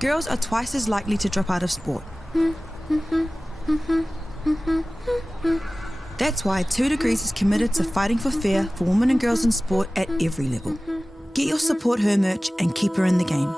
girls are twice as likely to drop out of sport. That's why 2 Degrees is committed to fighting for fair for women and girls in sport at every level. Get your Support Her merch and keep her in the game.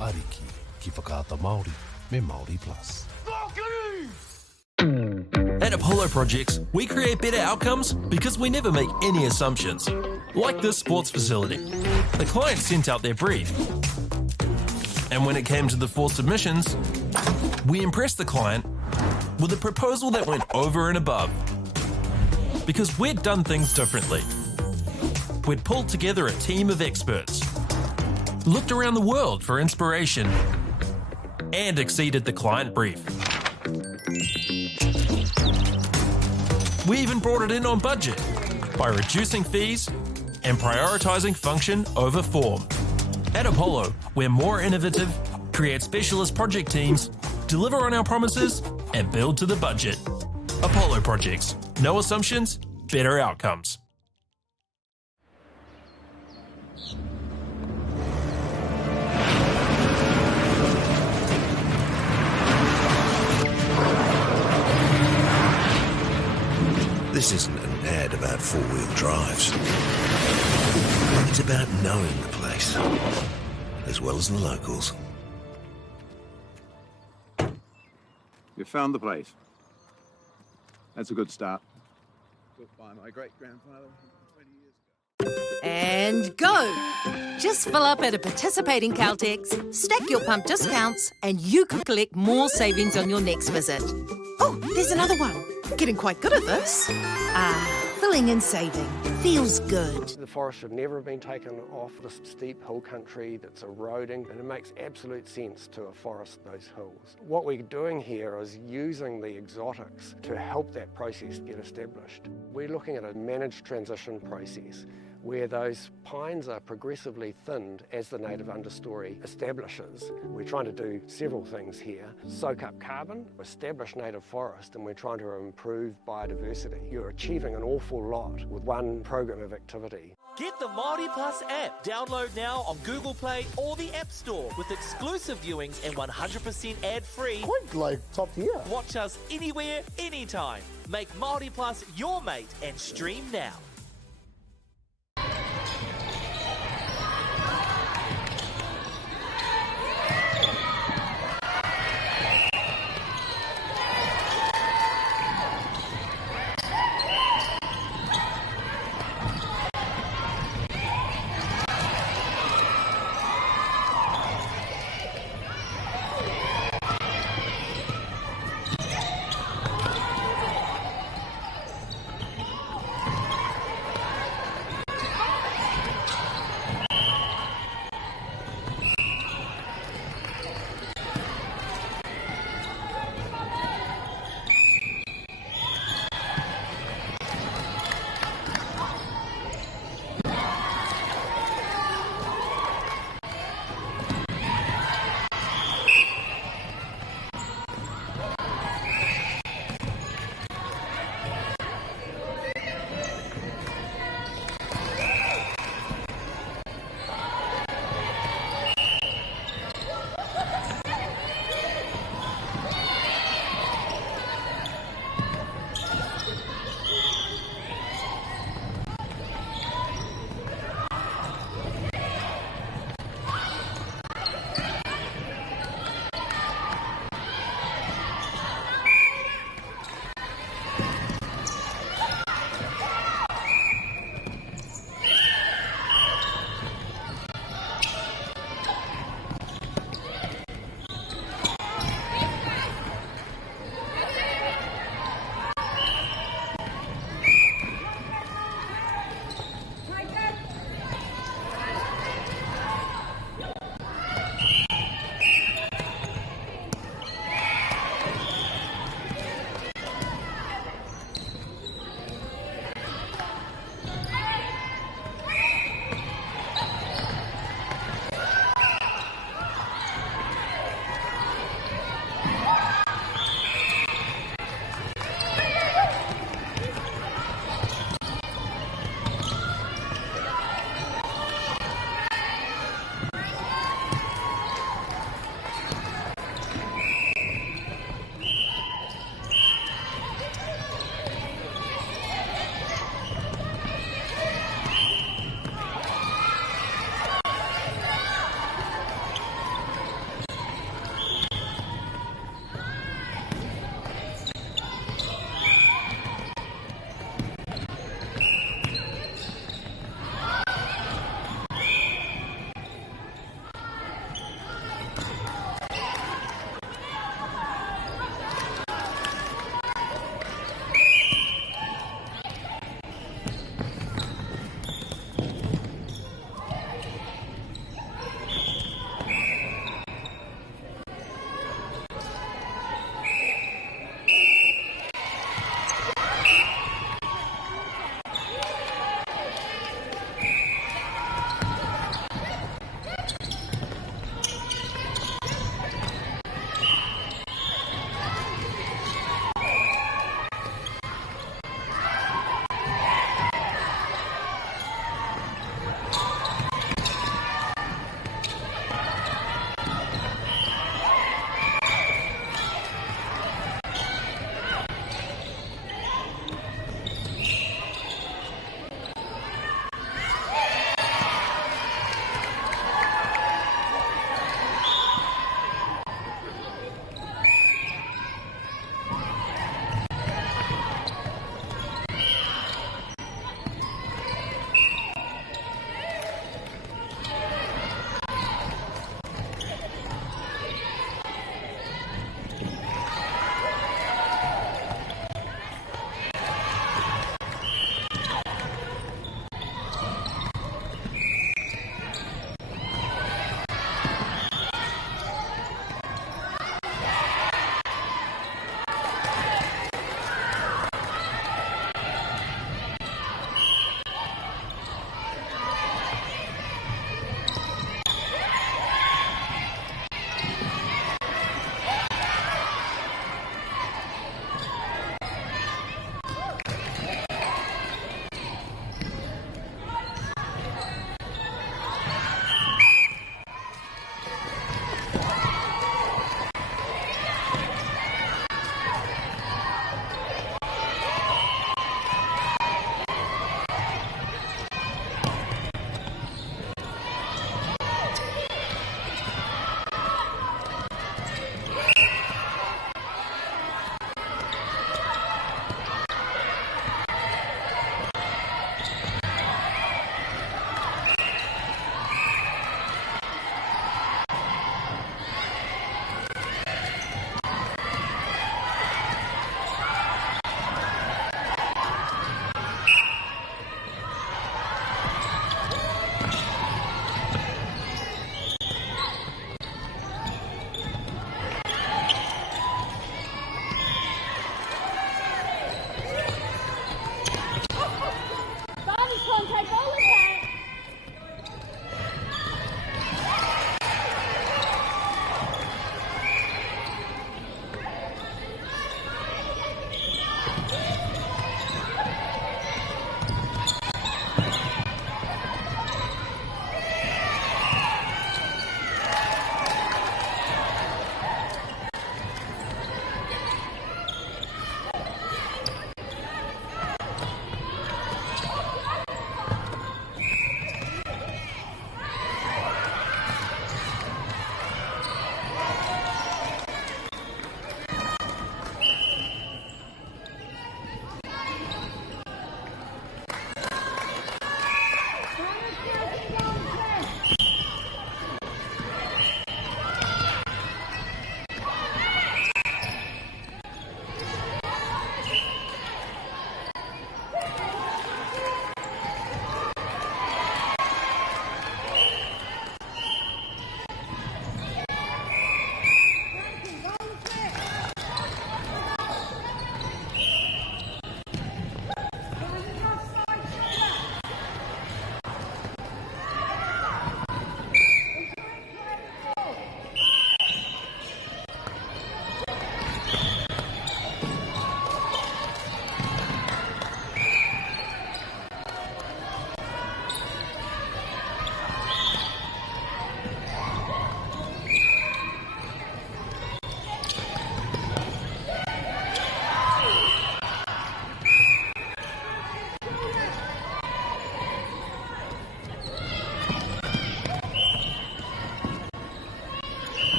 Ariki, ki whakaata Māori, me Māori Plus. At Apollo Projects, we create better outcomes because we never make any assumptions. Like this sports facility. The client sent out their brief. And when it came to the 4 submissions, we impressed the client with a proposal that went over and above. Because we'd done things differently. We'd pulled together a team of experts, looked around the world for inspiration, and exceeded the client brief. We even brought it in on budget by reducing fees and prioritising function over form. At Apollo, we're more innovative, create specialist project teams, deliver on our promises, and build to the budget. Apollo Projects. No assumptions, better outcomes. This isn't an ad about four-wheel drives. It's about knowing the place, as well as the locals. You found the place. That's a good start. Built by my great-grandfather 20 years ago. And go! Just fill up at a participating Caltex, stack your pump discounts, and you could collect more savings on your next visit. Oh, there's another one. Getting quite good at this. Filling and saving. Feels good. The forest should never have been taken off this steep hill country that's eroding, and it makes absolute sense to afforest those hills. What we're doing here is using the exotics to help that process get established. We're looking at a managed transition process where those pines are progressively thinned as the native understory establishes. We're trying to do several things here. Soak up carbon, establish native forest, and we're trying to improve biodiversity. You're achieving an awful lot with one program of activity. Get the Māori Plus app. Download now on Google Play or the App Store with exclusive viewings and 100% ad-free. Quite like top tier. Watch us anywhere, anytime. Make Māori Plus your mate and stream now.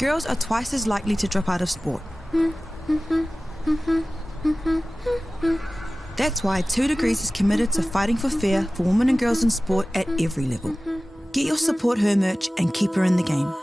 girls are twice as likely to drop out of sport. That's why 2 Degrees is committed to fighting for fair for women and girls in sport at every level. Get your Support Her merch and keep her in the game.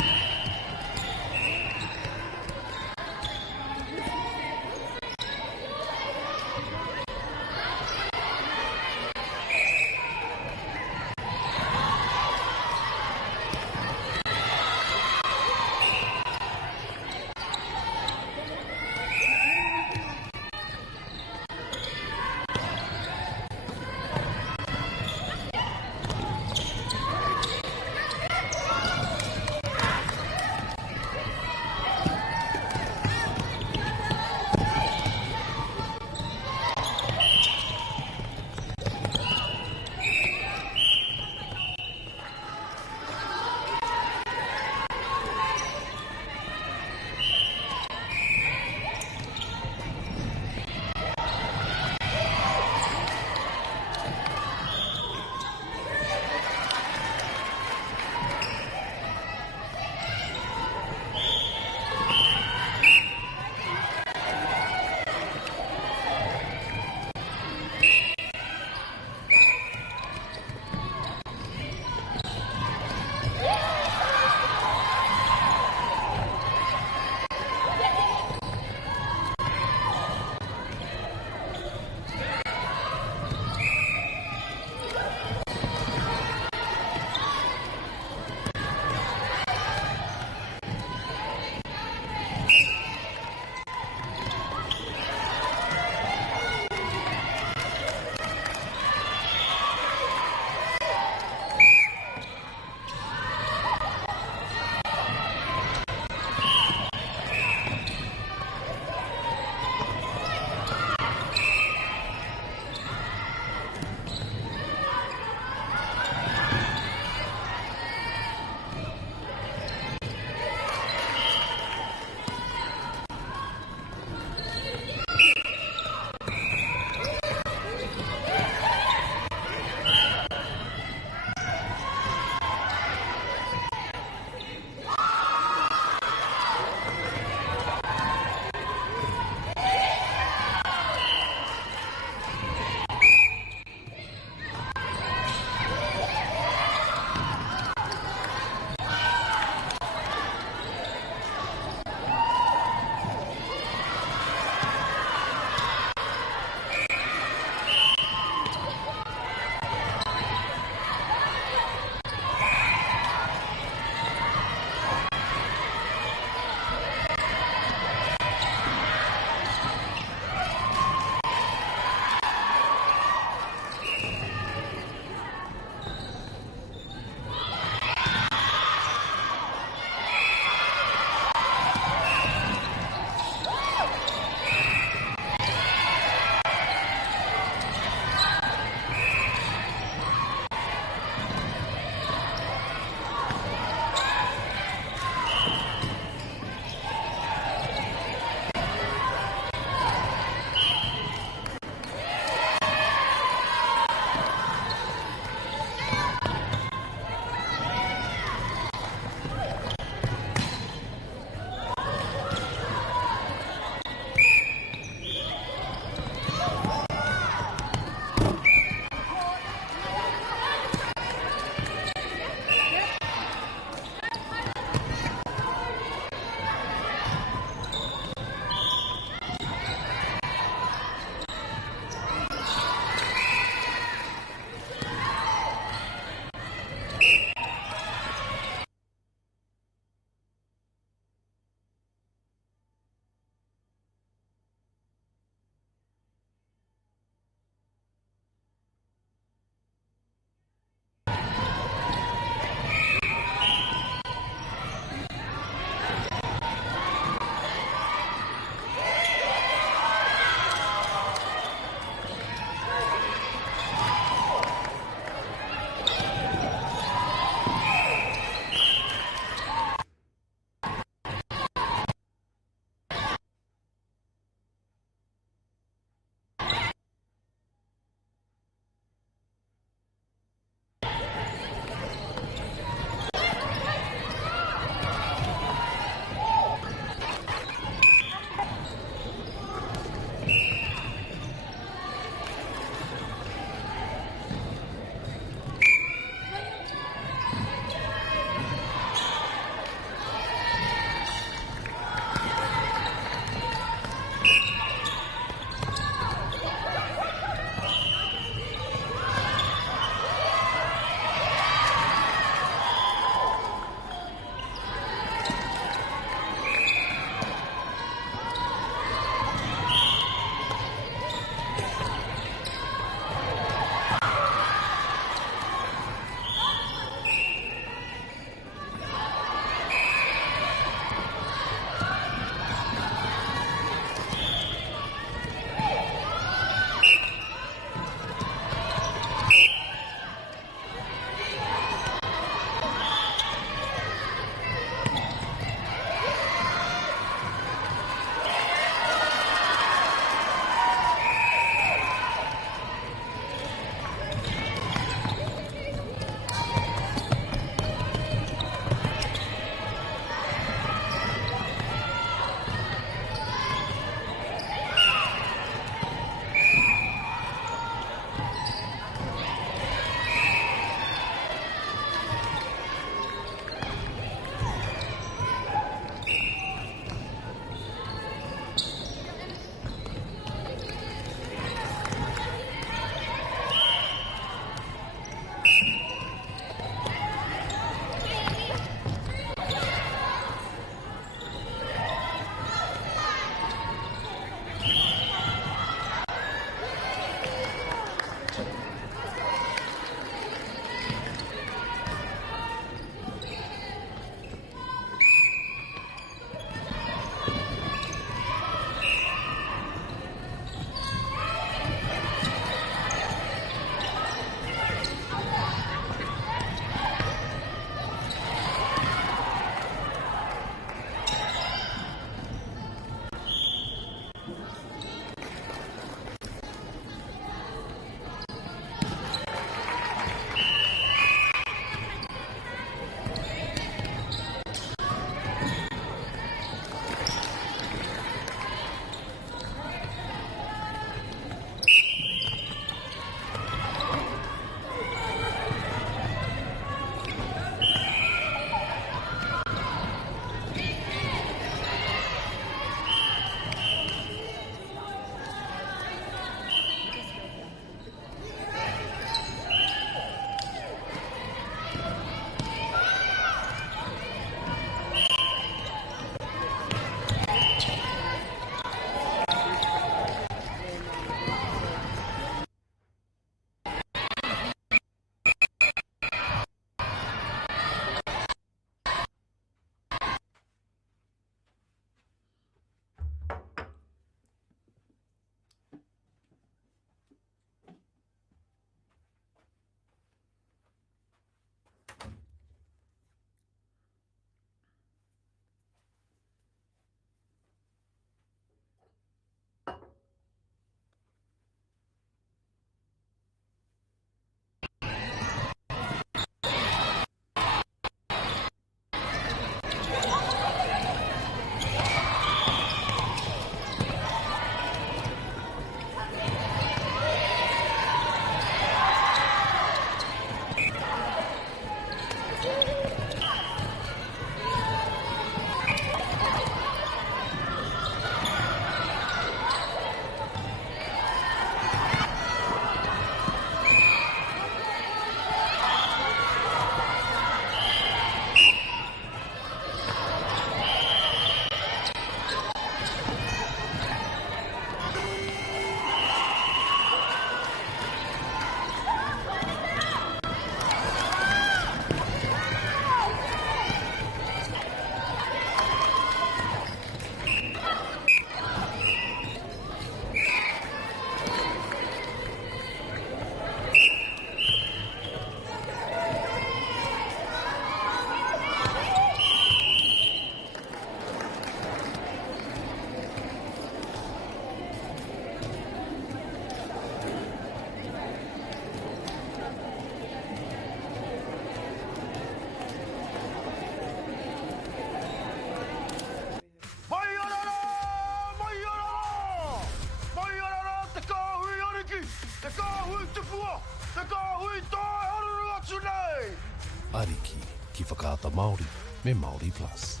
Ariki ki whakaata Māori me Māori Plus.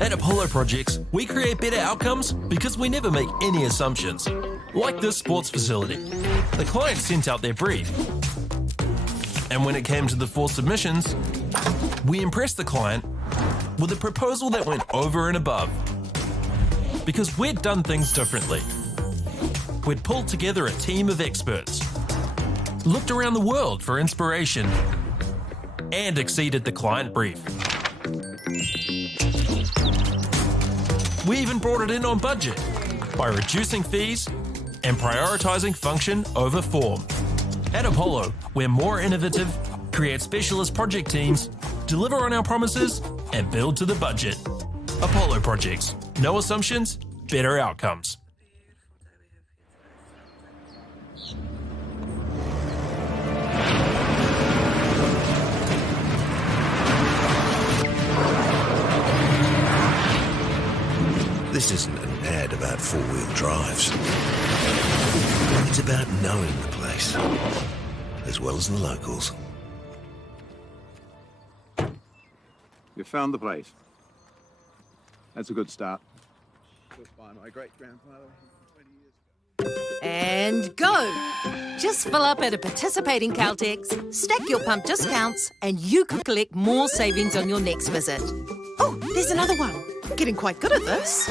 At Apollo Projects, we create better outcomes because we never make any assumptions. Like this sports facility. The client sent out their brief. And when it came to the 4 submissions, we impressed the client with a proposal that went over and above. Because we'd done things differently. We'd pulled together a team of experts, looked around the world for inspiration, and exceeded the client brief. We even brought it in on budget by reducing fees and prioritising function over form. At Apollo, we're more innovative, create specialist project teams, deliver on our promises, and build to the budget. Apollo Projects. No assumptions, better outcomes. This isn't an ad about four-wheel drives. It's about knowing the place, as well as the locals. You found the place. That's a good start. Built by my great-grandfather 20 years ago. And go! Just fill up at a participating Caltex, stack your pump discounts, and you could collect more savings on your next visit. Oh, there's another one. Getting quite good at this.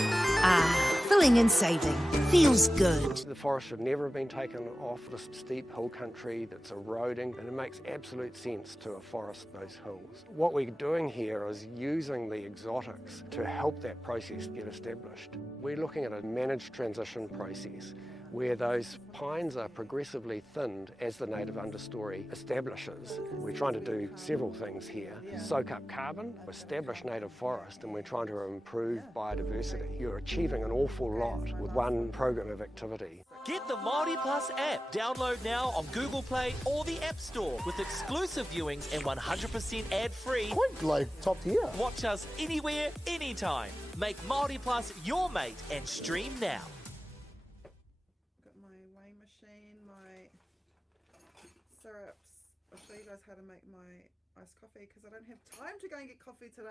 Filling and saving. Feels good. The forest should never have been taken off the steep hill country that's eroding, and it makes absolute sense to afforest those hills. What we're doing here is using the exotics to help that process get established. We're looking at a managed transition process where those pines are progressively thinned as the native understory establishes. We're trying to do several things here. Soak up carbon, establish native forest, and we're trying to improve biodiversity. You're achieving an awful lot with one program of activity. Get the Māori Plus app. Download now on Google Play or the App Store with exclusive viewings and 100% ad-free. Quite like top tier. Watch us anywhere, anytime. Make Māori Plus your mate and stream now. Syrups. I'll show you guys how to make my iced coffee because I don't have time to go and get coffee today.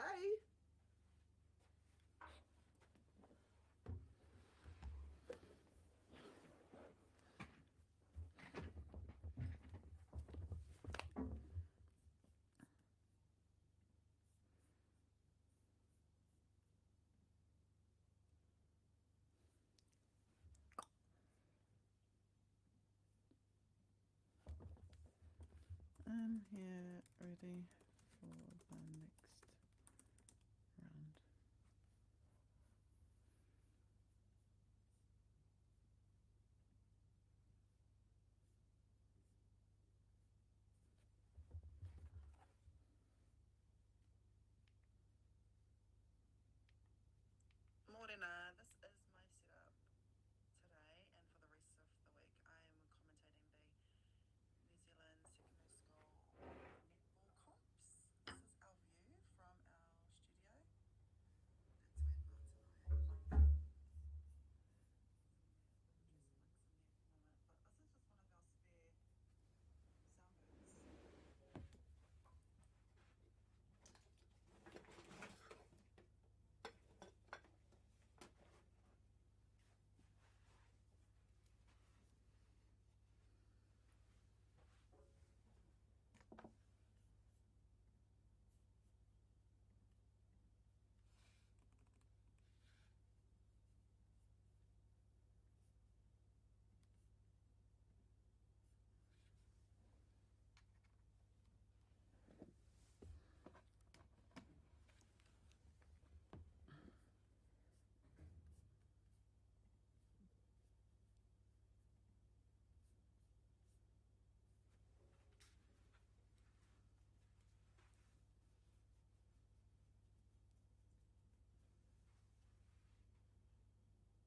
And here, ready for the next round. Morning, this is my setup today and for the rest of the week. I am commentating the New Zealand secondary school netball comps. This is our view from our studio. That's where Martin and I are. But this is just one of our spare sound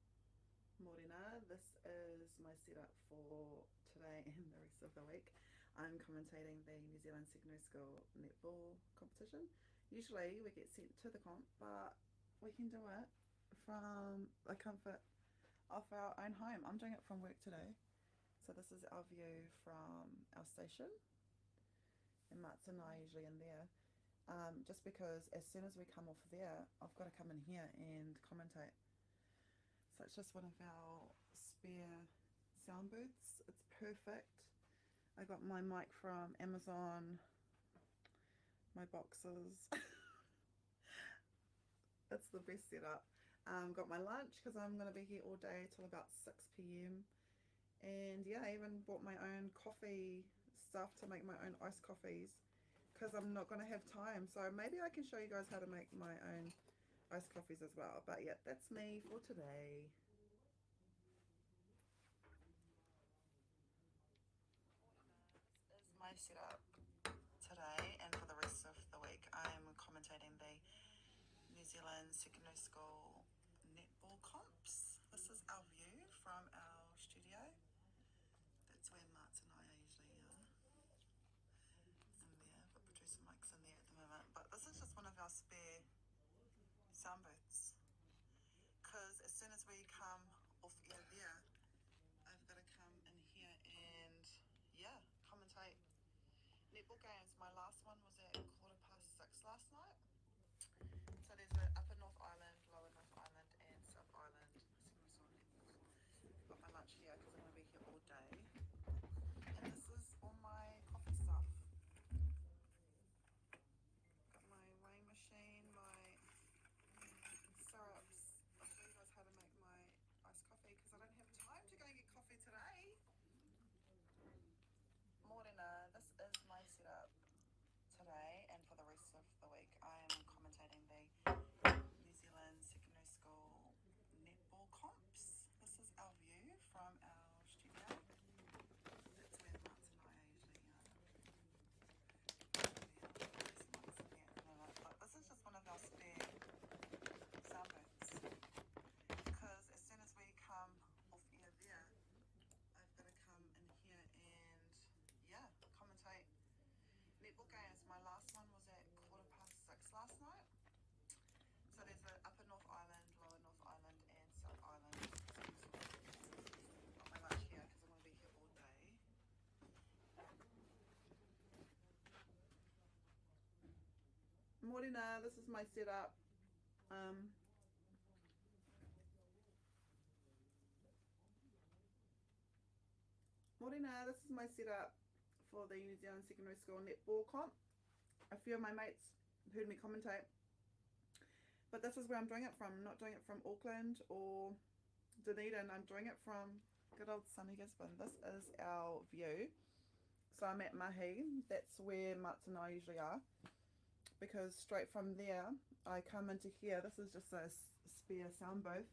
booths. Morena, this is my setup for today and the rest of the week. I'm commentating the New Zealand secondary school netball competition. Usually we get sent to the comp, but we can do it from the comfort of our own home. I'm doing it from work today, So this is our view from our station, and Mart's and I are usually in there. Just because as soon as we come off there, I've got to come in here and commentate. So it's just one of our spare sound booths. It's perfect. I got my mic from Amazon, my boxes. It's the best setup. Got my lunch because I'm going to be here all day till about 6 p.m. And yeah, I even bought my own coffee stuff to make my own iced coffees because I'm not going to have time. So maybe I can show you guys how to make my own iced coffees as well. But yeah, that's me for today. This is my setup today and for the rest of the week. I'm commentating the New Zealand secondary school netball comps. This is our view from our studio. That's where Mart's and I are usually in there, but producer Mike's in there at the moment. But this is just one of our spare sound booths, because as soon as we come off air there, I've got to come in here and yeah, commentate netball games. My last one was at 6:15 last night. So there's an Upper North Island, Lower North Island and South Island. Got my lunch here because I'm going to be here all day. And this is all my coffee stuff. Got my weighing machine, my syrups. I'll show you guys how to make my iced coffee because I don't have time to go and get coffee today. Morena, this is my setup today and for the rest of the week. I am commentating the New Zealand secondary school netball comps. This is our view from our studio. That's where Mart's and I are usually but this is just one of our spare sound booths, because as soon as we come off air there, I've got to come in here and yeah, commentate netball games. My last one was at 6:15 last night. So there's an Upper North Island, Lower North Island and South Island. Got my lunch here because I'm going to be here all day. Morena, this is my setup. Morena, this is my setup for the New Zealand secondary school netball comp. A few of my mates heard me commentate, but this is where I'm doing it from. I'm not doing it from Auckland or Dunedin. I'm doing it from good old sunny Gisborne. This is our view. So I'm at Mahi. That's where Mats and I usually are, because straight from there I come into here. This is just a spare sound booth,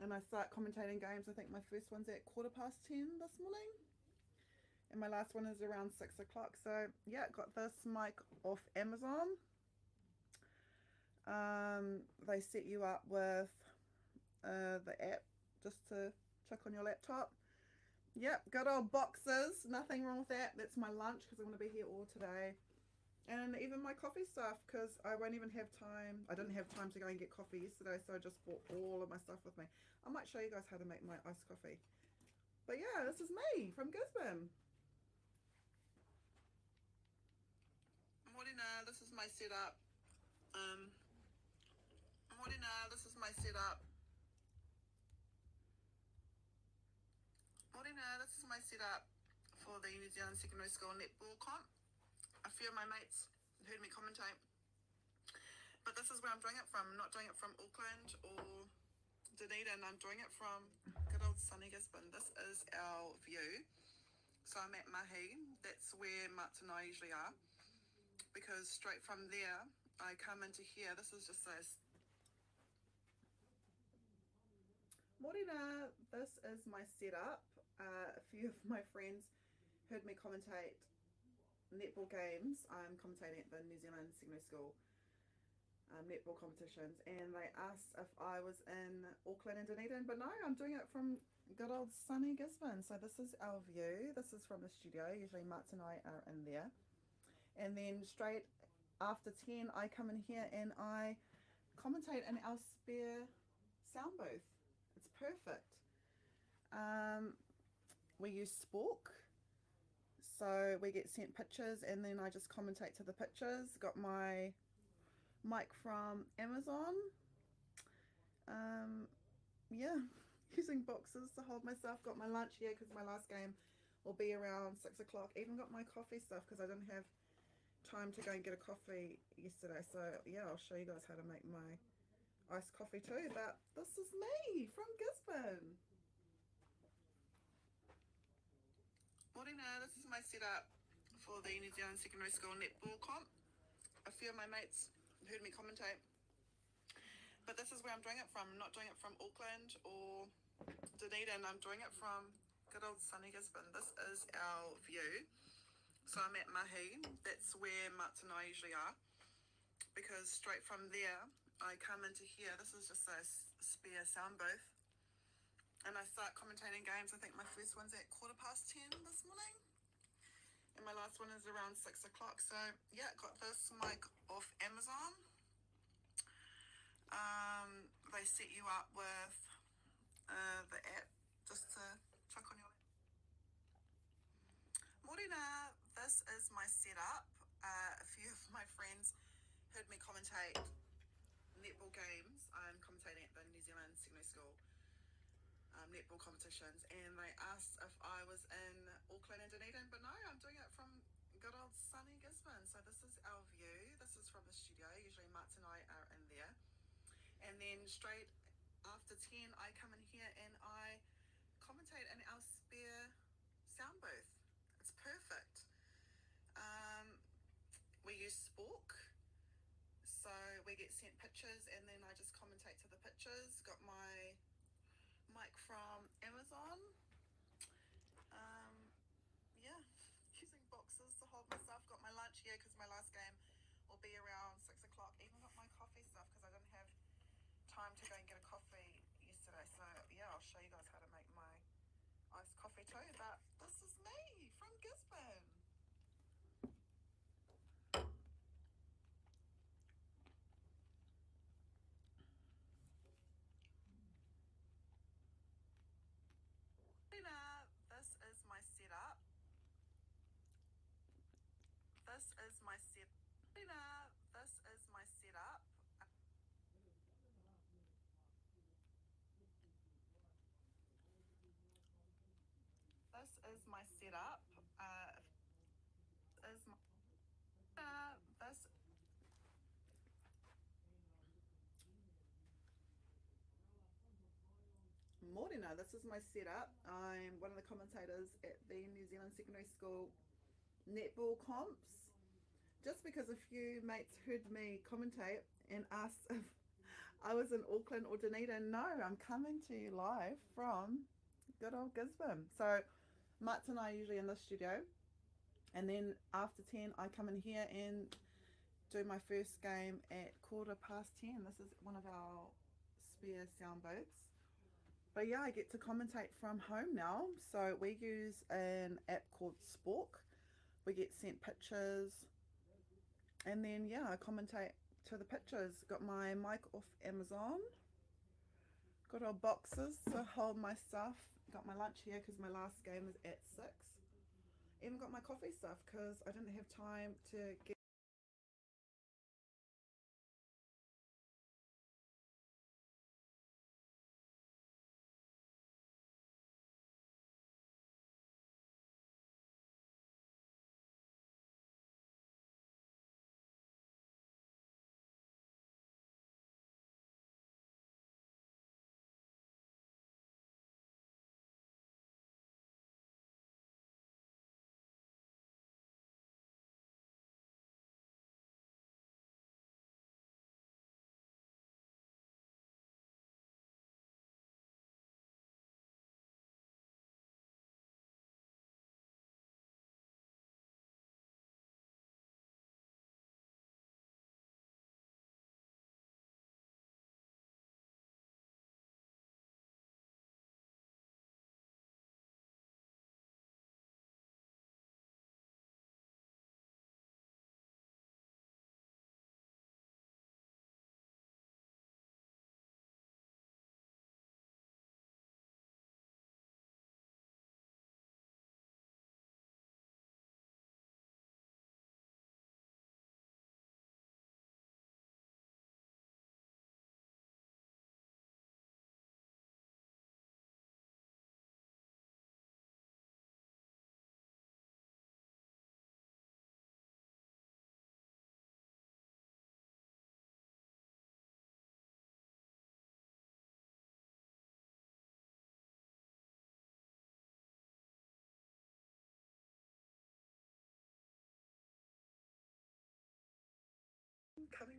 and I start commentating games. I think my first one's at 10:15 this morning, and my last one is around 6 o'clock. So yeah, got this mic off Amazon. They set you up with the app just to chuck on your laptop. Yep, good old boxes, nothing wrong with that. That's my lunch because I'm going to be here all today. And even my coffee stuff, because I won't even have time. I didn't have time to go and get coffee yesterday, so I just brought all of my stuff with me. I might show you guys how to make my iced coffee. But yeah, this is me from Gisborne. Morena, this is my setup. Morena, this is my setup. Morena, this is my setup for the New Zealand secondary school netball comp. A few of my mates heard me commentate, but this is where I'm doing it from. I'm not doing it from Auckland or Dunedin. I'm doing it from good old sunny Gisborne. This is our view. So I'm at Mahi. That's where Mats and I usually are, because straight from there I come into here. This is just a Morena, this is my setup. A few of my friends heard me commentate netball games. I'm commentating at the New Zealand secondary school netball competitions, and they asked if I was in Auckland and Dunedin, but no, I'm doing it from good old sunny Gisborne. So this is our view. This is from the studio. Usually Mats and I are in there, and then straight after 10 I come in here and I commentate in our spare sound booth. It's perfect. we use Spork. So we get sent pictures and then I just commentate to the pictures. Got my mic from Amazon. Yeah, using boxes to hold myself. Got my lunch here because my last game will be around 6 o'clock. Even got my coffee stuff because I didn't have time to go and get a coffee yesterday. So yeah, I'll show you guys how to make my iced coffee too. But this is me from Gisborne. Morning, this is my setup for the New Zealand Secondary School Netball comp. A few of my mates heard me commentate, but this is where I'm doing it from. I'm not doing it from Auckland or Dunedin. I'm doing it from good old sunny Gisborne. This is our view. So I'm at Mahi. That's where Mats and I usually are, because straight from there I come into here. This is just a spare sound booth, and I start commentating games. I think my first one's at 10:15 this morning, and my last one is around 6 o'clock. So yeah, got this mic off Amazon. They set you up with the app just to chuck on your. Morena, this is my setup. A few of my friends heard me commentate netball games. I'm commentating at the New Zealand Secondary School netball competitions, and they asked if I was in Auckland and Dunedin, but no, I'm doing it from good old sunny Gisborne. So this is our view. This is from the studio. Usually Mats and I are in there, and then straight after 10 I come in here and I commentate in our spare sound booth. It's perfect. We use Spork, so we get sent pictures and then I just commentate to the pictures. Got my mic from Amazon. Yeah, using boxes to hold myself. Got my lunch here because my last game will be around 6 o'clock. Even got my coffee stuff because I didn't have time to go and get a coffee yesterday. So yeah, I'll show you guys how to make my iced coffee too. But this is me from Gisborne. This is my setup. This is my set. This is my setup. This is my setup. Is my this. Morena, this is my setup. I'm one of the commentators at the New Zealand Secondary School netball comps. Just because a few mates heard me commentate and asked if I was in Auckland or Dunedin, no, I'm coming to you live from good old Gisborne. So Mats and I are usually in the studio, and then after 10 I come in here and do my first game at 10:15. This is one of our spare sound booths. But yeah, I get to commentate from home now. So we use an app called Spork. We get sent pictures, and then yeah, I commentate to the pictures. Got my mic off Amazon. Got our boxes to hold my stuff. Got my lunch here because my last game is at 6. Even got my coffee stuff because I didn't have time to get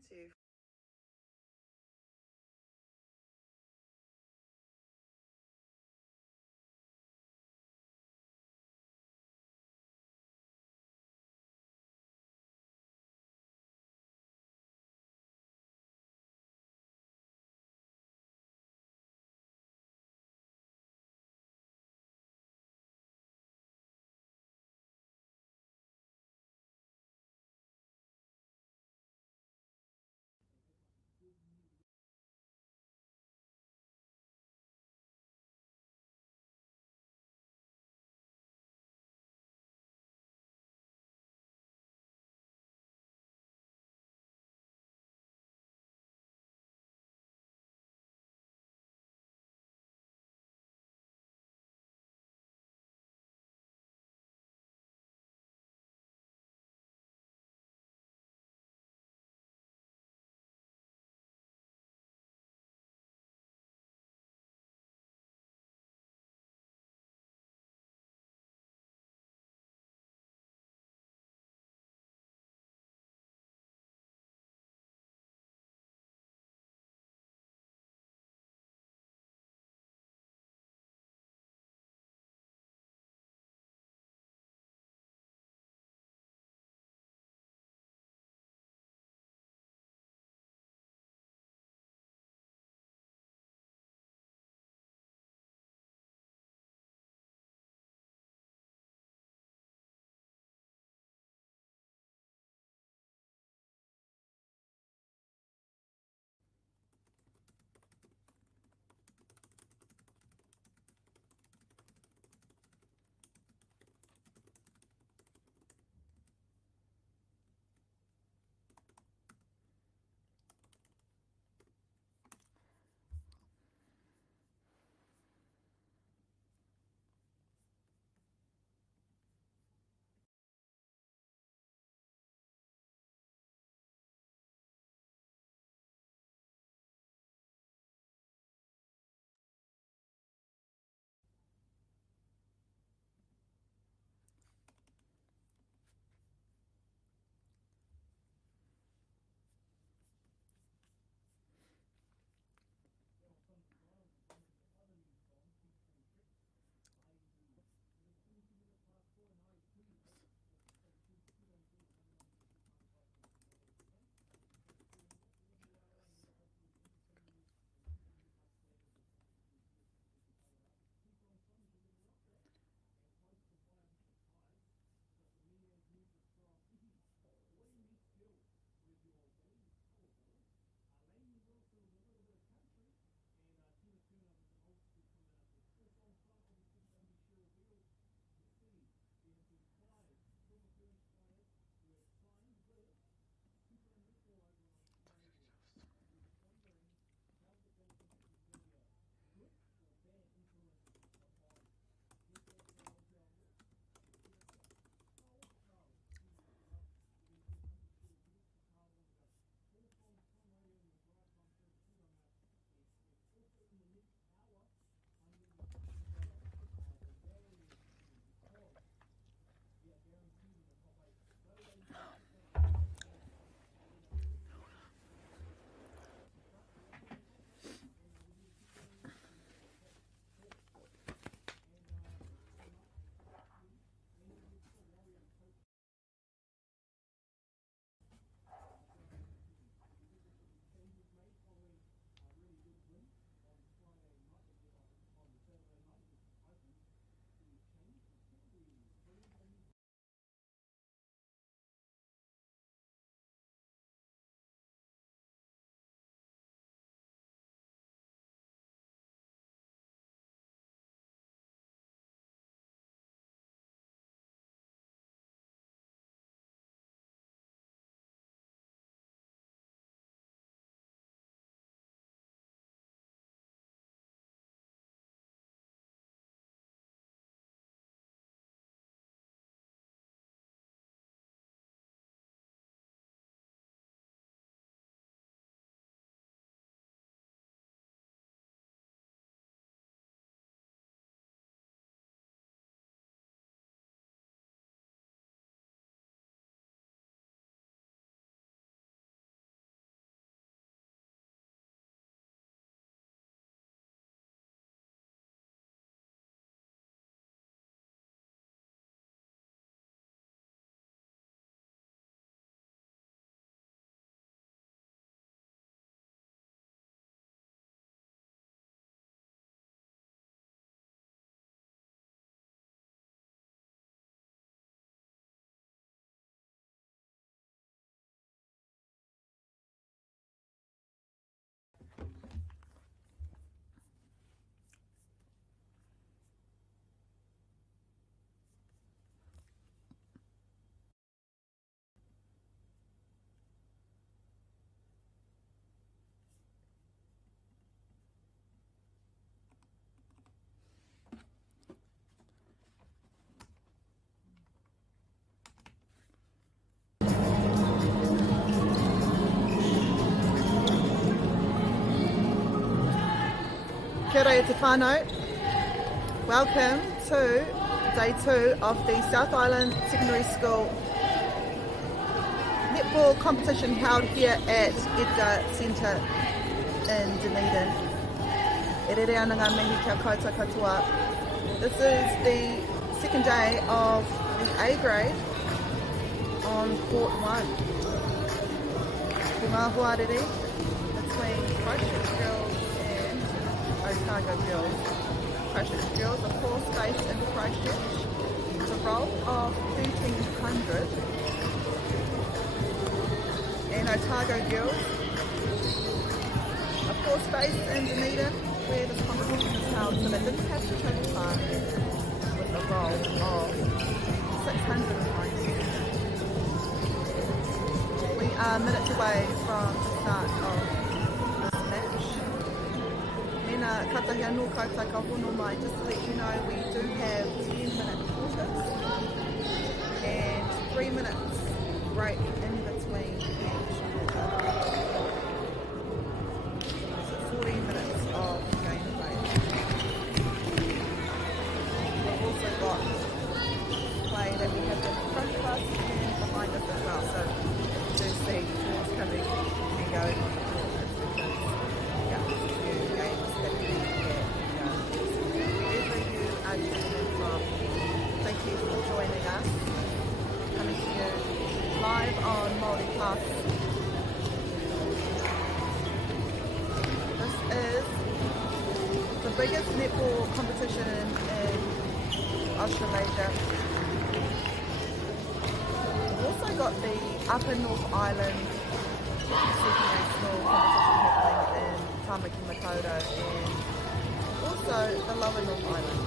to. Kia ora e te whānau. Welcome to day 2 of the South Island Secondary School netball competition held here at Edgar Centre in Dunedin. E rere ana ngā mihi kia koutou katoa. This is the second day of the A grade on court 1. Te ngā huarere between Christchurch girls and Otago girls. Christchurch girls, of course, based in Christchurch. It's a roll of 1,300. And Otago girls, of course, based in Dunedin, where this competition is held, so they didn't have to travel far with a roll of 690. We are minutes away from the start of this match. Nena katahi anō koutou ka hono mai, just to let you know we do have 10-minute quarters and 3 minutes break in between each quarter. So 14 minutes of gameplay. We've also got play that we have in front of us and behind us as well. So do see balls coming and going on the court. Yeah, there's a few games that we get. Wherever you are tuning in from, thank you for joining us. Coming to you live on Māori Plus. This is the biggest netball competition in Australasia. We've also got the Upper North Island secondary school competition happening in Tamaki Makaurau and also the Lower North Island.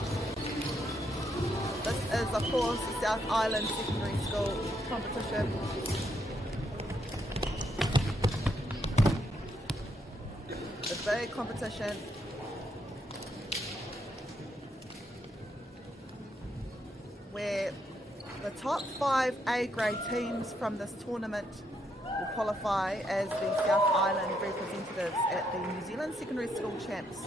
This is, of course, the South Island Secondary School competition. The big competition. Where the top 5 A grade teams from this tournament will qualify as the South Island representatives at the New Zealand Secondary School Champs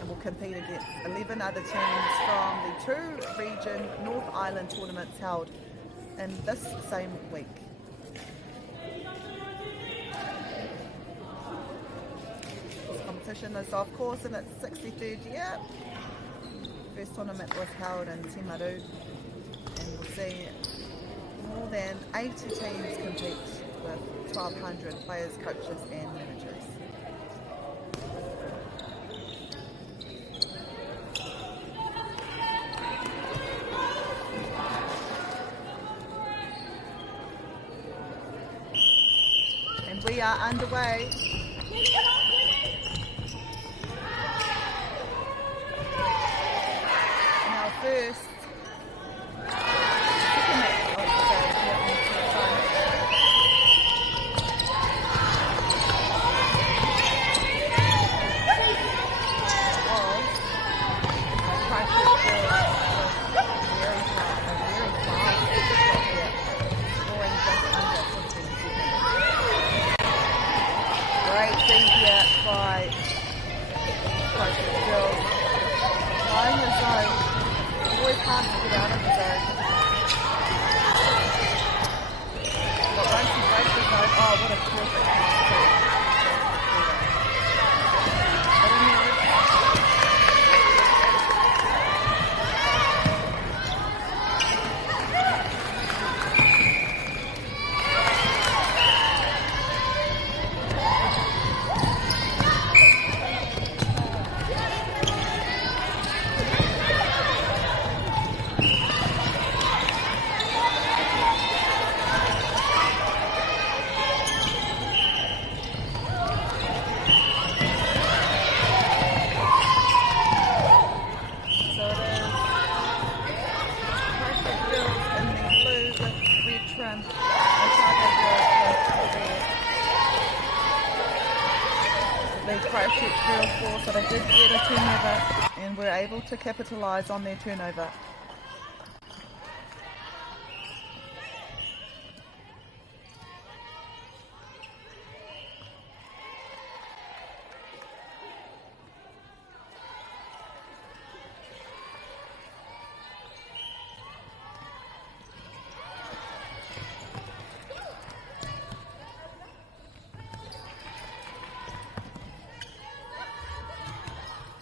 and will compete against 11 other teams from the 2-region North Island tournaments held in this same week. This competition is, of course, in its 63rd year. First tournament was held in Timaru, and we'll see more than 80 teams compete with 1,200 players, coaches and managers. And we are underway. Now first, second match of the day here on Court 1. Christchurch girls was very fast, here, scoring just under 15 seconds. Great feed here by Christchurch girls. Flying the zone. Always hard to get out of the zone. But once you break the zone, oh, what a perfect pass too. Christchurch girls force, but I did get a turnover and we're able to capitalise on their turnover.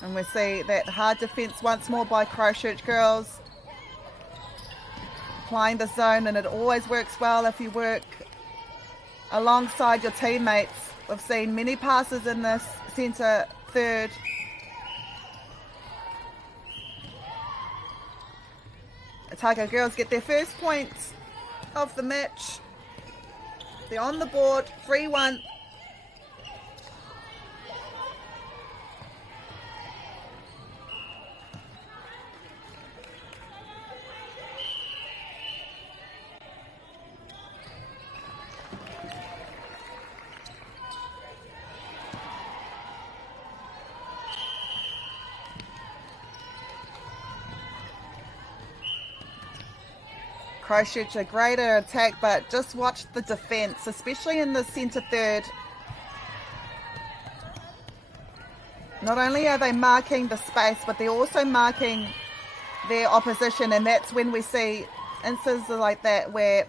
And we see that hard defence once more by Christchurch girls. Applying the zone, and it always works well if you work alongside your teammates. We've seen many passes in this centre third. Otago girls get their first points of the match. They're on the board, 3-1. Christchurch a greater attack, but just watch the defence, especially in the centre third. Not only are they marking the space, but they're also marking their opposition, and that's when we see instances like that where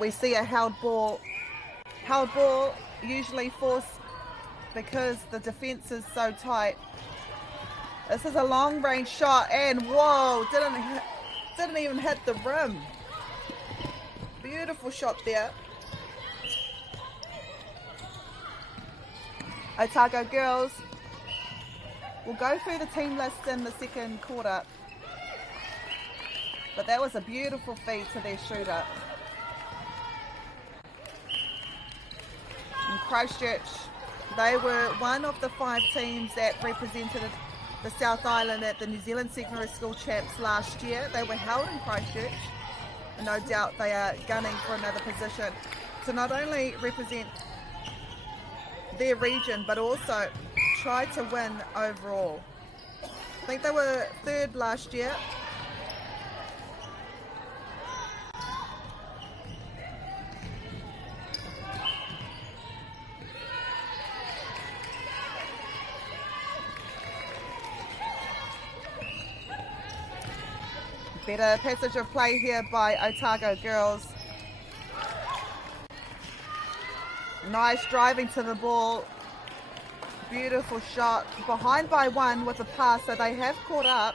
we see a held ball. Held ball usually forced because the defence is so tight. This is a long range shot, and whoa, didn't even hit the rim. Beautiful shot there. Otago girls will go through the team list in the second quarter. But that was a beautiful feed to their shooter. And Christchurch, they were one of the 5 teams that represented the South Island at the New Zealand Secondary School Champs last year. They were held in Christchurch. No doubt they are gunning for another position to not only represent their region but also try to win overall. I think they were 3rd last year. Better passage of play here by Otago girls. Nice driving to the ball. Beautiful shot. Behind by 1 with a pass, so they have caught up.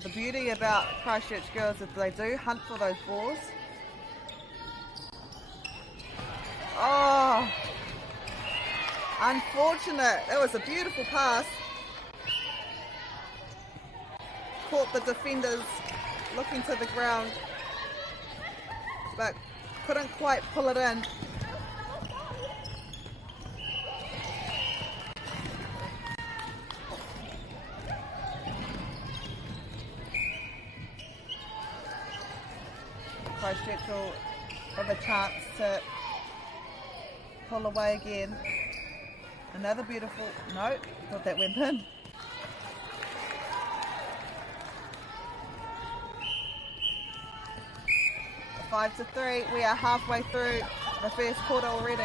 The beauty about Christchurch girls is they do hunt for those balls. Oh, unfortunate. That was a beautiful pass. Caught the defenders looking to the ground, but couldn't quite pull it in. Christchurch will have a chance to pull away again. Another beautiful, no, thought that went in. Five to 3, we are halfway through the first quarter already.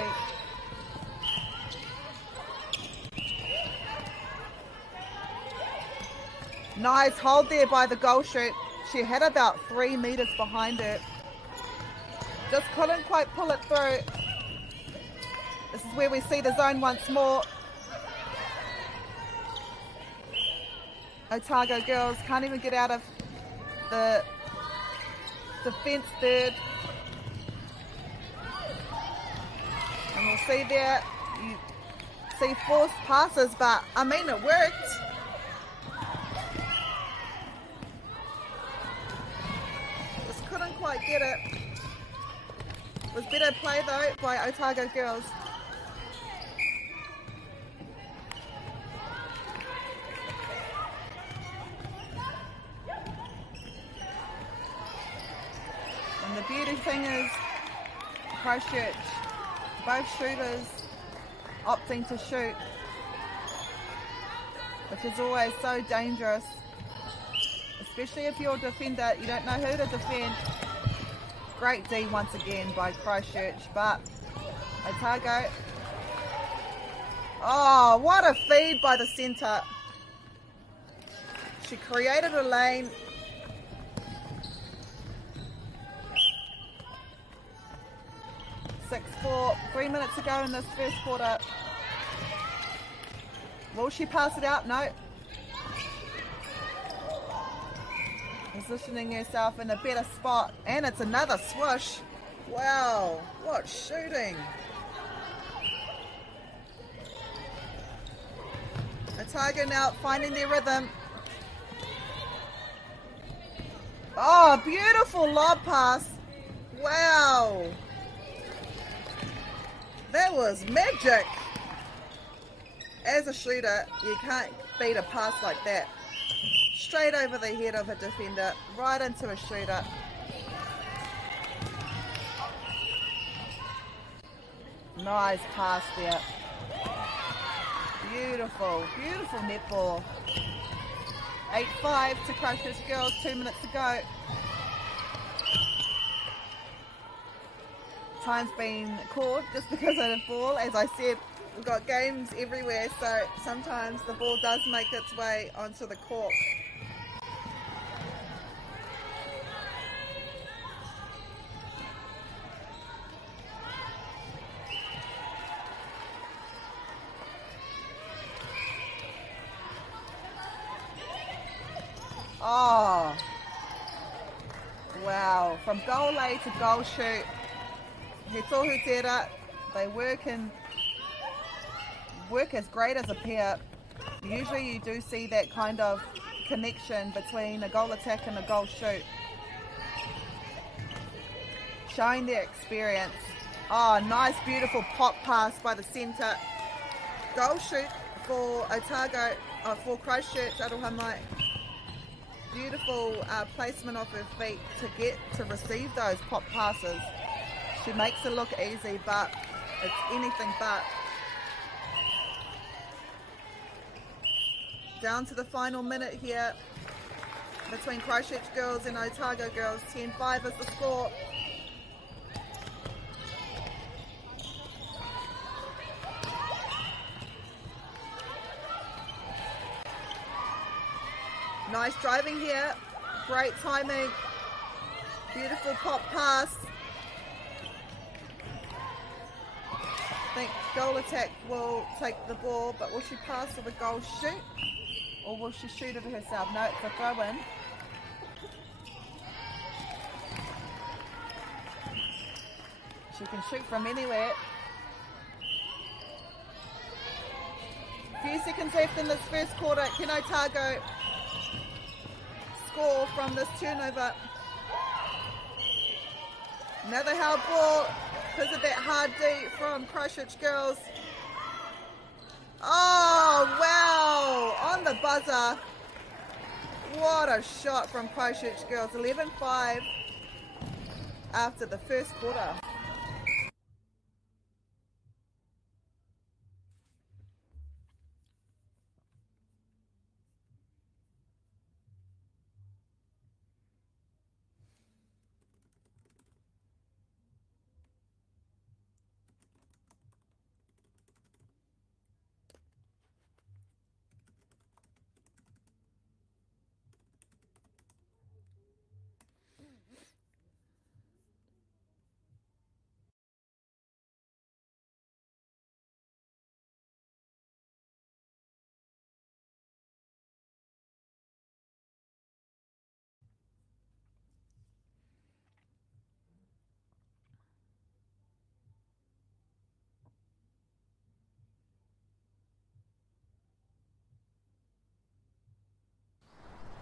Nice hold there by the goal shoot. She had about 3 meters behind her. Just couldn't quite pull it through. This is where we see the zone once more. Otago girls can't even get out of the defence third. And we'll see there, you see forced passes, but I mean it worked. Just couldn't quite get it. It was better play though by Otago girls. And the beauty thing is, Christchurch, both shooters opting to shoot, which is always so dangerous, especially if you're a defender, you don't know who to defend. Great D once again by Christchurch, but Otago, oh, what a feed by the centre. She created a lane. 6-4. 3 minutes to go in this first quarter. Will she pass it out? No. Positioning herself in a better spot. And it's another swoosh. Wow, what shooting. Otago now finding their rhythm. Oh, beautiful lob pass. Wow. That was magic. As a shooter, you can't beat a pass like that. Straight over the head of a defender, right into a shooter. Nice pass there. Beautiful, beautiful netball. 8-5 to Christchurch Girls, 2 minutes to go. Time's been called just because of the ball. As I said, we've got games everywhere, so sometimes the ball does make its way onto the court. Oh, wow. From goal lay to goal shoot. He tohu tera. They work as great as a pair. Usually you do see that kind of connection between a goal attack and a goal shoot. Showing their experience. Oh, nice, beautiful pop pass by the centre. Goal shoot for Otago, for Christchurch, Arohamai. Beautiful placement off her feet to receive those pop passes. She makes it look easy, but it's anything but. Down to the final minute here between Christchurch Girls and Otago Girls. 10-5 is the score. Nice driving here, great timing, beautiful pop pass. I think goal attack will take the ball, but will she pass to the goal shoot? Or will she shoot it herself? No, it's a throw in. She can shoot from anywhere. Few seconds left in this first quarter. Can Otago score from this turnover? Another held ball because of that hard D from Christchurch Girls. Oh, wow, on the buzzer. What a shot from Christchurch Girls. 11-5 after the first quarter.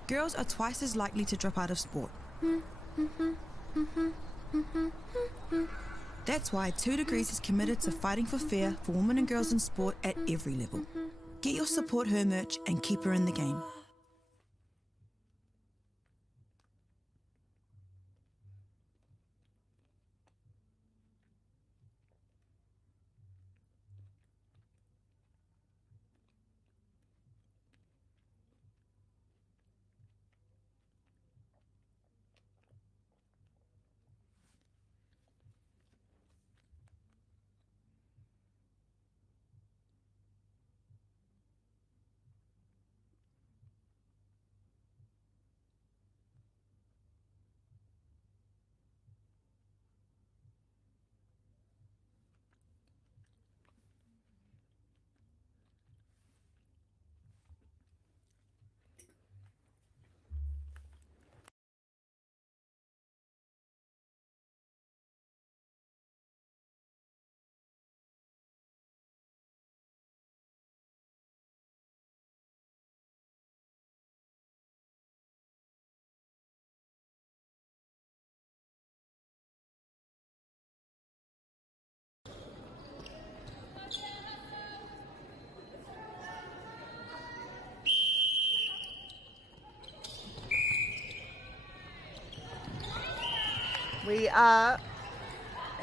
Girls are twice as likely to drop out of sport. That's why 2 Degrees is committed to fighting for fair for women and girls in sport at every level. Get your Support Her merch and keep her in the game. We are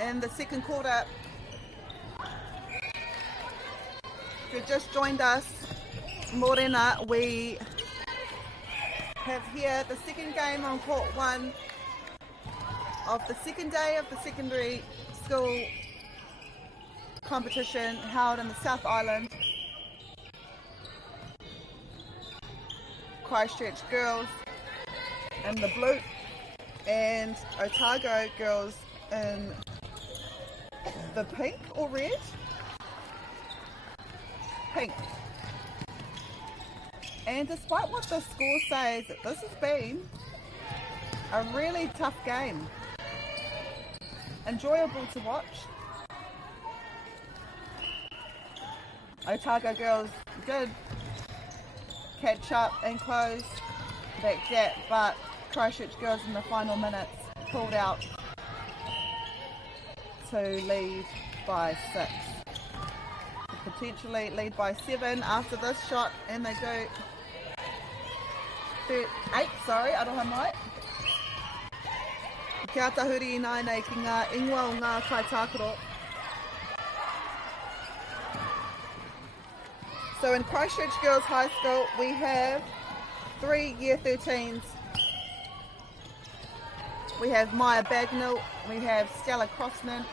in the second quarter. If you've just joined us, Morena, we have here the second game on court 1 of the second day of the secondary school competition held in the South Island. Christchurch girls in the blue and Otago girls in the pink or red? Pink. And despite what the score says, this has been a really tough game. Enjoyable to watch. Otago girls did catch up and close that gap, but Christchurch girls in the final minutes pulled out to lead by 6. Potentially lead by 7 after this shot, and they do 8, sorry, aroha mai. Kia tahuri nai nei ki ngā ingoa o ngā kaitākaro. So in Christchurch Girls High School, we have 3 Year 13s. We have Maya Bagnall, we have Stella Crossman,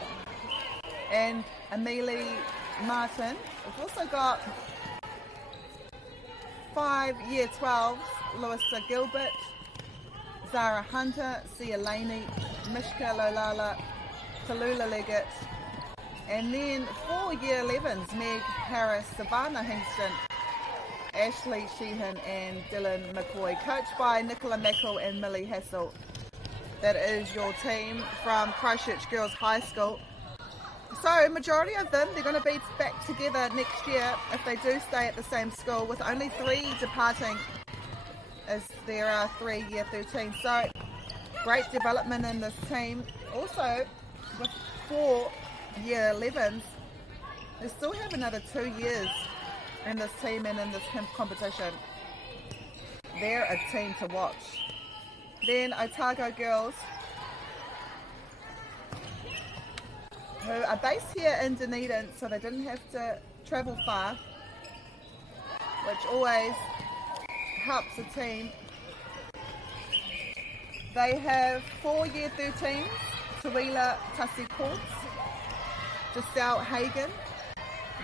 and Amelie Martin. We've also got 5 Year 12s, Louisa Gilbert, Zara Hunter, Sia Laney, Mishka Lolala, Tallulah Leggett, and then 4 Year 11s, Meg Harris, Savannah Hingston, Ashley Sheehan and Dylan McCoy, coached by Nicola Meckle and Millie Hassel. That is your team from Christchurch Girls High School. So majority of them, they're going to be back together next year if they do stay at the same school, with only 3 departing as there are 3 Year 13. So great development in this team. Also with 4 Year 11s, they still have another 2 years in this team and in this competition. They're a team to watch. Then Otago girls, who are based here in Dunedin, so they didn't have to travel far, which always helps the team. They have 4 Year 13s, Tuila Tasi Courts, Giselle Hagan,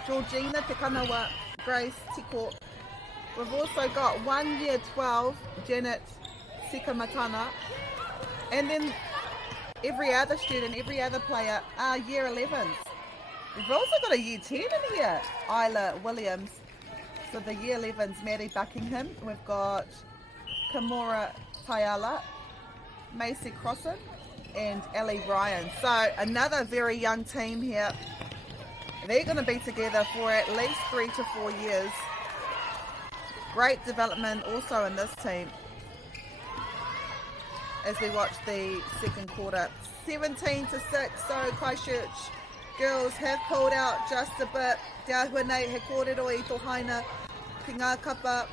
Georgina Tekanawa, Grace Tiko. We've also got 1 Year 12, Janet Sikamatana, and then every other student, every other player are Year 11s. We've also got a Year 10 in here, Isla Williams. So the Year 11s, Maddie Buckingham. We've got Kimura Tayala, Macy Crossan, and Ellie Ryan. So another very young team here. They're going to be together for at least 3 to 4 years. Great development also in this team as we watch the second quarter. 17 to 6, so Christchurch girls have pulled out just a bit. Te ahua nei he kōrero i tō haina ki ngā kapa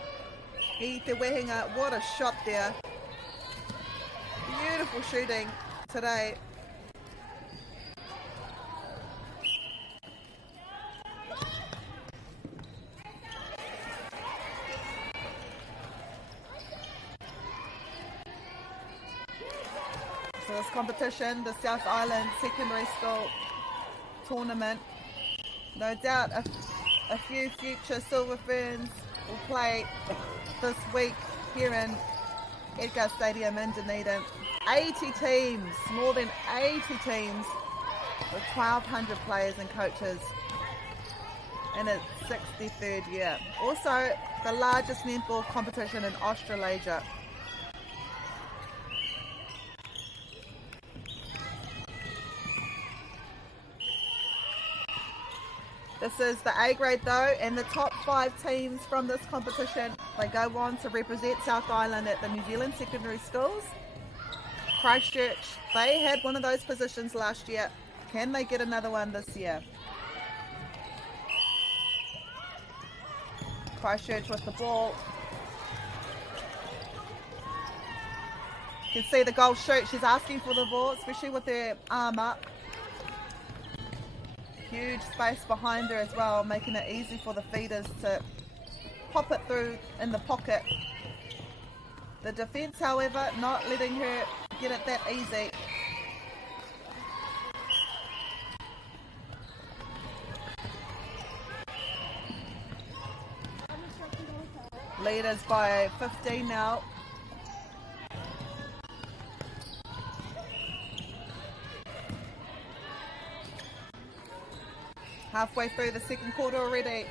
i te wehenga. What a shot there. Beautiful shooting today. So this competition, the South Island Secondary School Tournament, no doubt a few future Silver Ferns will play this week here in Edgar Stadium in Dunedin. 80 teams, more than 80 teams with 1,200 players and coaches in its 63rd year. Also the largest netball competition in Australasia. This is the A grade though, and the top 5 teams from this competition, they go on to represent South Island at the New Zealand Secondary Schools. Christchurch, they had one of those positions last year. Can they get another one this year? Christchurch with the ball. You can see the goal shoot. She's asking for the ball, especially with her arm up. Huge space behind her as well, making it easy for the feeders to pop it through in the pocket. The defence, however, not letting her get it that easy. Leaders by 15 now. Halfway through the second quarter already.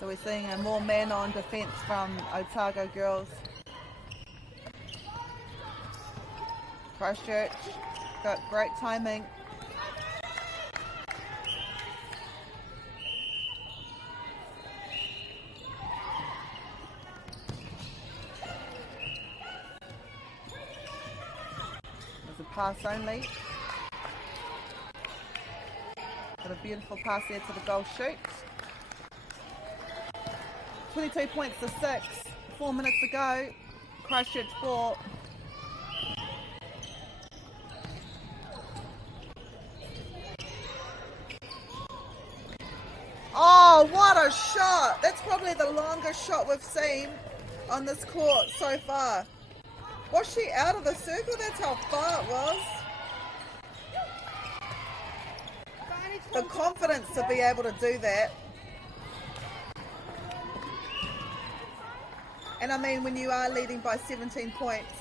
So we're seeing a more man-on defence from Otago girls. Christchurch got great timing. There's a pass only. Got a beautiful pass there to the goal shoot. 22 points to 6. 4 minutes to go. Christchurch 4. Oh, what a shot! That's probably the longest shot we've seen on this court so far. Was she out of the circle? That's how far it was. The confidence to be able to do that. And I mean, when you are leading by 17 points,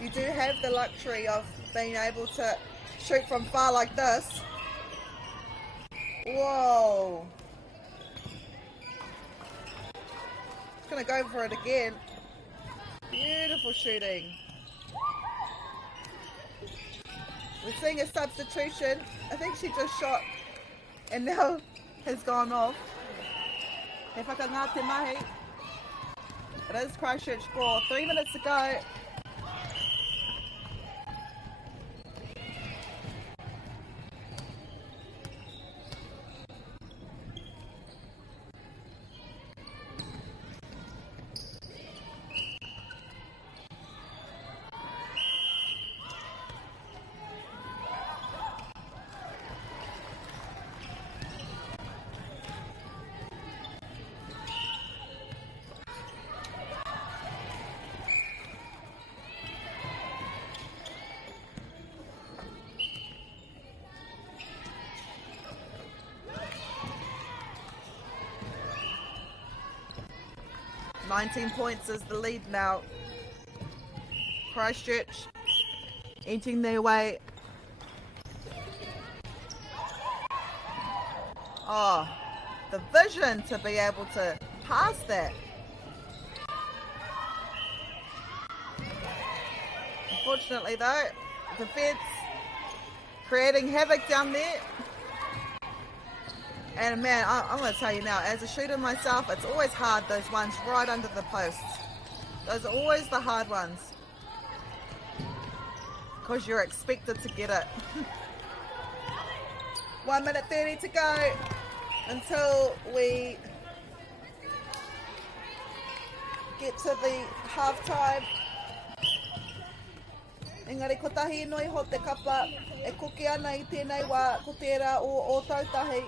you do have the luxury of being able to shoot from far like this. Whoa. Just gonna go for it again. Beautiful shooting. We're seeing a substitution. I think she just shot and now has gone off. He whakangā te mahi. It is Christchurch 4. 3 minutes to go. $19 points is the lead now. Christchurch inching their way. Oh, the vision to be able to pass that. Unfortunately though, defence creating havoc down there. And man, I'm going to tell you now, as a shooter myself, it's always hard, those ones right under the posts. Those are always the hard ones. Because you're expected to get it. 1 minute 30 to go until we get to the half time. Engari, ko tahi noi ho te kapa e kuki ana I tēnei wā ko tērā o tautahi.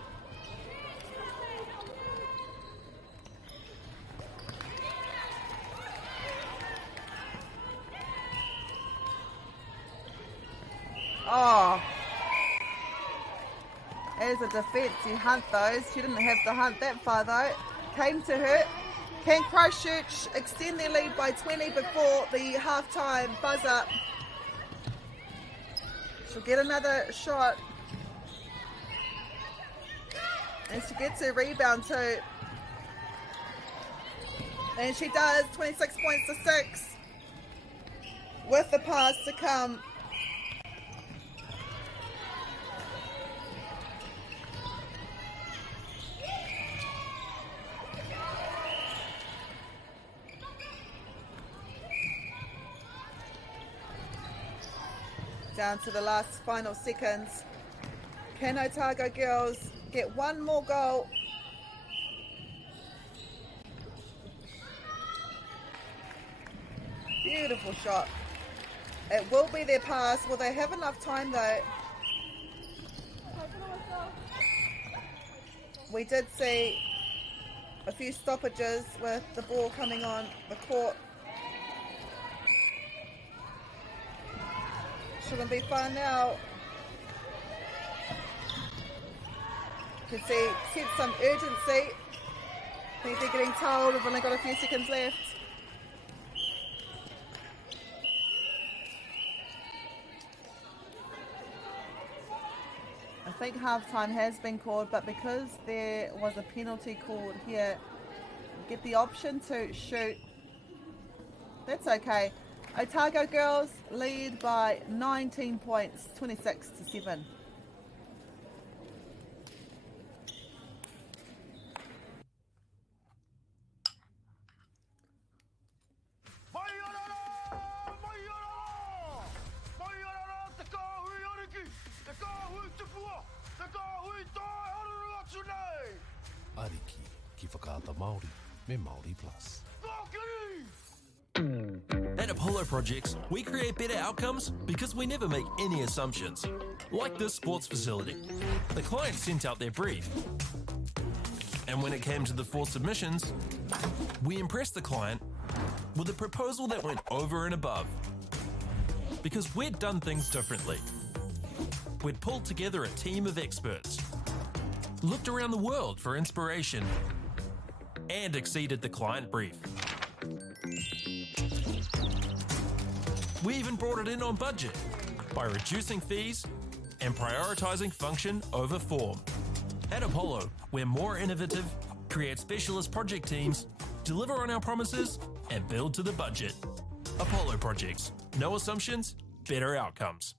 Oh, as a defence, you hunt those. She didn't have to hunt that far though. Came to her. Can Christchurch extend their lead by 20 before the half-time buzzer? She'll get another shot. And she gets her rebound too. And she does, 26 points to 6. With the pass to come. Down to the last final seconds. Can Otago girls get one more goal? Beautiful shot. It will be their pass. Will they have enough time though? We did see a few stoppages with the ball coming on the court. Shouldn't be fun now. You can see sense some urgency. I think they're getting told we've only got a few seconds left. I think half-time has been called, but because there was a penalty called here, get the option to shoot. That's okay. Otago girls lead by 19 points, 26-7. Ariki ki whakaata Māori me Māori Plus. At Apollo Projects, we create better outcomes because we never make any assumptions. Like this sports facility. The client sent out their brief. And when it came to the 4 submissions, we impressed the client with a proposal that went over and above. Because we'd done things differently. We'd pulled together a team of experts, looked around the world for inspiration, and exceeded the client brief. We even brought it in on budget by reducing fees and prioritising function over form. At Apollo, we're more innovative, create specialist project teams, deliver on our promises, and build to the budget. Apollo Projects. No assumptions, better outcomes.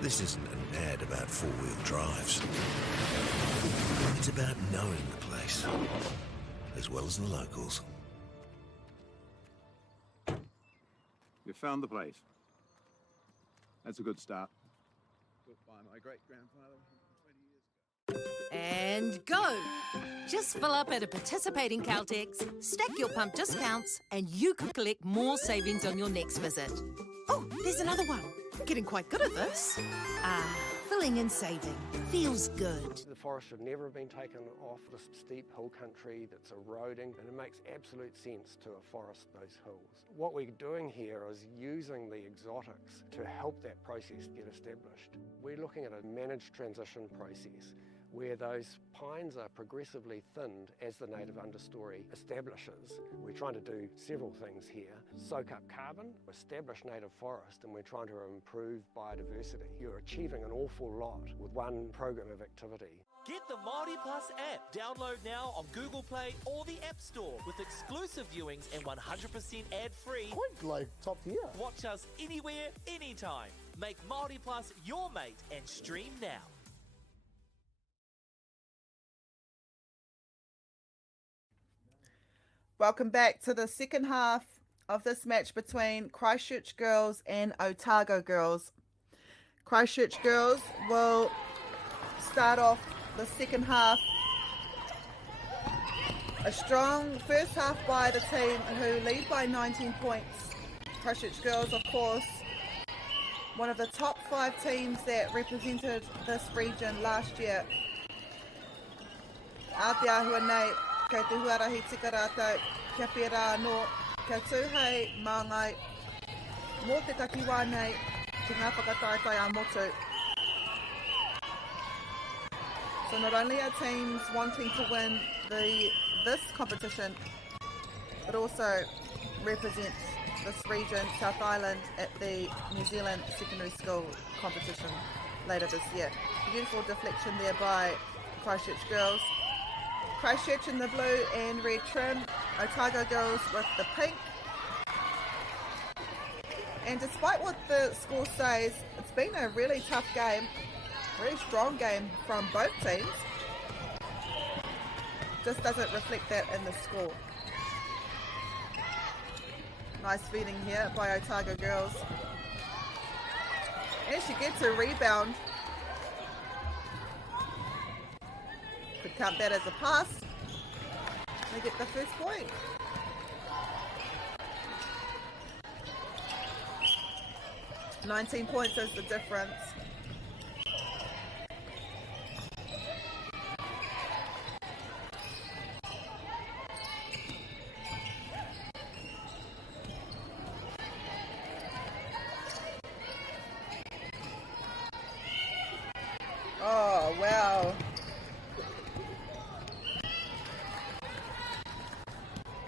This isn't an ad about four-wheel drives. It's about knowing the place, as well as the locals. You found the place. That's a good start. Built by my great-grandfather 20 years ago. And go! Just fill up at a participating Caltex, stack your pump discounts, and you could collect more savings on your next visit. Oh, there's another one. Getting quite good at this. Filling and saving. Feels good. The forest should never have been taken off this steep hill country that's eroding, and it makes absolute sense to afforest those hills. What we're doing here is using the exotics to help that process get established. We're looking at a managed transition process where those pines are progressively thinned as the native understory establishes. We're trying to do several things here. Soak up carbon, establish native forest, and we're trying to improve biodiversity. You're achieving an awful lot with one program of activity. Get the Māori Plus app. Download now on Google Play or the App Store with exclusive viewings and 100% ad-free. Quite like top tier. Watch us anywhere, anytime. Make Māori Plus your mate and stream now. Welcome back to the second half of this match between Christchurch girls and Otago girls. Christchurch girls will start off the second half. A strong first half by the team who lead by 19 points. Christchurch girls, of course, one of the top 5 teams that represented this region last year. Ātea nei, kei te huarahi tika rātou, kia pērā no, kia tūhei māngai, mō te takiwā nei, ki ngā whakataitai a motu. So not only are teams wanting to win this competition, but also represent this region, South Island, at the New Zealand Secondary School competition later this year. Beautiful deflection there by Christchurch girls. Christchurch in the blue and red trim, Otago girls with the pink. And despite what the score says, it's been a really tough game, really strong game from both teams. just doesn't reflect that in the score. Nice feeding here by Otago girls. And she gets a rebound. Could count that as a pass. They get the first point. $19 points is the difference. Oh, wow.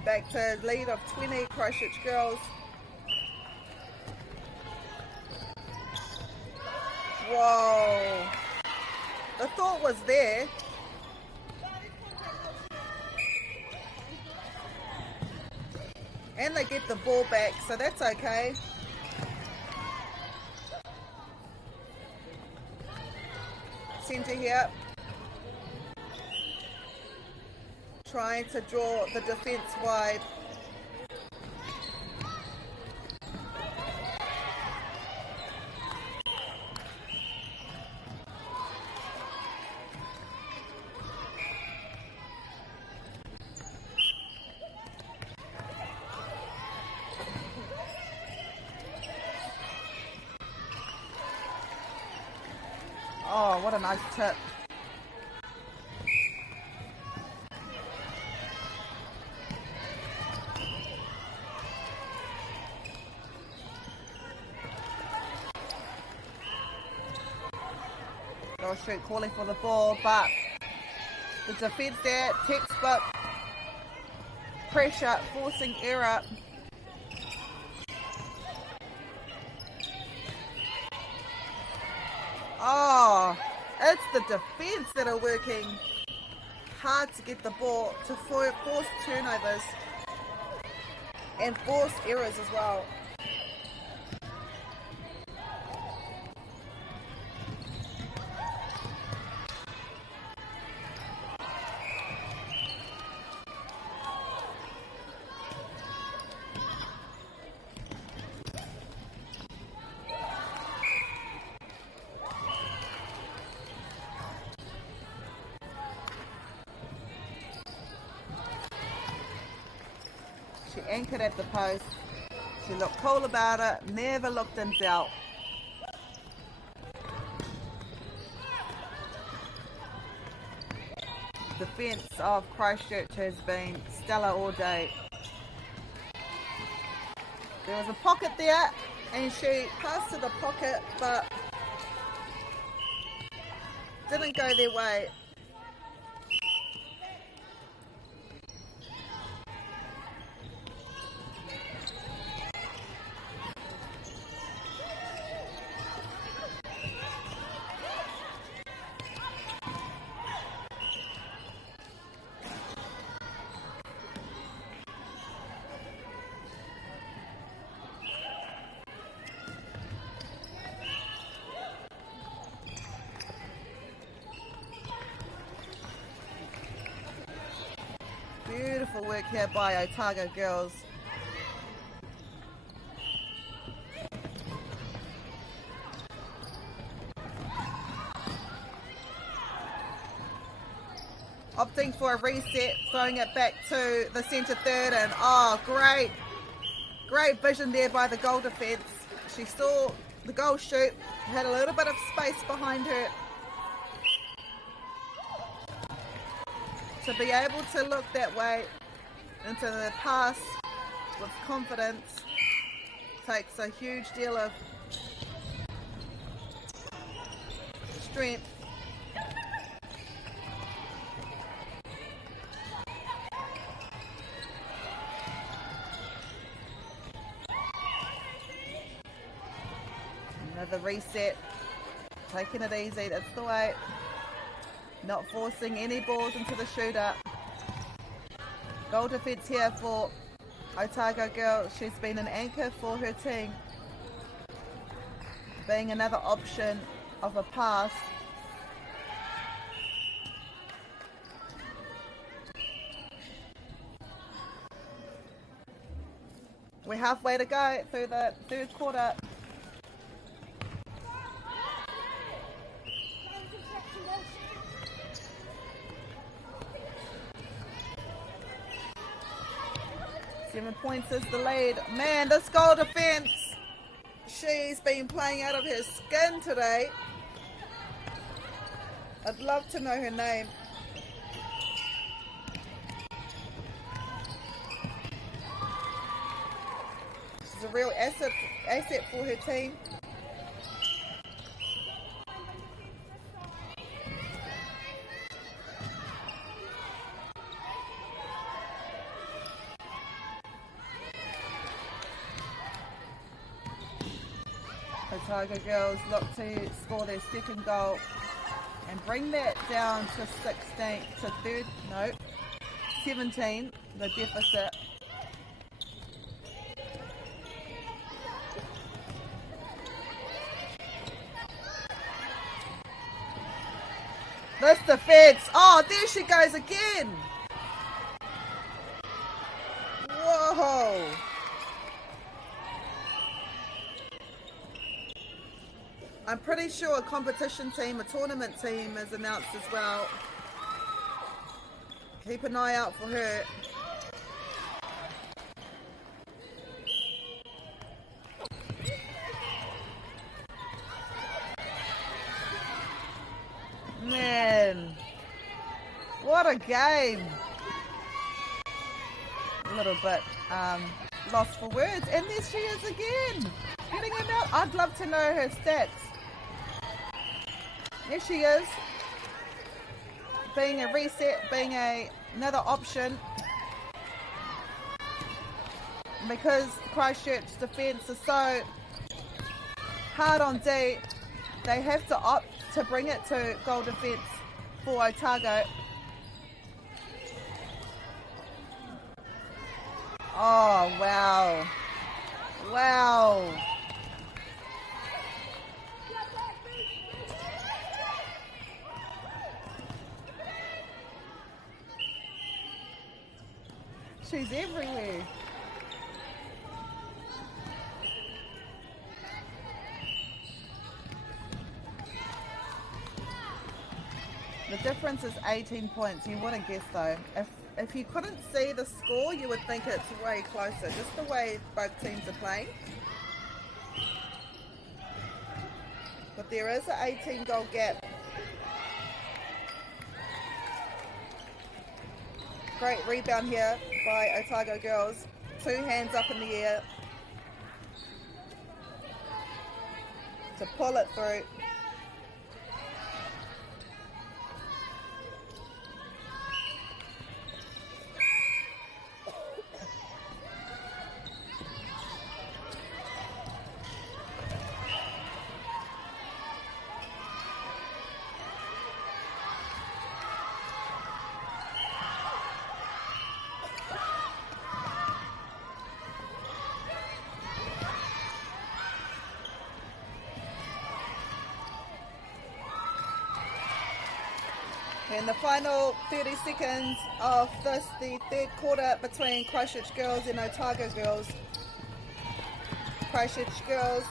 Back to lead of 20, Christchurch girls. Whoa. The thought was there. And they get the ball back, so that's okay. Centre here. Trying to draw the defence wide. Oh, what a nice tip. They'll shoot, calling for the ball, but the defence there, textbook pressure, forcing error. Oh, it's the defence that are working hard to get the ball, to force turnovers and force errors as well. She anchored at the post. She looked cool about it, never looked in doubt. Defence of Christchurch has been stellar all day. There was a pocket there and she passed to the pocket but didn't go their way. Beautiful work here by Otago girls. Opting for a reset, throwing it back to the centre third, and oh, great vision there by the goal defence. She saw the goal shoot, had a little bit of space behind her. To be able to look that way into the pass with confidence takes a huge deal of strength. Another reset, taking it easy, that's the way. Not forcing any balls into the shooter. Goal defence here for Otago girl. She's been an anchor for her team. Being another option of a pass. We're halfway to go through the third quarter. Seven points is the lead. Man, this goal defense. She's been playing out of her skin today. I'd love to know her name. She's a real asset for her team. Otago girls look to score their second goal and bring that down to 17, the deficit. This defense. Oh, there she goes again. Whoa. I'm pretty sure a competition team, a tournament team is announced as well. Keep an eye out for her. Man, what a game. A little bit lost for words. And there she is again. Getting him out. I'd love to know her stats. There she is, being a reset, being another option, because Christchurch defence is so hard on D, they have to opt to bring it to goal defence for Otago. Oh, wow. Wow. She's everywhere. The difference is 18 points. You wouldn't guess though. If you couldn't see the score, you would think it's way closer. Just the way both teams are playing. But there is an 18 goal gap. Great rebound here by Otago girls. 2 hands up in the air to pull it through. In the final 30 seconds of the third quarter between Christchurch girls and Otago girls. Christchurch girls,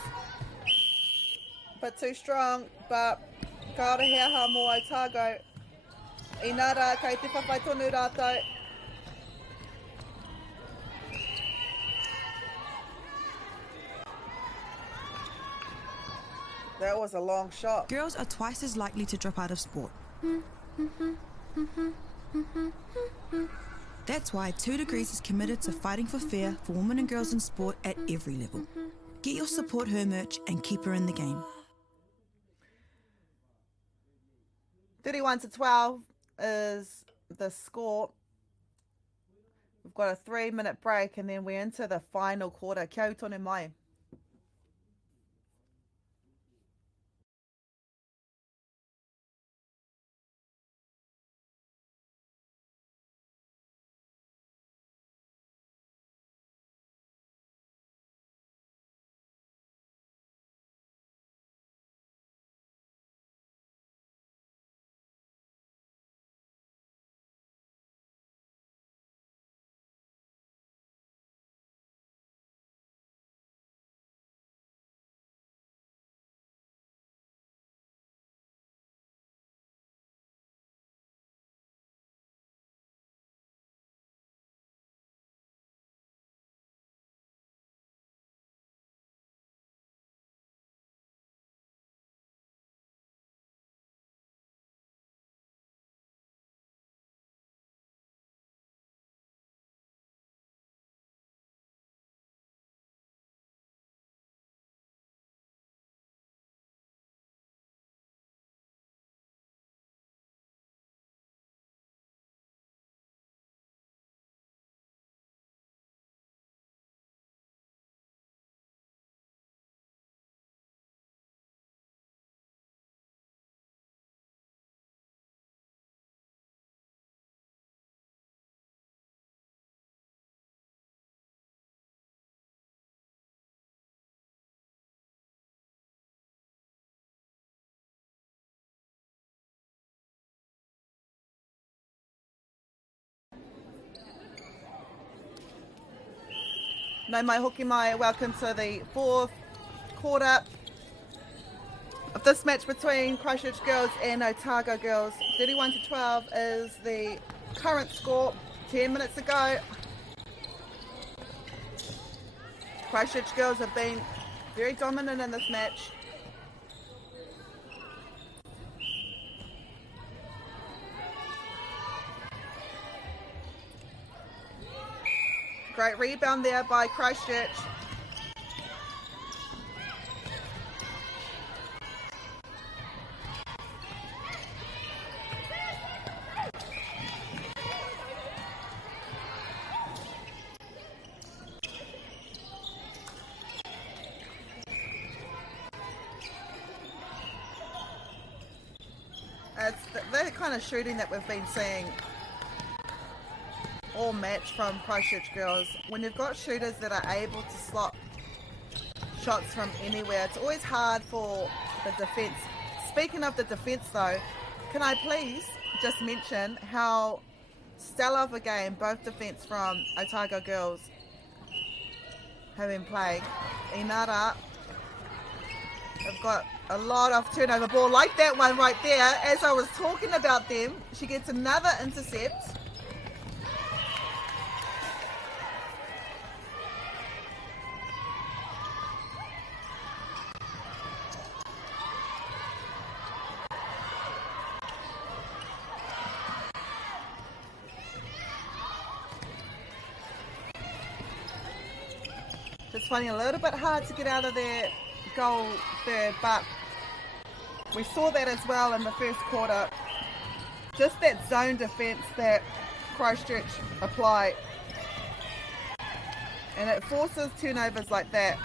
but too strong, but ka ora hea ha mo Otago. Inara kei te whawhai tonu rātou. That was a long shot. Girls are twice as likely to drop out of sport. That's why 2 Degrees is committed to fighting for fair for women and girls in sport at every level. Get your Support Her merch and keep her in the game. 31-12 is the score. We've got a 3-minute break and then we're into the final quarter. Kia ora tonu mai. No mai hoki mai, welcome to the fourth quarter of this match between Christchurch girls and Otago girls. 31-12 is the current score. 10 minutes ago, Christchurch girls have been very dominant in this match. Great rebound there by Christchurch. It's the kind of shooting that we've been seeing all match from Christchurch girls. When you've got shooters that are able to slot shots from anywhere, it's always hard for the defence. Speaking of the defence though, can I please just mention how stellar of a game both defence from Otago girls have been playing. Inara have got a lot of turnover ball, like that one right there. As I was talking about them, she gets another intercept. Just finding a little bit hard to get out of their goal third, but we saw that as well in the first quarter. Just that zone defence that Christchurch apply, and it forces turnovers like that.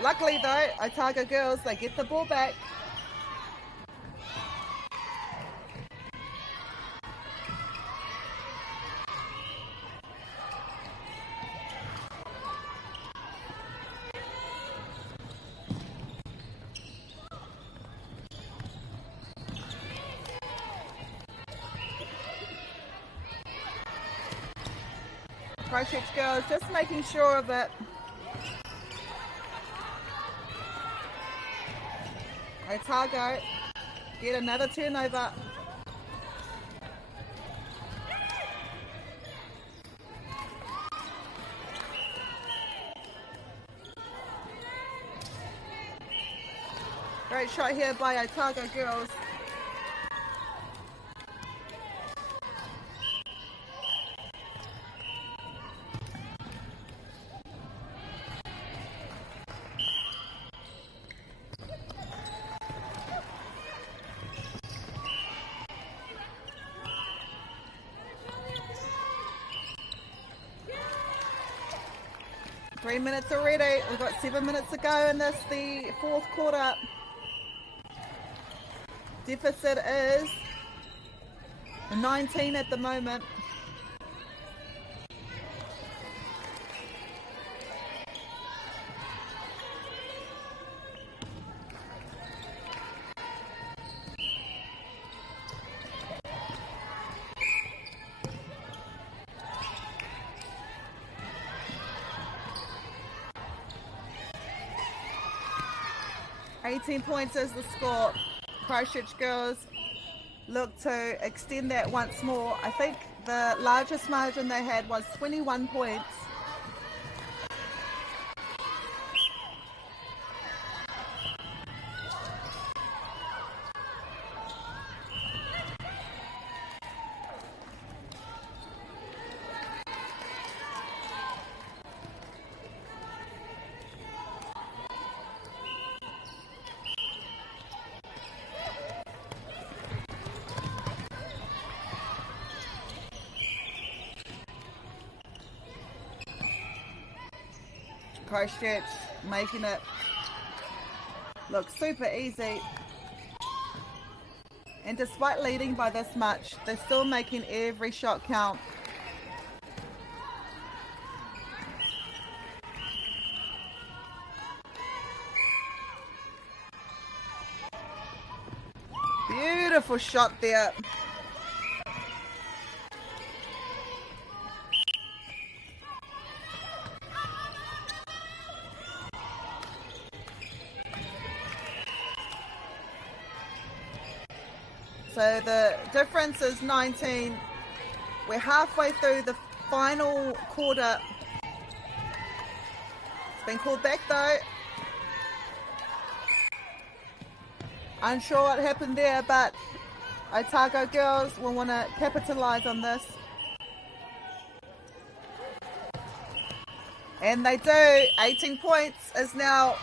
Luckily though, Otago girls, they get the ball back. Christchurch girls just making sure of it. Otago get another turnover. Great shot here by Otago girls. Three minutes already. We've got 7 minutes to go in this, the fourth quarter. Deficit is 19 at the moment. $18 points is the score. Christchurch girls look to extend that once more. I think the largest margin they had was 21 points. Christchurch making it look super easy, and despite leading by this much, they're still making every shot count. Beautiful shot there. So the difference is 19. We're halfway through the final quarter. It's been called back though. Unsure what happened there, but Otago girls will want to capitalise on this. And they do. 18 points is now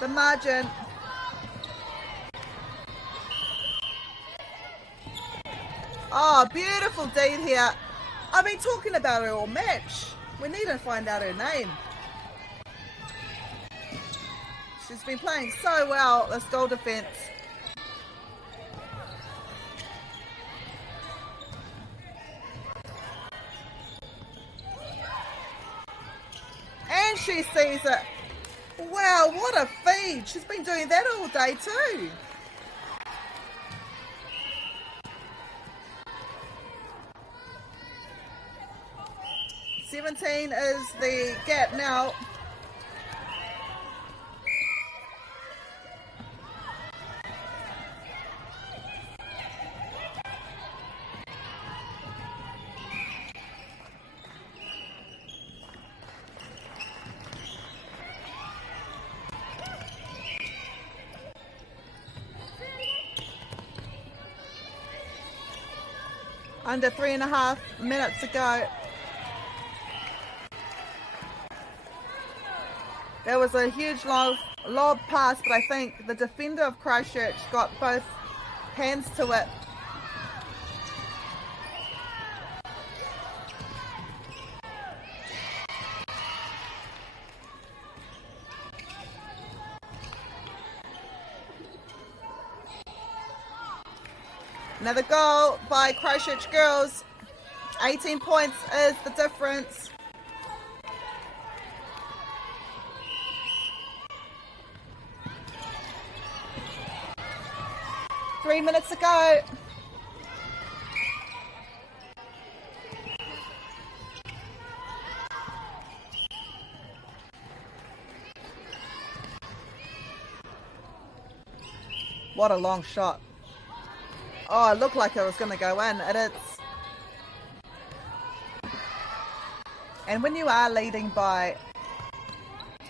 the margin. Oh, beautiful deed here. I've been talking about her all match. We need to find out her name. She's been playing so well, this goal defence. And she sees it. Wow, what a feed. She's been doing that all day too. $17 is the gap now. Under 3.5 minutes to go. There was a huge lob pass, but I think the defender of Christchurch got both hands to it. Another goal by Christchurch girls. 18 points is the difference. Three minutes to go. What a long shot. Oh, it looked like it was going to go in. And when you are leading by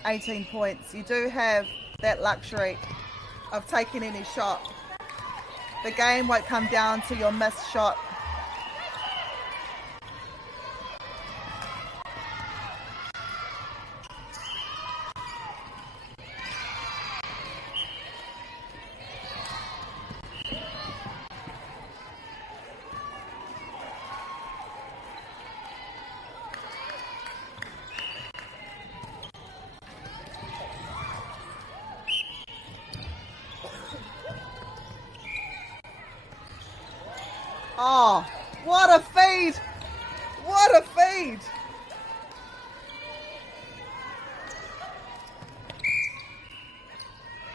18 points, you do have that luxury of taking any shot. The game won't come down to your missed shot. Oh, what a feed! What a feed!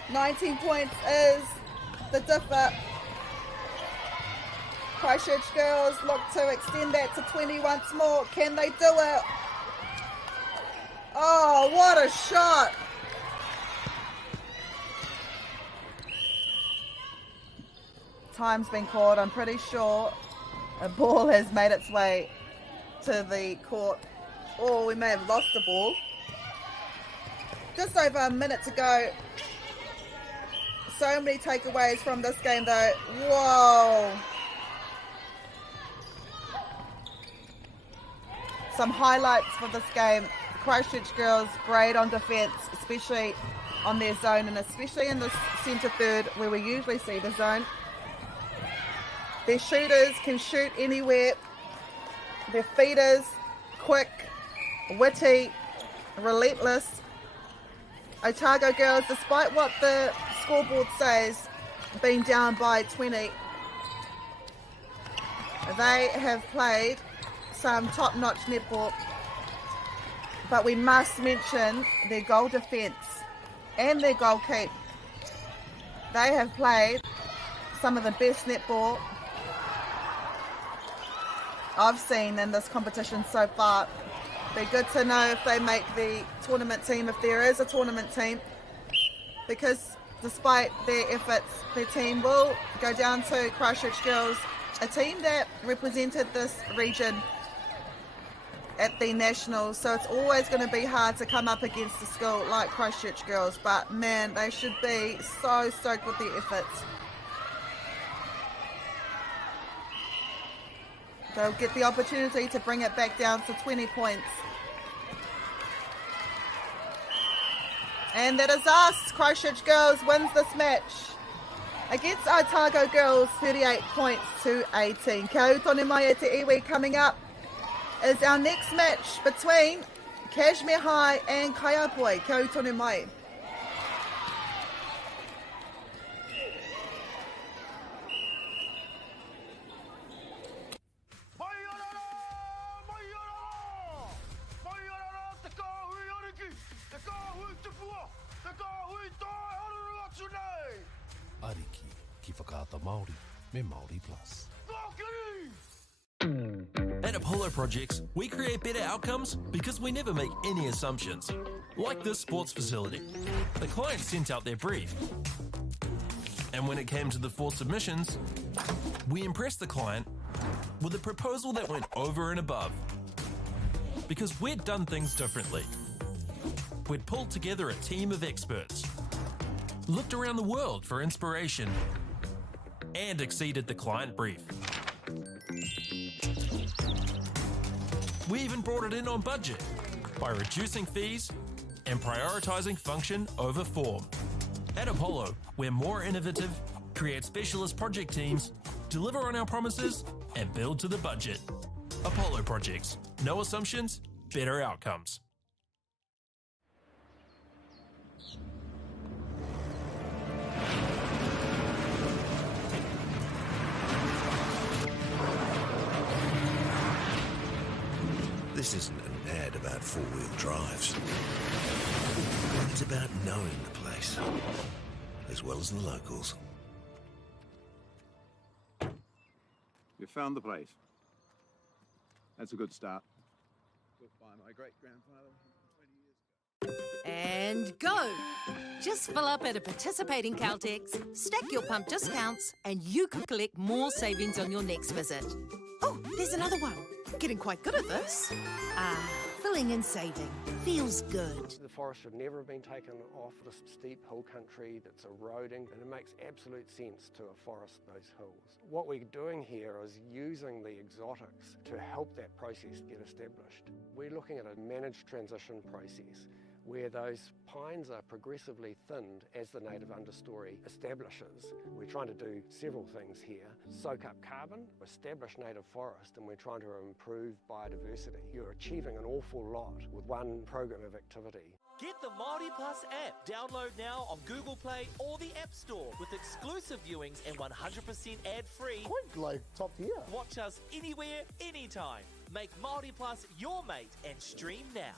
$19 points is the differ. Christchurch girls look to extend that to 20 once more. Can they do it? Oh, what a shot! Time's been called. I'm pretty sure a ball has made its way to the court. Or we may have lost the ball. Just over a minute to go. So many takeaways from this game though. Whoa. Some highlights for this game. Christchurch girls great on defence, especially on their zone and especially in the centre third where we usually see the zone. Their shooters can shoot anywhere. Their feeders, quick, witty, relentless. Otago girls, despite what the scoreboard says, being down by 20, they have played some top-notch netball. But we must mention their goal defence and their goal keep. They have played some of the best netball I've seen in this competition so far. Be good to know if they make the tournament team, if there is a tournament team, because despite their efforts, their team will go down to Christchurch Girls, a team that represented this region at the Nationals, so it's always going to be hard to come up against a school like Christchurch Girls, but man, they should be so stoked with their efforts. They'll get the opportunity to bring it back down to 20 points. And that is us. Christchurch Girls wins this match against Otago Girls, 38 points to 18. Kia ora tonu mai e te iwi. Coming up is our next match between Kashmir High and Kayapo. Kia ora tonu mai. Ariki ki whakaata Māori me Māori Plus. At Apollo Projects, we create better outcomes because we never make any assumptions. Like this sports facility. The client sent out their brief. And when it came to the 4 submissions, we impressed the client with a proposal that went over and above. Because we'd done things differently. We'd pulled together a team of experts, looked around the world for inspiration, and exceeded the client brief. We even brought it in on budget by reducing fees and prioritising function over form. At Apollo, we're more innovative, create specialist project teams, deliver on our promises, and build to the budget. Apollo Projects. No assumptions, better outcomes. This isn't an ad about four-wheel drives. It's about knowing the place, as well as the locals. You found the place. That's a good start. Built by my great-grandfather 20 years ago. And go! Just fill up at a participating Caltex, stack your pump discounts, and you could collect more savings on your next visit. Oh, there's another one. Getting quite good at this. Filling and saving. Feels good. The forest should never have been taken off the steep hill country that's eroding, and it makes absolute sense to afforest those hills. What we're doing here is using the exotics to help that process get established. We're looking at a managed transition process where those pines are progressively thinned as the native understory establishes. We're trying to do several things here. Soak up carbon, establish native forest, and we're trying to improve biodiversity. You're achieving an awful lot with one program of activity. Get the Māori Plus app. Download now on Google Play or the App Store with exclusive viewings and 100% ad-free. Quite like top tier. Watch us anywhere, anytime. Make Māori Plus your mate and stream now.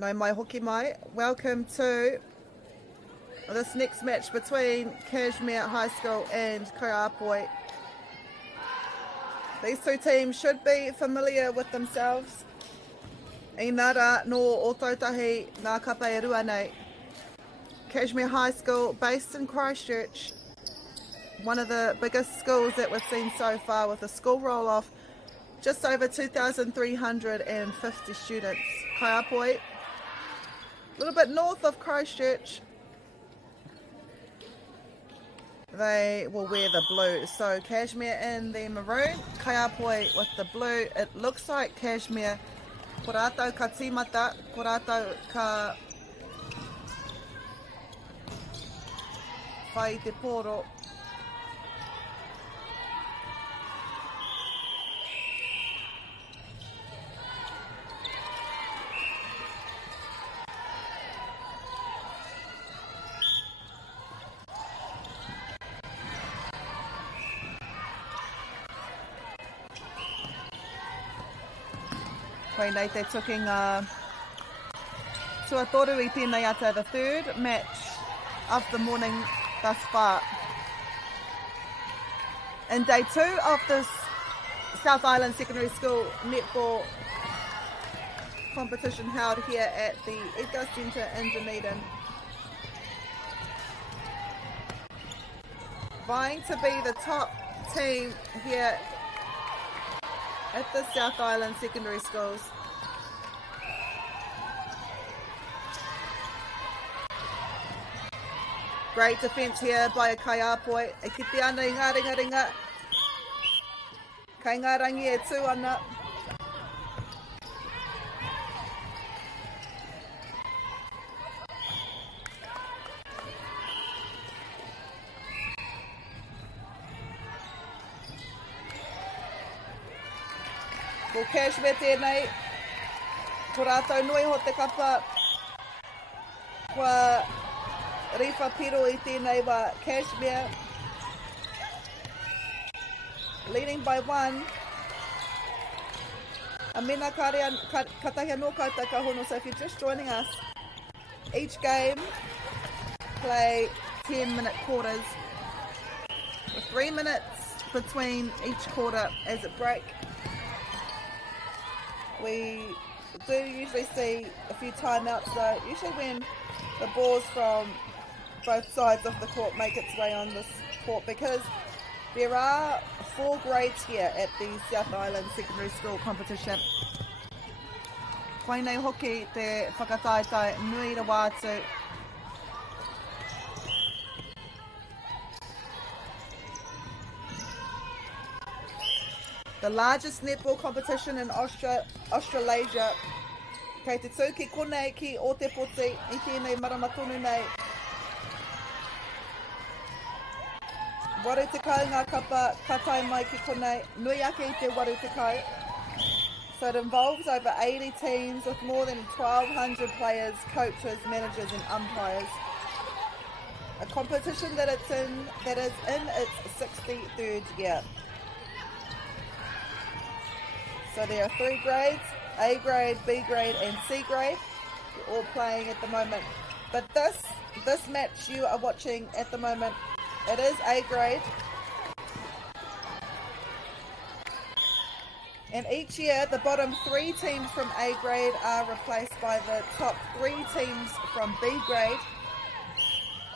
No mai hoki mai. Welcome to this next match between Kashmir High School and Kayapo. These two teams should be familiar with themselves. I nara no o tautahi ngā kapa e rua nei. Kashmir High School, based in Christchurch, one of the biggest schools that we've seen so far, with a school roll-off just over 2,350 students. Kayapo, a little bit north of Christchurch, they will wear the blue. So Kashmir in the maroon, Kayapo with the blue. It looks like Kashmir, ko rātou ka tīmata, ko rātou ka whai te poro. Koe nei te tukinga tuatoru I tēnei ata, the third match of the morning thus far. In day 2 of this South Island Secondary School netball competition held here at the Edgar Centre in Dunedin. Vying to be the top team here at the South Island Secondary Schools. Great defence here by a Kayapo. E kite ana I ngā ringa. Kei ngā rangi e tū ana. Ko Kashmir tēnei, ko rātou nui ho te kapa, kua riwha piro I tēnei wa Kashmir, leading by 1. A mena katahi anō koutou ka hono, so if you're just joining us, each game play 10-minute quarters, with 3 minutes between each quarter as it break. We do usually see a few timeouts though, usually when the balls from both sides of the court make its way on this court, because there are 4 grades here at the South Island Secondary School competition. Koe nei hoki te whakataitai nui ra wātu. The largest netball competition in Australasia. Kei te tū ki konei ki o te poti I tēnei marama tonu nei. Waru te kau ngā kapa katai mai ki konei, nui ake I te waru te kau. So it involves over 80 teams with more than 1,200 players, coaches, managers and umpires. A competition that is in its 63rd year. So there are 3 grades, A grade, B grade and C grade. They're all playing at the moment. But this match you are watching at the moment, it is A grade. And each year the bottom 3 teams from A grade are replaced by the top 3 teams from B grade.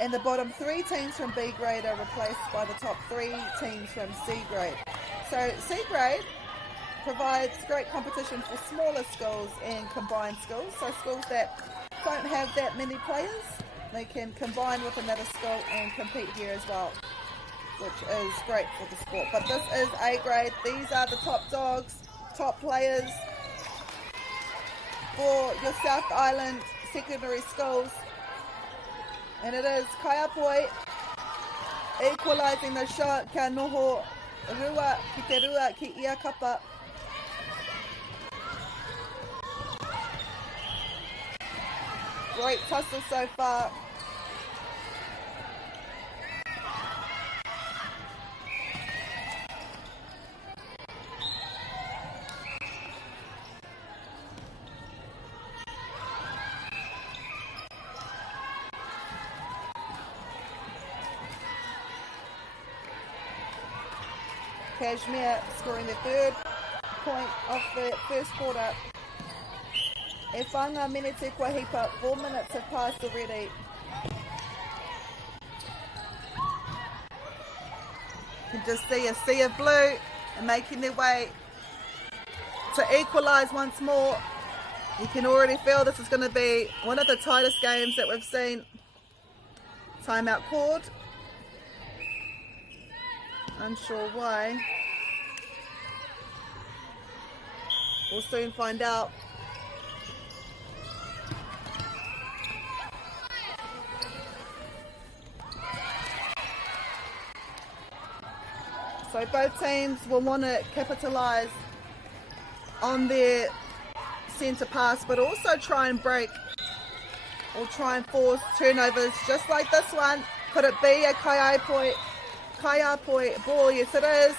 And the bottom 3 teams from B grade are replaced by the top 3 teams from C grade. So C grade provides great competition for smaller schools and combined schools. So schools that don't have that many players, they can combine with another school and compete here as well, which is great for the sport. But this is A grade. These are the top dogs, top players for your South Island secondary schools. And it is Kayapo equalising the shot, ka noho rua ki te rua ki ia kapa. Great tussle so far. Kashmir scoring the third point of the first quarter. E whanga minute kua hipa, 4 minutes have passed already. You can just see a sea of blue and making their way to equalise once more. You can already feel this is going to be one of the tightest games that we've seen. Timeout called. Unsure why. We'll soon find out. So both teams will want to capitalise on their centre pass, but also try and break or try and force turnovers, just like this one. Could it be a Kayapo ball? Yes, it is.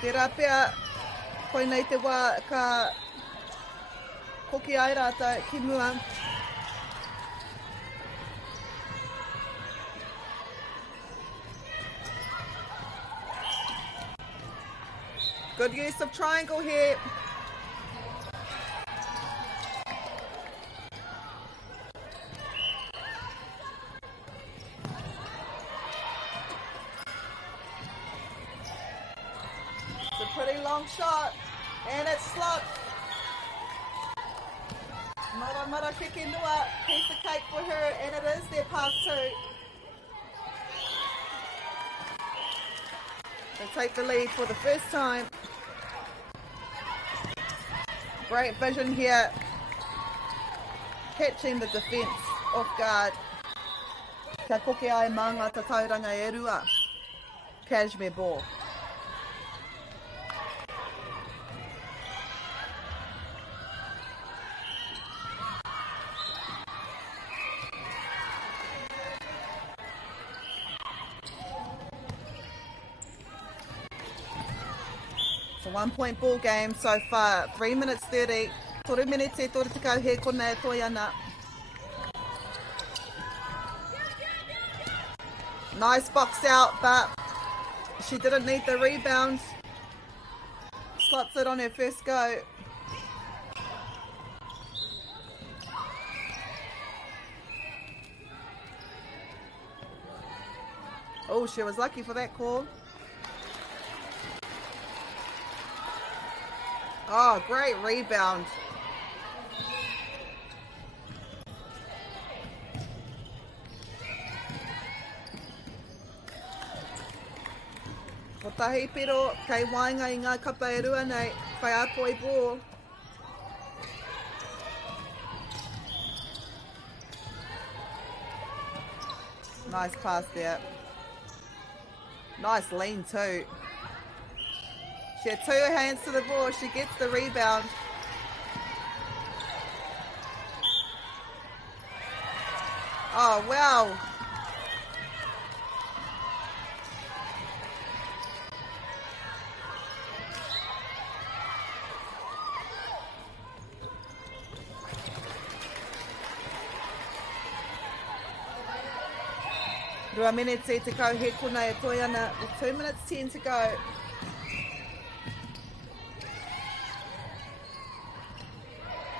Te rapea, koe nei te wā ka koki ai rata ki mua. Good use of triangle here. It's a pretty long shot, and it's slopped. Mara kiki nua, piece of cake for her, and it is their pass two. They take the lead for the first time. Great vision here, catching the defence off guard. Kia koke ai manga ta tauranga e rua. Kashmir ball. It's a 1 point ball game so far. 3 minutes 30. Tore minute tore te kau he kona e toi ana. Nice box out, but she didn't need the rebound. Slots it on her first go. Oh, she was lucky for that call. Oh, great rebound. Ko tahi pero kei wainga I ngā kapa e rua nei, Kayapo I ball. Nice pass there. Nice lean too. She had two hands to the ball. She gets the rebound. Oh, wow. Rua minute te kau he kona e toi ana. With 2 minutes 10 to go.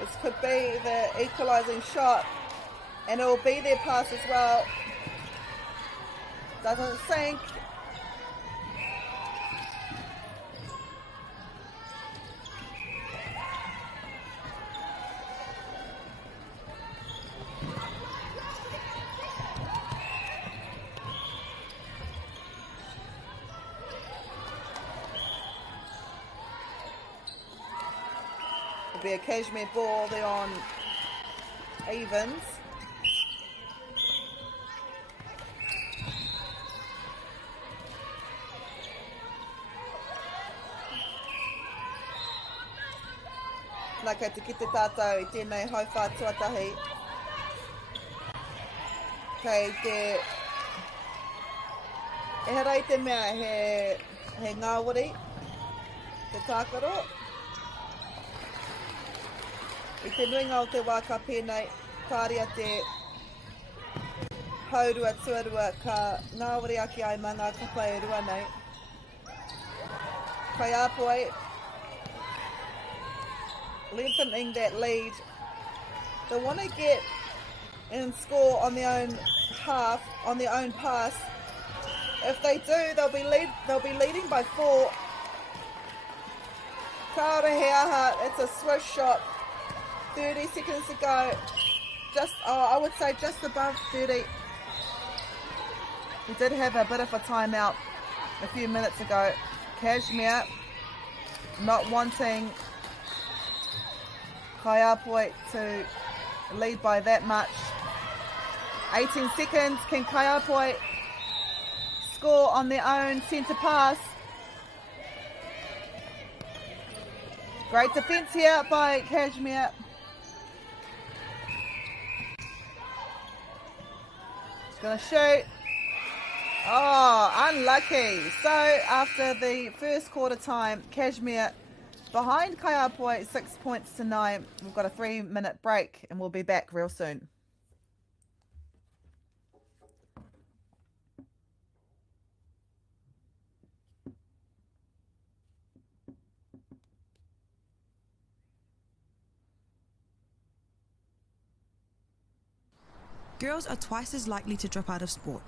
This could be the equalising shot, and it will be their pass as well. Doesn't sink. Be a Kashmir ball, they're on evens. Nā kei te kite tātou I tēnei hauwha tuatahi. Kei te... E harai te mea he ngāwari, te tākaro. I te nuinga o te wā ka pēnei, kāria te haurua tuarua ka ngāwari ake ai mā ngā kapa e rua nei. Kayapo lengthening that lead. They want to get and score on their own half, on their own pass. If they do, they'll be leading by 4. Kaore he aha, it's a swish shot. 30 seconds to go. I would say just above 30. We did have a bit of a timeout a few minutes ago. Kashmir not wanting Kayapo to lead by that much. 18 seconds. Can Kayapo score on their own centre pass? Great defence here by Kashmir. He's going to shoot. Oh, unlucky. So after the first quarter time, Kashmir behind Kayapo 6 points to 9. We've got a 3-minute break and we'll be back real soon. Girls are twice as likely to drop out of sport.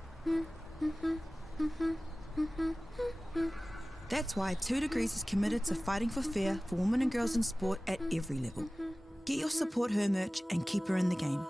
That's why 2 Degrees is committed to fighting for fair for women and girls in sport at every level. Get your Support Her merch and keep her in the game.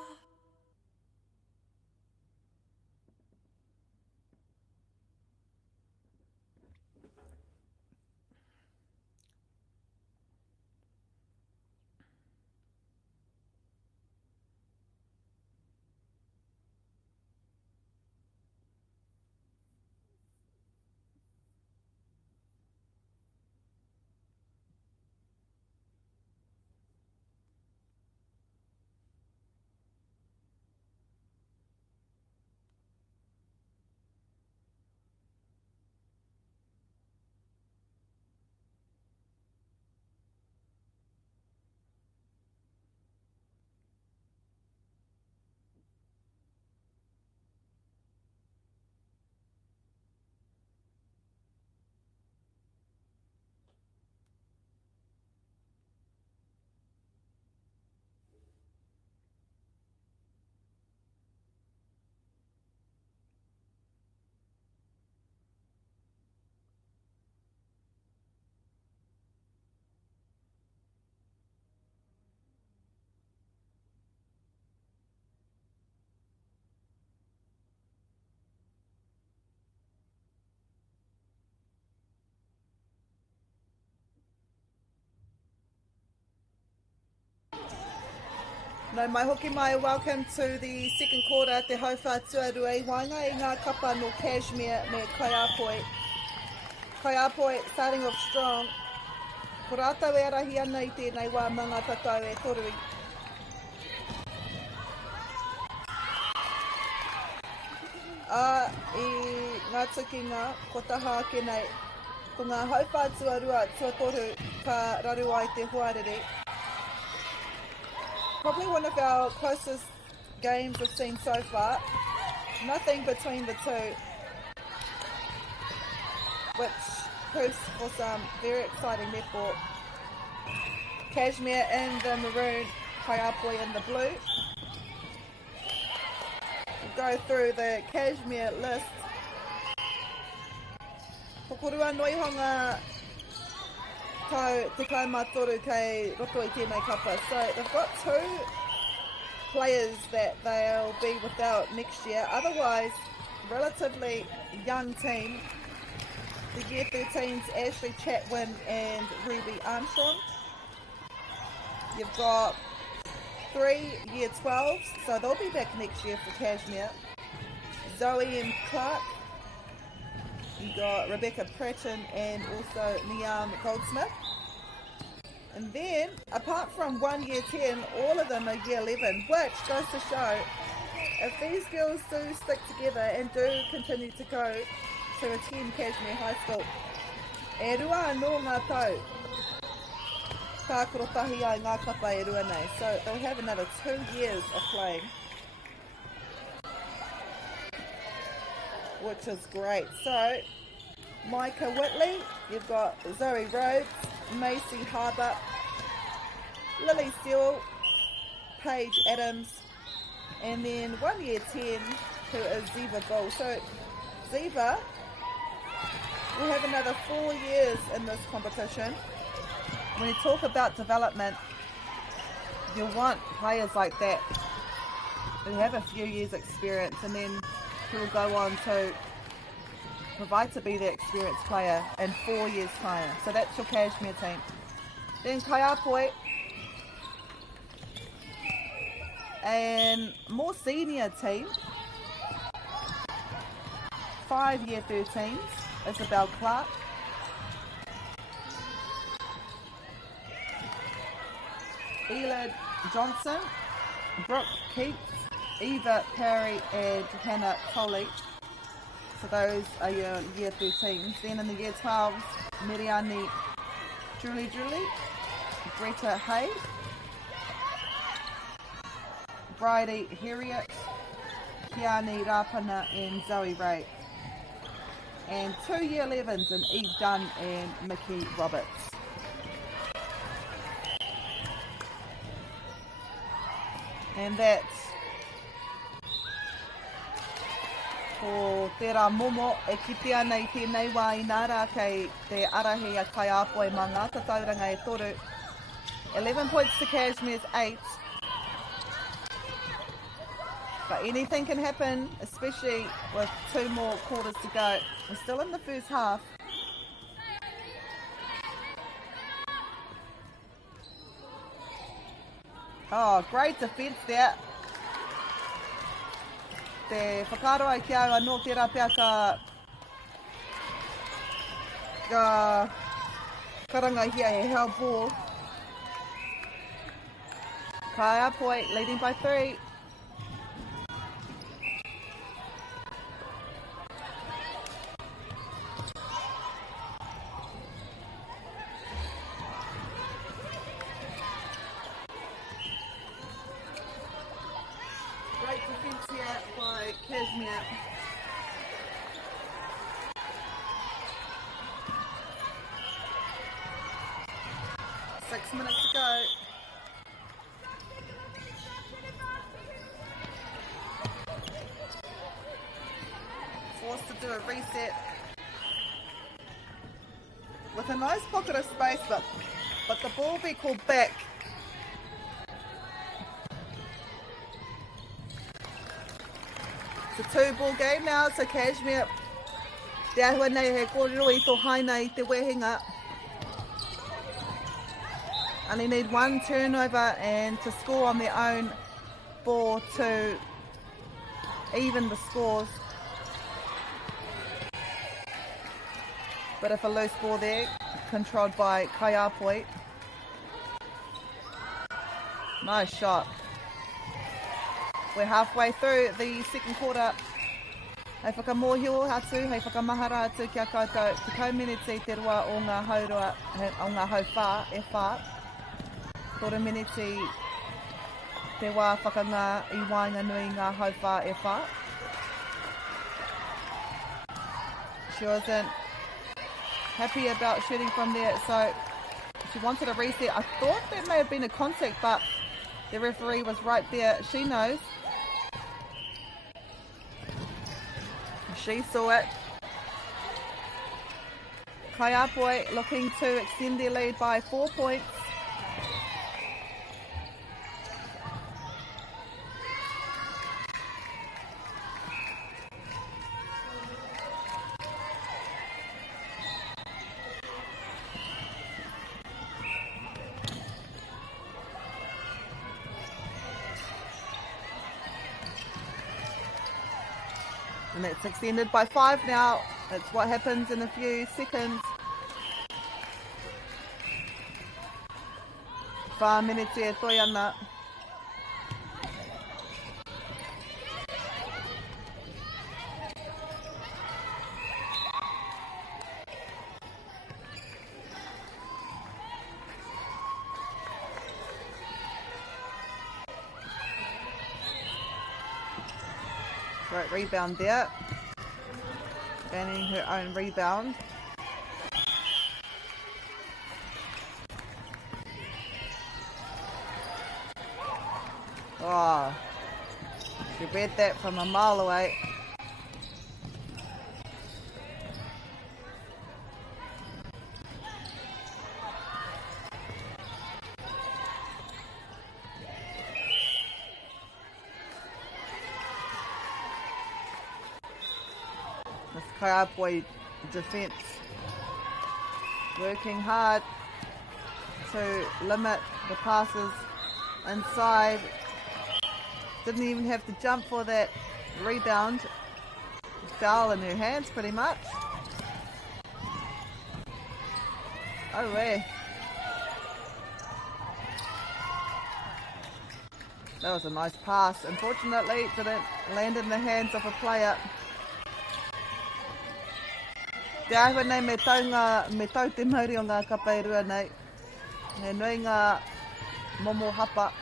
No mai hoki mai, welcome to the second quarter te hauwha tuarua I wainga I ngā kapa no Kashmir me Kayapo. Kayapo starting off strong. Ko rātau e arahi ana I tēnei wā mga tatau e torui. I ngā tukinga, ko taha ake nei. Ko ngā hauwha tuarua tuatoru ka raru ai te huarere. Probably one of our closest games we've seen so far. Nothing between the two, which proves for some very exciting netball. Kashmir in the maroon, Kayapo in the blue. We'll go through the Kashmir list. Pokorua noihonga tau te kaumatoru kei roto I tēnei kapa. So they've got 2 players that they'll be without next year. Otherwise, relatively young team. The year 13s, Ashley Chatwin and Ruby Armstrong. You've got 3 year 12s, so they'll be back next year for Kashmir. Zoe and Clark. You got Rebecca Pratton and also Niam Goldsmith. And then, apart from 1 year 10, all of them are year 11, which goes to show if these girls do stick together and do continue to go to attend Kashmir High School, e rua anō ngā tau, ka korotahi ai ngā kapa e rua nei. So they'll have another 2 years of playing. which is great. So, Micah Whitley, you've got Zoe Rhodes, Macy Harbour, Lily Sewell, Paige Adams, and then 1 year 10, who is Ziva Bull. So, Ziva will have another 4 years in this competition. When you talk about development, you want players like that who have a few years experience and then who will go on to provide to be the experienced player in 4 years time. So that's your Kashmir team. Then Kayapo, and more senior team, 5 year 13s, Isabel Clark, Elad Johnson, Brooke Keats, Eva Perry, and Hannah Coley. So those are your year 13s. Then in the year 12s, Miriani Julie, Greta Hay, Bridie Harriet, Kiani Rapana, and Zoe Ray. And 2 year 11s in Eve Dunn and Mickey Roberts. And that's ko tērā momo e kitea nei tēnei wā i nara kei te arahi a Kayapo e manga tauranga e toru. 11 points to Kashmir's 8. But anything can happen, especially with 2 more quarters to go. We're still in the first half. Oh, great defence there. Te whakaro ai ki au anō tērā pia ka karangaihia e held ball. Kayapo leading by 3. Great defence here by Kashmir. Six minutes to go. Forced to do a reset with a nice pocket of space, but the ball be called back. It's a 2-ball game now, so Kashmir te ahua nei he kōrero I tō haina I te wehinga. Only need 1 turnover and to score on their own ball to even the scores. But if a loose ball there, controlled by Kayapo. Nice shot. We're halfway through the second quarter. Hei whakamohio atu, hei whakamahara atu kia koutou. Te kauminiti te roa o ngā haurua, o ngā hauwhā, e whā. Tore miniti te wā whakangā I wainga nui ngā hauwhā, e whā. She wasn't happy about shooting from there, so she wanted a reset. I thought that may have been a contact, but the referee was right there. She knows. She saw it. Kayapo looking to extend their lead by 4 points. And that's extended by 5 now. That's what happens in a few seconds. 5 minutes e toi ana. Great rebound there. gaining her own rebound. Oh, she read that from a mile away. This Kayapo defense working hard to limit the passes inside. Didn't even have to jump for that rebound. Foul in her hands pretty much. Oh way. That was a nice pass. Unfortunately, it didn't land in the hands of a player. Te ahua nei me tau te mauri o ngā kapa e rua nei. He nui ngā momo hapa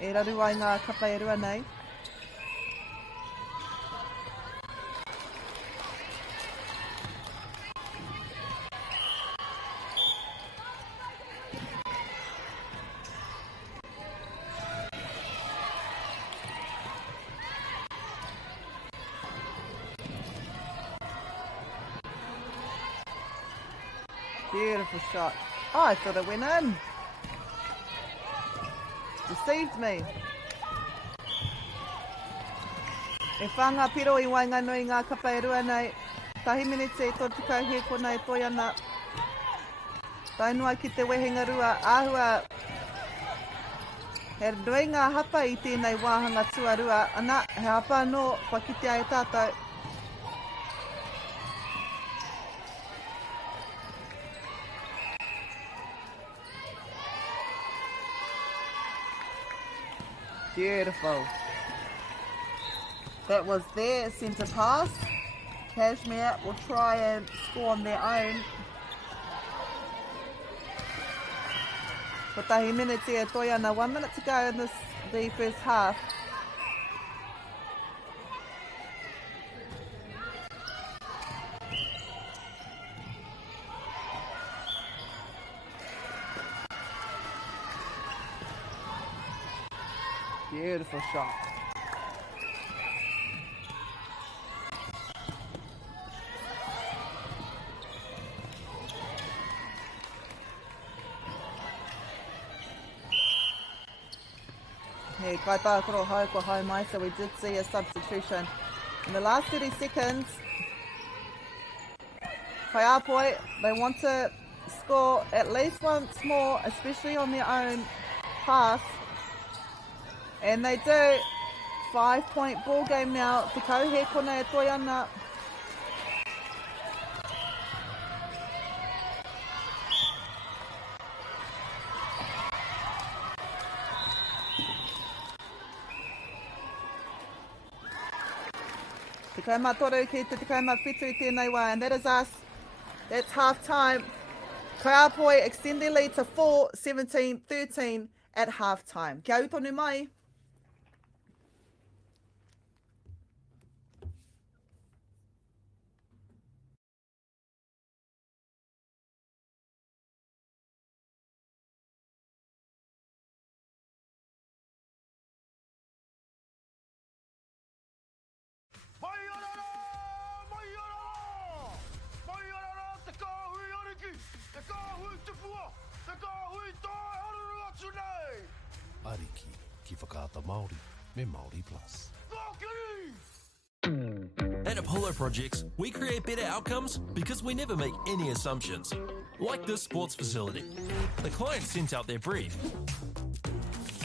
e raru ai ngā kapa e rua nei. Beautiful shot. Oh, I thought it went in. Deceived me. E whanga piro I wainga nui ngā kapa e rua nei. Tahi minute e tō tukau he kona e toi ana. Tainua ki te wehenga rua. Āhua. He nui ngā hapa I tēnei wāhanga tuarua. Ana, he hapa anō, pa kitea e tātou. Beautiful. That was their centre pass. Kashmir will try and score on their own. Kotahi minutes e toi ana. 1 minute to go in the first half. Beautiful shot. Hey, kai tākoro hau ko hau mai, so we did see a substitution. In the last 30 seconds, Kayapo, they want to score at least once more, especially on their own pass. And they do. 5-point ball game now. Te kauhe kona e toi ana. Te kaima toru ki te kaima whitu tēnei wā. And that is us. That's half time. Kayapo extend their lead to 4-17-13 at half time. Kia utonu mai. Ariki ki whakaata Māori me Māori Plus. At Apollo Projects, we create better outcomes because we never make any assumptions. Like this sports facility. The client sent out their brief.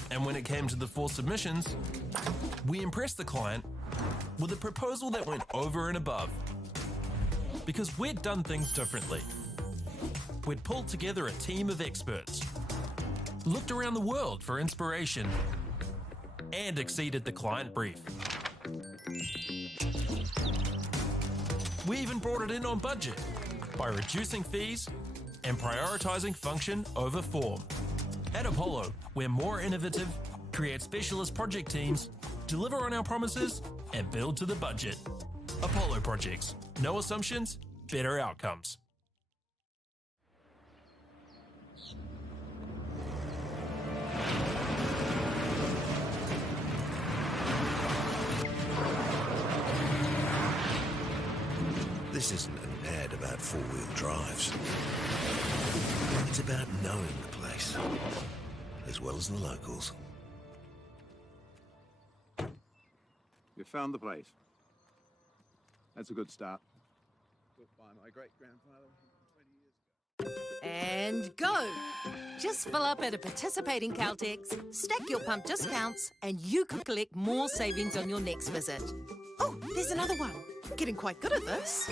And when it came to the 4 submissions, we impressed the client with a proposal that went over and above. Because we'd done things differently. We'd pulled together a team of experts, looked around the world for inspiration, and exceeded the client brief. We even brought it in on budget by reducing fees and prioritizing function over form. At Apollo, we're more innovative, create specialist project teams, deliver on our promises, and build to the budget. Apollo Projects. No assumptions, better outcomes. This isn't an ad about four-wheel drives. It's about knowing the place, as well as the locals. You found the place. That's a good start. Built by my great-grandfather 20 years ago. And go! Just fill up at a participating Caltex, stack your pump discounts, and you could collect more savings on your next visit. Oh, there's another one. Getting quite good at this.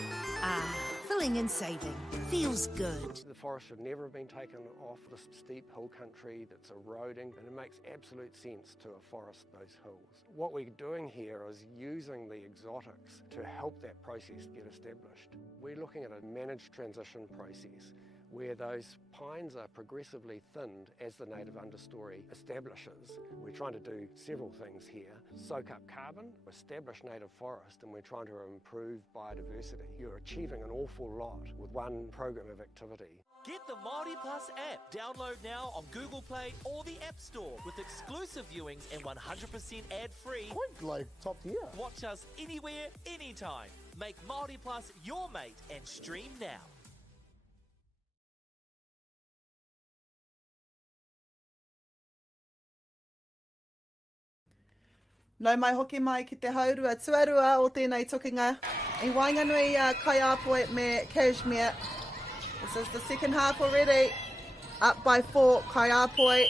Filling and saving. Feels good. The forest should never have been taken off the steep hill country that's eroding, and it makes absolute sense to afforest those hills. What we're doing here is using the exotics to help that process get established. We're looking at a managed transition process where those pines are progressively thinned as the native understory establishes. We're trying to do several things here. Soak up carbon, establish native forest, and we're trying to improve biodiversity. You're achieving an awful lot with one program of activity. Get the Māori Plus app. Download now on Google Play or the App Store with exclusive viewings and 100% ad-free. Quite like top tier. Watch us anywhere, anytime. Make Māori Plus your mate and stream now. Nau mai hoki mai ki te haurua tuarua o tēnei tukinga. I wainganui Kayapo me Kashmir. This is the second half already. Up by 4, Kayapo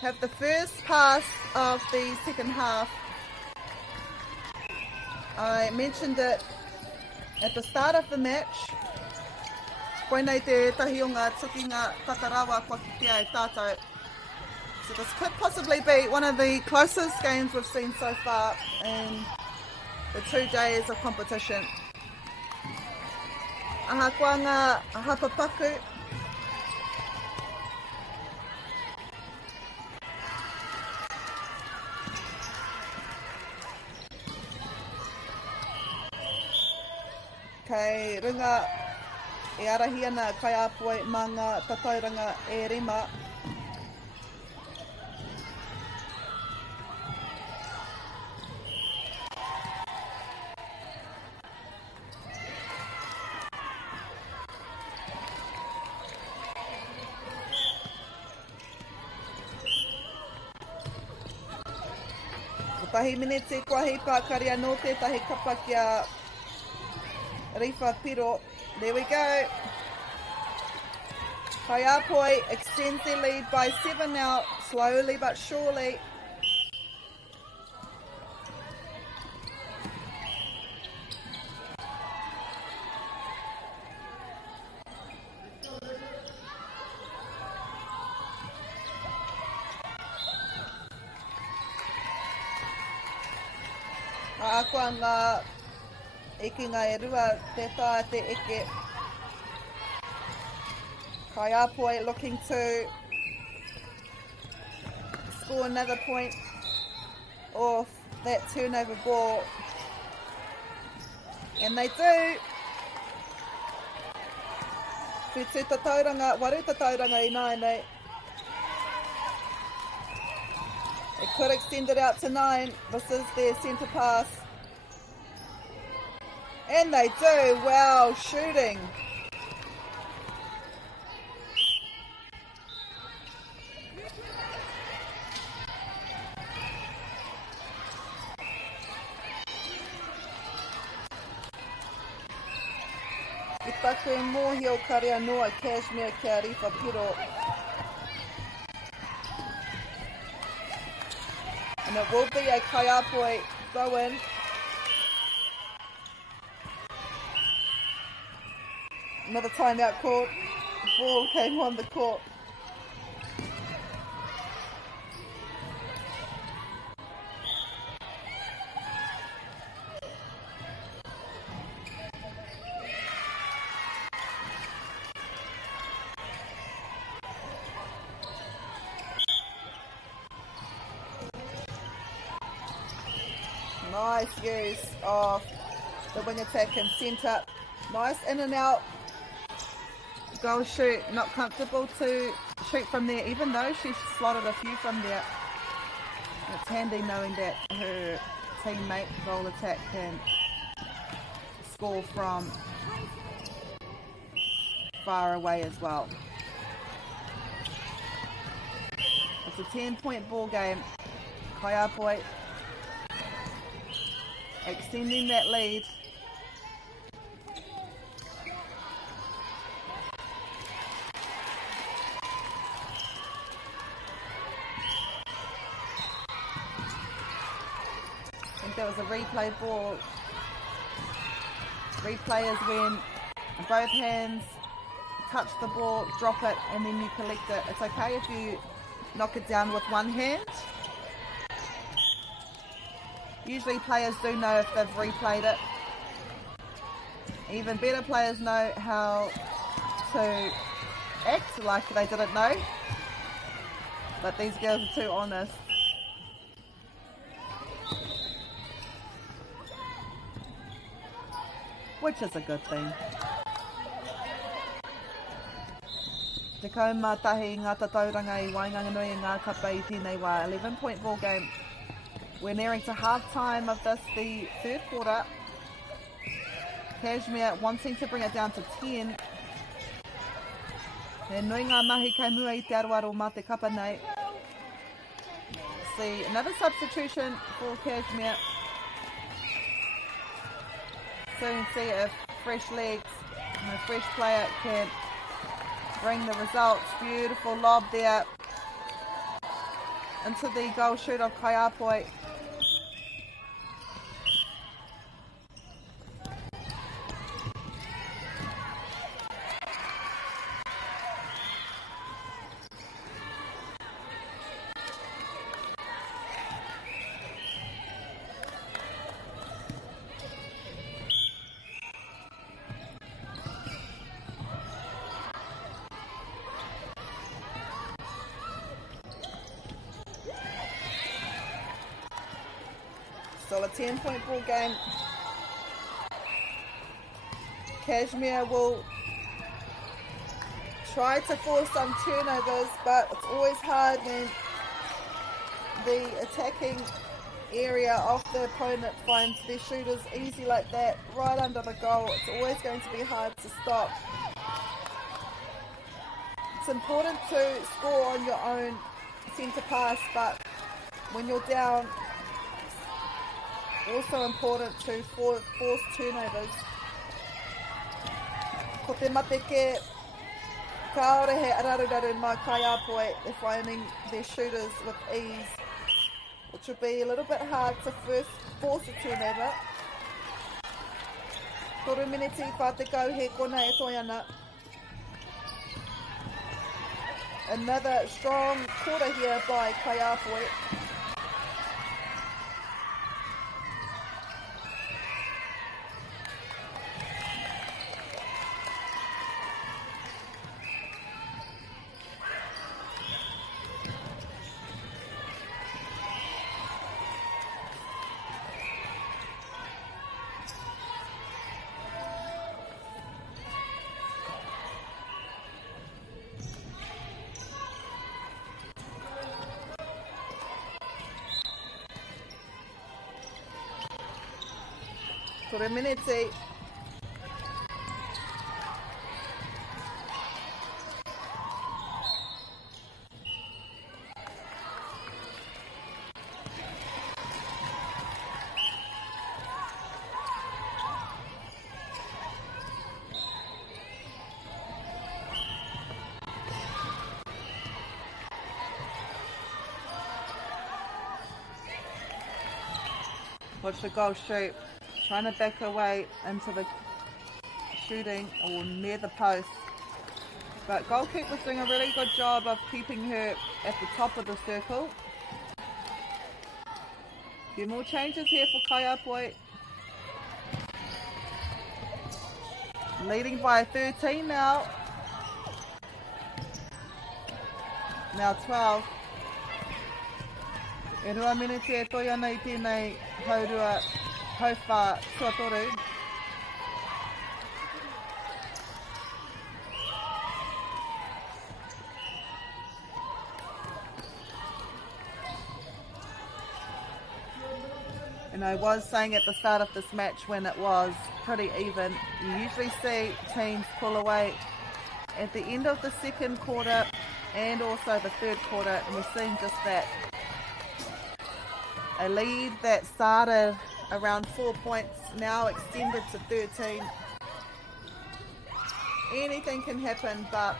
have the first pass of the second half. I mentioned it at the start of the match. Koinei te tahi o ngā tukinga tatarawa kua ki te ai tātou. So this could possibly be one of the closest games we've seen so far in the 2 days of competition. Aha kua ngā hapapaku. Kei runga e arahi ana Kayapo mā ngā tatauranga e rima. Tahi minete kua hei pākari anō tētahi kapa kia Rifa Piro. There we go. Kayapo extends their lead by 7 now, slowly but surely. Akua ngā eke ngā e rua te tā te eke. Kayapo looking to score another point off that turnover ball. And they do. Whitu tatauranga, waru tatauranga I nāne. It could extend it out to 9. This is their centre pass. And they do. Wow, shooting. I taku e mōhi o karea noa Kashmir kia Rifa Piro. And it will be a Kayapo throw in. Another timeout called. Ball came on the court. Nice use of the wing attack and centre. Nice in and out. Goal shoot, not comfortable to shoot from there, even though she's slotted a few from there. It's handy knowing that her teammate, goal attack, can score from far away as well. It's a 10-point ball game. Kayapo extending that lead. I think that was a replay ball. Replay is when both hands touch the ball, drop it, and then you collect it. It's okay if you knock it down with one hand. Usually players do know if they've replayed it. Even better players know how to act like they didn't know. But these girls are too honest. Which is a good thing. Te kaumatahi ngā tatauranga I wainga nui ngā kapa I tēnei wā. 11-point ball game. We're nearing to half time of this, the third quarter. Kashmir wanting to bring it down to 10. He nui ngā mahi kei mua I te aroaro mā te kapa nei. See, another substitution for Kashmir. Soon see if fresh legs and a fresh player can bring the results. Beautiful lob there into the goal shoot of Kayapo. Still a 10-point ball game. Kashmir will try to force some turnovers, but it's always hard when the attacking area of the opponent finds their shooters easy like that, right under the goal. It's always going to be hard to stop. It's important to score on your own centre pass, but when you're down, also important to force turnovers. Ko te mateke, kaore he araruraru mai Kayapo, they're finding their shooters with ease, which will be a little bit hard to first force a turnover. Toru miniti whātekau he kona e toi ana. Another strong quarter here by Kayapo. For a minute, watch the goal shoot. Trying to back away into the shooting or near the post. But goalkeeper's doing a really good job of keeping her at the top of the circle. A few more changes here for Kayapo. Leading by 13 now. Now 12. E rua minute e toi ana I tēnei haurua hauwha tuatoru. And I was saying at the start of this match when it was pretty even, you usually see teams pull away at the end of the second quarter and also the third quarter, and we're seeing just that. A lead that started around 4 points now extended to 13. Anything can happen, but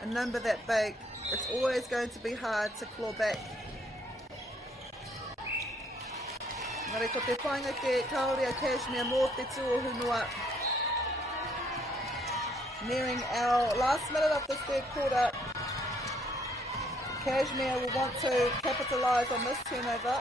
a number that big, it's always going to be hard to claw back. Ngare ko te whainga ke kaore a Kashmir mō te tuohunua. Nearing our last minute of the third quarter. Kashmir will want to capitalise on this turnover.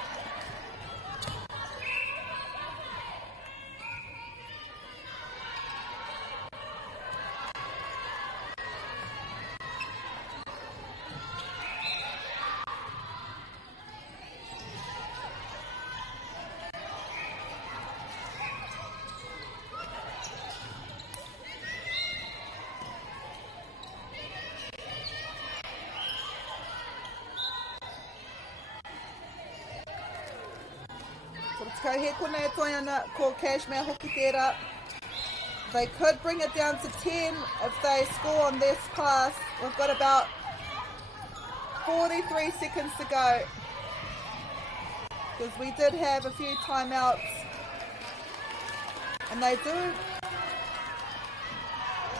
Ko he kone e toi ana ko Kashmir hoki tērā. They could bring it down to 10 if they score on this pass. We've got about 43 seconds to go. Because we did have a few timeouts. And they do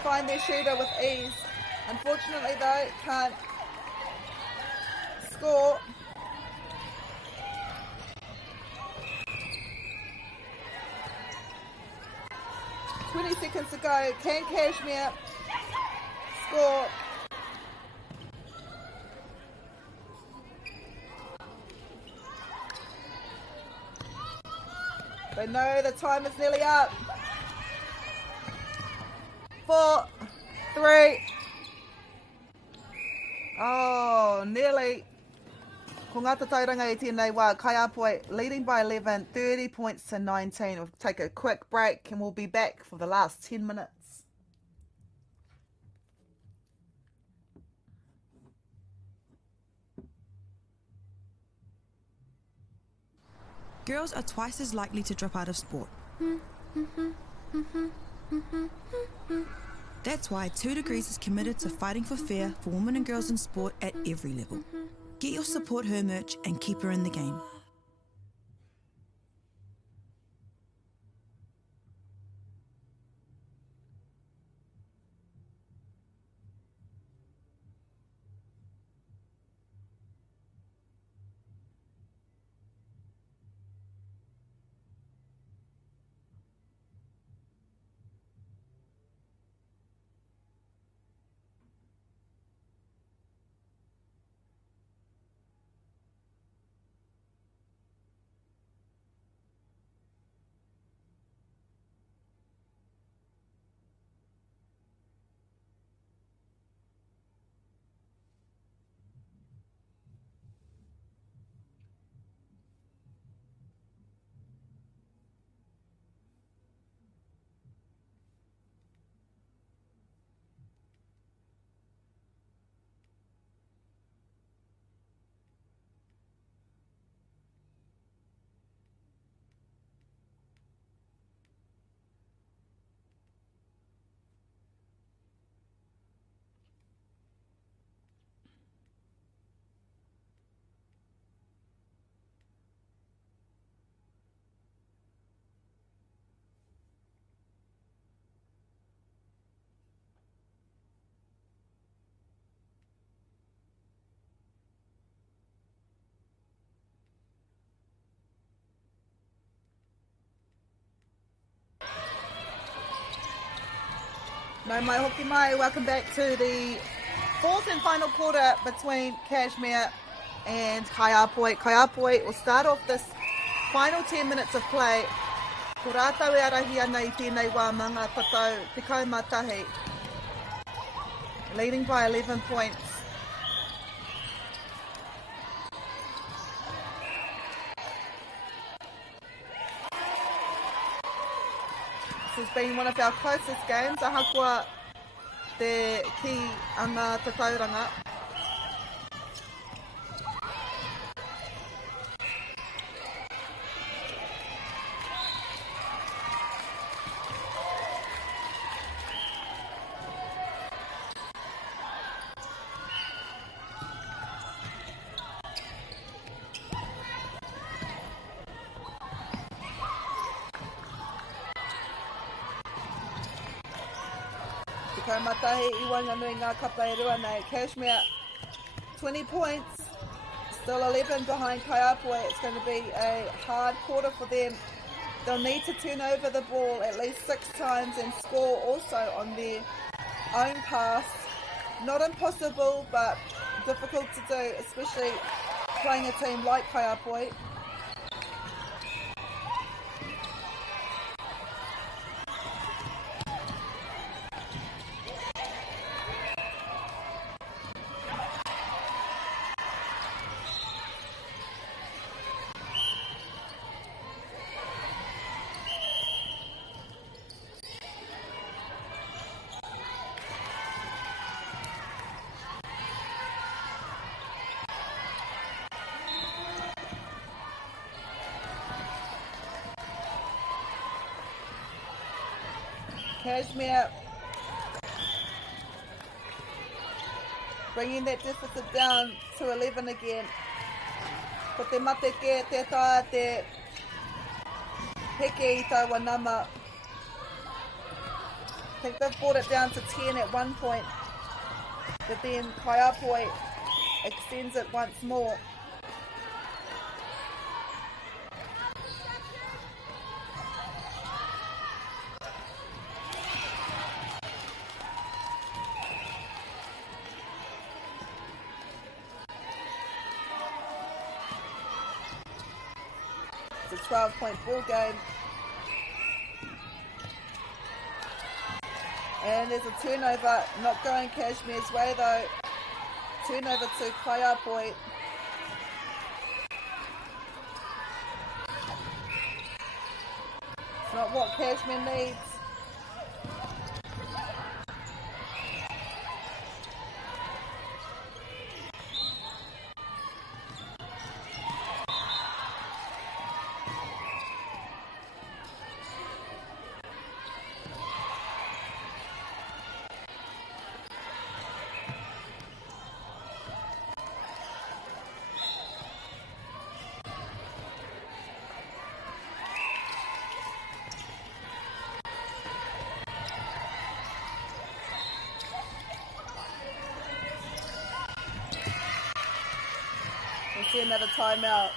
find their shooter with ease. Unfortunately though, can't score. 20 seconds to go. Can Kashmir score? They know the time is nearly up. 4, 3. Oh, nearly. Ko ngā tauranga e tēnei wā, Kayapo leading by 11, 30 points to 19. We'll take a quick break and we'll be back for the last 10 minutes. Girls are twice as likely to drop out of sport. That's why 2 Degrees is committed to fighting for fair for women and girls in sport at every level. Get your support her merch and keep her in the game. No mai hoki mai, welcome back to the fourth and final quarter between Kashmir and Kayapo. Kayapo will start off this final 10 minutes of play. Ko rātau e arahi ana I tēnei wā manga tatau te kaumatahi. Leading by 11 points. This has been one of our closest games. Ahakua te ki anga tatauranga. Kaumatahi I wanganui ngā kapa e rua nei. Kashmir, 20 points. Still 11 behind Kayapo. It's going to be a hard quarter for them. They'll need to turn over the ball at least 6 times and score also on their own pass. Not impossible, but difficult to do, especially playing a team like Kayapo. Kashmir bringing that deficit down to 11 again. Ko te mateke, te tae, te heke I taua nama. I think they've brought it down to 10 at one point, but then Kayapo extends it once more. It's a 12-point ball game. And there's a turnover, not going Kashmir's way though. Turnover to Kayapo. It's not what Kashmir needs. See another timeout.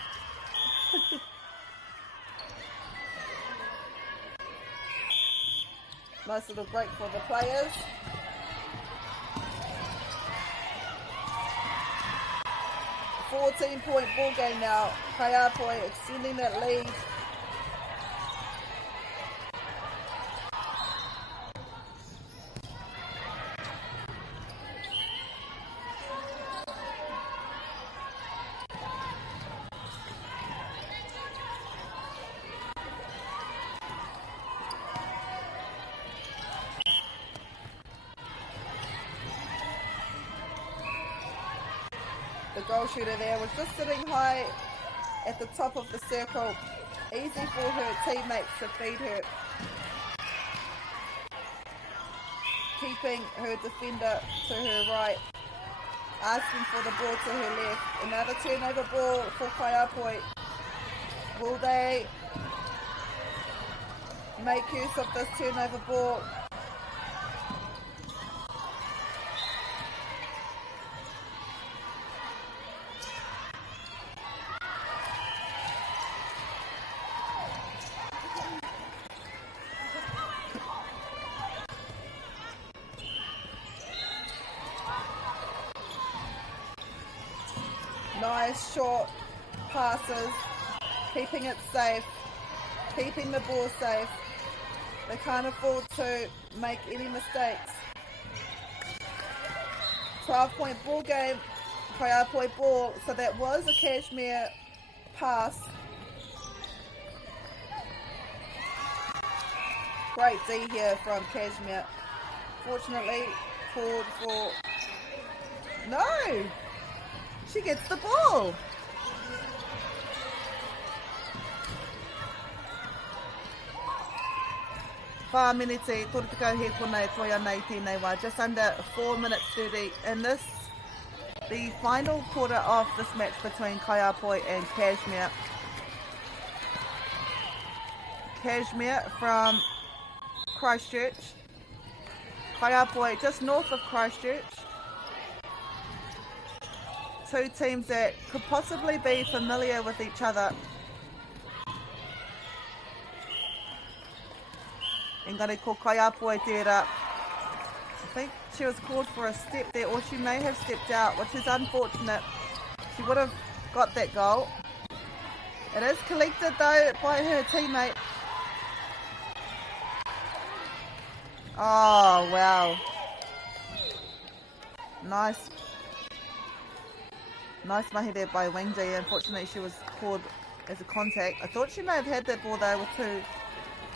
Nice little break for the players. A 14-point ball game now. Kayapo extending that lead. The goal shooter there was just sitting high at the top of the circle. Easy for her teammates to feed her. Keeping her defender to her right. Asking for the ball to her left. Another turnover ball for Kayapo. Will they make use of this turnover ball? Nice short passes, keeping it safe, keeping the ball safe. They can't afford to make any mistakes. 12-point ball game, Kayapo ball, so that was a Kashmir pass. Great D here from Kashmir. Fortunately, called for... No! She gets the ball. Wha minute, tōrikau he kona e toia nei tēnei wā. Just under 4 minutes 30 in this, the final quarter of this match between Kayapo and Kashmir. Kashmir from Christchurch, Kayapo just north of Christchurch. Two teams that could possibly be familiar with each other. Engari ko Kayapo tērā. I think she was called for a step there, or she may have stepped out, which is unfortunate. She would have got that goal. It is collected though by her teammate. Oh, wow. Nice. Nice mahi there by Wangji. Unfortunately, she was called as a contact. I thought she may have had that ball though with two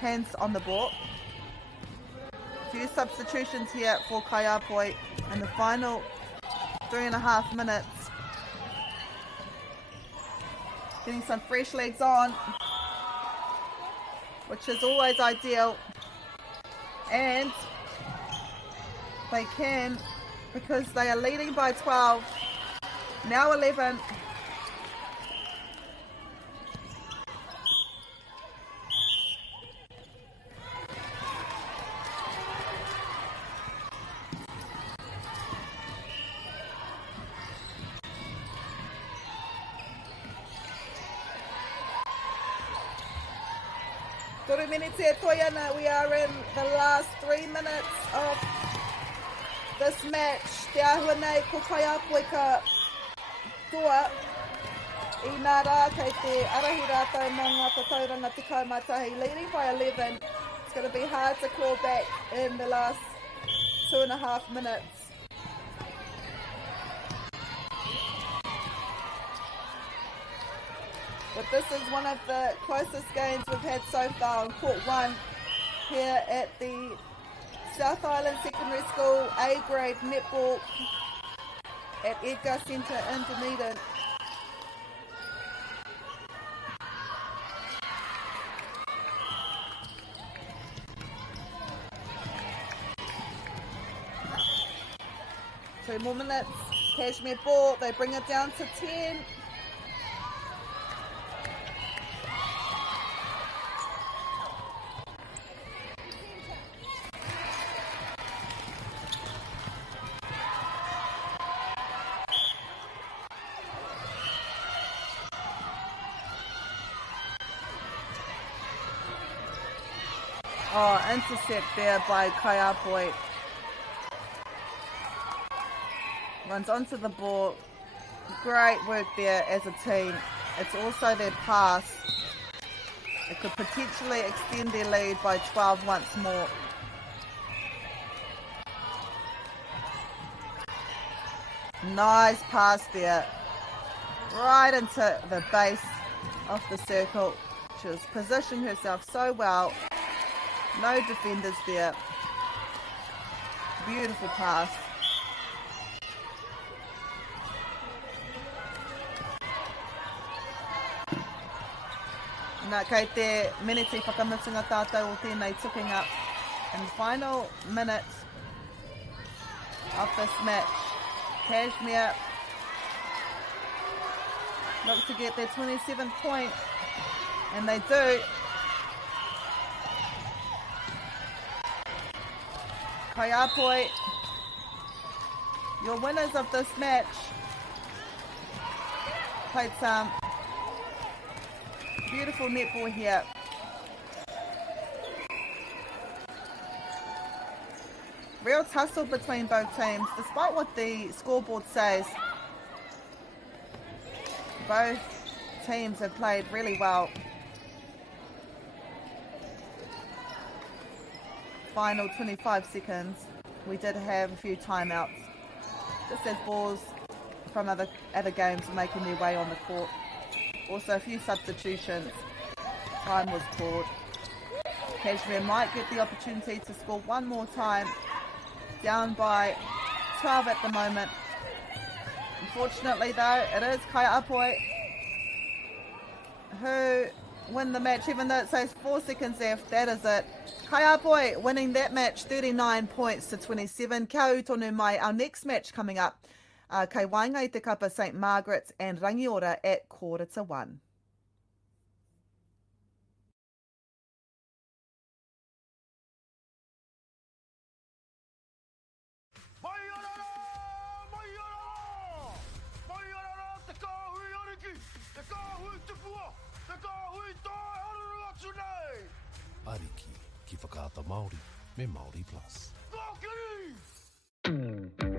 hands on the ball. Few substitutions here for Kayapo in the final 3.5 minutes. Getting some fresh legs on, which is always ideal. And they can, because they are leading by 12, now 11. We are in the last 3 minutes of this match. Te ahua nei ko Kayapo ka toa I nā rā kei te arahi rātou mō ngā tatauranga te kaumatahi, leading by 11. It's going to be hard to claw back in the last 2.5 minutes. But this is one of the closest games we've had so far on court 1 here at the South Island Secondary School A-grade netball at Edgar Centre in Dunedin. Two more minutes. Kashmir ball. They bring it down to 10. Oh, intercept there by Kayapo. Runs onto the ball. Great work there as a team. It's also their pass. It could potentially extend their lead by 12 once more. Nice pass there. Right into the base of the circle. She was positioning herself so well. No defenders there. Beautiful pass. Nā kei te meneti whakamutunga tātou o tēnei tuking up in the final minute of this match. Kashmir look to get their 27th point, and they do. Kayapo, your winners of this match, played some beautiful netball here. Real tussle between both teams, despite what the scoreboard says. Both teams have played really well. Final 25 seconds. We did have a few timeouts, just as balls from other games are making their way on the court. Also a few substitutions. Time was called. Kashmir might get the opportunity to score one more time. Down by 12 at the moment. Unfortunately though, it is Kayapo who win the match, even though it says 4 seconds left. That is it. Kayapo winning that match 39 points to 27. Kia ū tonu mai. Our next match coming up, kei Wainga I te kapa St. Margaret's and Rangor at 1:45. whakaata Māori me Māori Plus.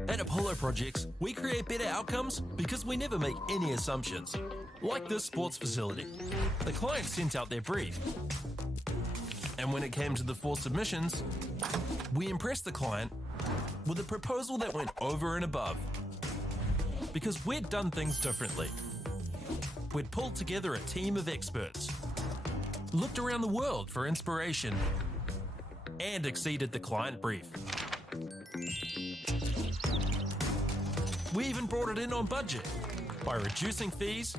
At Apollo Projects, we create better outcomes because we never make any assumptions. Like this sports facility. The client sent out their brief. And when it came to the 4 submissions, we impressed the client with a proposal that went over and above. Because we'd done things differently. We'd pulled together a team of experts, looked around the world for inspiration, and exceeded the client brief. We even brought it in on budget by reducing fees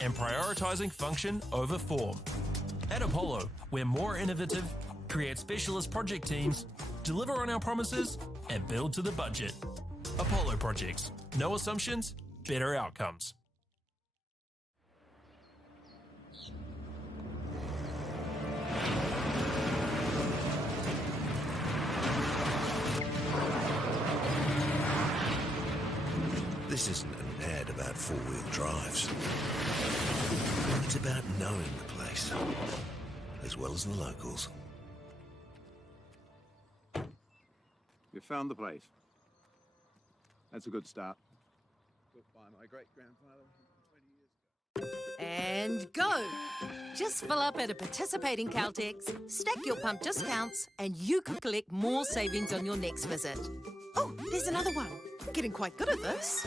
and prioritising function over form. At Apollo, we're more innovative, create specialist project teams, deliver on our promises, and build to the budget. Apollo Projects. No assumptions, better outcomes. This isn't an ad about 4-wheel drives. It's about knowing the place, as well as the locals. You found the place. That's a good start. Built by my great-grandfather 20 years ago. And go! Just fill up at a participating Caltex, stack your pump discounts, and you could collect more savings on your next visit. Oh, there's another one. Getting quite good at this.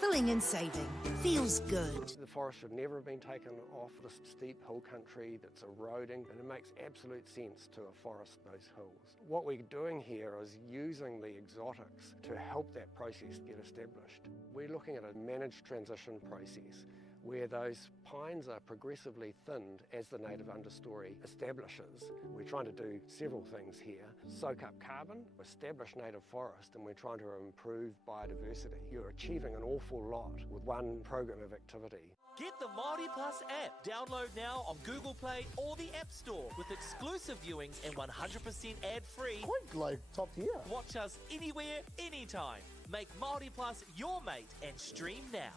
Filling and saving. Feels good. The forest should never have been taken off this steep hill country that's eroding, and it makes absolute sense to afforest those hills. What we're doing here is using the exotics to help that process get established. We're looking at a managed transition process where those pines are progressively thinned as the native understory establishes. We're trying to do several things here. Soak up carbon, establish native forest, and we're trying to improve biodiversity. You're achieving an awful lot with one program of activity. Get the Māori Plus app. Download now on Google Play or the App Store with exclusive viewings and 100% ad-free. Quite like top tier. Watch us anywhere, anytime. Make Māori Plus your mate and stream now.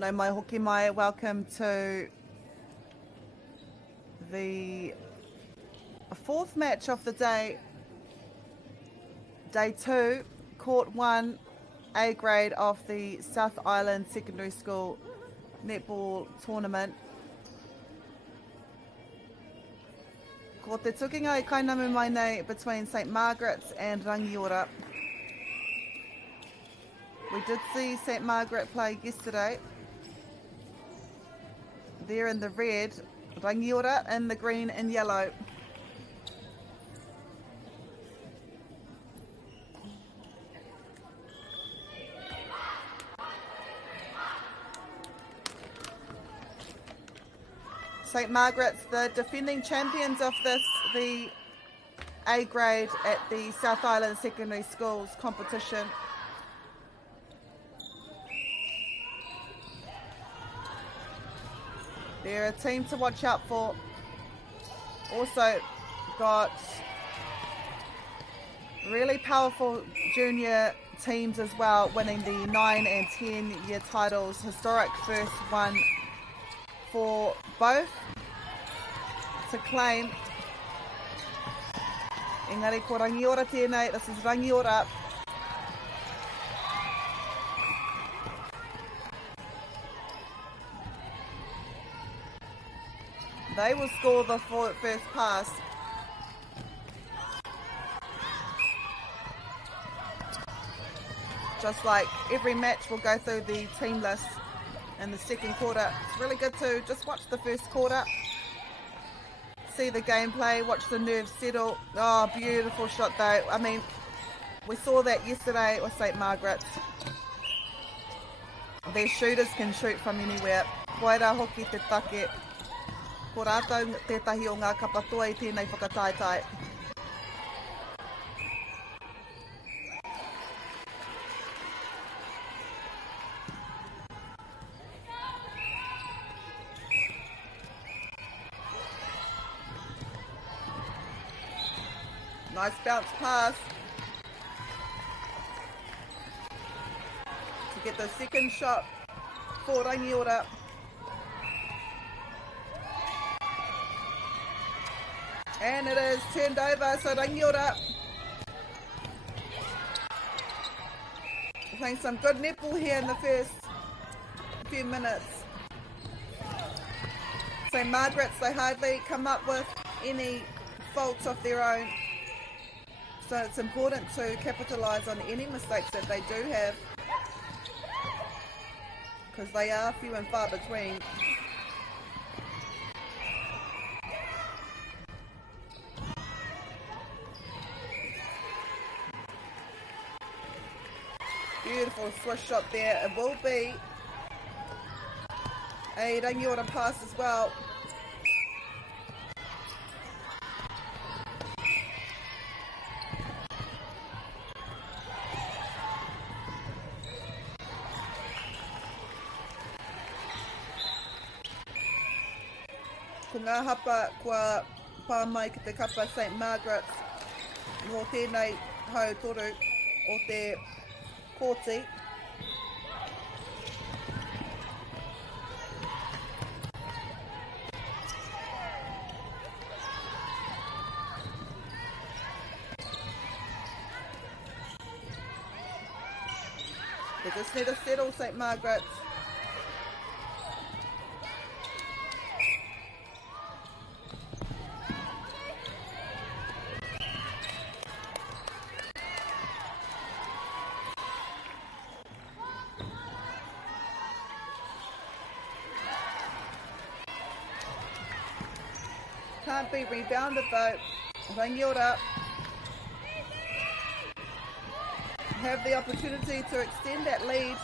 No mai hoki mai, welcome to the fourth match of the day. Day 2, Court 1, A grade of the South Island Secondary School Netball Tournament. Ko te tukinga I kainamu mai nei between St Margaret's and Rangiora. We did see St Margaret play yesterday. They're in the red, Rangiora in the green and yellow. St Margaret's the defending champions of this, the A grade at the South Island Secondary Schools competition. They're a team to watch out for. Also got really powerful junior teams as well, winning the 9 and 10 year titles. Historic first one for both to claim. Engari ko Rangiora tēnei, this is Rangiora. They will score the first pass. Just like every match, we'll go through the team list in the second quarter. It's really good to just watch the first quarter, see the gameplay, watch the nerves settle. Oh, beautiful shot though. I mean, we saw that yesterday with St Margaret's. Their shooters can shoot from anywhere. Koera hoki te take. Ko rātou tētahi o ngā kapatoa I tēnei whakataetai. Nice bounce pass to get the second shot for Rangiora. And it is turned over, so Rangiora playing some good netball here in the first few minutes. St Margaret's, they hardly come up with any faults of their own. So it's important to capitalise on any mistakes that they do have, because they are few and far between. Beautiful swish shot there. It will be a Rangiora pass as well. Ko ngā hapa kua pāmai ki te kapa St Margaret's nō tēnei hau toru o te kōti. They just need to settle St Margaret's. Can't be rebounded though. Rangiora have the opportunity to extend that lead.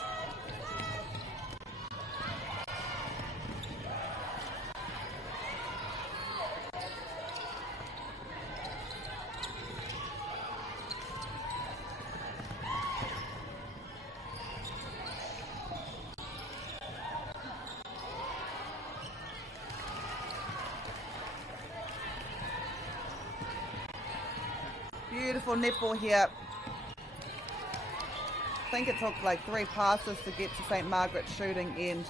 Beautiful netball here. think it took like 3 passes to get to St. Margaret's shooting end.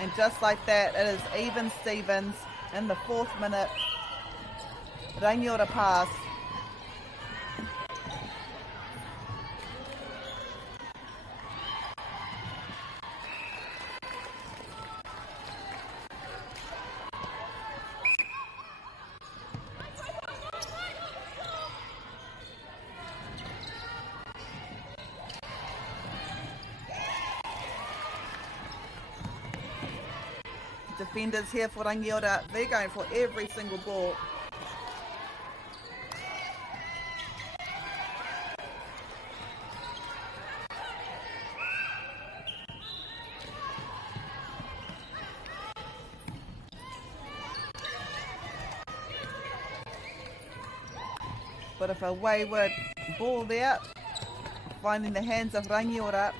And just like that, it is even Stevens in the 4th minute. Rangor pass. Defenders here for Rangiora, they're going for every single ball. But if a wayward ball there, finding the hands of Rangiora.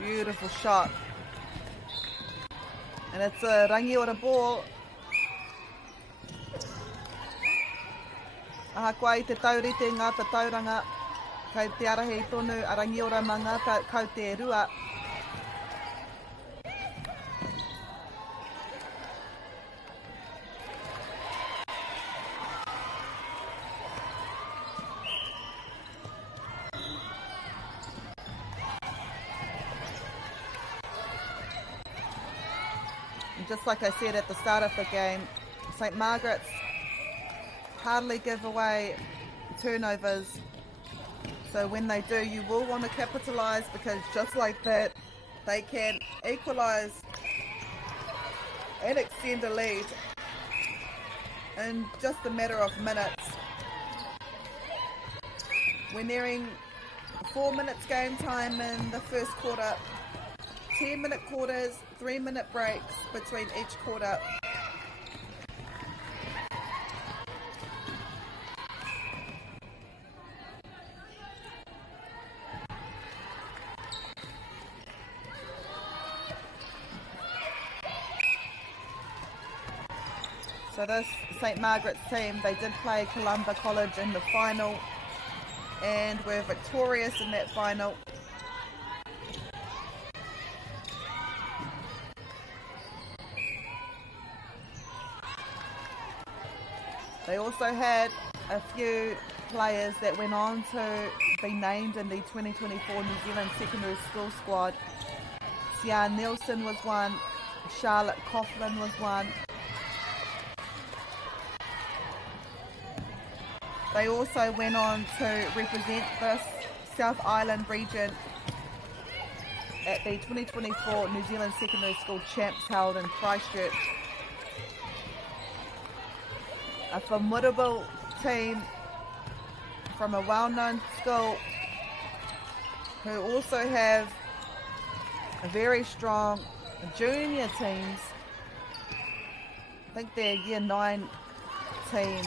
Beautiful shot. And it's a Rangiora ball. Aha koe te taurite ngā te tauranga. Kei te arahi tonu a Rangiora ma ngā kau te rua. Just like I said at the start of the game, St. Margaret's hardly give away turnovers. So when they do, you will want to capitalise, because just like that, they can equalise and extend a lead in just a matter of minutes. We're nearing 4 minutes game time in the first quarter. 10-minute quarters, 3-minute breaks between each quarter. So this St. Margaret's team, they did play Columba College in the final and were victorious in that final. They also had a few players that went on to be named in the 2024 New Zealand Secondary School squad. Sia Nielsen was one, Charlotte Coughlin was one. They also went on to represent this South Island region at the 2024 New Zealand Secondary School Champs held in Christchurch. A formidable team from a well-known school who also have a very strong junior teams. I think their year 9 team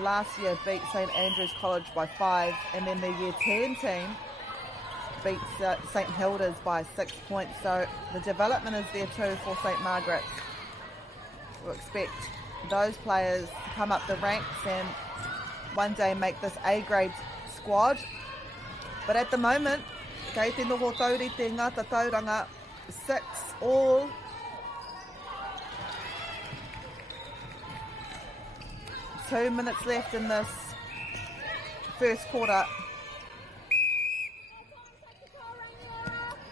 last year beat St. Andrew's College by 5, and then their year 10 team beat St. Hilda's by 6 points. So the development is there too for St. Margaret's. We'll expect those players to come up the ranks and one day make this A-grade squad. But at the moment, kei te noho taurite ngā tauranga, 6 all. Two minutes left in this first quarter.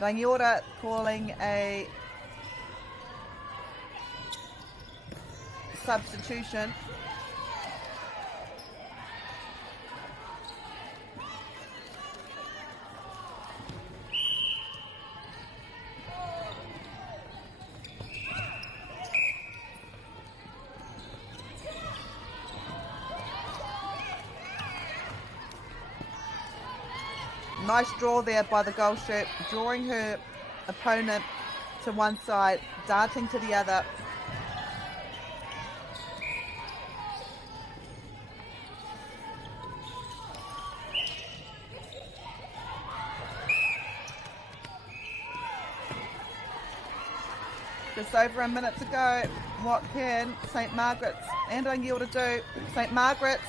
Rangiora calling a substitution. Nice draw there by the goal shoot, drawing her opponent to one side, darting to the other. Just over a minute to go. What can St. Margaret's and Rangiora do? St. Margaret's,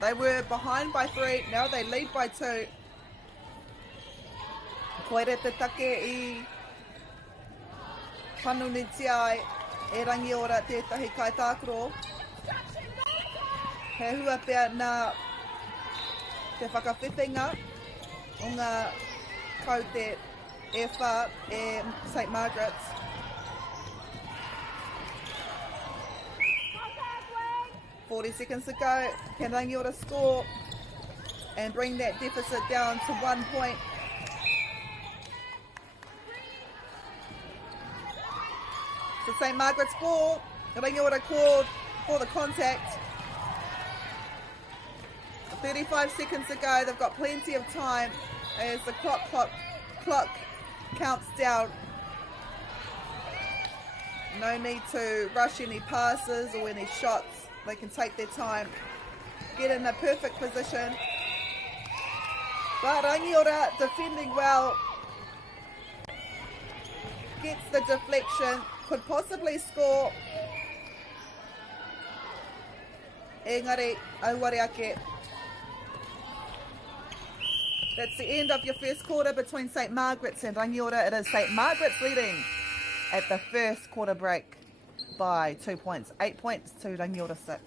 they were behind by 3. Now they lead by 2. Koere te take I whanuniti ai e Rangiora tētahi kaitākaro. He hua pia nā te whakawhiwhinga o ngā kaute e wha e St. Margaret's. "40 seconds to go. Can Rangiora score and bring that deficit down to 1 point? So St. Margaret's ball. Rangiora called for the contact. 35 seconds to go. They've got plenty of time as the clock counts down. No need to rush any passes or any shots. They can take their time, get in a perfect position. But Rangiora defending well, gets the deflection, could possibly score. Engari, auare ake. That's the end of your first quarter between St. Margaret's and Rangiora. It is St. Margaret's leading at the first quarter break by 2 points. 8 points to Rangiora 6.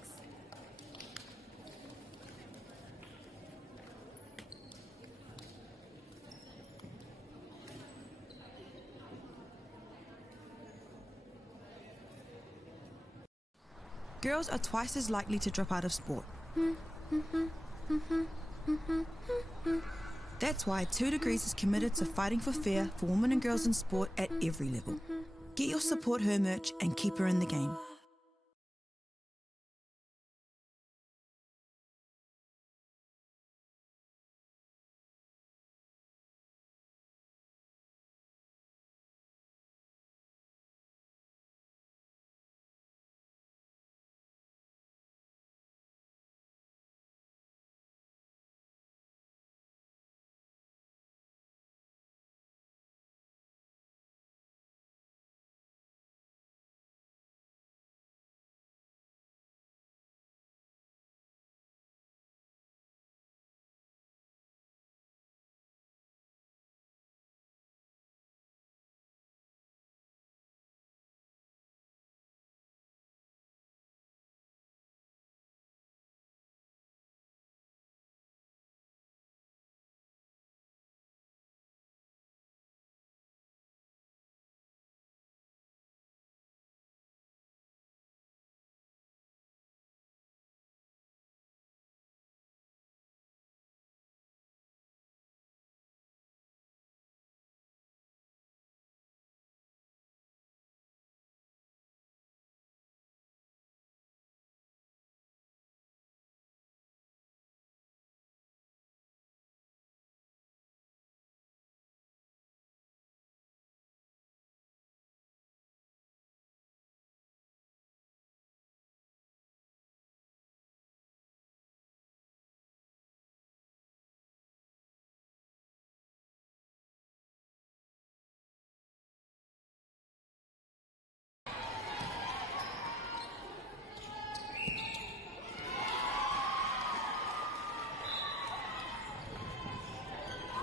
Girls are twice as likely to drop out of sport. That's why 2 Degrees is committed to fighting for fair for women and girls in sport at every level. Get your Support Her merch and keep her in the game.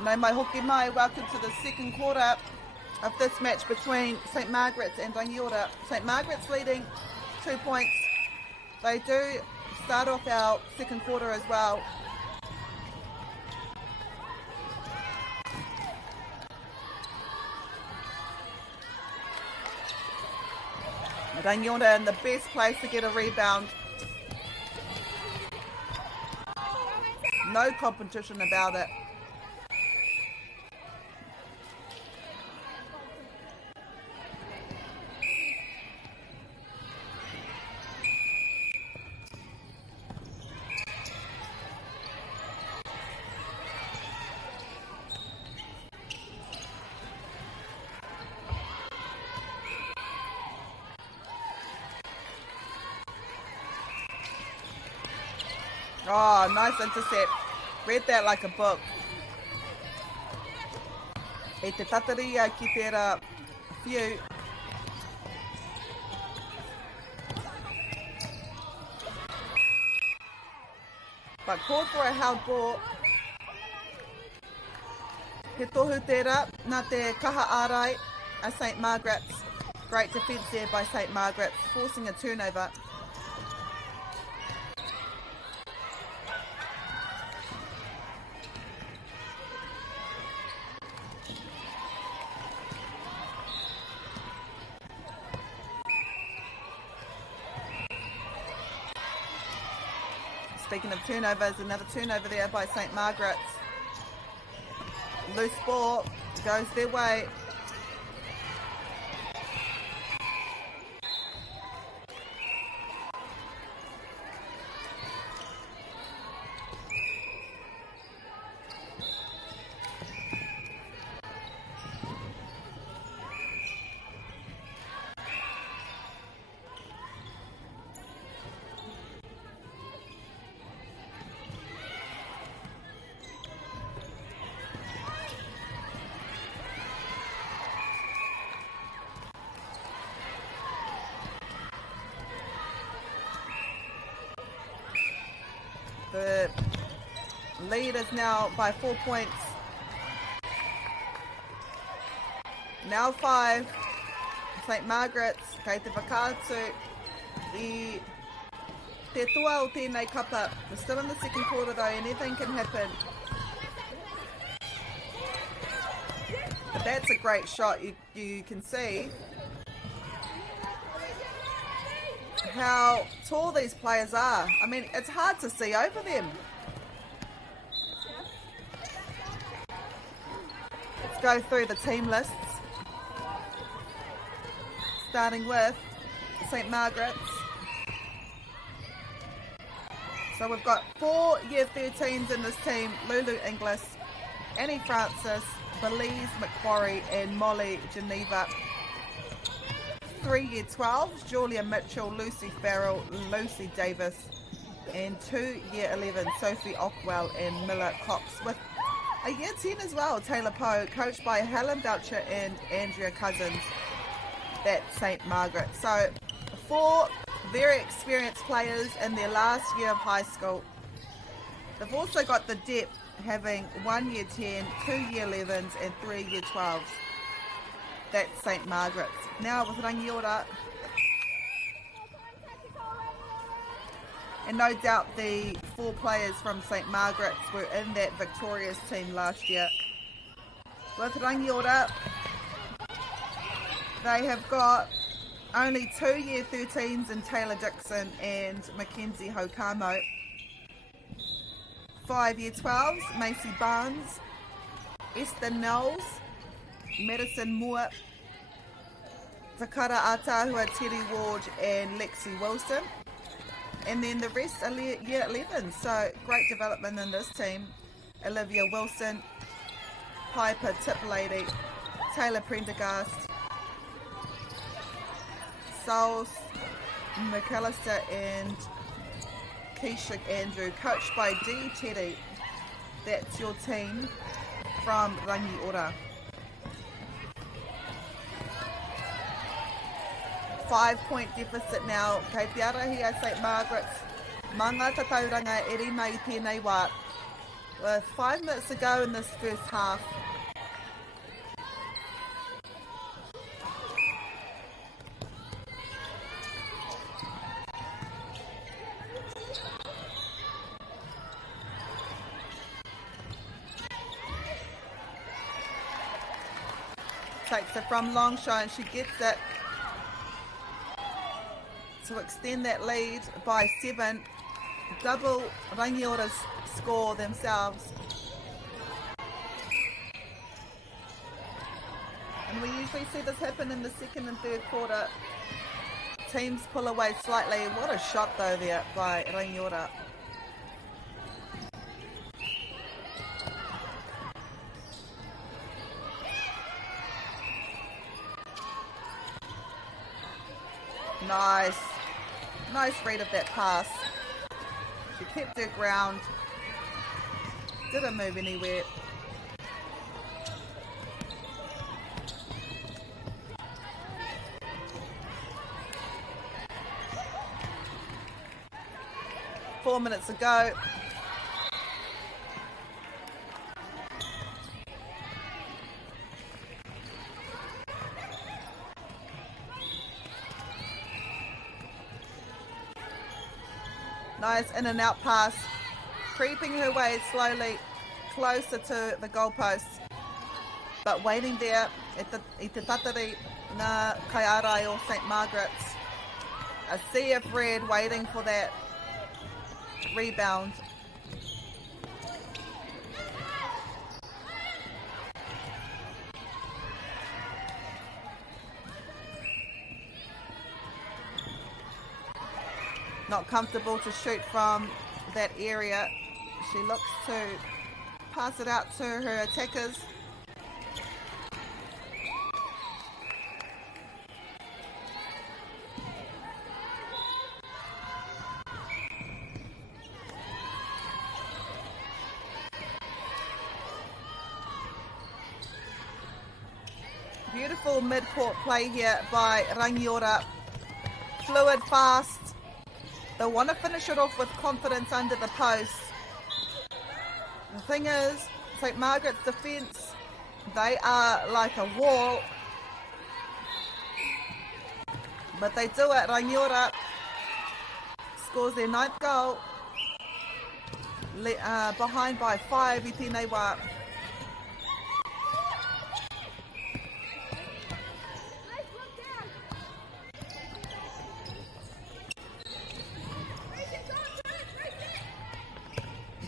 Nau mai hoki mai, welcome to the second quarter of this match between St. Margaret's and Rangiora. St. Margaret's leading 2 points. They do start off our second quarter as well. Rangiora in the best place to get a rebound. No competition about it. Oh, nice intercept. Read that like a book. E te tataria ki tērā whiu. but called for a held ball. He tohu tērā, nā te kaha ārai a St. Margaret's. Great defence there by St. Margaret's, forcing a turnover. Speaking of turnovers, another turnover there by St. Margaret's. Loose ball goes their way. The lead is now by 4 points. Now 5. St. Margaret's, kei te whakaatu I te tua o tēnei kapa. We're still in the second quarter though, anything can happen. But that's a great shot. You can see how tall these players are. I mean, it's hard to see over them. Let's go through the team lists. Starting with St. Margaret's. So we've got 4 year 13s in this team. Lulu Inglis, Annie Francis, Belize Macquarie and Molly Geneva. 3 year 12s, Julia Mitchell, Lucy Farrell, Lucy Davis, and 2 year 11, Sophie Ockwell and Miller Cox, with a year 10 as well, Taylor Poe, coached by Helen Belcher and Andrea Cousins at St. Margaret. So 4 very experienced players in their last year of high school. They've also got the depth, having 1 year 10, 2 year 11s and 3 year 12s. That's St. Margaret's. Now with Rangiora. And no doubt the 4 players from St. Margaret's were in that victorious team last year. With Rangiora, they have got only 2 year 13s in Taylor Dixon and Mackenzie Hokamo. 5 year 12s, Macy Barnes, Esther Knowles, Madison Moore, Takara Atahua, Terry Ward and Lexi Wilson. And then the rest are year 11, so great development in this team. Olivia Wilson, Piper Tiplady, Taylor Prendergast, Sauls McAllister and Keisha Andrew, coached by Dee Teddy. That's your team from Rangiora. 5 point deficit now. Kei te arahia St. Margaret's. Manga tatauranga eri mai tēnei wā. With 5 minutes to go in this first half. Takes it from long shot and she gets it to extend that lead by 7. Double Rangiora's score themselves. And we usually see this happen in the second and third quarter. Teams pull away slightly. What a shot though there by Rangiora. Nice. Nice read of that pass. She kept her ground. Didn't move anywhere. Four minutes ago. Nice in and out pass. Creeping her way slowly closer to the goalposts. But waiting there i te tatari na Kaiarai or St. Margaret's. A sea of red waiting for that rebound. Not comfortable to shoot from that area. She looks to pass it out to her attackers. Beautiful mid-court play here by Rangor. Fluid, fast. They want to finish it off with confidence under the post. The thing is, St. Margaret's defence, they are like a wall. But they do it. Rangor scores their 9th goal. Behind by 5 i tēnei wā.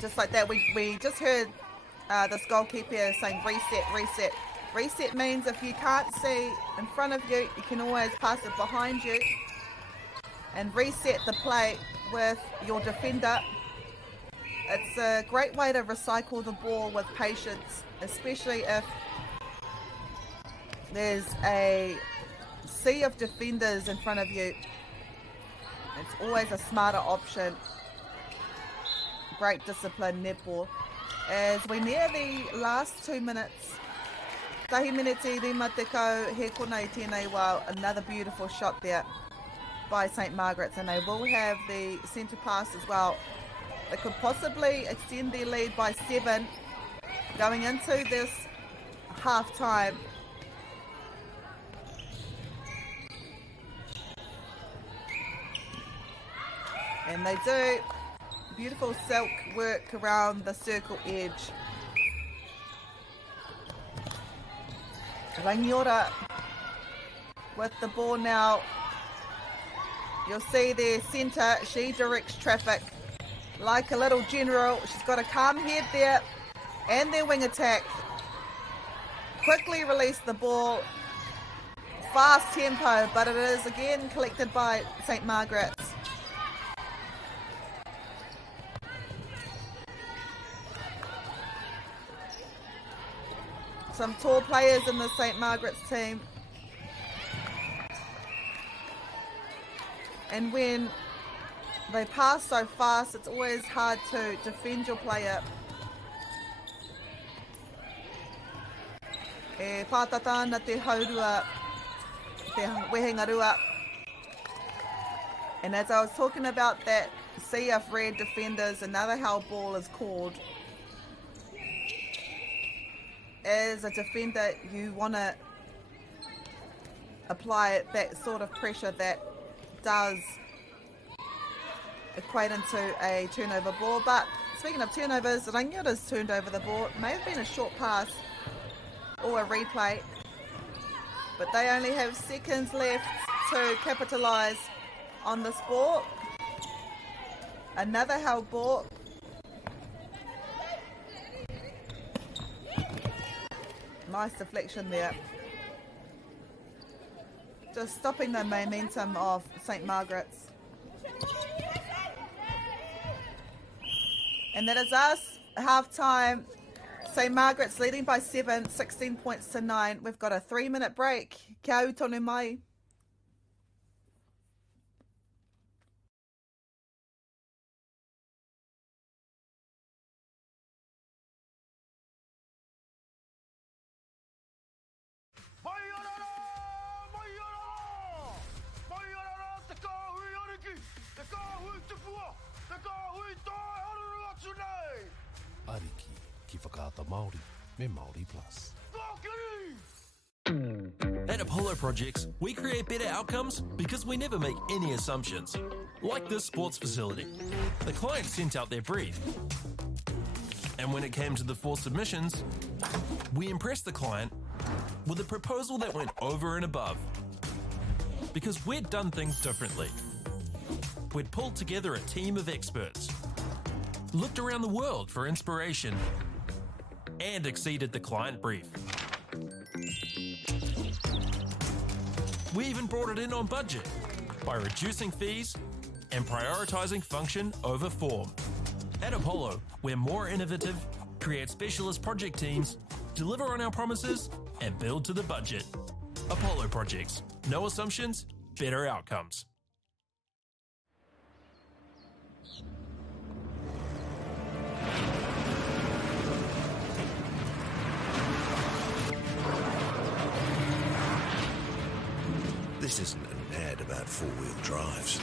Just like that, we just heard this goalkeeper saying reset, reset. Reset means if you can't see in front of you, you can always pass it behind you and reset the play with your defender. It's a great way to recycle the ball with patience, especially if there's a sea of defenders in front of you. It's always a smarter option. Great discipline, netball. As we near the last 2 minutes, tahi miniti rima tekau he kona I tēnei wā, another beautiful shot there by St. Margaret's, and they will have the centre pass as well. They could possibly extend their lead by 7 going into this half time. And they do. Beautiful silk work around the circle edge. Rangor with the ball now. You'll see their centre, she directs traffic like a little general. She's got a calm head there and their wing attack. Quickly release the ball. Fast tempo, but it is again collected by St. Margaret's. Some tall players in the St. Margaret's team. And when they pass so fast, it's always hard to defend your player. E pātata na te haurua, te wehengarua. And as I was talking about that sea of red defenders, another held ball is called. As a defender, you want to apply that sort of pressure that does equate into a turnover ball. But speaking of turnovers, Rangor's turned over the ball. It may have been a short pass or a replay, but they only have seconds left to capitalise on this ball. Another held ball. Nice deflection there. Just stopping the momentum of St. Margaret's. And that is us. Half-time. St. Margaret's leading by 7, 16 points to 9. We've got a 3-minute break. Kia au tonu mai. Ariki ki whakaata Māori me Māori Plus. At Apollo Projects, we create better outcomes because we never make any assumptions. Like this sports facility. The client sent out their brief. And when it came to the 4 submissions, we impressed the client with a proposal that went over and above. Because we'd done things differently. We'd pulled together a team of experts, looked around the world for inspiration, and exceeded the client brief. We even brought it in on budget by reducing fees and prioritising function over form. At Apollo, we're more innovative, create specialist project teams, deliver on our promises, and build to the budget. Apollo Projects. No assumptions, better outcomes. This isn't an ad about four-wheel drives.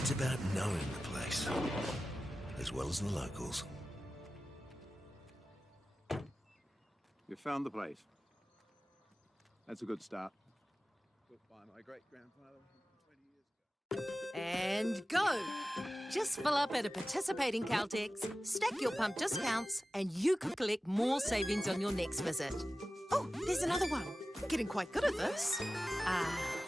It's about knowing the place, as well as the locals. You found the place. That's a good start. Built by my great-grandfather 20 years ago. And go! Just fill up at a participating Caltex, stack your pump discounts, and you could collect more savings on your next visit. Oh, there's another one. Getting quite good at this.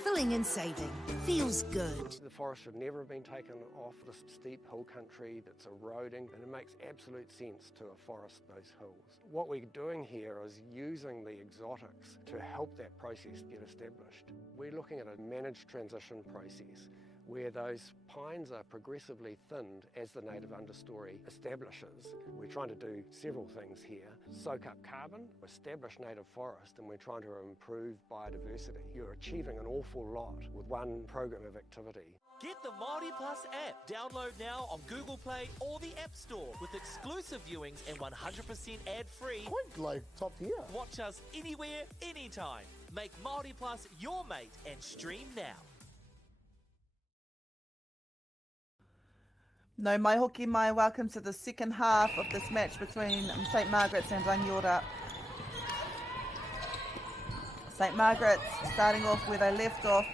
Filling and saving. Feels good. The forest should never have been taken off the steep hill country that's eroding, and it makes absolute sense to afforest those hills. What we're doing here is using the exotics to help that process get established. We're looking at a managed transition process where those pines are progressively thinned as the native understory establishes. We're trying to do several things here. Soak up carbon, establish native forest, and we're trying to improve biodiversity. You're achieving an awful lot with one program of activity. Get the Māori Plus app. Download now on Google Play or the App Store with exclusive viewings and 100% ad-free. Quite like top tier. Watch us anywhere, anytime. Make Māori Plus your mate and stream now. No mai hoki mai, welcome to the second half of this match between St Margaret's and Rangor. St Margaret's starting off where they left off,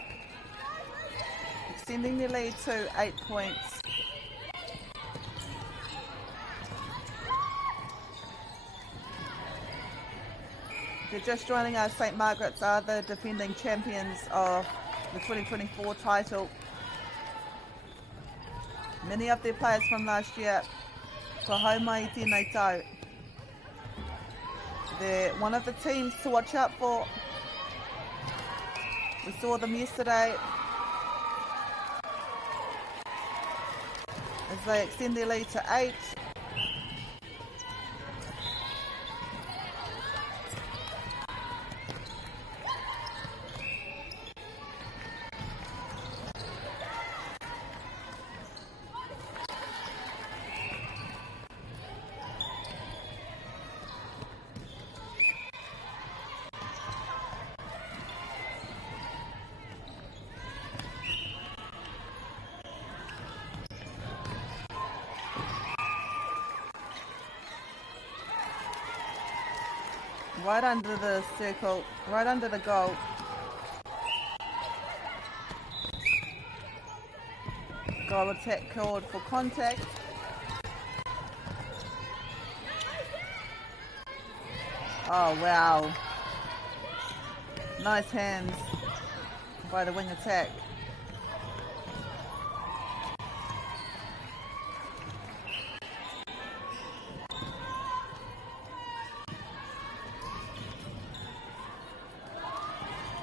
extending their lead to 8 points. If you're just joining us, St Margaret's are the defending champions of the 2024 title. Many of their players from last year, ko hau mai tēnei tau. They're one of the teams to watch out for. We saw them yesterday as they extend their lead to 8. Right under the circle, right under the goal. Goal attack called for contact. Oh wow. Nice hands by the wing attack.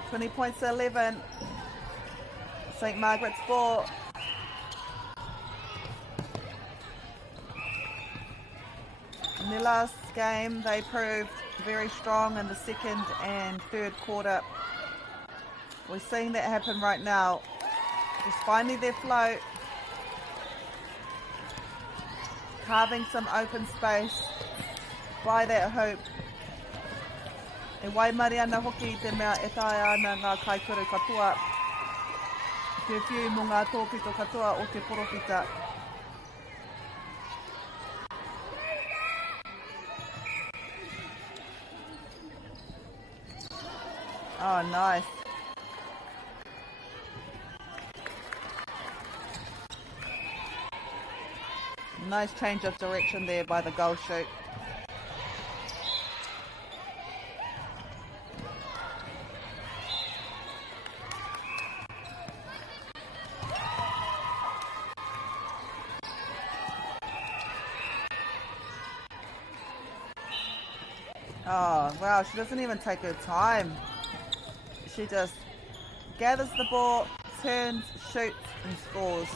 Twenty points to 11. St Margaret's ball. In their last game, they proved very strong in the second and third quarter. We're seeing that happen right now. Just finding their flow. Carving some open space by that hoop. E wai mari ana hoki te mea e tae ana ngā kaikuru katoa. Te whiu mo ngā tōpito katoa o te porofita. Oh, nice. Nice change of direction there by the goal shoot. Oh, wow, she doesn't even take her time. She just gathers the ball, turns, shoots, and scores.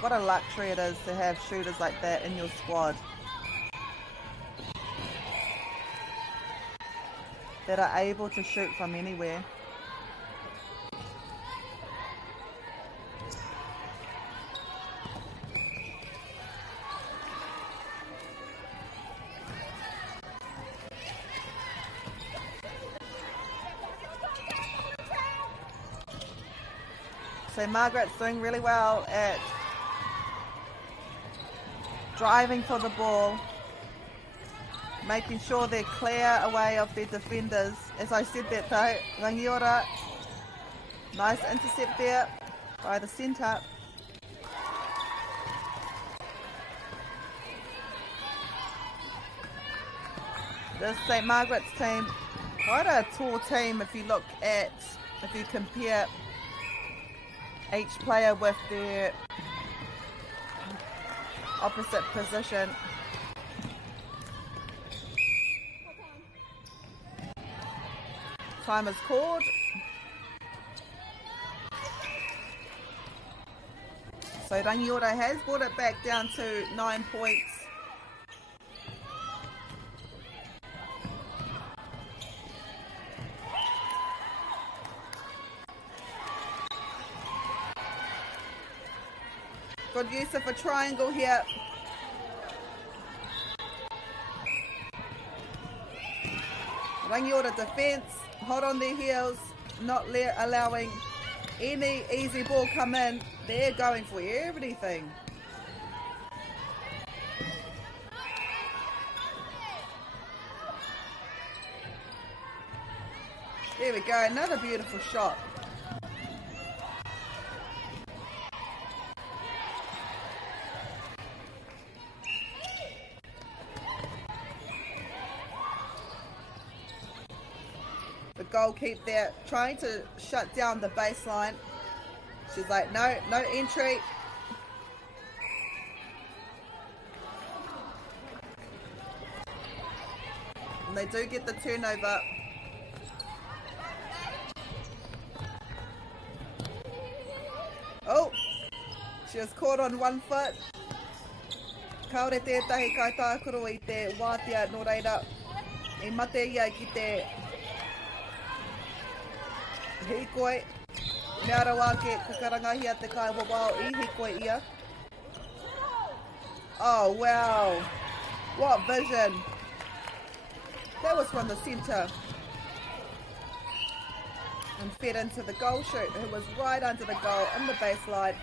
What a luxury it is to have shooters like that in your squad that are able to shoot from anywhere. So Margaret's doing really well at driving for the ball, making sure they're clear away of their defenders. As I said that though, Rangor, nice intercept there by the centre. This St Margaret's team, quite a tall team if you compare each player with their opposite position. Time is called. So Rangor has brought it back down to 9 points. Good use of a triangle here. Rangor defence, hot on their heels, not allowing any easy ball come in. They're going for everything. There we go, another beautiful shot. The goalkeeper there trying to shut down the baseline. She's like, no entry. And they do get the turnover. Oh, she was caught on one foot. Kaore tētahi kai tākuro I te wātea nō reira. I mate ia ki te hikoi. Mea rawa ke kakarangahia te kai wawao I hikoi ia. Oh wow, what vision. That was from the centre. And fed into the goal shoot, who was right under the goal in the baseline.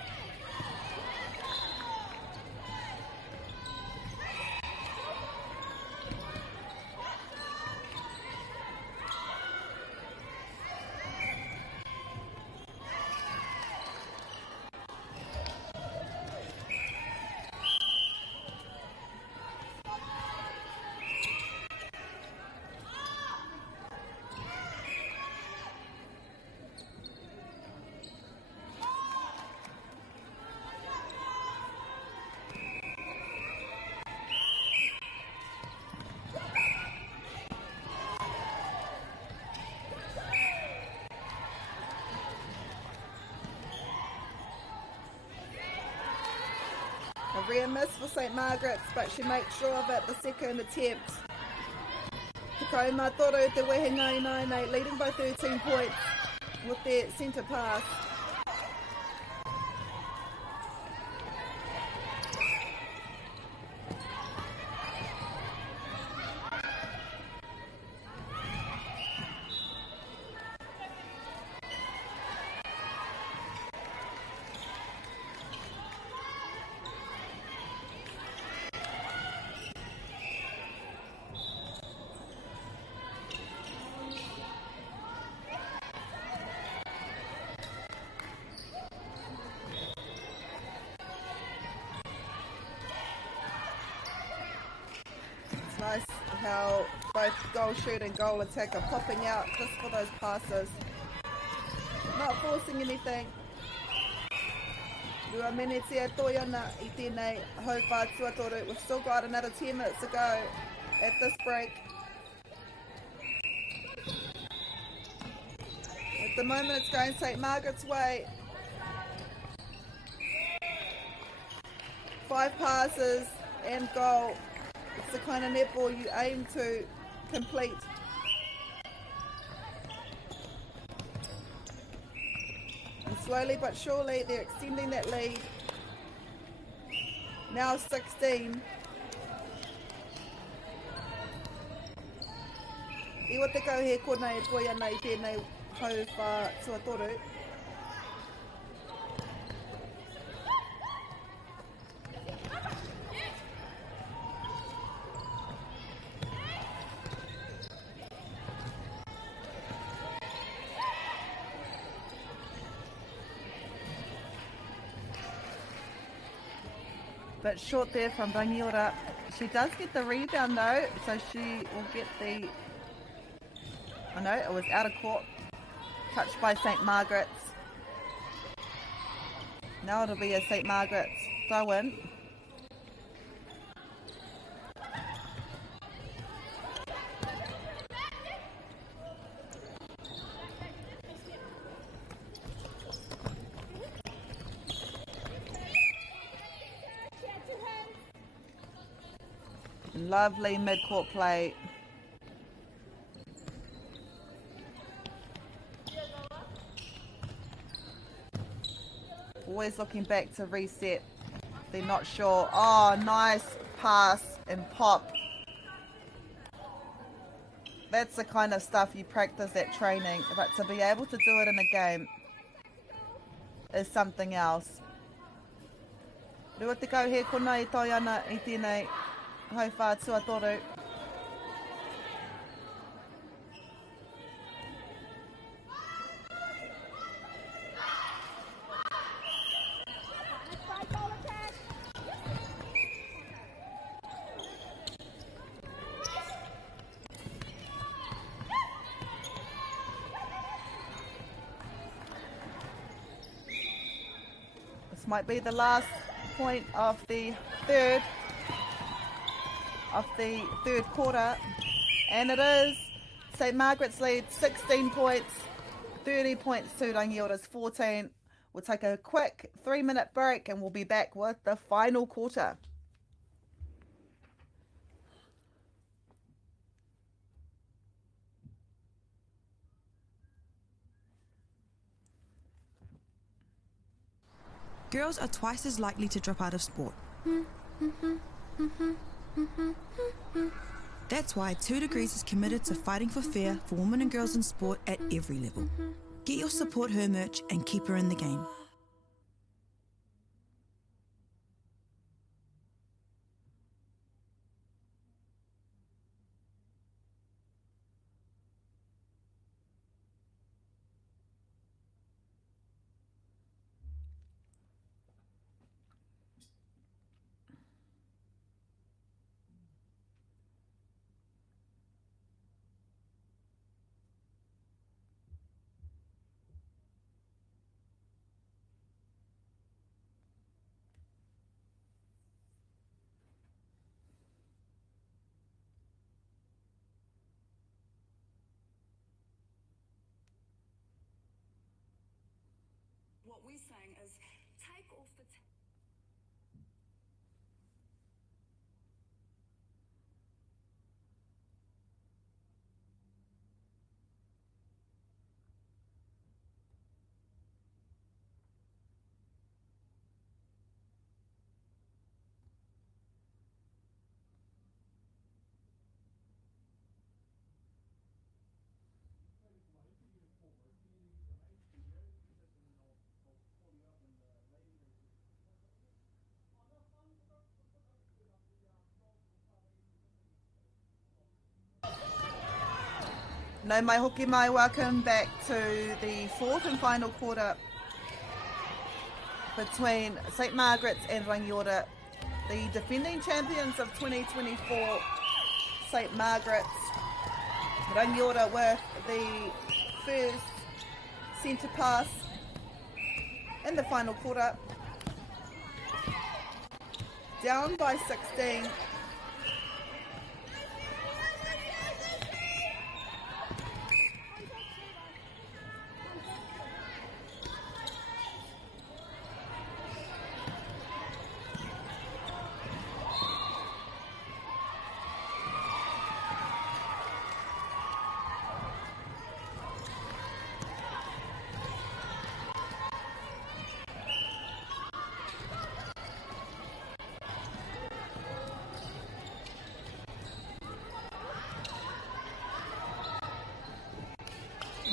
A rare miss for St Margaret's, but she makes sure of it the second attempt. Te kauma toru te wehenga I nei, leading by 13 points with their centre pass. Nice how both goal shoot and goal attack are popping out just for those passes. Not forcing anything. Rua meneti e toiana I tēnei hau whātua toru. We've still got another 10 minutes to go at this break. At the moment it's going St. Margaret's way. 5 passes and goal. It's the kind of netball you aim to complete. And slowly but surely they're extending that lead. Now 16. Iwa te kau he kona e toi ana I tēnei hau whātua toru. But short there from Rangor. She does get the rebound though, so she will get the... Oh no, it was out of court. Touched by St. Margaret's. Now it'll be a St. Margaret's throw-in. Lovely mid-court play. Always looking back to reset. They're not sure. Oh, nice pass and pop. That's the kind of stuff you practice at training, but to be able to do it in a game is something else. Rua te kau he kona I toi ana I tēnei hau whātua toru. This might be the last point of the third quarter, and it is. St. Margaret's lead 16 points, 30 points to Rangiora's 14. We'll take a quick 3-minute break and we'll be back with the final quarter. Girls are twice as likely to drop out of sport. That's why 2 Degrees is committed to fighting for fair for women and girls in sport at every level. Get your Support Her merch and keep her in the game. What we're saying is take off the... No mai hoki mai, welcome back to the 4th and final quarter between St. Margaret's and Rangor, the defending champions of 2024 St. Margaret's. Rangor with the first centre pass in the final quarter. Down by 16.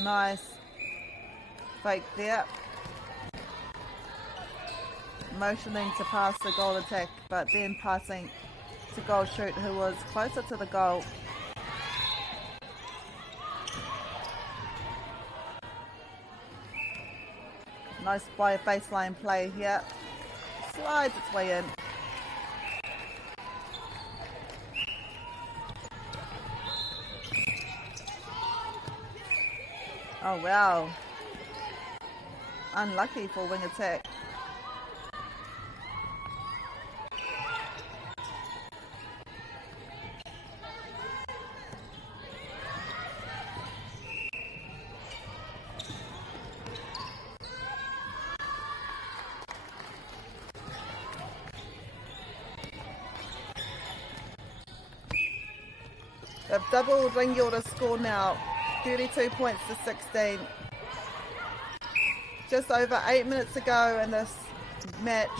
Nice fake there. Motioning to pass the goal attack, but then passing to goal shoot, who was closer to the goal. Nice baseline play here. Slides its way in. Oh wow. Unlucky for wing attack. They've doubled Rangor's score now. 32 points to 16. Just over 8 minutes to go in this match.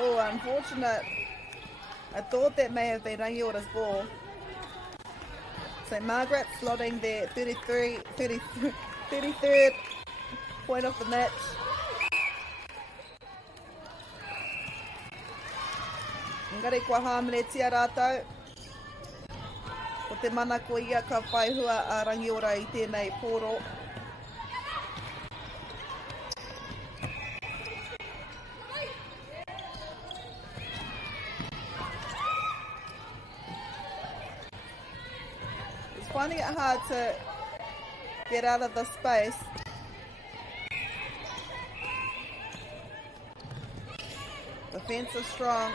Oh, unfortunate. I thought that may have been Rangor's ball. St. Margaret slotting their 33rd point of the match. Ngari kua hāmene tia rātou. Ko te mana ko ia ka whaihua a Rangor i tēnei pōro. Finding it hard to get out of the space. The fence is strong.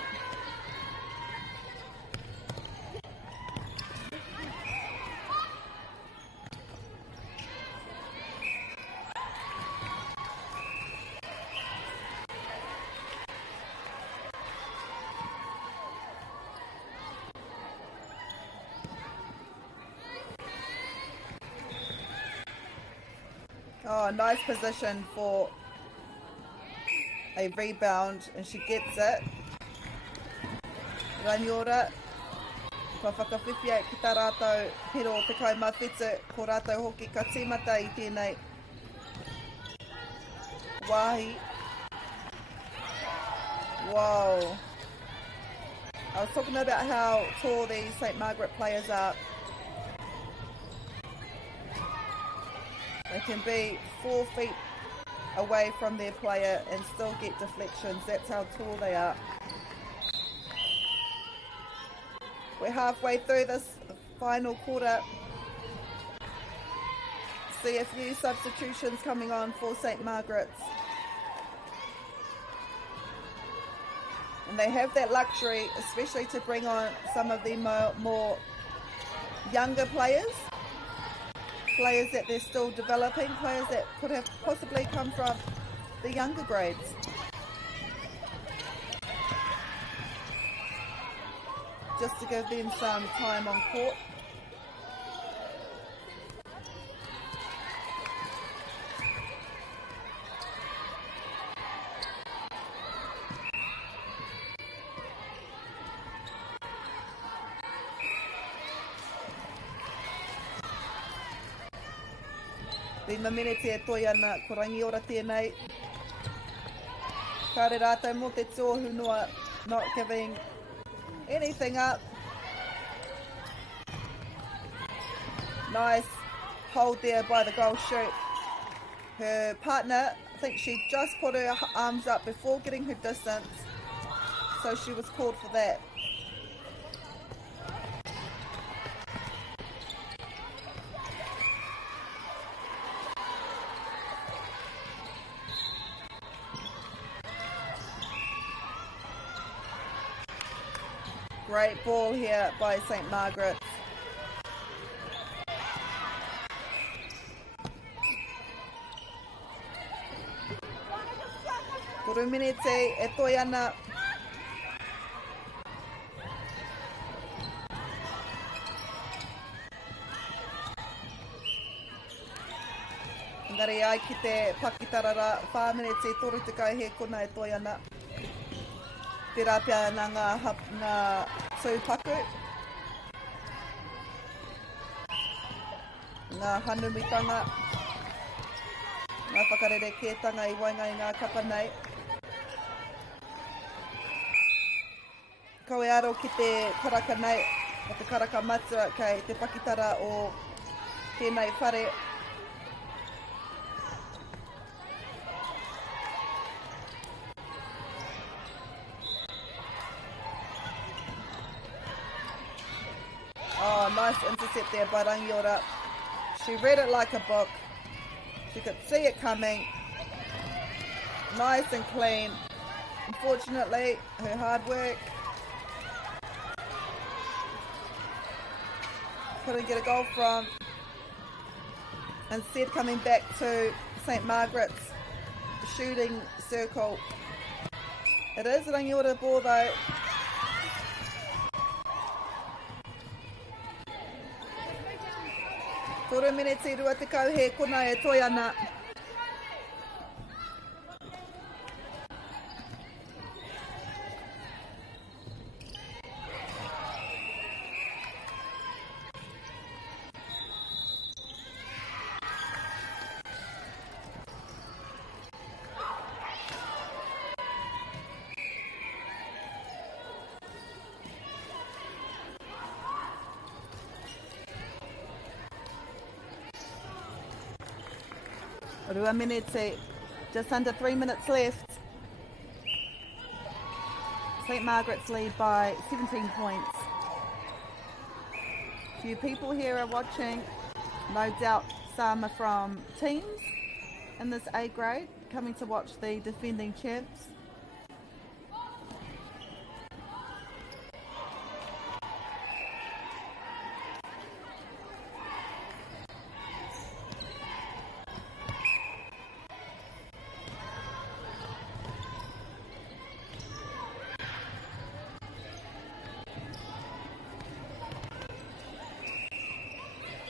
Oh, nice position for a rebound, and she gets it. Rangor, ka whakawhiwhia ki tā rātou hiro te kaimawhitu, ko rātou hoki ka tīmata i tēnei wāhi. Whoa. I was talking about how tall these St. Margaret players are. They can be 4 feet away from their player and still get deflections. That's how tall they are. We're halfway through this final quarter. See a few substitutions coming on for St. Margaret's. And they have that luxury, especially to bring on some of the more younger players. Players that they're still developing, players that could have possibly come from the younger grades. Just to give them some time on court. 5 minute e toi ana ko Rangiora tēnei. Kāre rātou mō te tōhu noa, not giving anything up. Nice hold there by the goal shoot. Her partner, I think she just put her arms up before getting her distance, so she was called for that. Great ball here by St. Margaret. Kuru minute e toi ana. Engari ai ki te pakitarara, 5 minutes e toru te kai he kona e toi ana. Te rāpia nā ngā tūpaku. Ngā hanumitanga. Ngā whakarerekētanga I wainga I ngā kapa nei. Koe aro ki te karaka nei, o te karaka matua kei te pakitara o tēnei whare. Oh, nice intercept there by Rangiora. She read it like a book. She could see it coming. Nice and clean. Unfortunately, her hard work couldn't get a goal from. Instead coming back to St. Margaret's shooting circle. It is Rangiora ball though. Toro minute rua te kau he kona e toi ana. Rua minute, just under 3 minutes left. St. Margaret's lead by 17 points. Few people here are watching, no doubt some are from teams in this A grade, coming to watch the defending champs.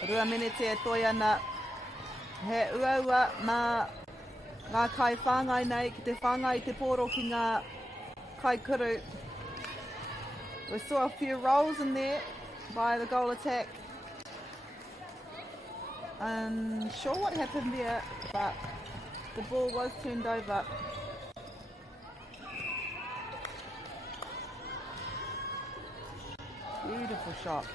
Rua minute e toi ana. He ua mā ngā kai whāngai nei ki te whāngai te pōro ki ngā kai kuru. We saw a few rolls in there by the goal attack. Unsure what happened there, but the ball was turned over. Beautiful shot.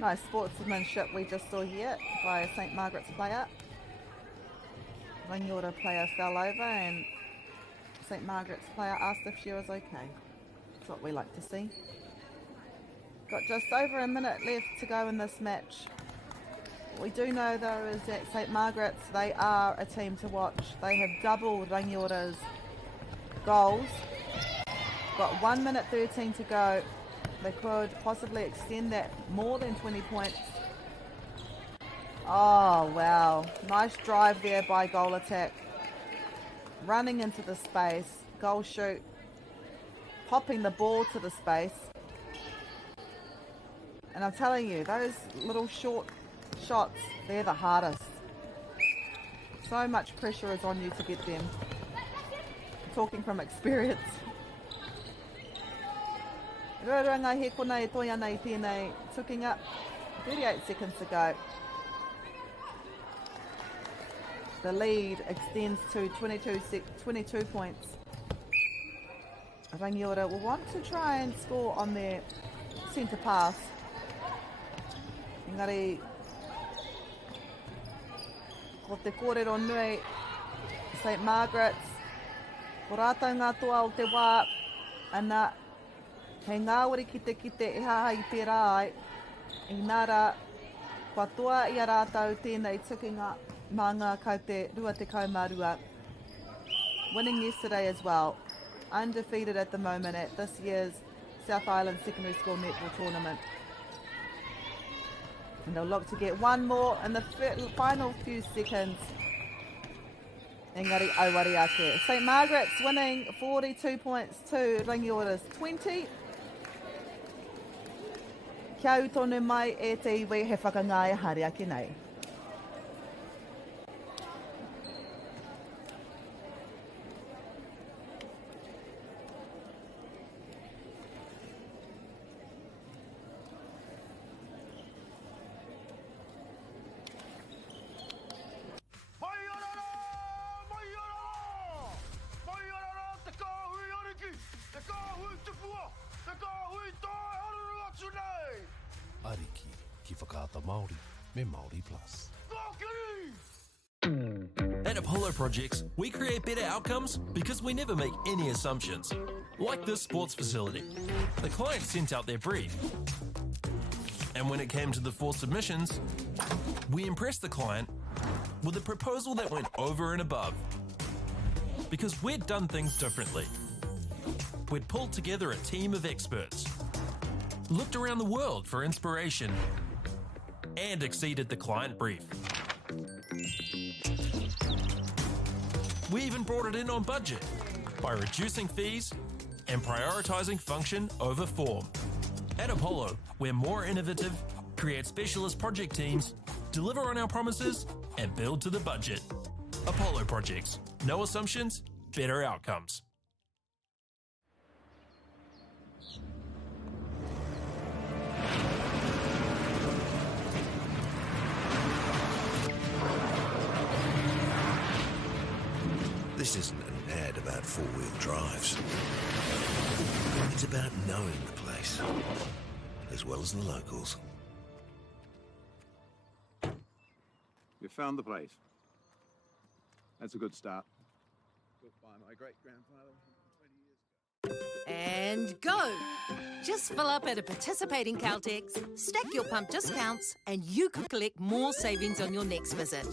Nice sportsmanship we just saw here by a St. Margaret's player. Rangiora player fell over and St. Margaret's player asked if she was okay. That's what we like to see. Got just over a minute left to go in this match. What we do know though is that St. Margaret's, they are a team to watch. They have doubled Rangiora's goals. Got 1 minute 13 to go. They could possibly extend that more than 20 points. Oh, wow. Nice drive there by goal attack. Running into the space. Goal shoot. Popping the ball to the space. And I'm telling you, those little short shots, they're the hardest. So much pressure is on you to get them. Talking from experience. Ruranga he kona e toia nei tēnei, tuking up 38 seconds to go. The lead extends to 22 points. Rangor will want to try and score on their centre pass. Engari, ko te kōrero nui, St. Margaret's, ko rātau ngā toa o te wā, ana, hei ngāwari kite e haha i tērā ai, i nara, kua toa i a rātau tēnei tukinga mā ngā kau te rua te kaumārua. Winning yesterday as well. Undefeated at the moment at this year's South Island Secondary School Netball Tournament. And they'll look to get one more in the final few seconds. Engari auwari ake. St. Margaret's winning 42 points to Rangor's 20. Kia utonu mai e te iwi he whakangāia hari ake nei. Ariki ki whakaata Māori me Māori Plus. At Apollo Projects, we create better outcomes because we never make any assumptions. Like this sports facility. The client sent out their brief. And when it came to the 4 submissions, we impressed the client with a proposal that went over and above. Because we'd done things differently. We'd pulled together a team of experts, looked around the world for inspiration, and exceeded the client brief. We even brought it in on budget by reducing fees and prioritizing function over form. At Apollo, we're more innovative, create specialist project teams, deliver on our promises, and build to the budget. Apollo Projects. No assumptions, better outcomes. This isn't an ad about four-wheel drives. It's about knowing the place, as well as the locals. You found the place. That's a good start. Built by my great-grandfather 20 years ago. And go! Just fill up at a participating Caltex, stack your pump discounts, and you could collect more savings on your next visit.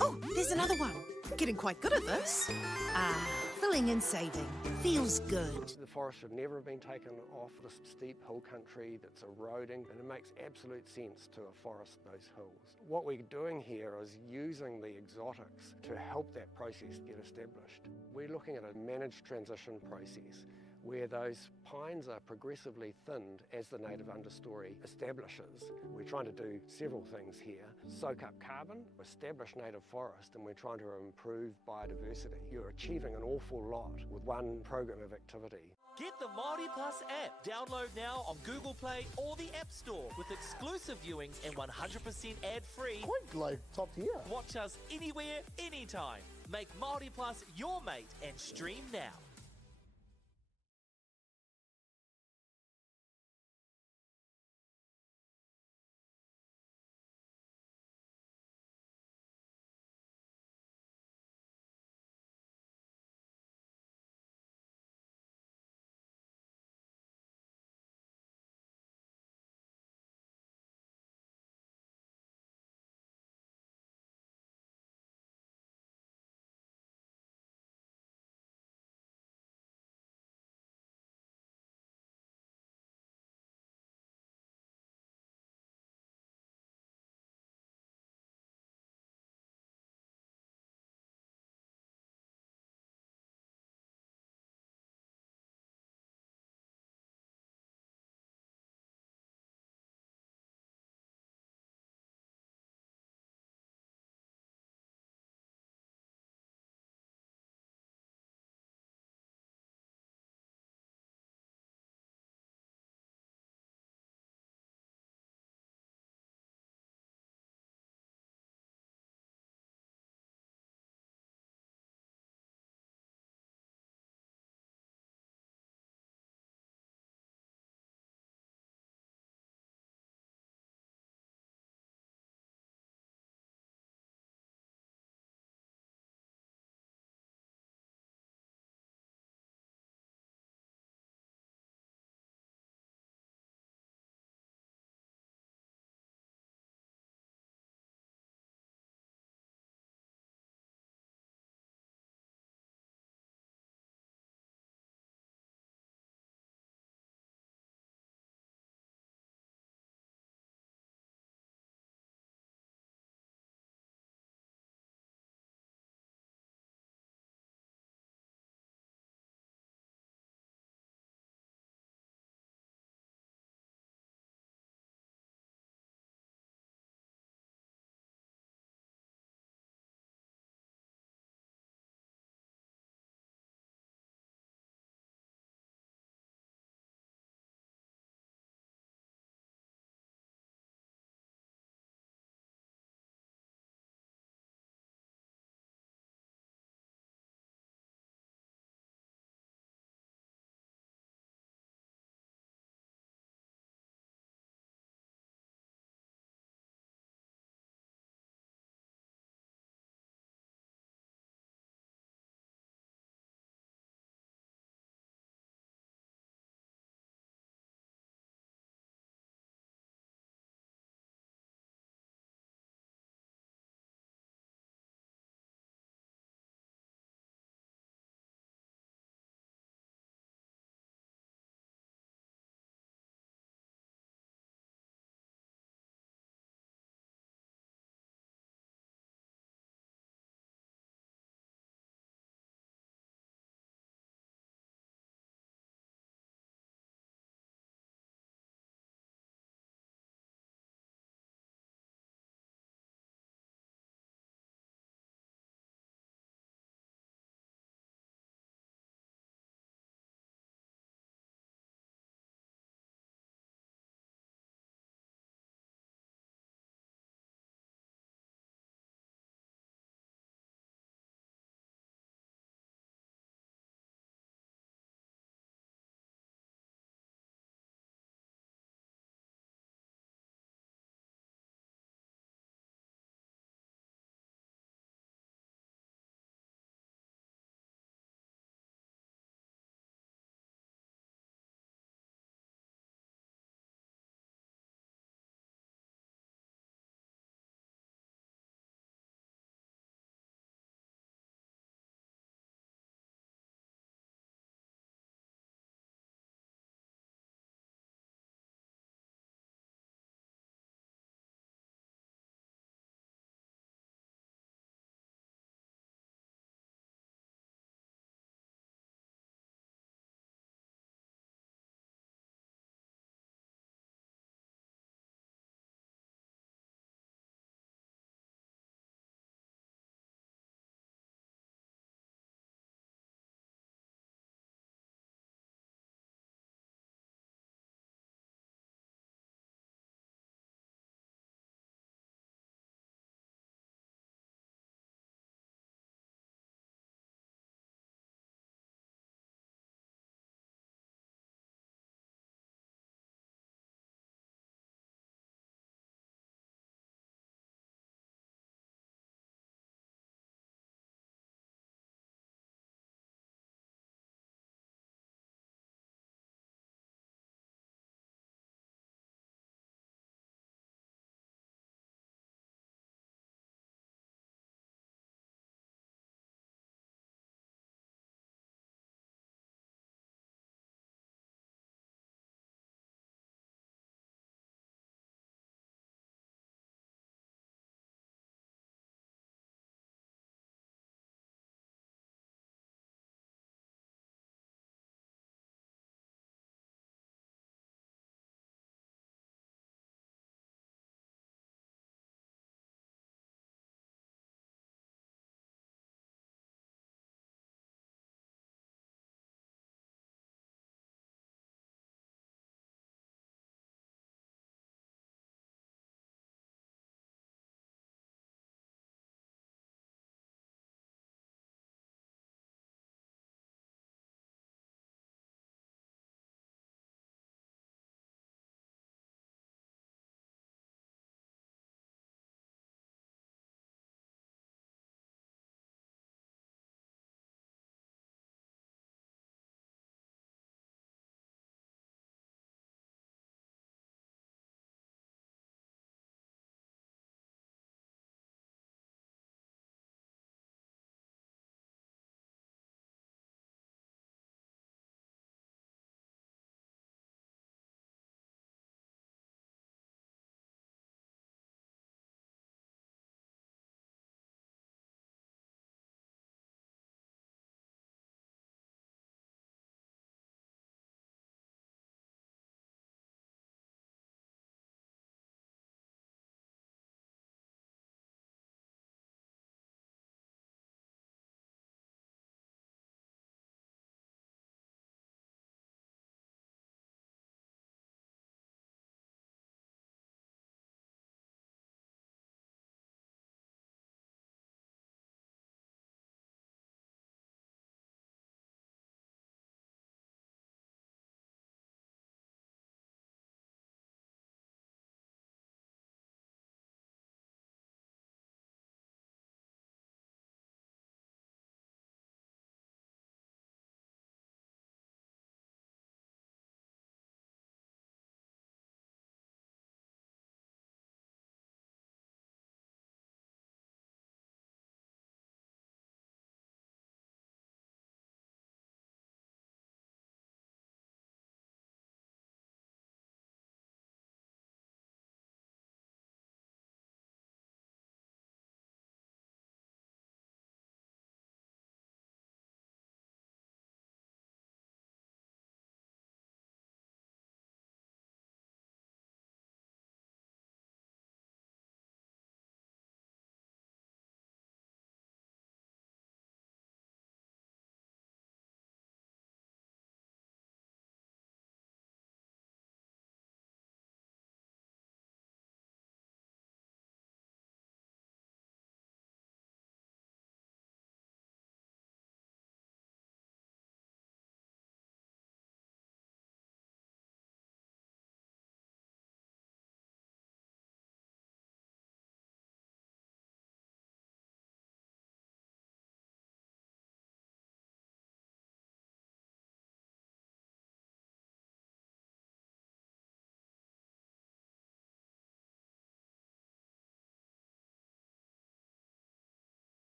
Oh, there's another one. Getting quite good at this. Filling and saving. Feels good. The forest should never have been taken off the steep hill country that's eroding, and it makes absolute sense to afforest those hills. What we're doing here is using the exotics to help that process get established. We're looking at a managed transition process where those pines are progressively thinned as the native understory establishes. We're trying to do several things here. Soak up carbon, establish native forest, and we're trying to improve biodiversity. You're achieving an awful lot with one program of activity. Get the Māori Plus app. Download now on Google Play or the App Store with exclusive viewings and 100% ad-free. Quite like top tier. Watch us anywhere, anytime. Make Māori Plus your mate and stream now.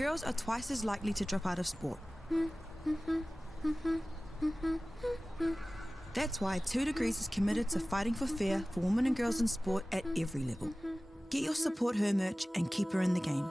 girls are twice as likely to drop out of sport. That's why 2 Degrees is committed to fighting for fair for women and girls in sport at every level. Get your support her merch and keep her in the game.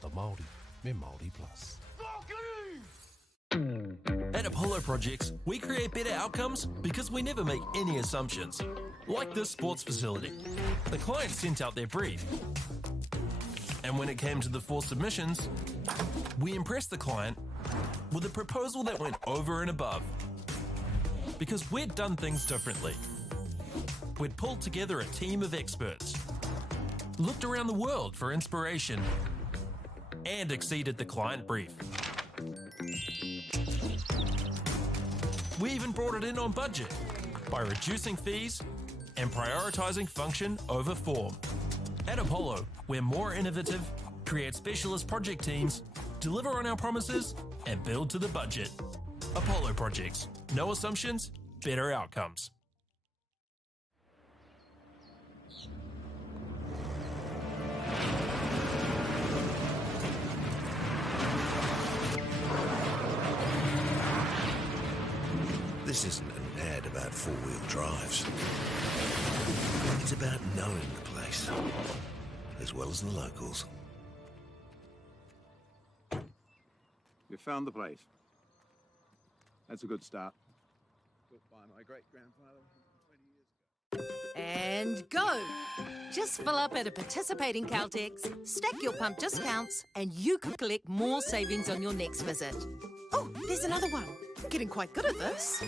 whakaata Māori me Māori Plus. At Apollo Projects, we create better outcomes because we never make any assumptions. Like this sports facility. The client sent out their brief. And when it came to the 4 submissions, we impressed the client with a proposal that went over and above. Because we'd done things differently. We'd pulled together a team of experts, looked around the world for inspiration, and exceeded the client brief. We even brought it in on budget by reducing fees and prioritising function over form. At Apollo, we're more innovative, create specialist project teams, deliver on our promises, and build to the budget. Apollo Projects. No assumptions, better outcomes. This isn't an ad about four-wheel drives. It's about knowing the place, as well as the locals. You found the place. That's a good start. Built by my great-grandfather 20 years ago. And go! Just fill up at a participating Caltex, stack your pump discounts, and you could collect more savings on your next visit. Oh, there's another one. Getting quite good at this.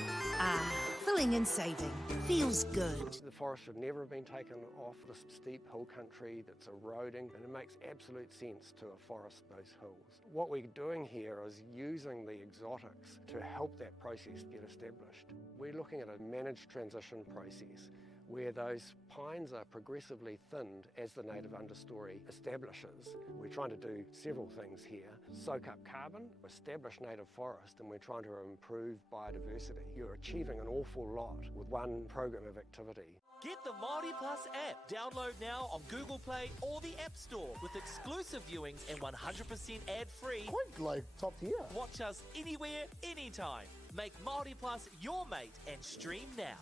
Filling and saving. Feels good. The forest should never have been taken off this steep hill country that's eroding, and it makes absolute sense to afforest those hills. What we're doing here is using the exotics to help that process get established. We're looking at a managed transition process where those pines are progressively thinned as the native understory establishes. We're trying to do several things here. Soak up carbon, establish native forest, and we're trying to improve biodiversity. You're achieving an awful lot with one program of activity. Get the Māori Plus app. Download now on Google Play or the App Store with exclusive viewings and 100% ad-free. Quite like top tier. Watch us anywhere, anytime. Make Māori Plus your mate and stream now.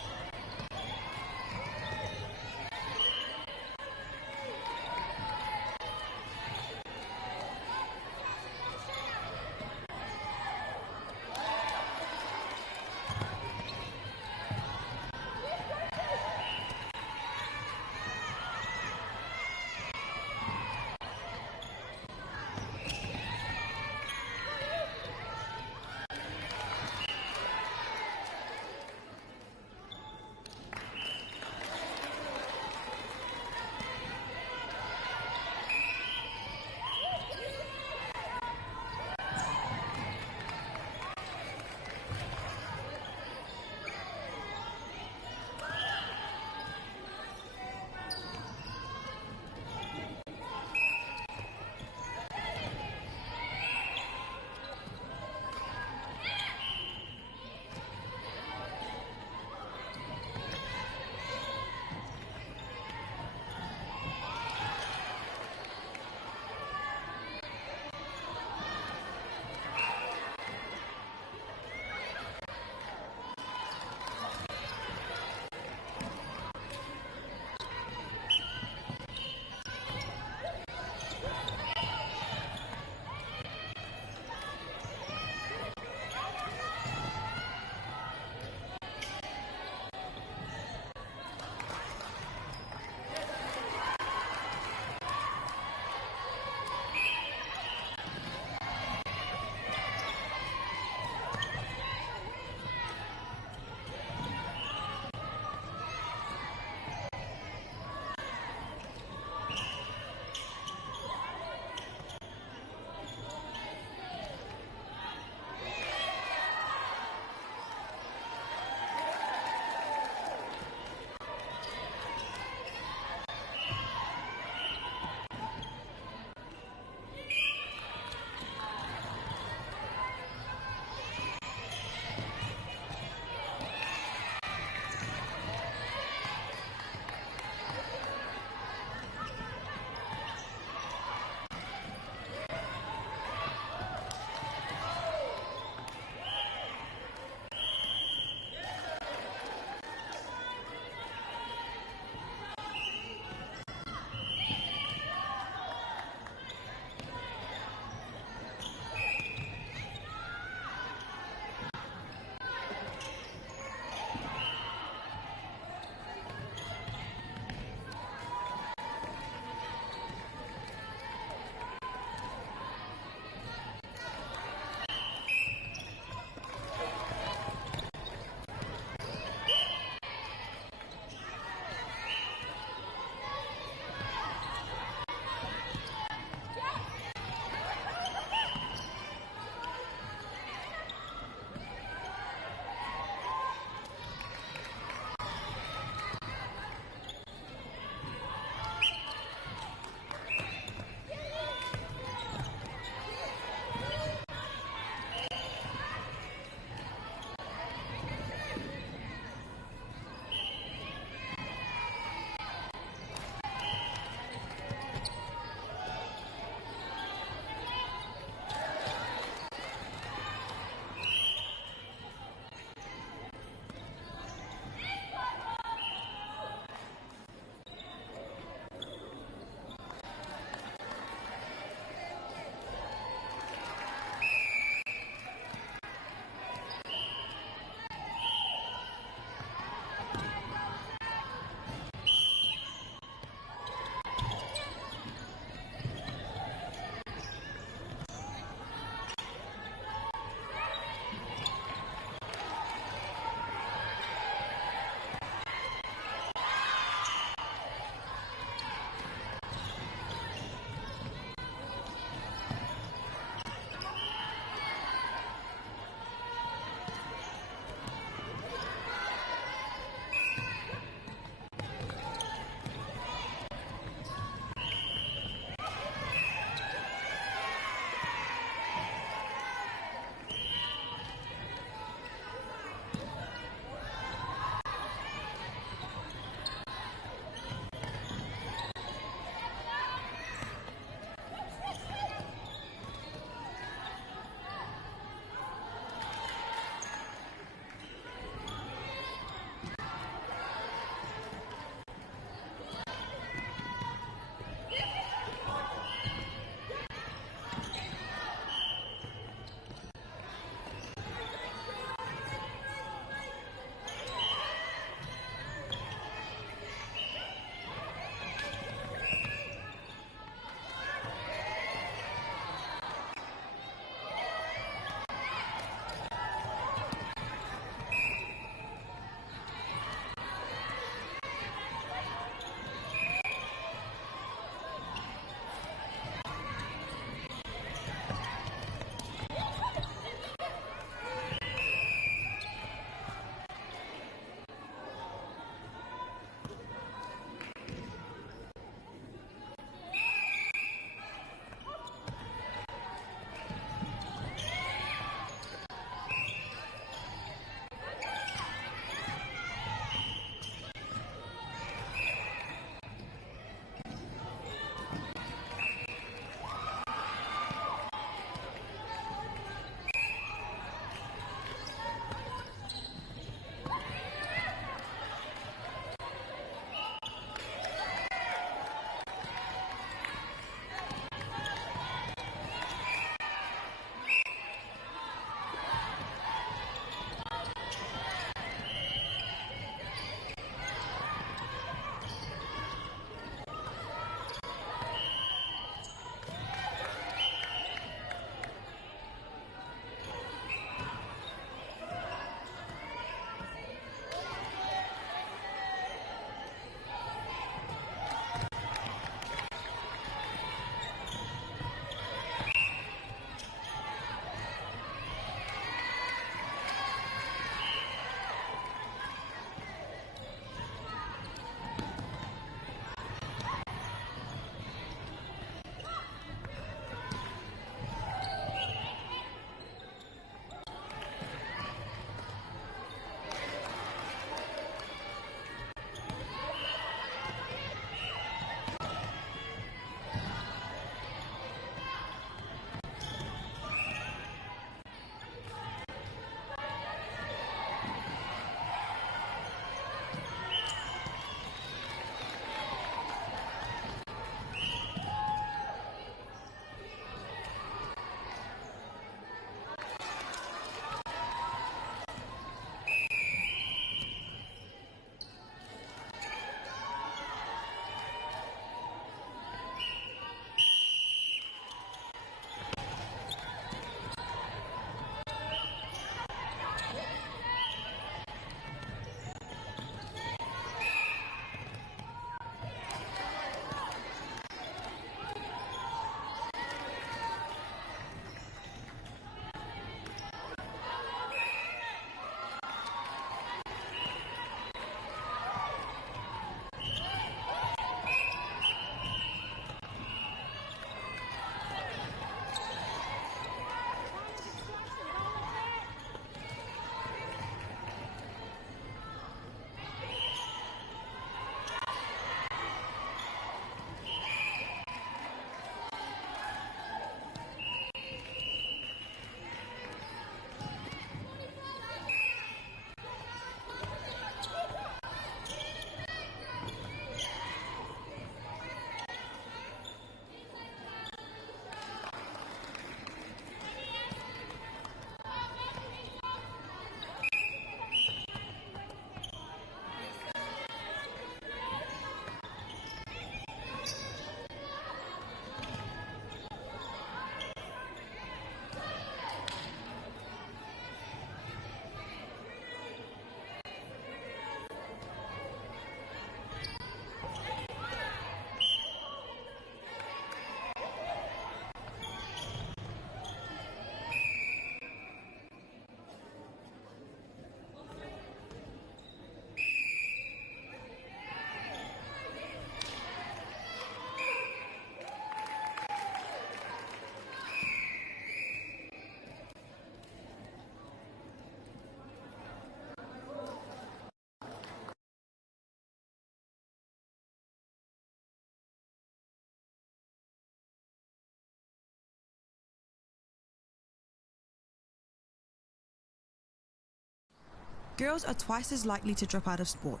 girls are twice as likely to drop out of sport.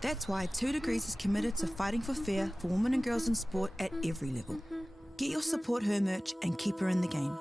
That's why 2 Degrees is committed to fighting for fair for women and girls in sport at every level. Get your Support Her merch and keep her in the game.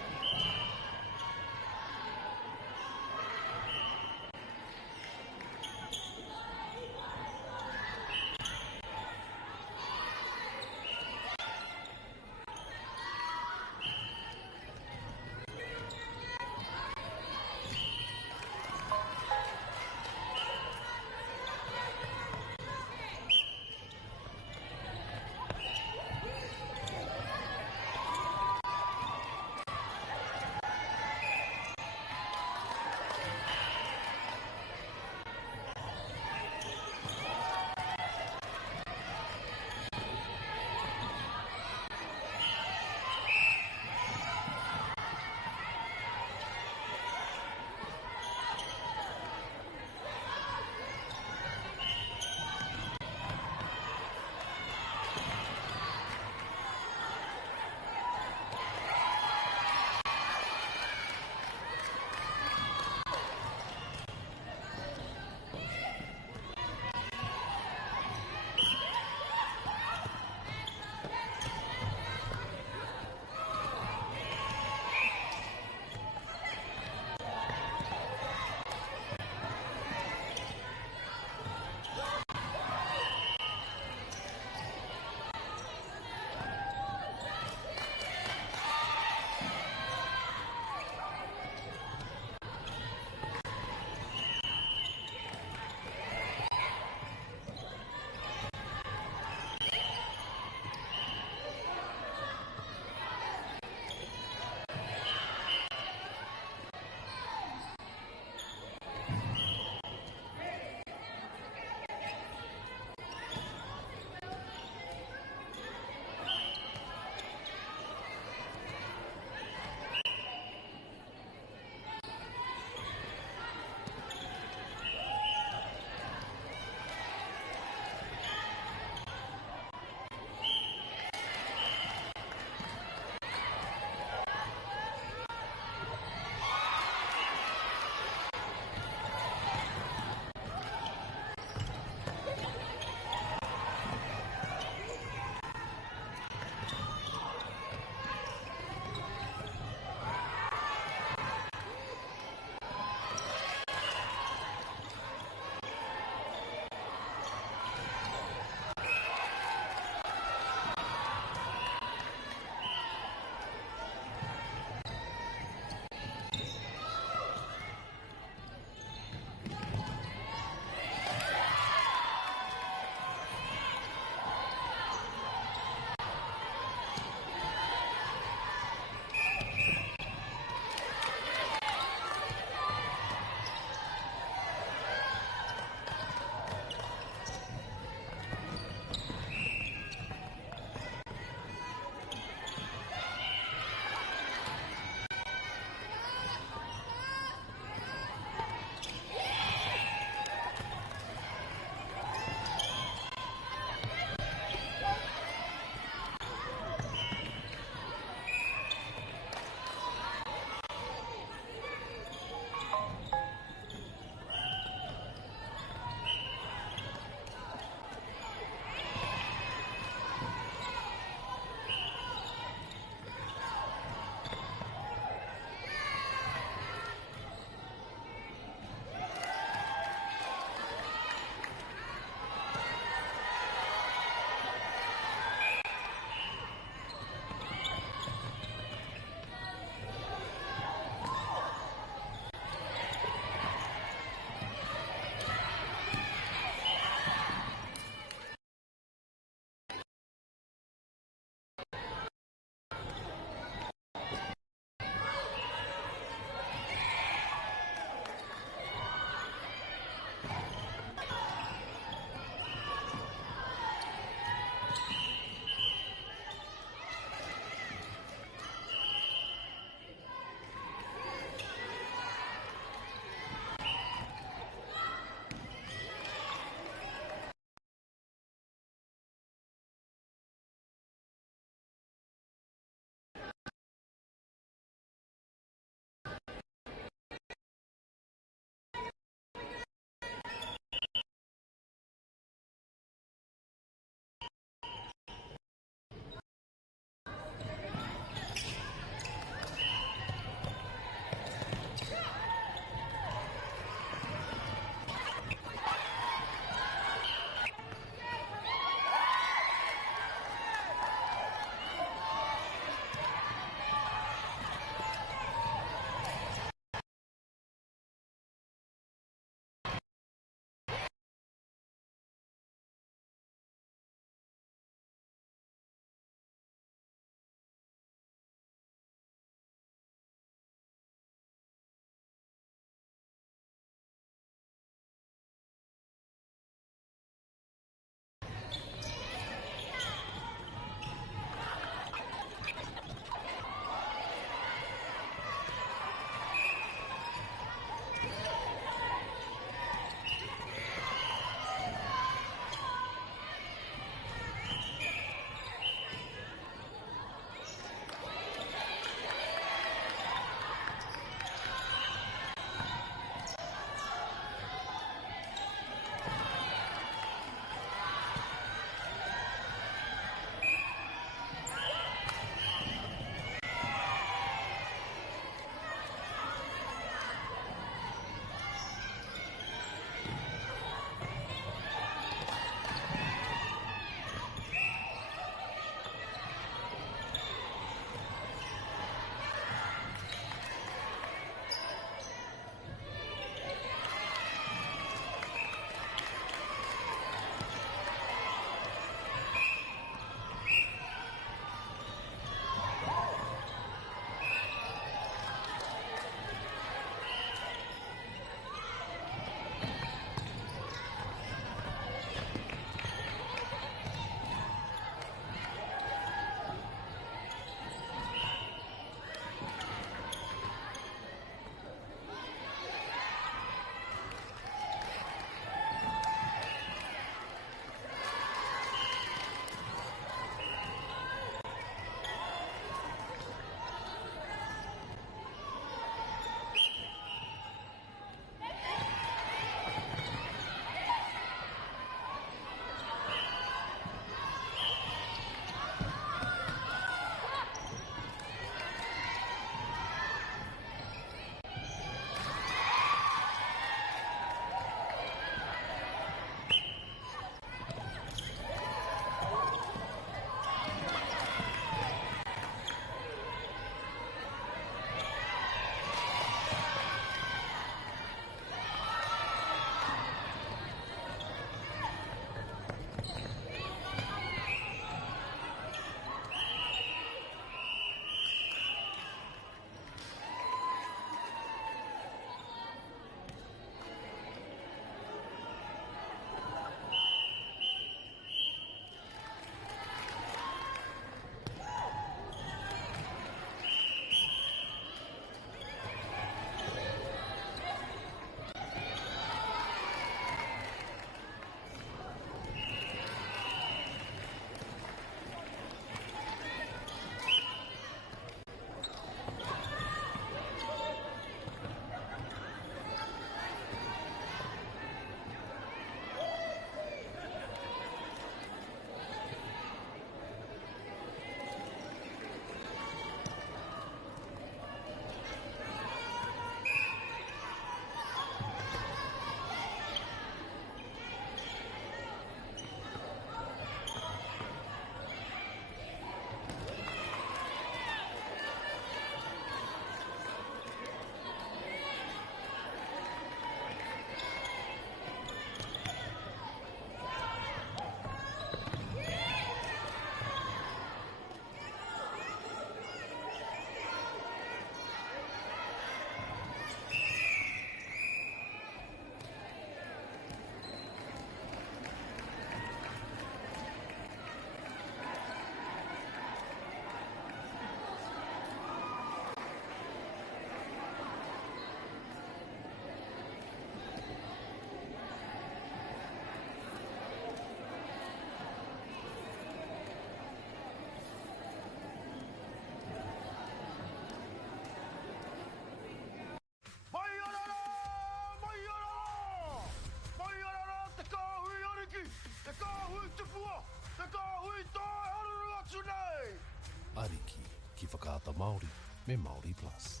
ki whakaata Māori me Māori Plus.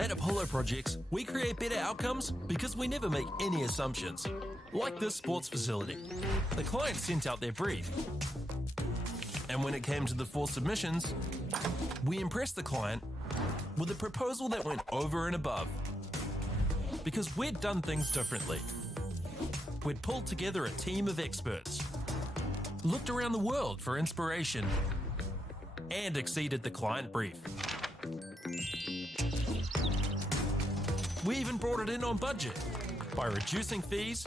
At Apollo Projects, we create better outcomes because we never make any assumptions. Like this sports facility. The client sent out their brief. And when it came to the 4 submissions, we impressed the client with a proposal that went over and above. Because we'd done things differently. We'd pulled together a team of experts, looked around the world for inspiration, and exceeded the client brief. We even brought it in on budget by reducing fees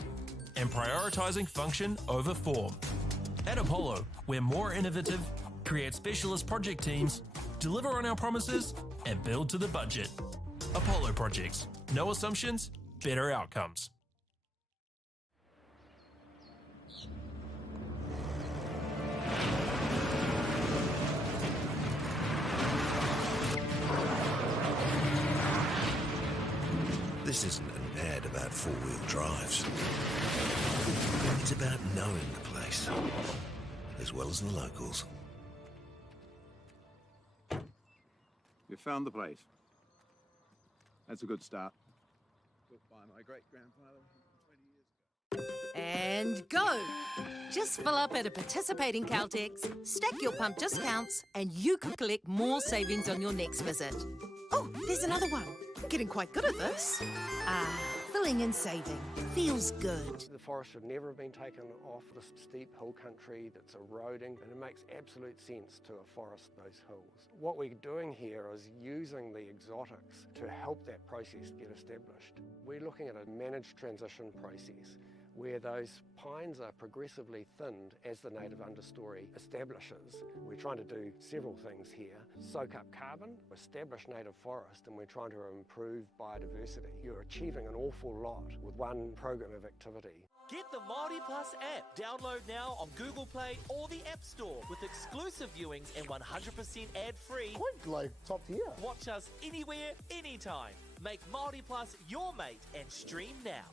and prioritising function over form. At Apollo, we're more innovative, create specialist project teams, deliver on our promises, and build to the budget. Apollo Projects. No assumptions, better outcomes. This isn't an ad about four-wheel drives. It's about knowing the place, as well as the locals. You found the place. That's a good start. Built by my great-grandfather 20 years ago. And go! Just fill up at a participating Caltex, stack your pump discounts, and you could collect more savings on your next visit. Oh, there's another one. Getting quite good at this. Filling and saving. Feels good. The forest should never have been taken off the steep hill country that's eroding, and it makes absolute sense to afforest those hills. What we're doing here is using the exotics to help that process get established. We're looking at a managed transition process where those pines are progressively thinned as the native understory establishes. We're trying to do several things here. Soak up carbon, establish native forest, and we're trying to improve biodiversity. You're achieving an awful lot with one program of activity. Get the Māori Plus app. Download now on Google Play or the App Store with exclusive viewings and 100% ad-free. Quite like top tier. Watch us anywhere, anytime. Make Māori Plus your mate and stream now.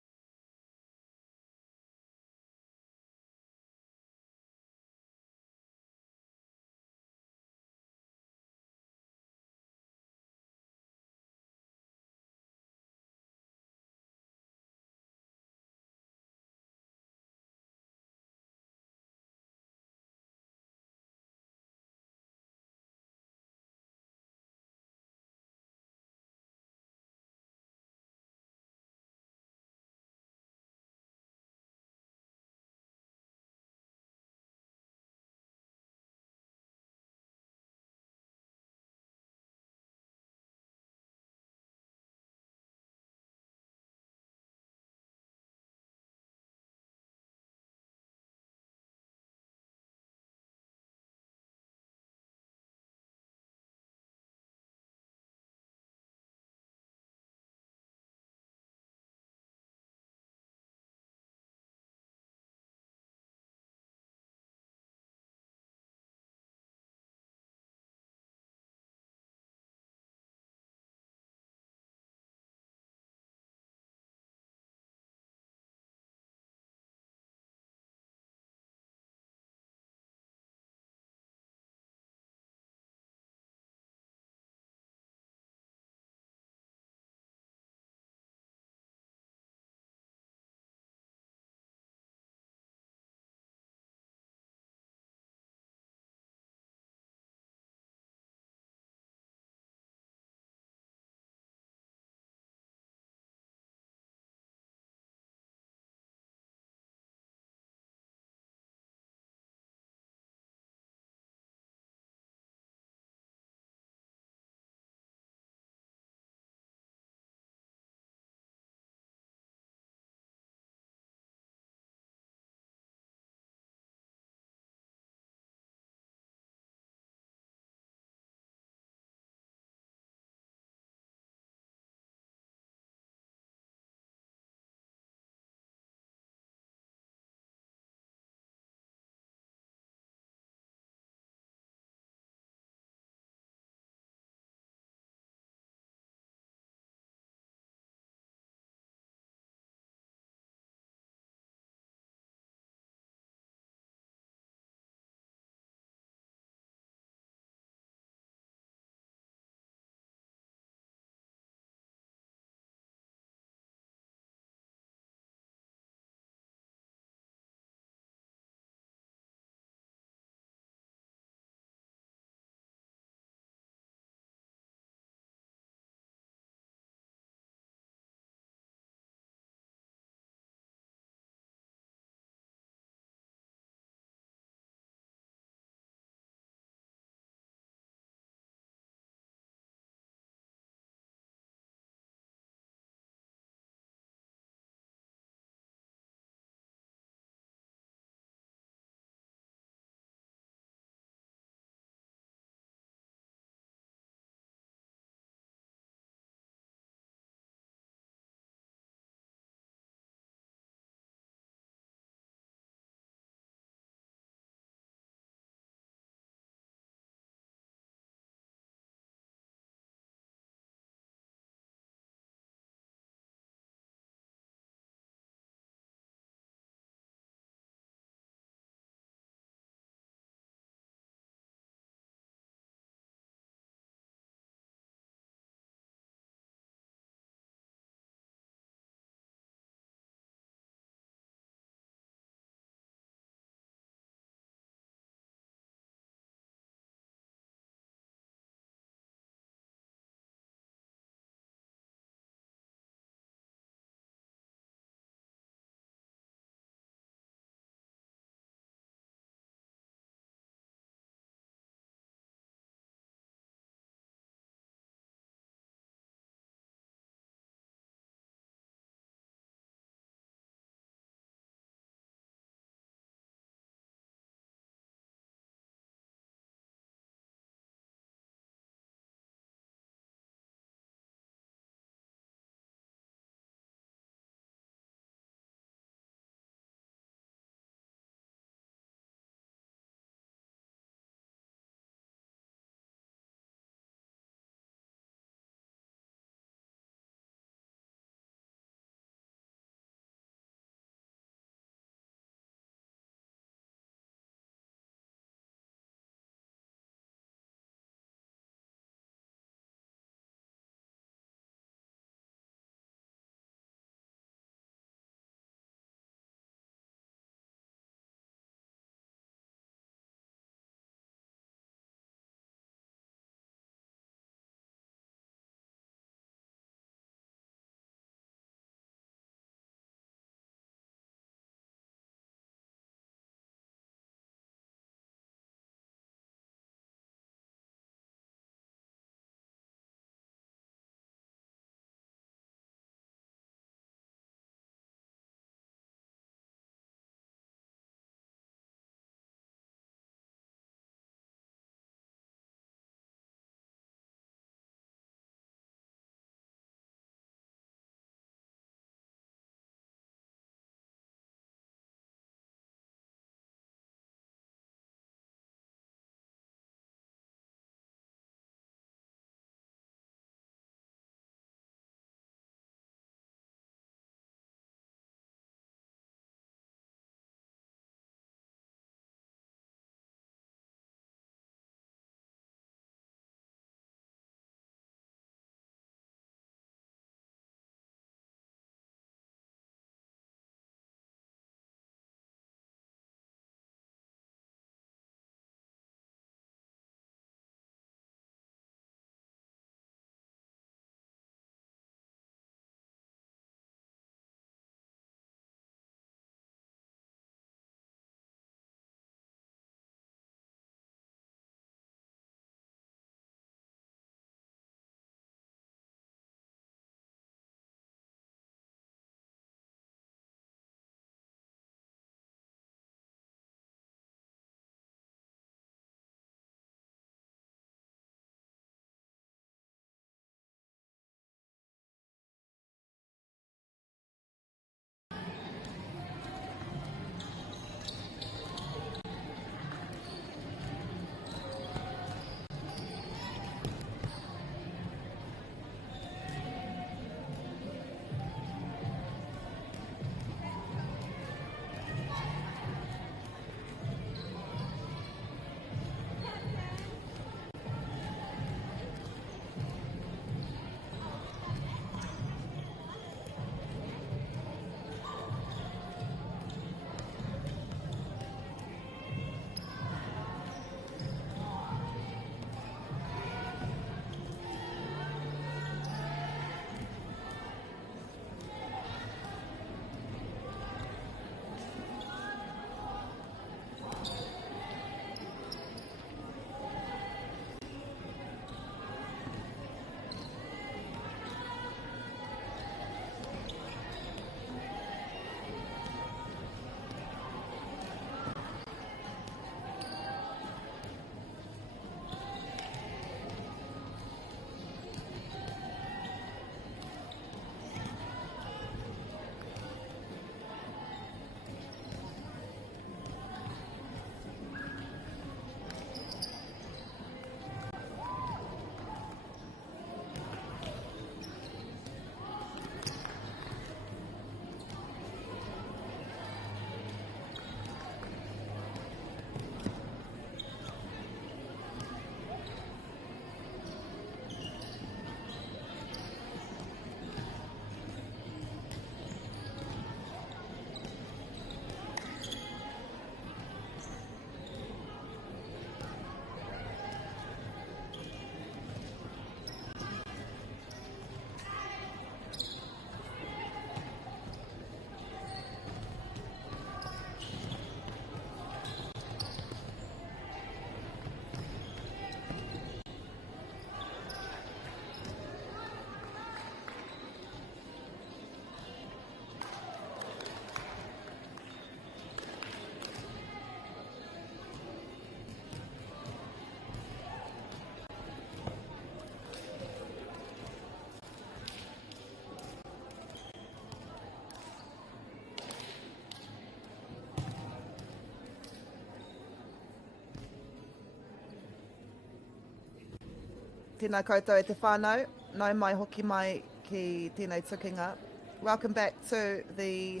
Tēnā koutou e te whānau. Nau mai hoki mai ki tēnei tukinga. Welcome back to the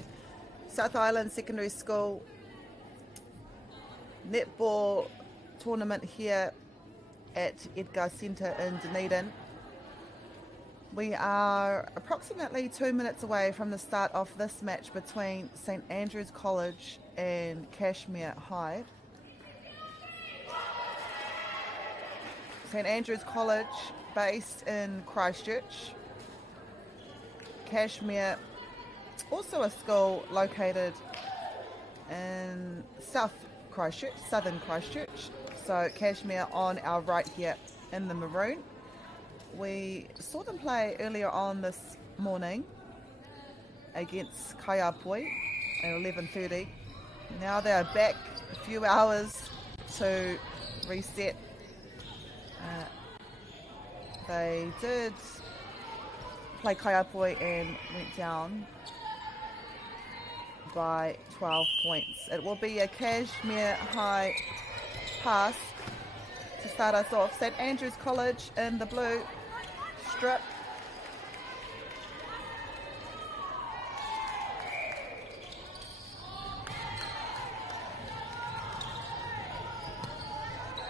South Island Secondary School netball tournament here at Edgar Centre in Dunedin. We are approximately 2 minutes away from the start of this match between St Andrews College and Kashmir High. St Andrews College, based in Christchurch. Kashmir, also a school located in South Christchurch, Southern Christchurch. So Kashmir on our right here in the maroon. We saw them play earlier on this morning against Kayapo at 11:30. Now they are back a few hours to reset. They did play Kayapo and went down by 12 points. It will be a Kashmir High pass to start us off. St Andrews College in the blue strip.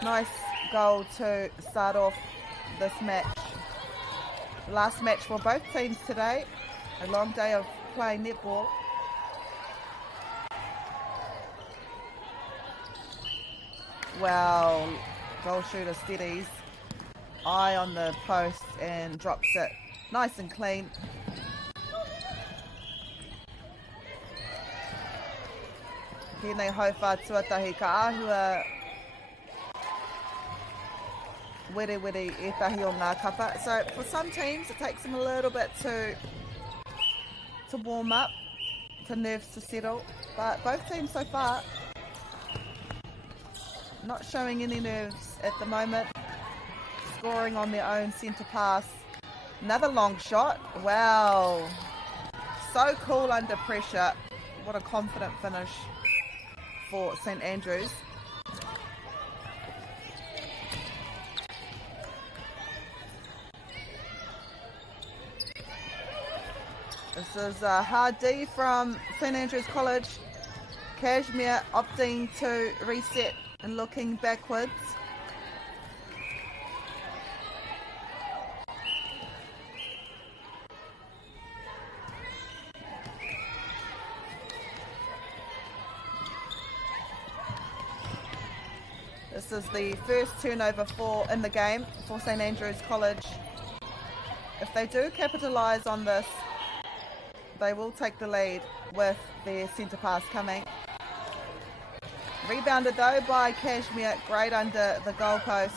Nice goal to start off this match. Last match for both teams today. A long day of playing netball. Wow, goal shooter steadies. Eye on the post and drops it nice and clean. Tēnei hauwha tuatahi ka āhua were e tahi o ngā kapa. So for some teams it takes them a little bit to warm up, to nerves to settle, but both teams so far not showing any nerves at the moment. Scoring on their own centre pass. Another long shot. Wow. So cool under pressure. What a confident finish for St Andrews. This is a hard D from St Andrews College. Kashmir opting to reset and looking backwards. This is the first turnover in the game for St Andrews College. If they do capitalise on this, they will take the lead with their centre pass coming. Rebounded though by Kashmir, great under the goalpost.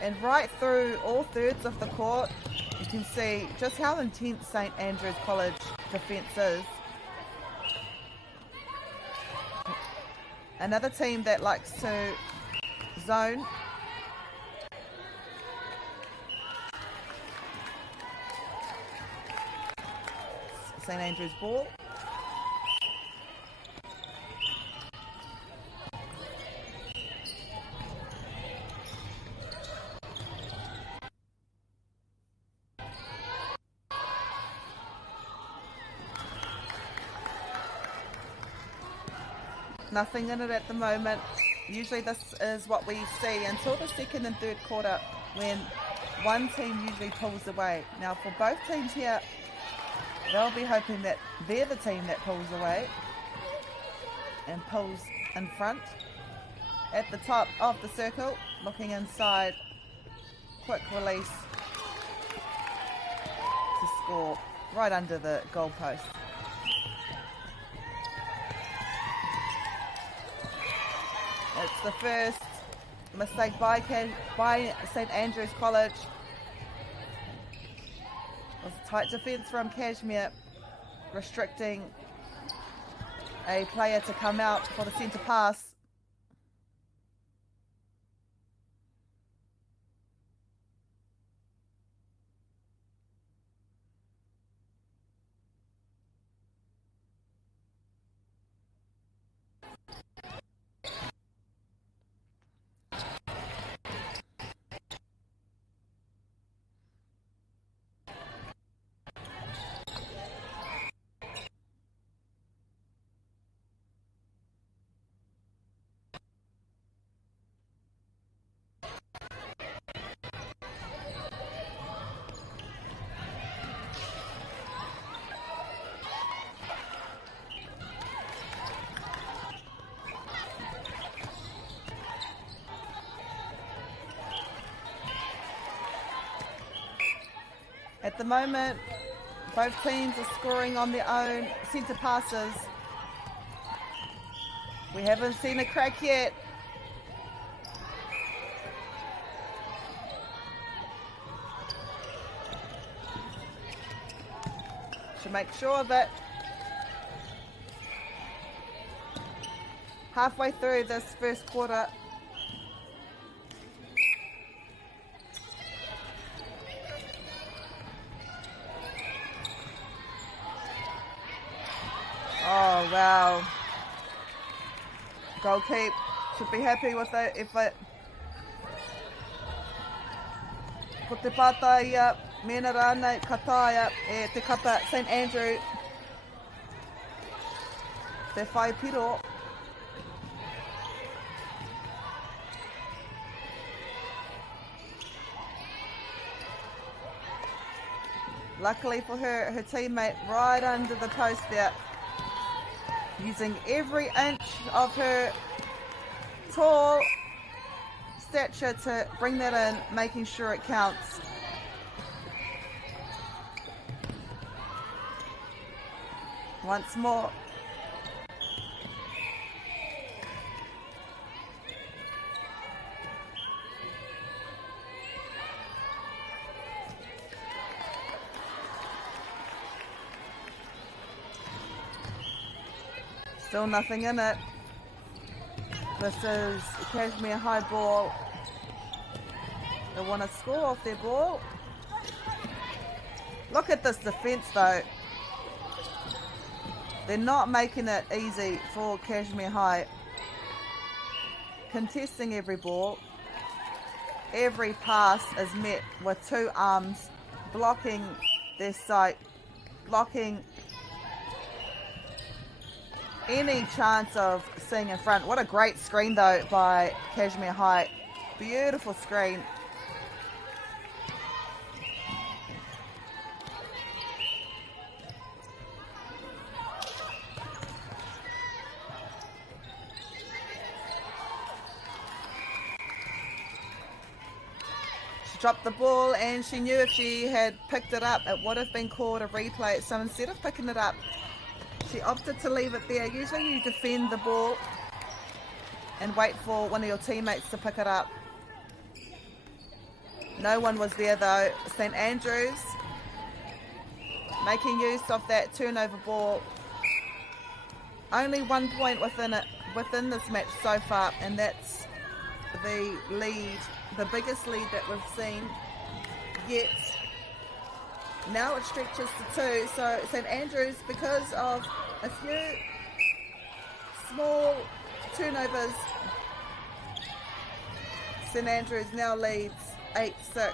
And right through all thirds of the court, you can see just how intense St Andrews College defence is. Another team that likes to zone. St Andrews ball. Nothing in it at the moment. Usually this is what we see until the second and third quarter, when one team usually pulls away. Now for both teams here, they'll be hoping that they're the team that pulls away and pulls in front. At the top of the circle, looking inside, quick release to score right under the goalpost. It's the first mistake by St Andrews College. It was a tight defence from Kashmir, restricting a player to come out for the centre pass. At the moment, both teams are scoring on their own centre passes. We haven't seen a crack yet. Should make sure that halfway through this first quarter, oh wow, goal keep, should be happy with it if it ko te pata ia mena rānei kataia e te kapa St Andrew te whai piro. Luckily for her, her teammate right under the post there, using every inch of her tall stature to bring that in, making sure it counts. Once more. Still nothing in it. This is Kashmir high ball. They want to score off their ball. Look at this defence though. They're not making it easy for Kashmir High. Contesting every ball. Every pass is met with two arms, blocking their sight, blocking any chance of seeing in front. What a great screen though by Kashmir High. Beautiful screen. She dropped the ball and she knew if she had picked it up it would have been called a replay. So instead of picking it up, she opted to leave it there. Usually you defend the ball and wait for one of your teammates to pick it up. No one was there though. St Andrews making use of that turnover ball. Only 1 point within this match so far, and that's the lead, the biggest lead that we've seen yet. Now it stretches to 2, so St Andrews, because of a few small turnovers, St Andrews now leads 8-6.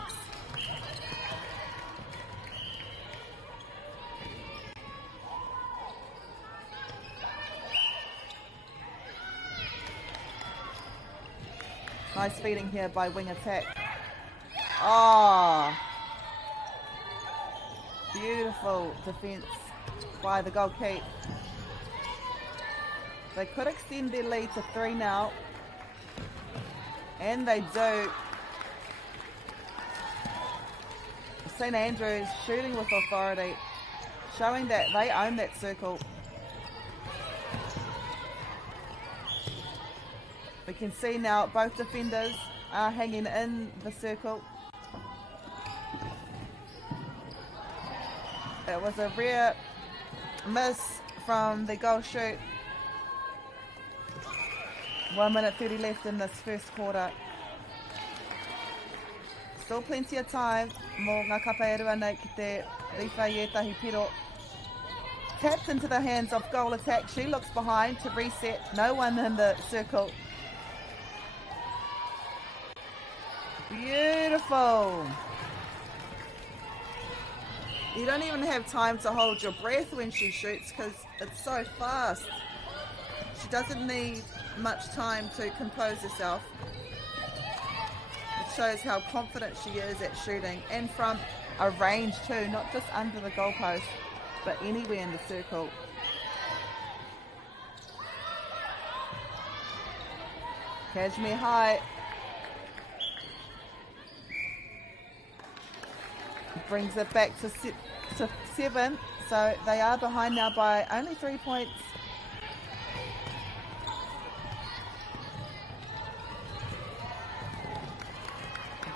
Nice feeding here by wing attack. Oh, beautiful defence by the goalkeeper. They could extend their lead to 3 now, and they do. St Andrews shooting with authority, showing that they own that circle. We can see now both defenders are hanging in the circle. It was a rare miss from the goal shoot. 1 minute 30 left in this first quarter. Still plenty of time. Mō ngā kapa e rua nei ki te riwhai ētahi piro. Tapped into the hands of goal attack. She looks behind to reset. No one in the circle. Beautiful. You don't even have time to hold your breath when she shoots because it's so fast. She doesn't need much time to compose herself. It shows how confident she is at shooting, and from a range too, not just under the goalpost, but anywhere in the circle. Kashmir High brings it back to 7. So they are behind now by only 3 points.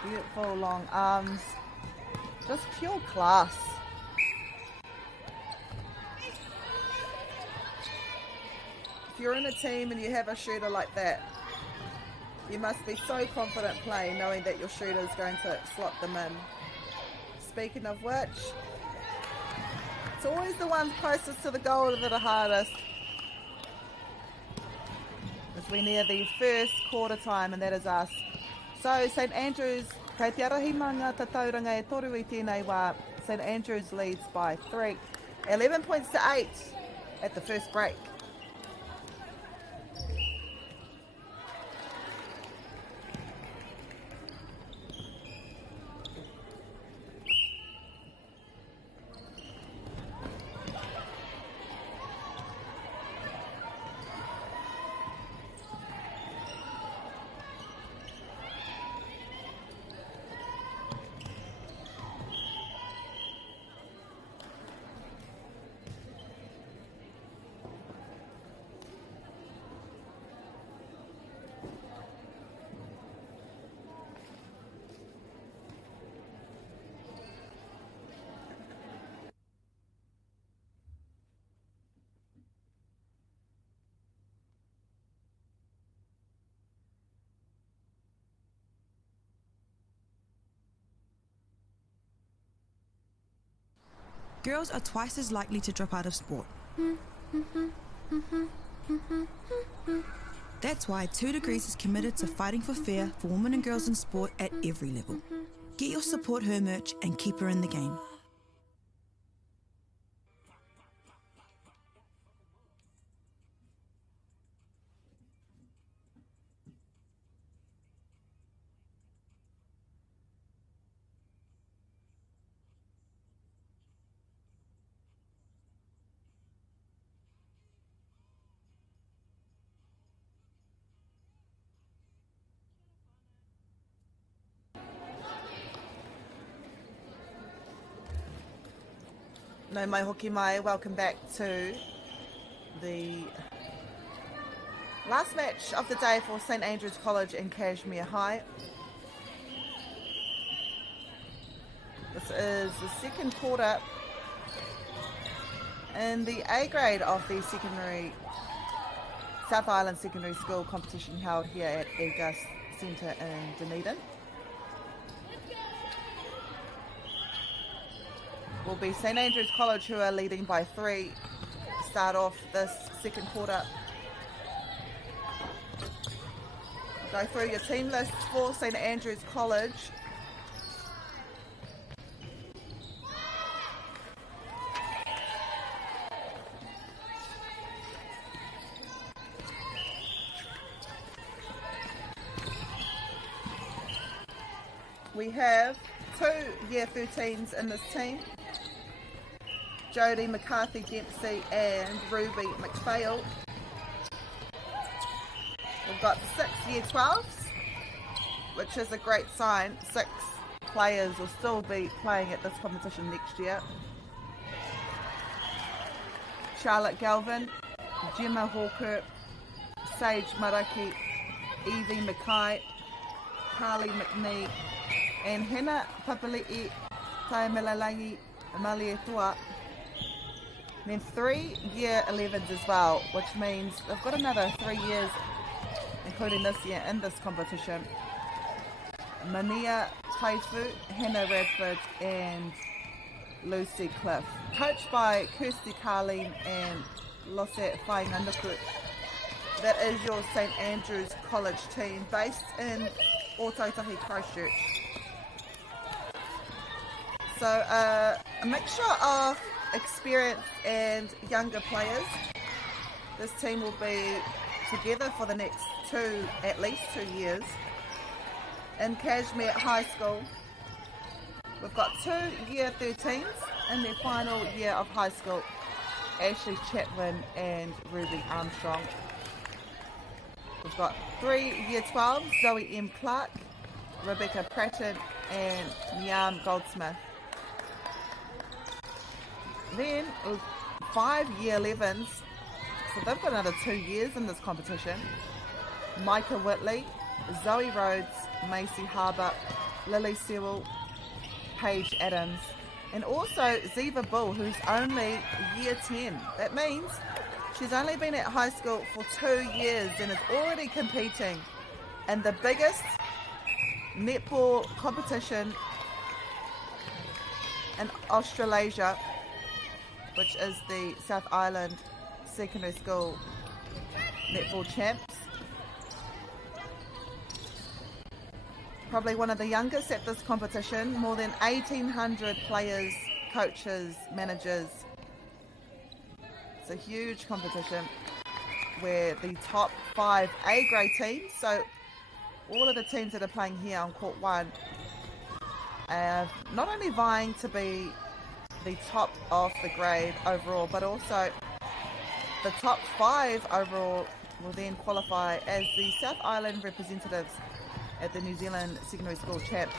Beautiful long arms. Just pure class. If you're in a team and you have a shooter like that, you must be so confident playing, knowing that your shooter is going to slot them in. Speaking of which, it's always the ones closest to the goal that are hardest. As we near the first quarter time, and that is us. So St Andrews, kei te arahimanga tatauranga e toru I tēnei wā. St Andrews leads by 3. 11 points to 8 at the first break. Girls are twice as likely to drop out of sport. That's why 2 Degrees is committed to fighting for fair for women and girls in sport at every level. Get your Support Her merch and keep her in the game. No mai hoki mai, welcome back to the last match of the day for St Andrews College and Kashmir High. This is the second quarter in the A grade of the South Island Secondary School competition held here at Edgar Centre in Dunedin. Will be St Andrews College, who are leading by 3 to start off this second quarter. Go through your team lists for St Andrews College. We have 2 Year 13s in this team. Jodie McCarthy Dempsey and Ruby McPhail. We've got 6 Year 12s, which is a great sign. 6 players will still be playing at this competition next year. Charlotte Galvin, Gemma Hawker, Sage Maraki, Evie Mackay, Carly McNee, and Hena Papali'i Taimelalangi Malietua. Then 3 Year 11s as well, which means they've got another 3 years, including this year, in this competition. Mania Taifu, Hannah Radford, and Lucy Cliff. Coached by Kirsty Carleen and Losette Whainganukut. That is your St Andrews College team based in Ōtautahi, Christchurch. So a mixture of experienced and younger players. This team will be together for the next at least 2 years. In Kashmir High School, we've got 2 Year 13s in their final year of high school, Ashley Chatwin and Ruby Armstrong. We've got 3 Year 12s, Zoe M. Clark, Rebecca Pratton and Niam Goldsmith. then 5 year 11s, so they've got another 2 years in this competition. Micah Whitley, Zoe Rhodes, Macy Harbour, Lily Sewell, Paige Adams, and also Ziva Bull, who's only year 10. That means she's only been at high school for 2 years and is already competing in the biggest netball competition in Australasia, which is the South Island Secondary School Netball Champs. Probably one of the youngest at this competition, more than 1,800 players, coaches, managers. It's a huge competition where the top 5 A grade teams, so all of the teams that are playing here on Court 1, are not only vying to be the top of the grade overall, but also the top 5 overall will then qualify as the South Island representatives at the New Zealand Secondary School Champs,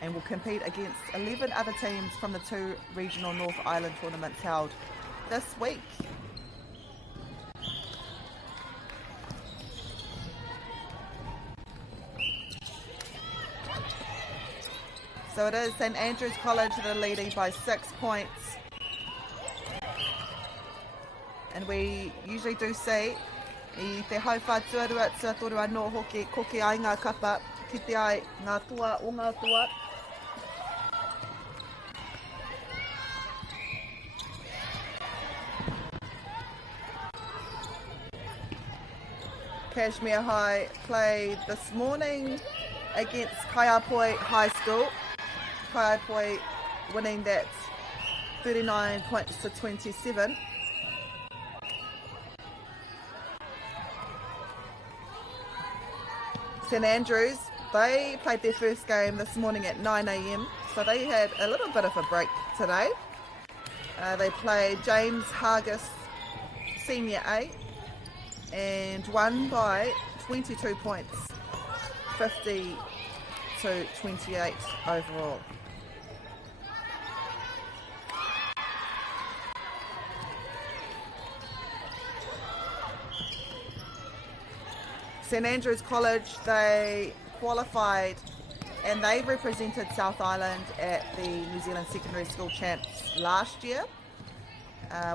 and will compete against 11 other teams from the 2 regional North Island tournaments held this week. So it is St Andrews College that are leading by 6 points. And we usually do see I te hauwha tuarua tuatorua no hoki koki ai ngā kapa ki te ai ngā tua o ngā tua. Kashmir High played this morning against Kayapo High School. Kayapo winning that 39 points to 27. St Andrews, they played their first game this morning at 9 a.m, so they had a little bit of a break today. They played James Hargis Senior A and won by 22 points, 50 to 28 overall. St Andrews College, they qualified and they represented South Island at the New Zealand Secondary School Champs last year,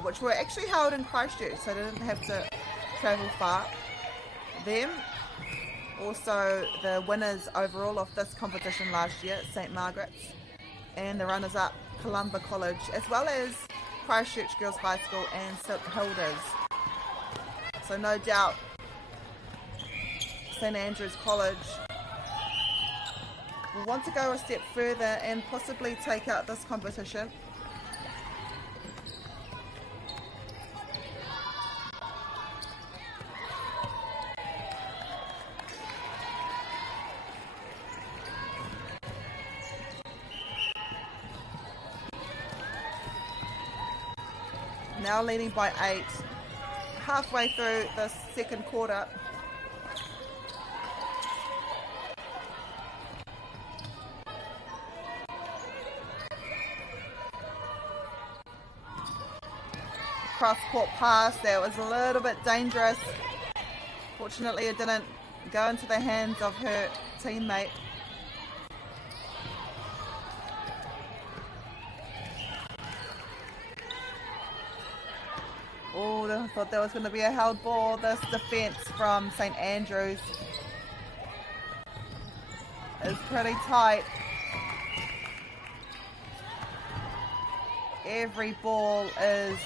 which were actually held in Christchurch, so they didn't have to travel far. Them, also the winners overall of this competition last year, St Margaret's, and the runners-up, Columba College, as well as Christchurch Girls High School and St Hilda's. So no doubt St Andrews College will want to go a step further and possibly take out this competition. Now leading by 8, halfway through the second quarter. Cross-court pass that was a little bit dangerous. Fortunately, it didn't go into the hands of her teammate. Oh, I thought there was going to be a held ball. This defence from St Andrews is pretty tight. Every ball is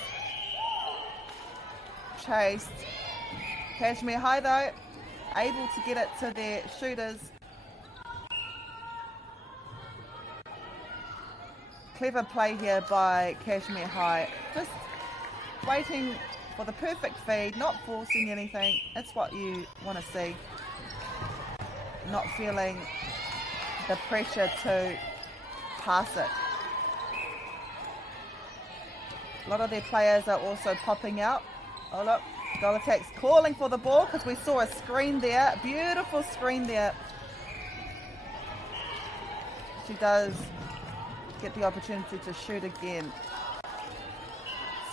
chased. Kashmir High though, able to get it to their shooters. Clever play here by Kashmir High. Just waiting for the perfect feed, not forcing anything. That's what you want to see. Not feeling the pressure to pass it. A lot of their players are also popping out. Oh look, Goal Attack's calling for the ball because we saw a screen there. Beautiful screen there. She does get the opportunity to shoot again.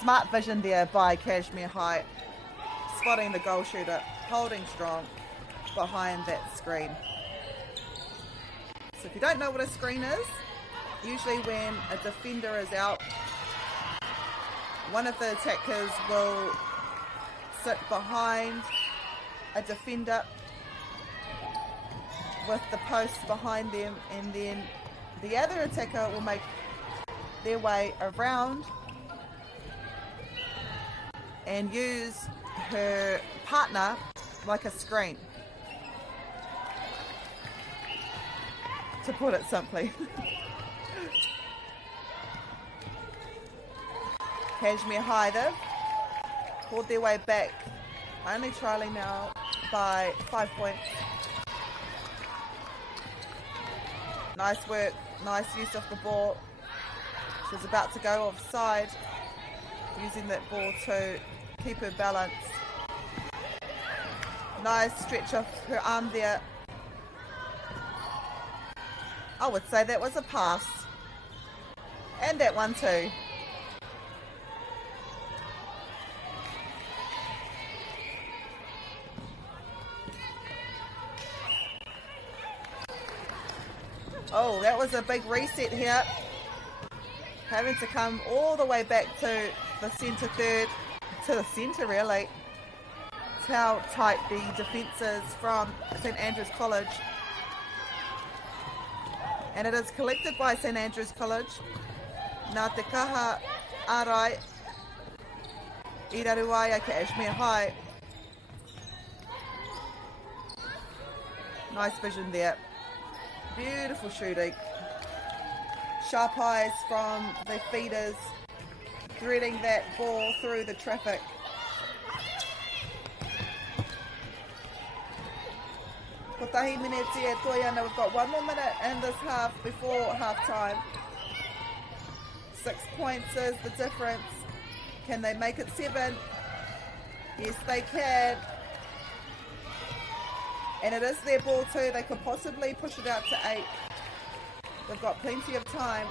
Smart vision there by Kashmir High, spotting the goal shooter, holding strong behind that screen. So if you don't know what a screen is, usually when a defender is out, one of the attackers will sit behind a defender with the post behind them, and then the other attacker will make their way around and use her partner like a screen, to put it simply. Kashmir High though pulled their way back, only trailing now by 5 points. Nice work, nice use of the ball. She was about to go offside, using that ball to keep her balance. Nice stretch of her arm there. I would say that was a pass. And that one too. Oh, that was a big reset here. Having to come all the way back to the centre third, to the centre really. That's how tight the defence is from St Andrews College. And it is collected by St Andrews College. Nā te kaha ārai I raruai Kashmir High. Nice vision there. Beautiful shooting. Sharp eyes from the feeders, threading that ball through the traffic. Kotahi minutes here, Toyana. We've got 1 more minute in this half before half time. 6 points is the difference. Can they make it 7? Yes, they can. And it is their ball too. They could possibly push it out to 8. They've got plenty of time.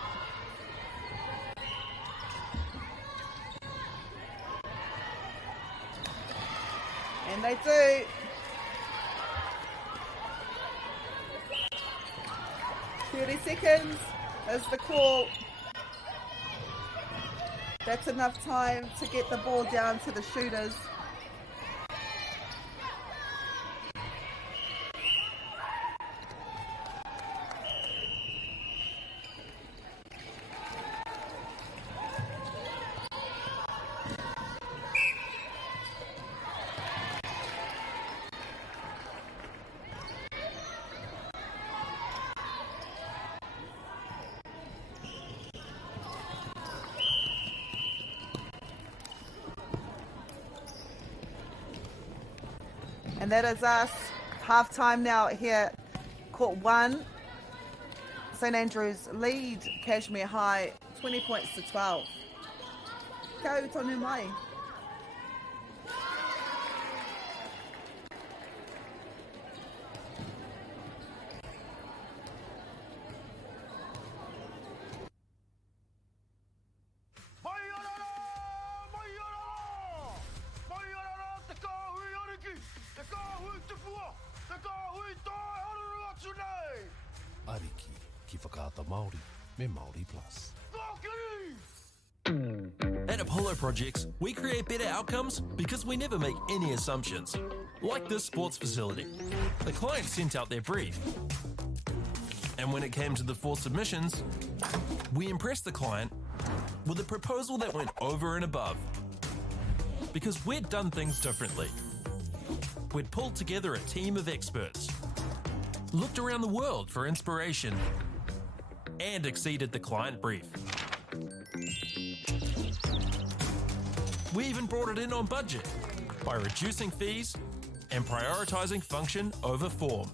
And they do. "30 seconds is the call. That's enough time to get the ball down to the shooters. And that is us. Half time now here. Court 1. St Andrews lead Kashmir High 20 points to 12. Kau tonu mai. Ariki ki whakaata Māori me Māori Plus. At Apollo Projects, we create better outcomes because we never make any assumptions. Like this sports facility. The client sent out their brief. And when it came to the 4 submissions, we impressed the client with a proposal that went over and above. Because we'd done things differently. We'd pulled together a team of experts, looked around the world for inspiration, and exceeded the client brief. We even brought it in on budget by reducing fees and prioritising function over form.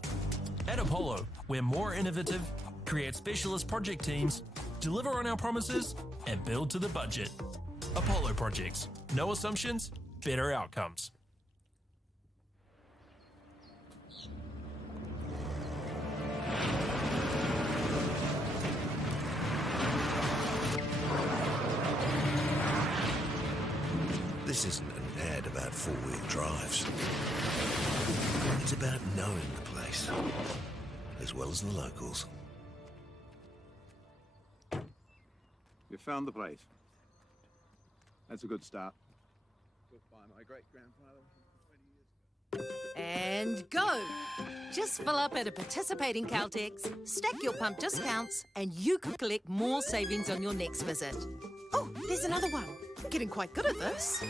At Apollo, we're more innovative, create specialist project teams, deliver on our promises, and build to the budget. Apollo Projects. No assumptions, better outcomes. This isn't an ad about four-wheel drives. It's about knowing the place, as well as the locals. You found the place. That's a good start. Built by my great-grandfather 20 years ago. And go! Just fill up at a participating Caltex, stack your pump discounts, and you could collect more savings on your next visit. Oh, there's another one. Getting quite good at this.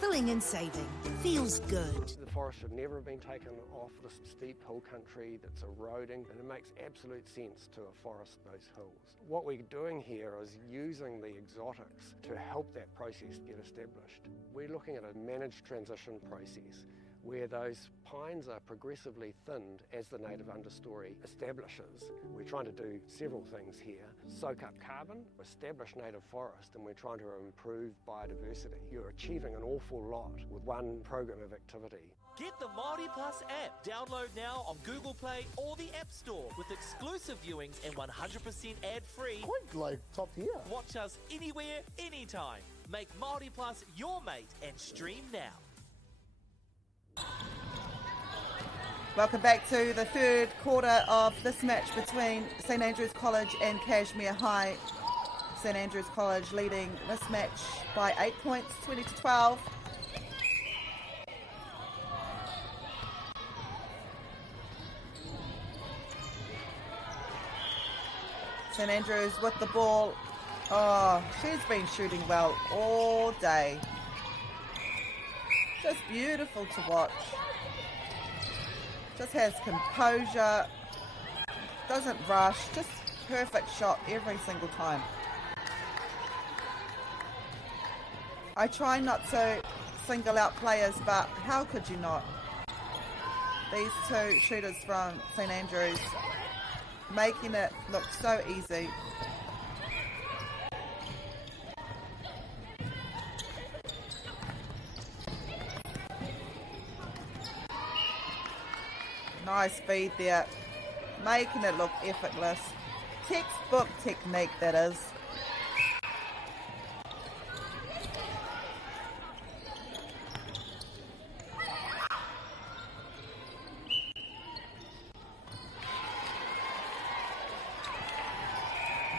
Filling and saving. Feels good. The forest should never have been taken off this steep hill country that's eroding, and it makes absolute sense to afforest those hills. What we're doing here is using the exotics to help that process get established. We're looking at a managed transition process where those pines are progressively thinned as the native understory establishes. We're trying to do several things here. Soak up carbon, establish native forest, and we're trying to improve biodiversity. You're achieving an awful lot with one program of activity. Get the Māori Plus app. Download now on Google Play or the App Store with exclusive viewings and 100% ad-free. Quite like top tier. Watch us anywhere, anytime. Make Māori Plus your mate and stream now. Welcome back to the third quarter of this match between St Andrews College and Kashmir High. St Andrews College leading this match by 8 points, 20-12. St Andrews with the ball. Oh, she's been shooting well all day. Just beautiful to watch. Just has composure, doesn't rush, just perfect shot every single time. I try not to single out players, but how could you not? These two shooters from St Andrews making it look so easy. Nice feed there, making it look effortless. Textbook technique, that is.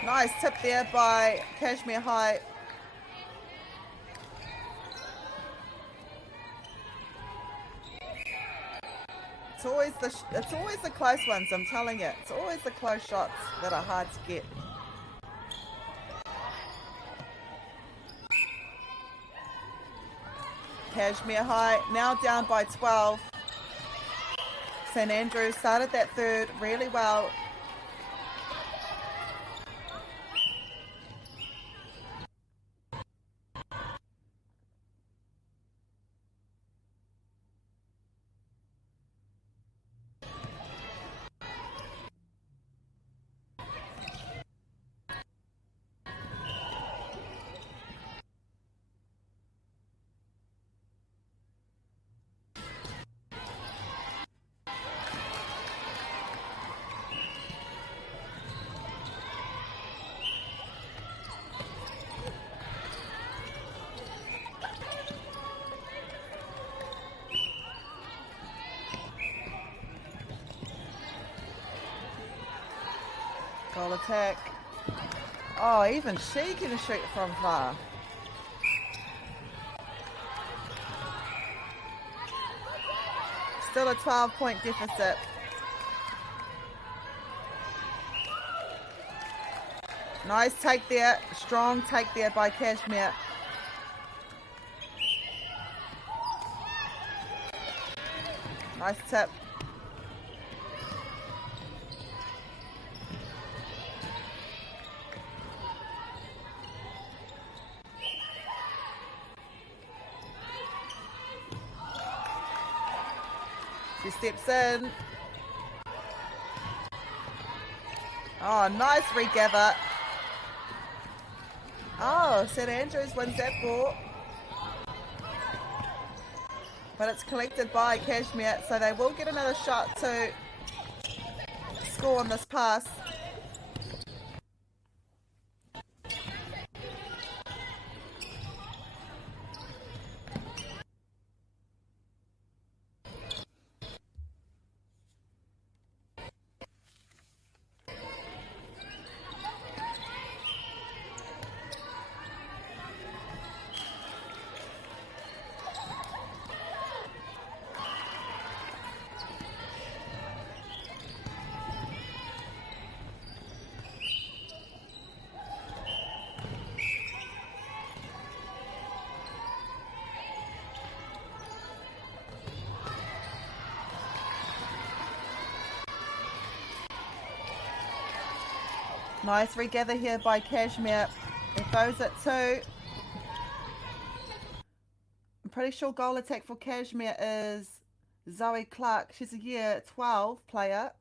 Nice tip there by Kashmir High. It's always the close ones, I'm telling you. It's always the close shots that are hard to get. Kashmir High now down by 12. St Andrews started that third really well. Goal attack. Oh, even she can shoot from far. Still a 12-point deficit. Nice take there. Strong take there by Kashmir. Nice tip. She steps in. Oh, nice regather. Oh, St Andrews wins that ball. But it's collected by Kashmir, so they will get another shot to score on this pass. Nice regather here by Kashmir. It goes at 2. I'm pretty sure goal attack for Kashmir is Zoe Clark. She's a year 12 player.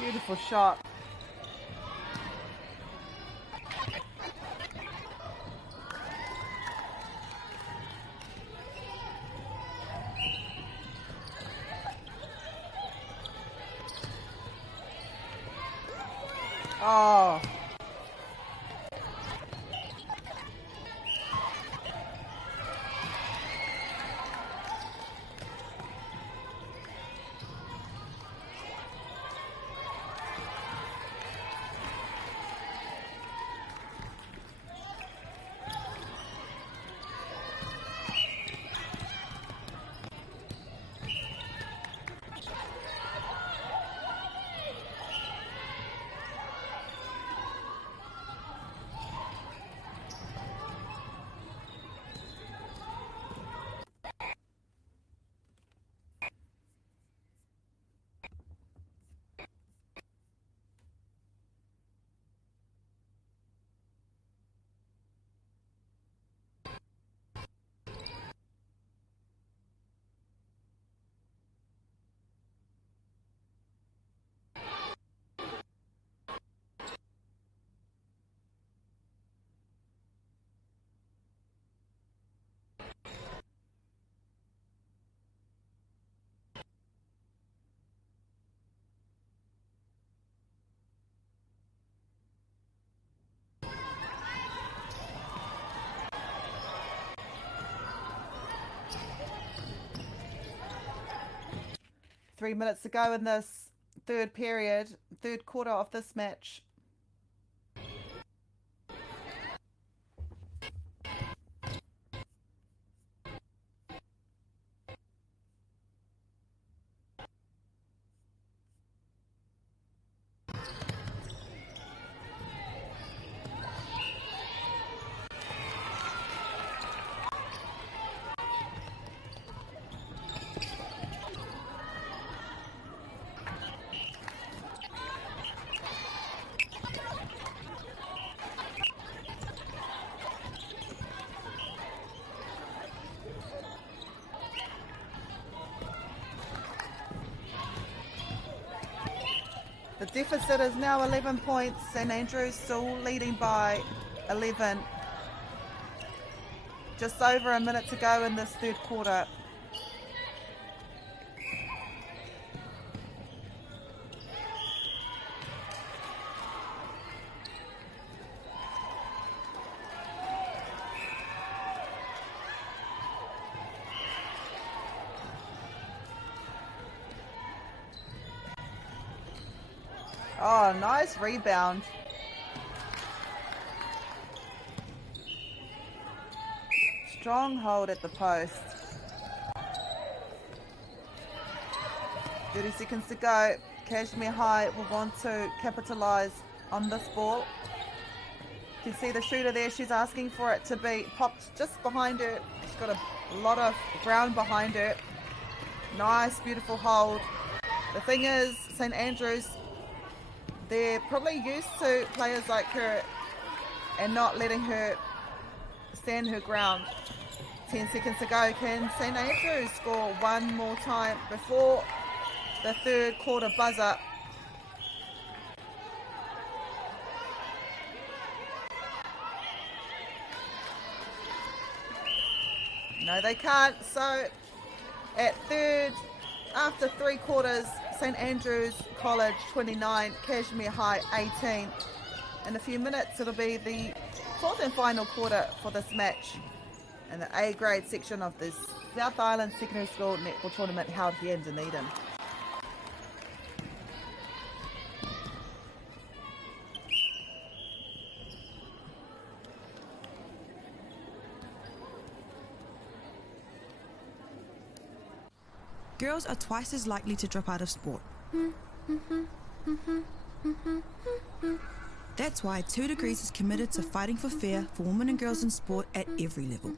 Beautiful shot. Oh. Three minutes to go in this third quarter of this match. The deficit is now 11 points. St Andrews still leading by 11. Just over a minute to go in this third quarter. Oh, nice rebound. strong hold at the post. 30 seconds to go. Kashmir High will want to capitalise on this ball. You can see the shooter there. She's asking for it to be popped just behind her. She's got a lot of ground behind her. Nice, beautiful hold. The thing is, St Andrews, they're probably used to players like her and not letting her stand her ground. 10 seconds to go. Can St Andrews score one more time before the third quarter buzzer? No, they can't. So at third, after 3 quarters, St Andrews College 29, Kashmir High 18. In a few minutes, it'll be the fourth and final quarter for this match in the A grade section of the South Island Secondary School Netball Tournament held here in Dunedin. Girls are twice as likely to drop out of sport. That's why 2 Degrees is committed to fighting for fair for women and girls in sport at every level.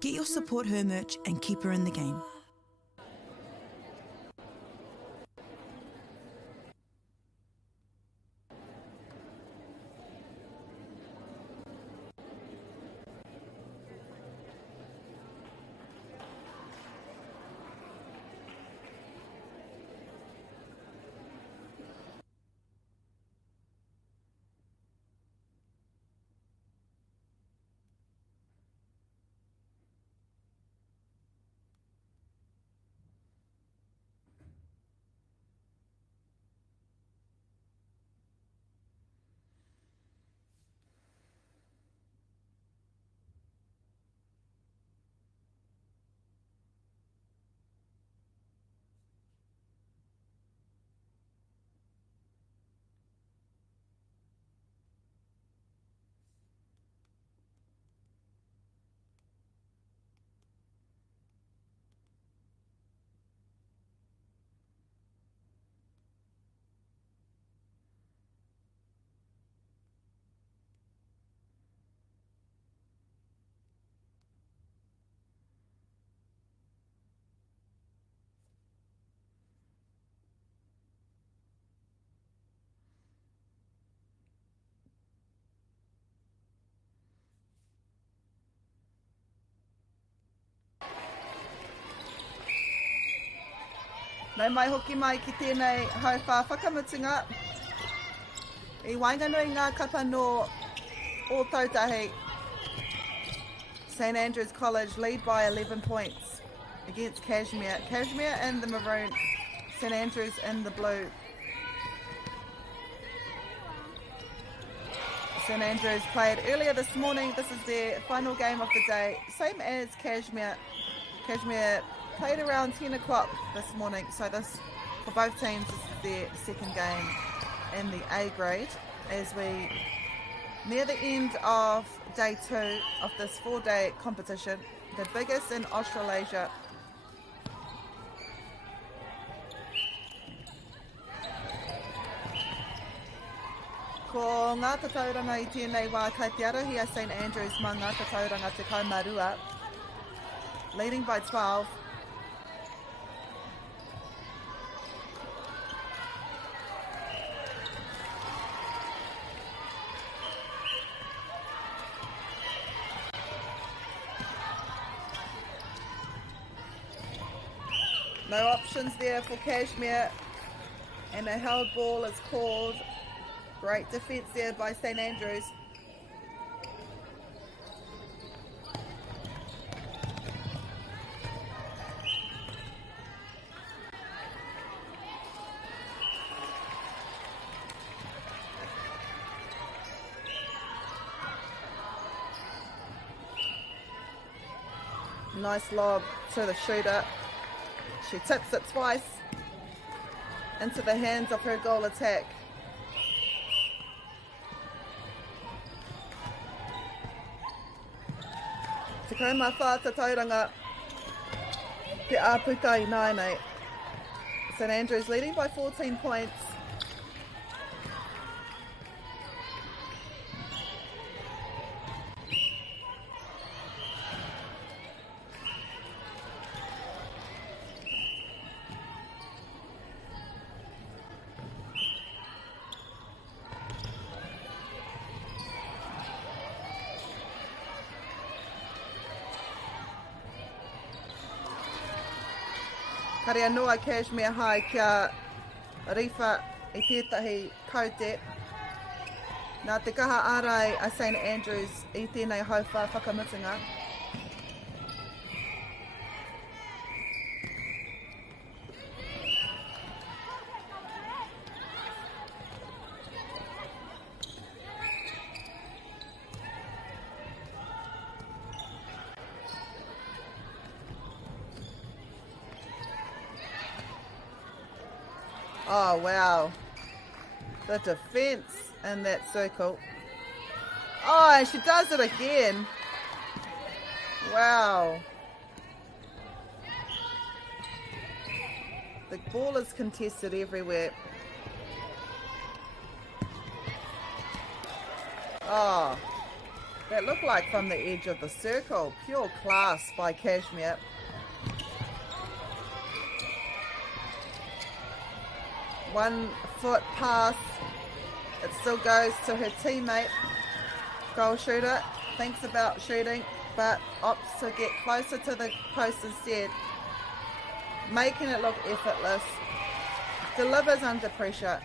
Get your Support Her merch and keep her in the game. Nau mai hoki mai ki tēnei hauwha whakamutunga. I wainganui ngā kapa no o tautahi. St Andrews College lead by 11 points against Kashmir. Kashmir in the maroon, St Andrews in the blue. St Andrews played earlier this morning. This is their final game of the day, same as Kashmir. Kashmir played around 10 o'clock this morning, so this, for both teams, this is their second game in the A grade as we near the end of day 2 of this 4-day competition, the biggest in Australasia. Ko ngā tatauranga i tēnei wā kai te arohi a St Andrews mā ngā tatauranga te kaumarua, leading by 12. No options there for Kashmir, and a held ball is called. Great defence there by St Andrews. Nice lob to the shooter. She tips it twice into the hands of her goal attack. To kaima whāta tauranga te āputai nai nei. St Andrews leading by 14 points. Kare anua Kashmir High kia rifa I tētahi kaute. Nā te kaha ārai a St Andrews I tēnei hauwha whakamutunga. Oh, wow. The defense in that circle. Oh, and she does it again. Wow. The ball is contested everywhere. Oh, that looked like from the edge of the circle. Pure class by Kashmir. One foot pass, it still goes to her teammate, goal shooter, thinks about shooting, but opts to get closer to the post instead, making it look effortless, delivers under pressure.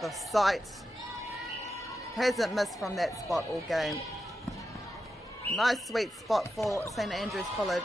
The sight hasn't missed from that spot all game. Nice sweet spot for St Andrews College.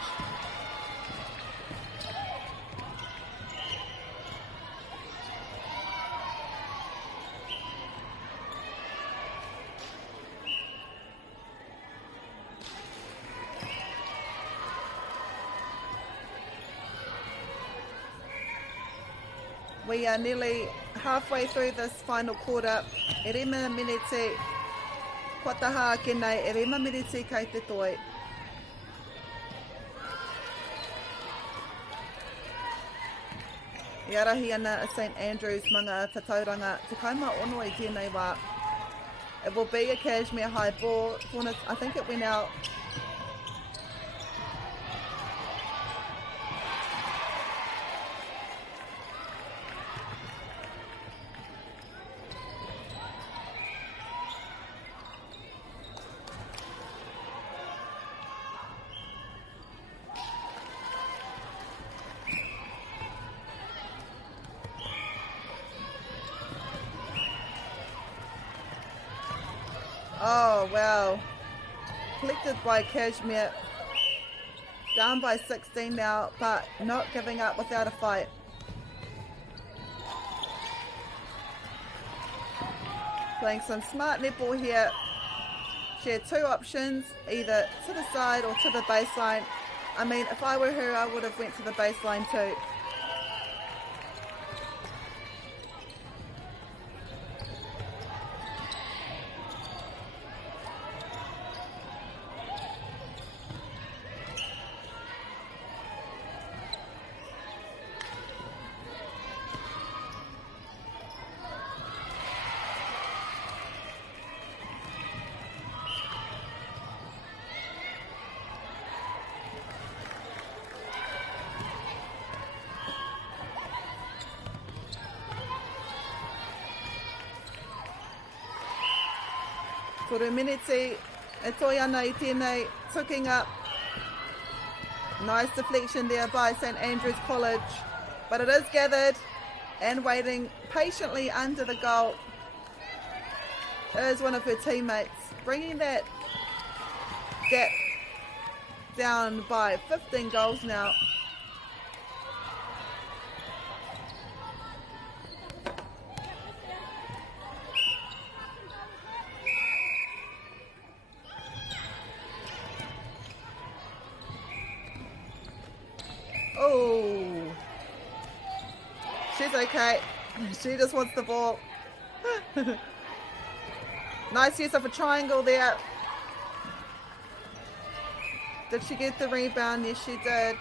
We are nearly halfway through this final quarter. E rima minute, kua taha ake nei, e rima minute kei te toi. I arahi ana a St Andrews manga tatauranga, te kaima ono I tēnei wā. It will be a Kashmir High ball. I think it went out. Oh, wow. Collected by Kashmir. Down by 16 now, but not giving up without a fight. Playing some smart netball here. She had two options, either to the side or to the baseline. I mean, if I were her, I would have went to the baseline too. Kuru miniti, e toi ana I tēnei, tucking up. Nice deflection there by St Andrews College, but it is gathered. and waiting patiently under the goal is one of her teammates, bringing that gap down by 15 goals now. Oh, she's okay. She just wants the ball. Nice use of a triangle there. Did she get the rebound? Yes, she did.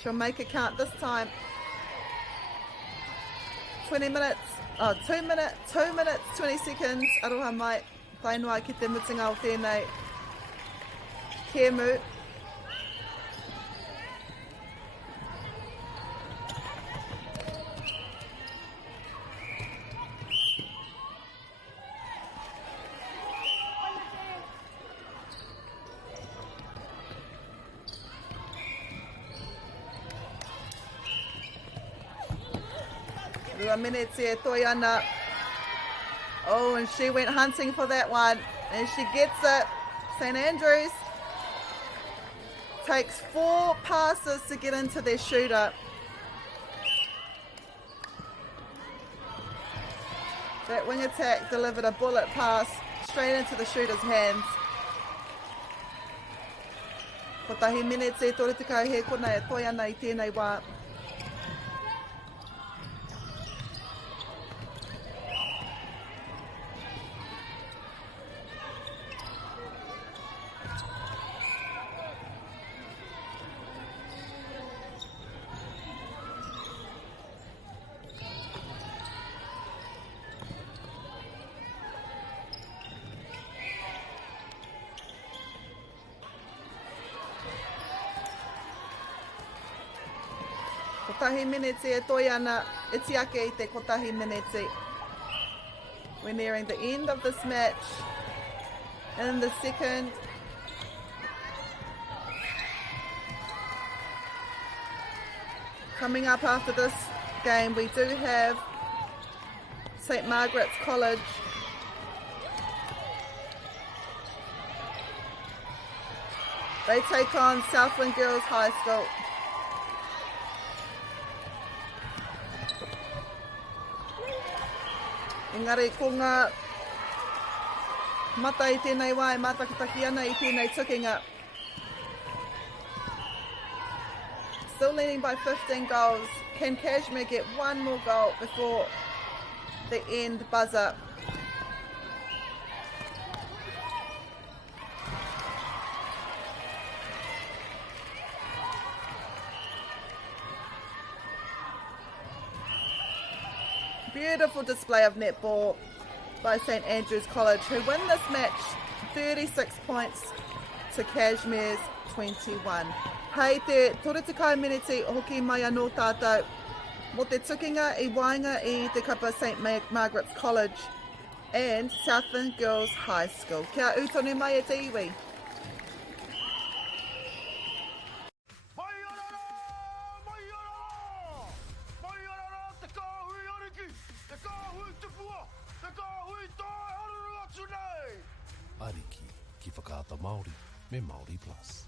She'll make it count this time. 20 minutes. Oh, 2 minutes, 20 seconds. Aroha mai. Tainua ki te mutinga o tēnei. Kemu. Minutes here, Toyana. Oh, and she went hunting for that one, and she gets it. St. Andrews takes 4 passes to get into their shooter. That wing attack delivered a bullet pass straight into the shooter's hands. Ko tahi minutes e tore te kau he kona e Toyana I tēnei wā. Kotahi minutes e Toyana, iti ake I te kotahi minutes. We're nearing the end of this match. In the second. Coming up after this game, we do have St. Margaret's College. They take on Southland Girls High School. Engari, ko ngā mata I tēnei wā e mātakitaki ana I tēnei tukinga. Still leading by 15 goals. Can Kashmir get one more goal before the end buzzer? Beautiful display of netball by St. Andrews College, who win this match 36 points to Kashmir's 21. Hei te tore te kai miniti hoki mai anō tātou. Mo te tukinga I wainga I te kapa St. Margaret's College and Southland Girls High School. Kia utone mai e te iwi. Ariki ki whakaata Māori me Māori Plus.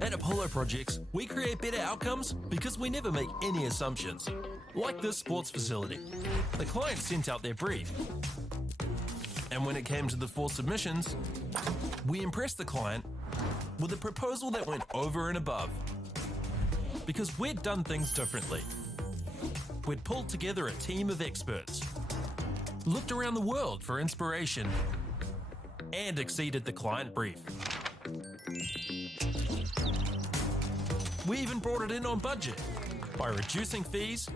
At Apollo Projects, we create better outcomes because we never make any assumptions. Like this sports facility. The client sent out their brief. And when it came to the 4 submissions, we impressed the client with a proposal that went over and above. Because we'd done things differently. We'd pulled together a team of experts, looked around the world for inspiration, and exceeded the client brief. We even brought it in on budget by reducing fees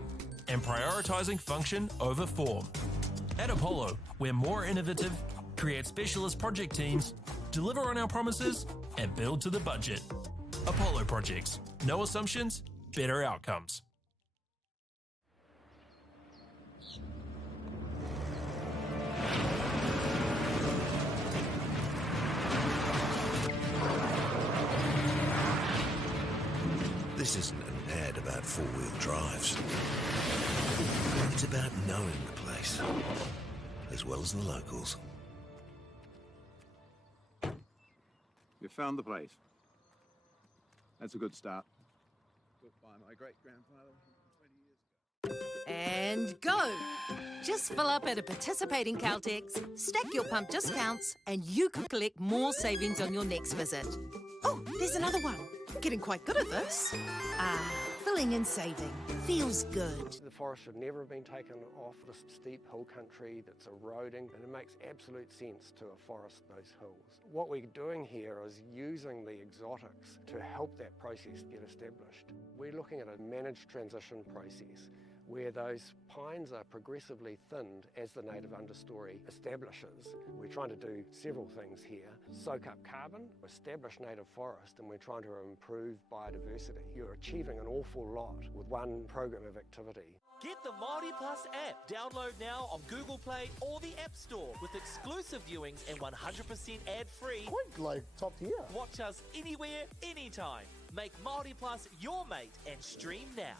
and prioritizing function over form. At Apollo, we're more innovative, create specialist project teams, deliver on our promises, and build to the budget. Apollo Projects. No assumptions, better outcomes. This isn't an ad about four-wheel drives. It's about knowing the place, as well as the locals. You found the place. That's a good start. Built by my great-grandfather 120 years ago. And go! Just fill up at a participating Caltex, stack your pump discounts, and you could collect more savings on your next visit. Oh, there's another one. Getting quite good at this. Filling and saving. Feels good. The forest should never have been taken off this steep hill country that's eroding, and it makes absolute sense to afforest those hills. What we're doing here is using the exotics to help that process get established. We're looking at a managed transition process where those pines are progressively thinned as the native understory establishes. We're trying to do several things here. Soak up carbon, establish native forest, and we're trying to improve biodiversity. You're achieving an awful lot with one program of activity. Get the Māori Plus app. Download now on Google Play or the App Store with exclusive viewings and 100% ad-free. Quite like top tier. Watch us anywhere, anytime. Make Māori Plus your mate and stream now.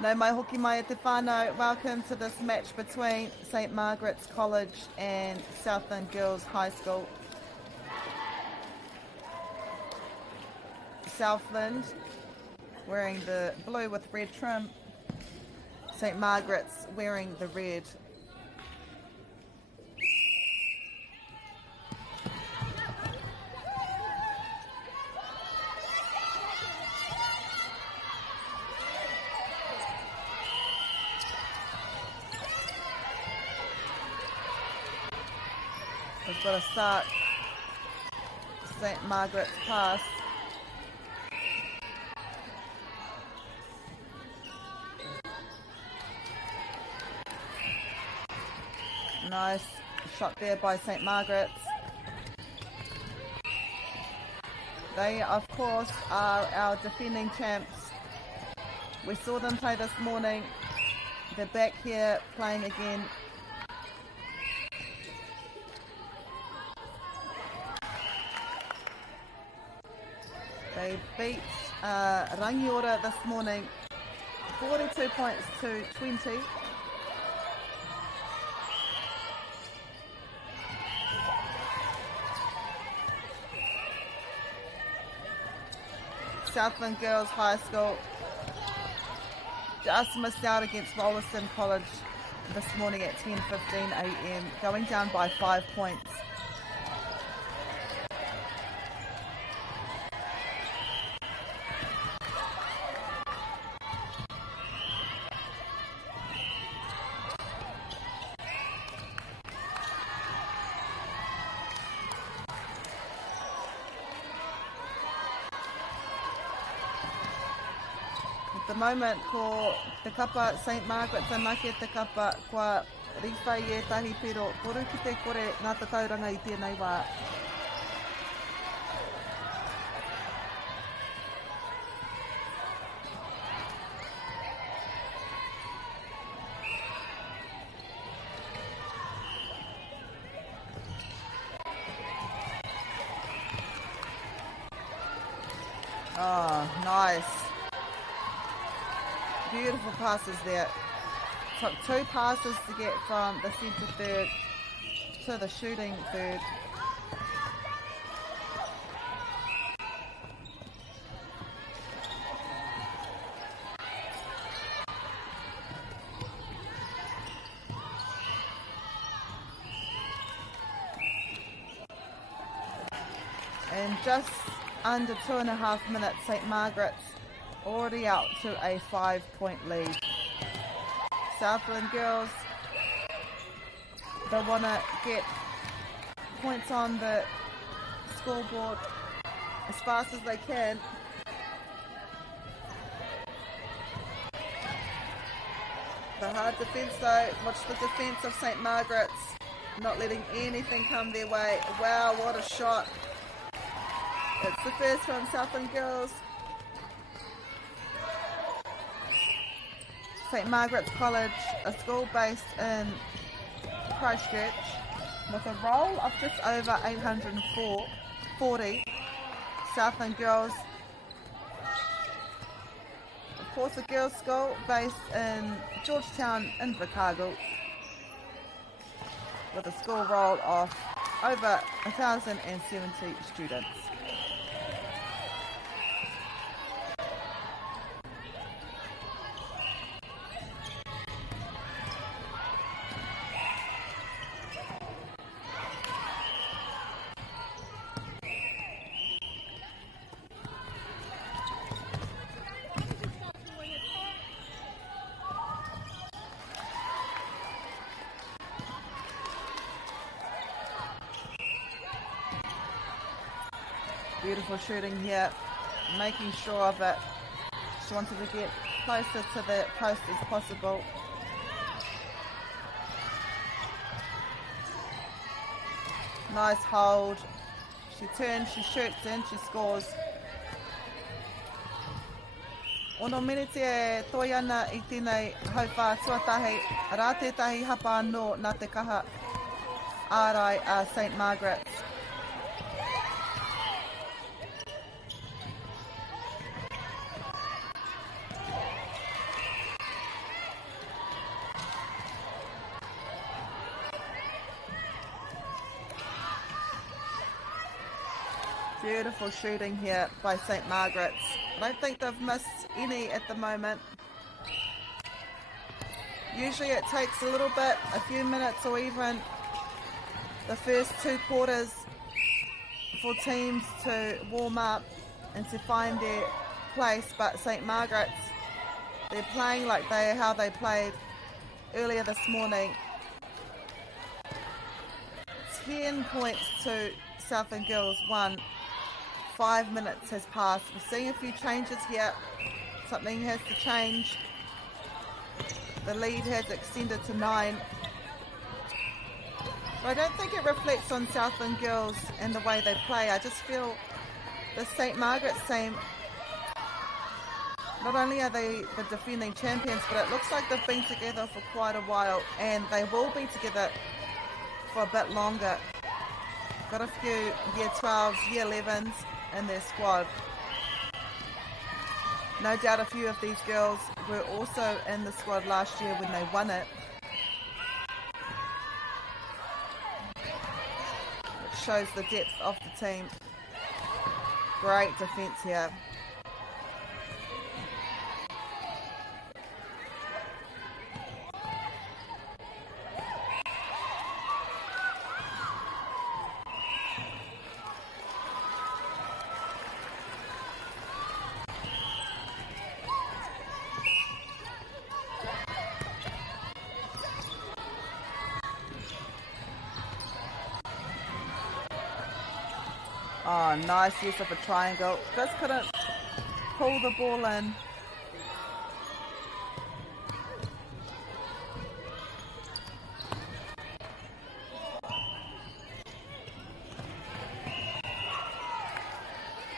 No mai hoki mai e te whānau. Welcome to this match between St. Margaret's College and Southland Girls High School. Southland wearing the blue with red trim. St. Margaret's wearing the red. We've got to start St. Margaret's pass. Nice shot there by St. Margaret's. They, of course, are our defending champs. We saw them play this morning. They're back here playing again. They beat Rangor this morning, 42 points to 20. Southland Girls High School just missed out against Wollaston College this morning at 10:15 a.m, going down by 5 points. The moment ko te kapa St. Margaret's anake te kapa kua riwhai e tahi pero poru ki te kore nā te tauranga I tēnei wā. Oh, nice. Beautiful passes there. Took 2 passes to get from the centre third to the shooting third. And just under 2.5 minutes, St. Margaret's already out to a 5-point lead. Southland Girls, they want to get points on the scoreboard as fast as they can. The hard defence though, watch the defence of St. Margaret's, not letting anything come their way. Wow, what a shot. It's the first from Southland Girls. St. Margaret's College, a school based in Christchurch, with a roll of just over 840. Southland Girls, of course, a girls' school based in Georgetown, Invercargill, with a school roll of over 1,070 students. Beautiful shooting here, making sure of it. She wanted to get closer to the post as possible. Nice hold. She turns, she shoots in, she scores. Ono miniti e toi ana I tēnei hauwha tuatahi, rā tētahi hapa anō nā te kaha ārai a St. Margaret's. Beautiful shooting here by St. Margaret's. I don't think they've missed any at the moment. Usually it takes a little bit, a few minutes or even the first 2 quarters for teams to warm up and to find their place, but St. Margaret's, they're playing like how they played earlier this morning. 10 points to Southland Girls 1. 5 minutes has passed. We're seeing a few changes here. Something has to change. The lead has extended to 9. But I don't think it reflects on Southland Girls and the way they play. I just feel the St. Margaret's team, not only are they the defending champions, but it looks like they've been together for quite a while, and they will be together for a bit longer. Got a few year 12s, year 11s in their squad. No doubt a few of these girls were also in the squad last year when they won it. It shows the depth of the team. Great defence here. Oh, nice use of a triangle. Just couldn't pull the ball in.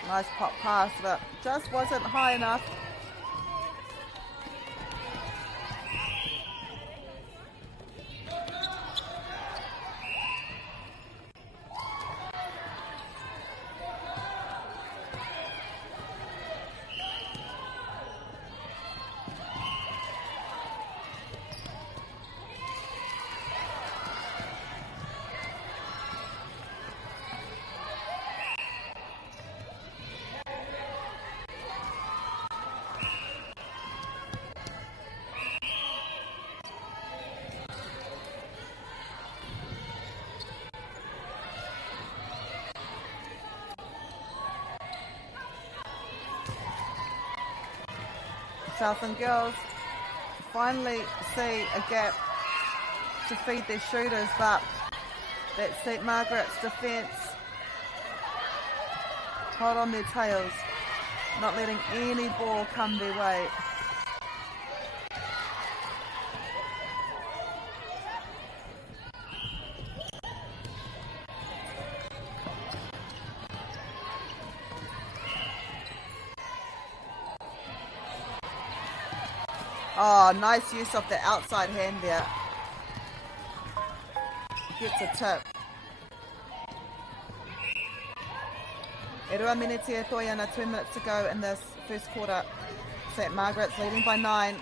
Nice pop pass, but just wasn't high enough. Southland Girls finally see a gap to feed their shooters, but that St. Margaret's defence hot on their tails, not letting any ball come their way. Oh, nice use of the outside hand there. Gets a tip. E rua miniti e toi ana, 2 minutes to go in this first quarter. St. Margaret's leading by 9.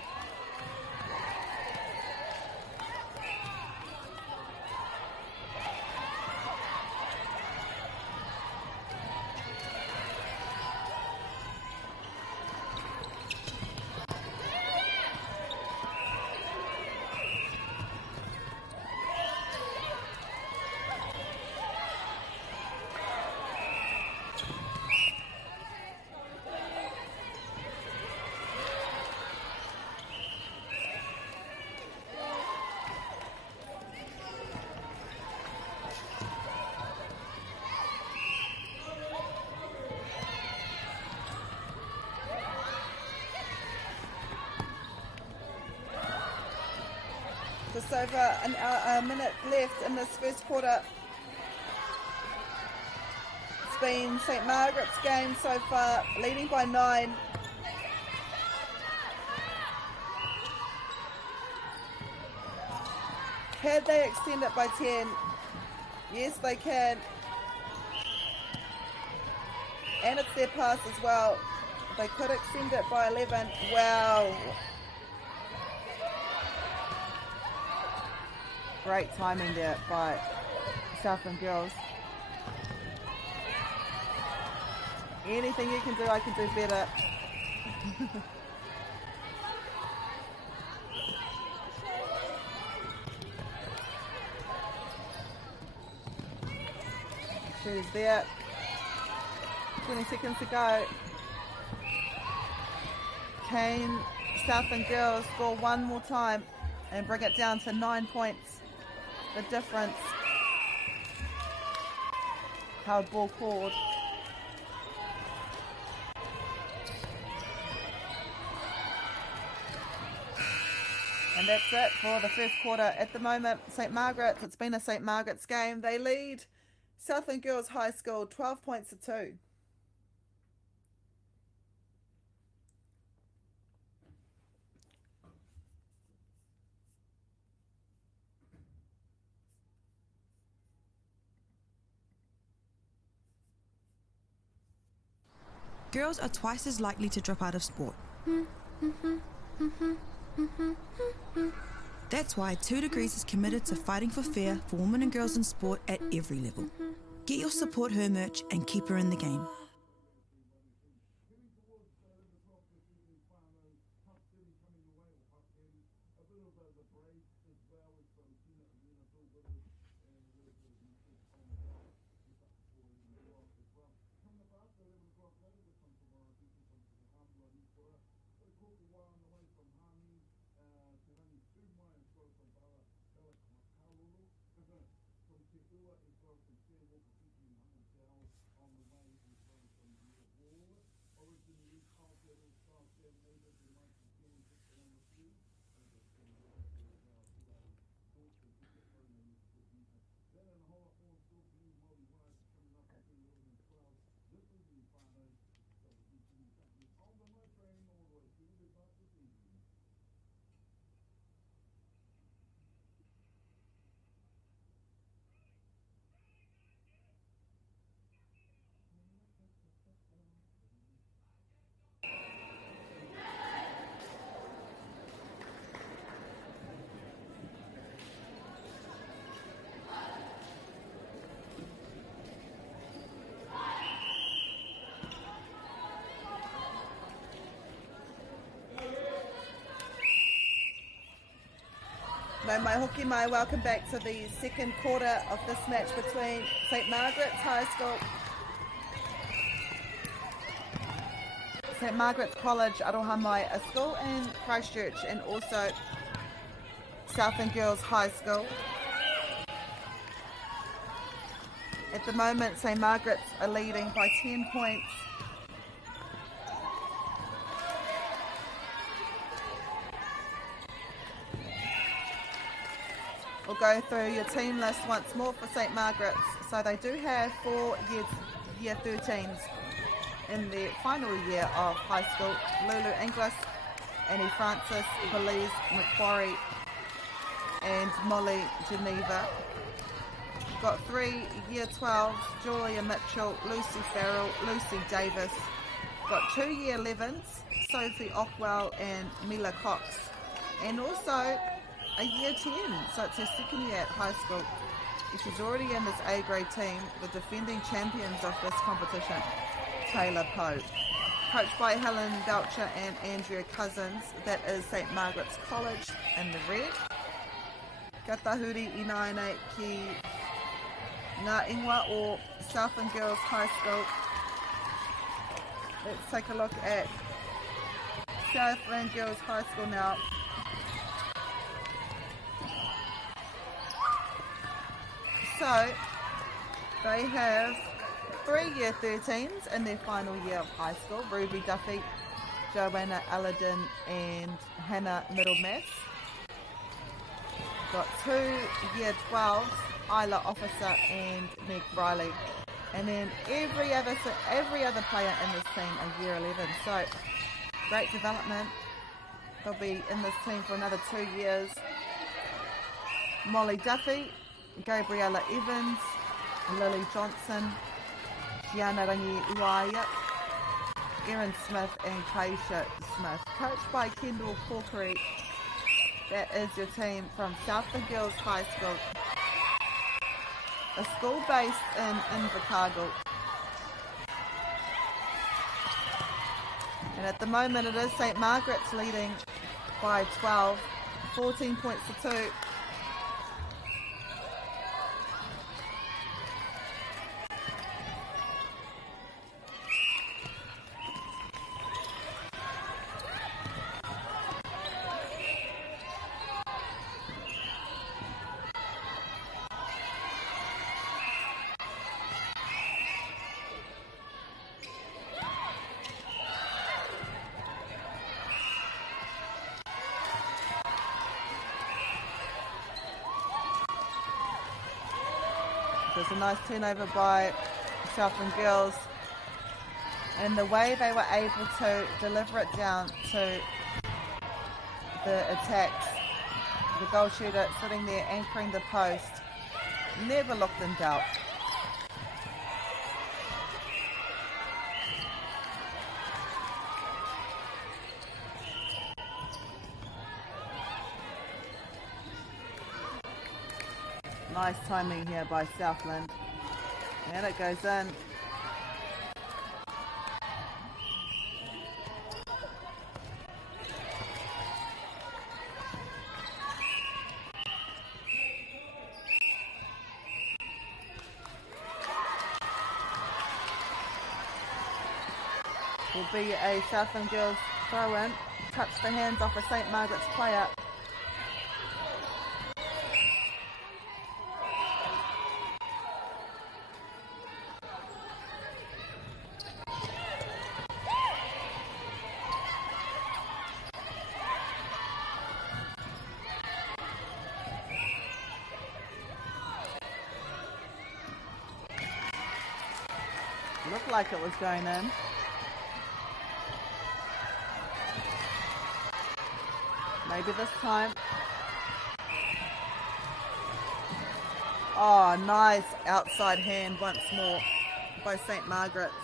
Just over a minute left in this first quarter. It's been St Margaret's game so far, leading by 9. Can they extend it by 10? Yes, they can. And it's their pass as well. They could extend it by 11. Wow. Great timing there by Southland girls. Anything you can do, I can do better. She's there. 20 seconds to go. Can Southland girls score one more time and bring it down to 9 points? The difference. Held ball called. And that's it for the first quarter. At the moment, St Margaret's, it's been a St Margaret's game. They lead Southland Girls High School 12 points to 2. Girls are twice as likely to drop out of sport. That's why 2 Degrees is committed to fighting for fair for women and girls in sport at every level. Get your Support Her merch and keep her in the game. Mai hoki mai, welcome back to the second quarter of this match between St Margaret's High School, St Margaret's College, Aroha Mai, a school in Christchurch, and also Southland Girls High School. At the moment, St Margaret's are leading by 10 points. We'll go through your team list once more for St Margaret's. So they do have 4 year 13s in their final year of high school. Lulu Inglis, Annie Francis, Belize Macquarie, and Molly Geneva. Got 3 year 12s, Julia Mitchell, Lucy Farrell, Lucy Davis. Got 2 year 11s, Sophie Ockwell and Mila Cox. And also a year 10, so it's her second year at high school. She's already in this A grade team, the defending champions of this competition, Taylor Poe. Coached by Helen Belcher and Andrea Cousins, that is St Margaret's College in the red. Katahuri inaine ki Ngā Ingoa or Southland Girls High School. Let's take a look at Southland Girls High School now. So, they have 3 year 13s in their final year of high school. Ruby Duffy, Joanna Aladdin and Hannah Middlemass. Got 2 year 12s, Isla Officer and Meg Riley. And then every other player in this team are year 11. So great development. They'll be in this team for another 2 years. Molly Duffy, Gabriella Evans, Lily Johnson, Gianna Rangi Uaya, Erin Smith and Keisha Smith. Coached by Kendall Corkery. That is your team from Southland Girls High School. A school based in Invercargill. And at the moment it is St. Margaret's leading by 12, 14 points to 2. There's a nice turnover by Southland Girls, and the way they were able to deliver it down to the attacks, the goal shooter sitting there anchoring the post, never looked in doubt. Nice timing here by Southland. And it goes in. Will be a Southland Girls throw in. Touch the hands off a St. Margaret's player. Looked like it was going in. Maybe this time. Oh, nice outside hand once more by St. Margaret's.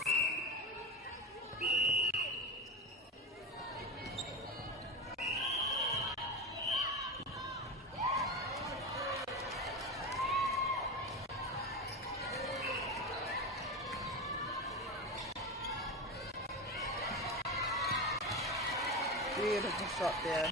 Beautiful shot there.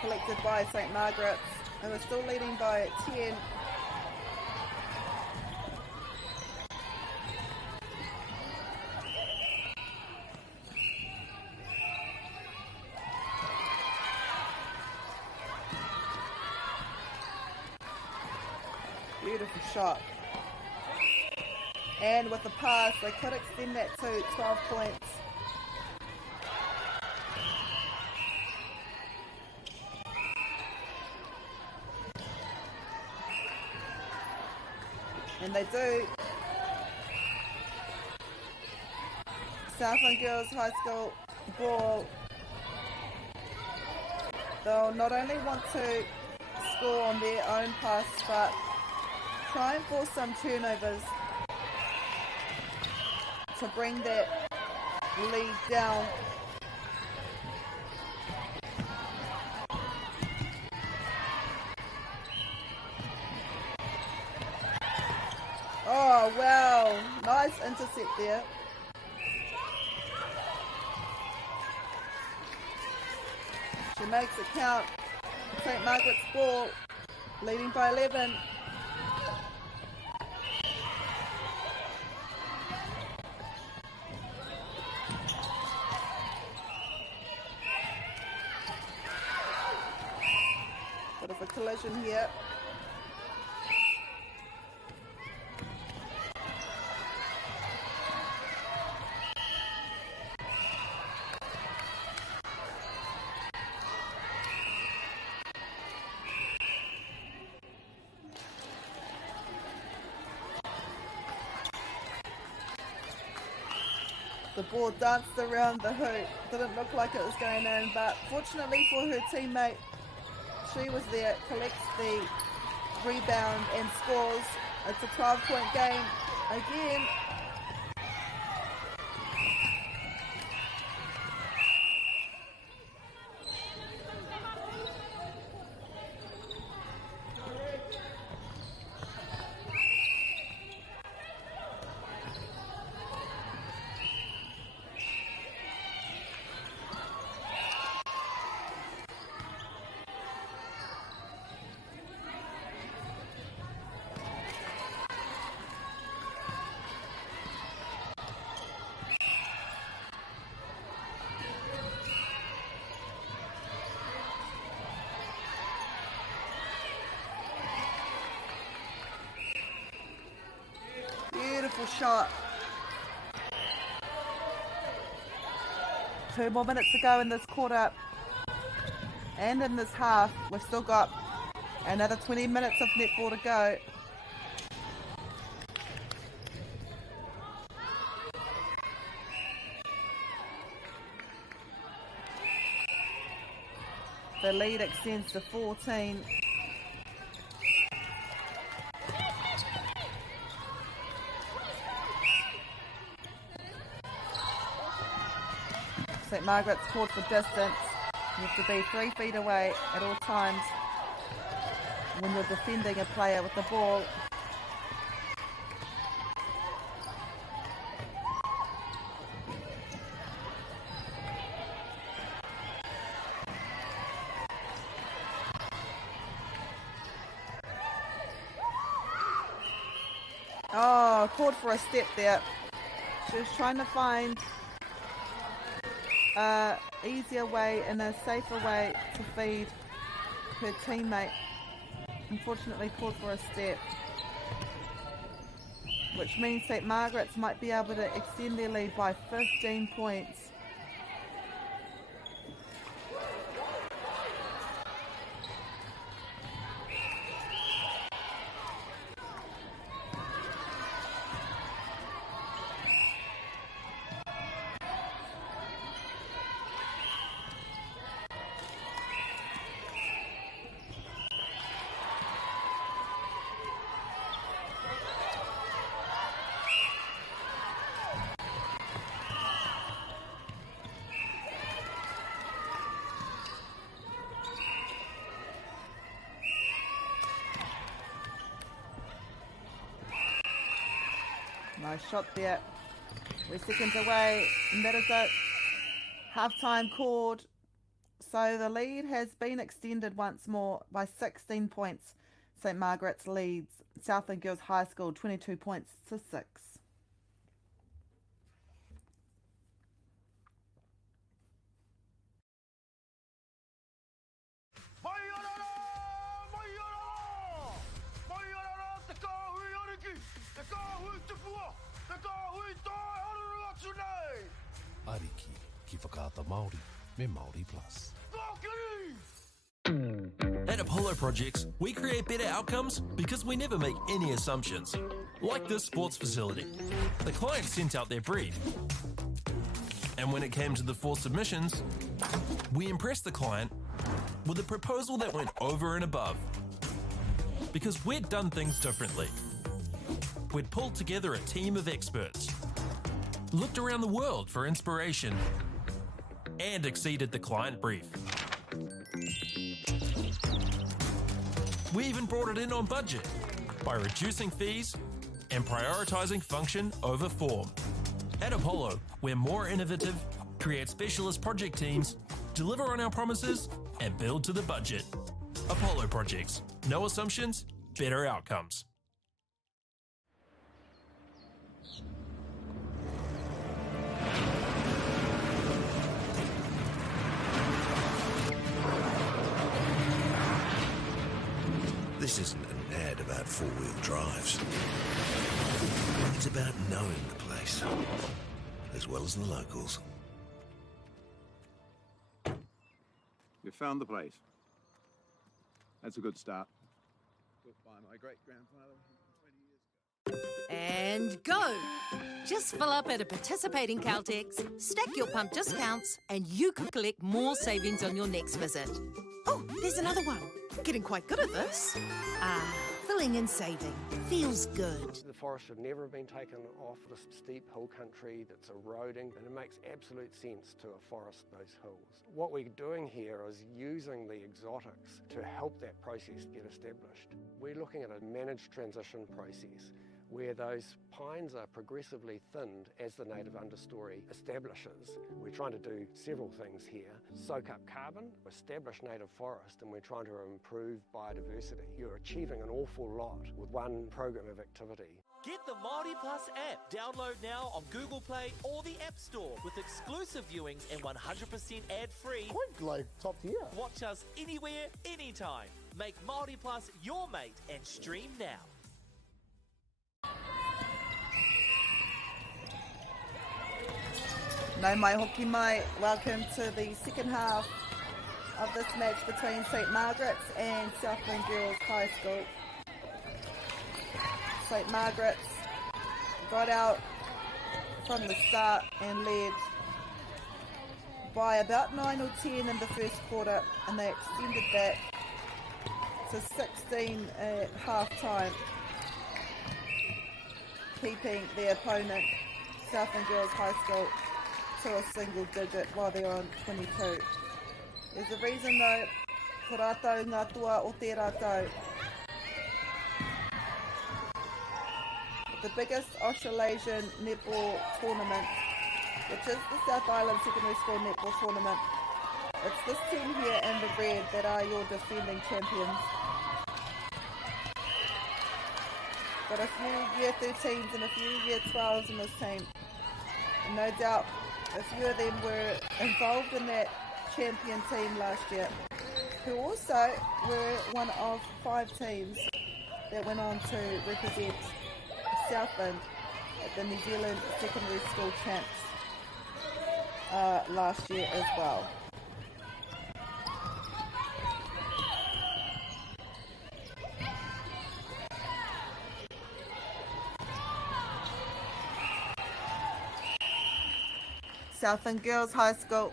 Collected by St. Margaret's, and we're still leading by 10. Beautiful shot. And with the pass, they could extend that to 12 points. And they do. Southland Girls High School ball. They'll not only want to score on their own pass, but try and force some turnovers to bring that lead down. Oh, wow. Nice intercept there. She makes it count. St. Margaret's ball, leading by 11. decision here. The ball danced around the hoop. Didn't look like it was going in, but fortunately for her teammate, she was there, collects the rebound and scores. It's a 12-point game again. Beautiful shot. 2 more minutes to go in this quarter and in this half. We've still got another 20 minutes of netball to go. The lead extends to 14. St. Margaret's called for distance. You have to be 3 feet away at all times when you're defending a player with the ball. Oh, called for a step there. She was trying to find an easier way and a safer way to feed her teammate. Unfortunately called for a step, which means St. Margaret's might be able to extend their lead by 15 points. Nice shot there. We're seconds away, and that is it. Half-time called. So the lead has been extended once more by 16 points. St. Margaret's leads Southland Girls High School 22 points to 6. Ariki ki whakaata Māori me Māori Plus. At Apollo Projects, we create better outcomes because we never make any assumptions. Like this sports facility. The client sent out their brief. And when it came to the 4 submissions, we impressed the client with a proposal that went over and above. Because we'd done things differently. We'd pulled together a team of experts, looked around the world for inspiration, and exceeded the client brief. We even brought it in on budget by reducing fees and prioritizing function over form. At Apollo, we're more innovative, create specialist project teams, deliver on our promises, and build to the budget. Apollo Projects. No assumptions, better outcomes. This isn't an ad about four-wheel drives. It's about knowing the place, as well as the locals. You found the place. That's a good start. Built by my great-grandfather 120 years ago. And go! Just fill up at a participating Caltex, stack your pump discounts, and you could collect more savings on your next visit. Oh, there's another one. Getting quite good at this. Filling and saving. Feels good. The forest should never have been taken off this steep hill country that's eroding, and it makes absolute sense to afforest those hills. What we're doing here is using the exotics to help that process get established. We're looking at a managed transition process where those pines are progressively thinned as the native understory establishes. We're trying to do several things here. Soak up carbon, establish native forest, and we're trying to improve biodiversity. You're achieving an awful lot with one program of activity. Get the Māori Plus app. Download now on Google Play or the App Store with exclusive viewings and 100% ad-free. Quite like top tier. Watch us anywhere, anytime. Make Māori Plus your mate and stream now. Nau mai hoki mai. Welcome to the second half of this match between St Margaret's and Southland Girls High School. St Margaret's got out from the start and led by about 9 or 10 in the first quarter, and they extended that to 16 at half time, keeping their opponent, Southland Girls High School, to a single digit while they're on 22. There's a reason though, ko rātou ngā tua o te rātou. The biggest Australasian netball tournament, which is the South Island Secondary School Netball Tournament. It's this team here in the red that are your defending champions. Got a few year 13s and a few year 12s in this team. And no doubt a few of them were involved in that champion team last year, who also were one of 5 teams that went on to represent Southland at the New Zealand Secondary School Champs last year as well. Southland Girls High School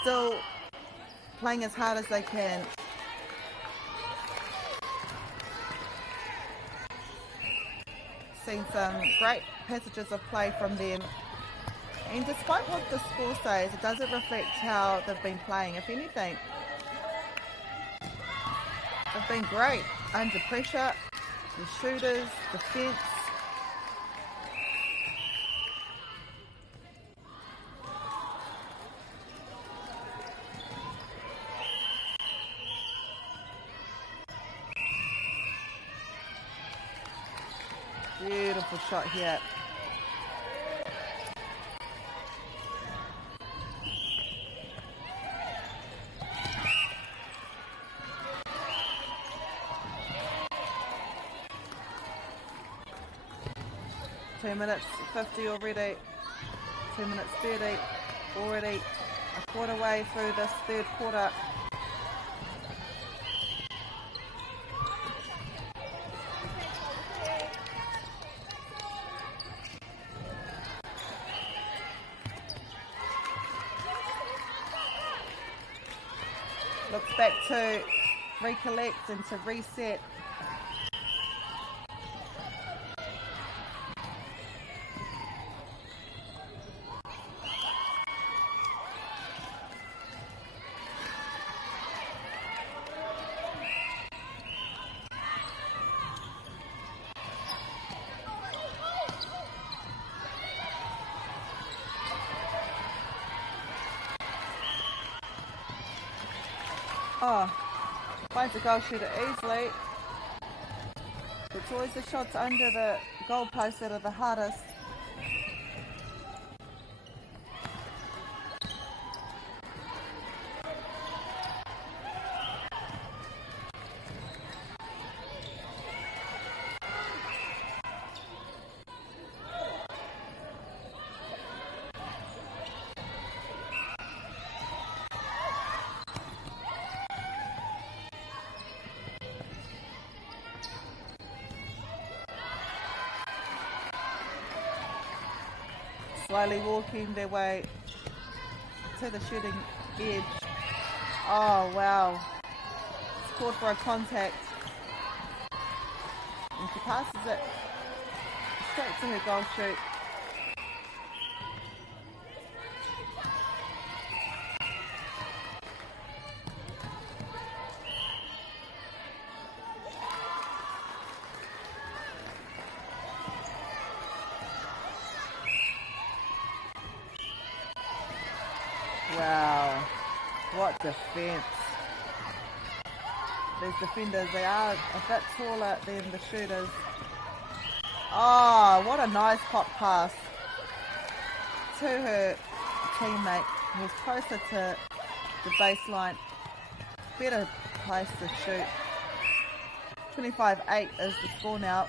still playing as hard as they can. Seen some great passages of play from them, and despite what the score says, it doesn't reflect how they've been playing. If anything, they've been great under pressure, the shooters, defence. Beautiful shot here. Two minutes 50 already. 2 minutes 30 already. A quarter way through this third quarter. Looks back to recollect and to reset. Oh, finds the goal shooter easily. It's always the shots under the goalpost that are the hardest. slowly walking their way to the shooting edge. Oh wow, it's called for a contact, and she passes it straight to her goal shoot. Wow, what defense. These defenders, they are a bit taller than the shooters. Oh, what a nice pop pass to her teammate who's closer to the baseline. Better place to shoot. 25-8 is the score now.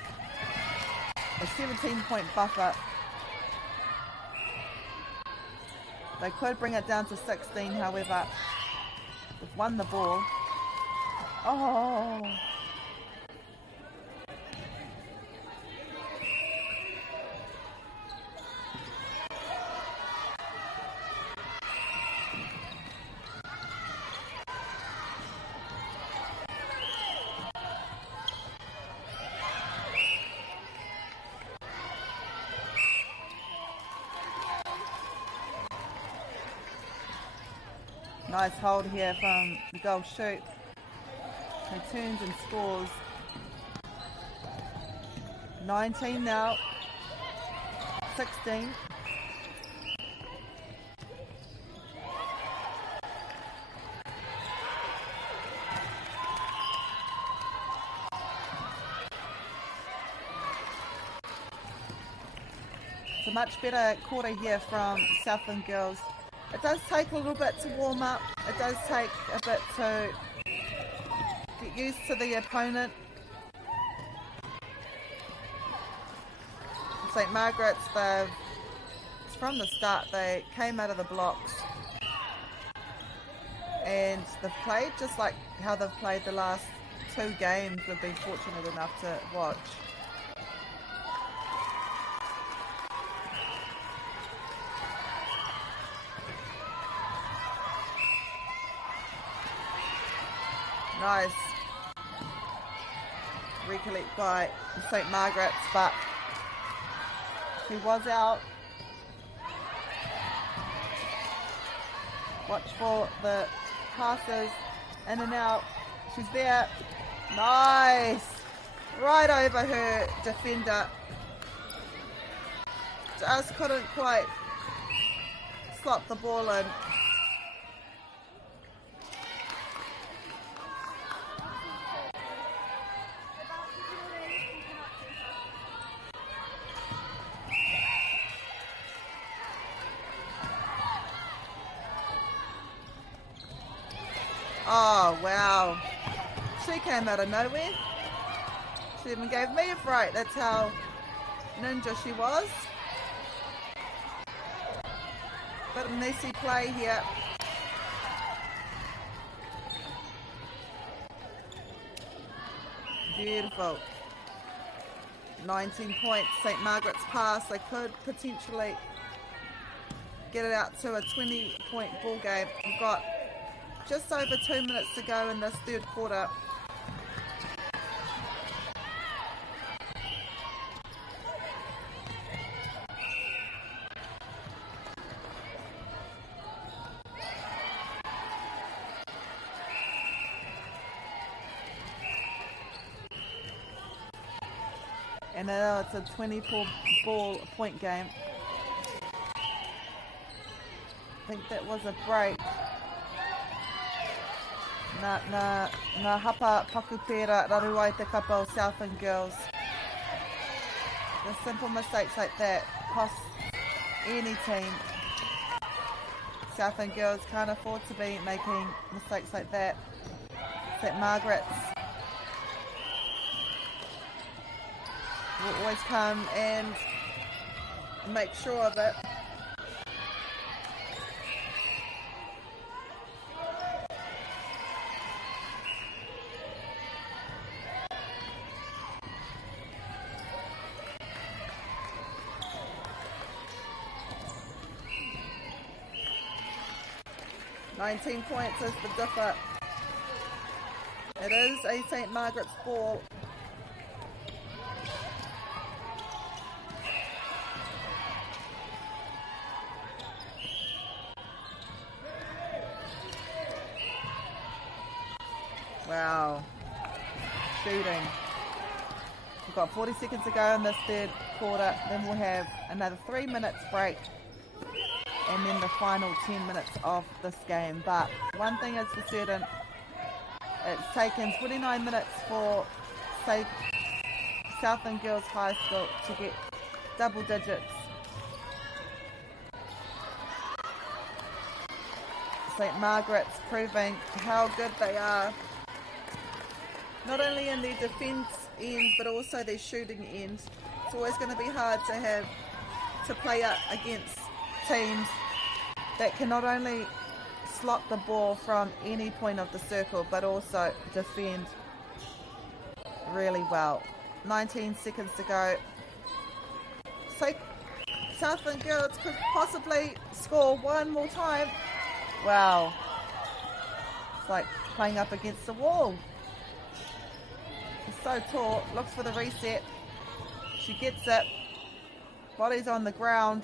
A 17-point buffer. They could bring it down to 16, however. They've won the ball. Oh. Nice hold here from the goal shoot. He turns and scores. 19 now. 16. It's a much better quarter here from Southland girls. It does take a little bit to warm up. It does take a bit to get used to the opponent. St. Margaret's, from the start, they came out of the blocks and they've played just like how they've played the last 2 games we've been fortunate enough to watch. Nice recollect by St. Margaret's, but she was out. Watch for the passes in and out. She's there. Nice. Right over her defender. Just couldn't quite slot the ball in. Oh, wow. She came out of nowhere. She even gave me a fright. That's how ninja she was. Bit of messy play here. Beautiful. 19 points. St. Margaret's pass. They could potentially get it out to a 20-point ball game. We've got just over 2 minutes to go in this third quarter. And now it's a 24-ball point game. I think that was a break. Na hapa pakupera raruai te kapa o Southland girls. The simple mistakes like that cost any team. Southland girls can't afford to be making mistakes like that. St. Margaret's will always come and make sure of it. 19 points is the differ. It is a St. Margaret's ball. Wow. Shooting. We've got 40 seconds to go in this third quarter. Then we'll have another 3 minutes break. And then the final 10 minutes of this game. But one thing is for certain, it's taken 29 minutes for, say, Southland Girls High School to get double digits. St. Margaret's proving how good they are, not only in their defence end, but also their shooting end. It's always going to be hard to have to play up against teams that can not only slot the ball from any point of the circle, but also defend really well. 19 seconds to go. So Southland Girls could possibly score one more time. Wow. It's like playing up against the wall. She's so tall. Looks for the reset. She gets it. Body's on the ground.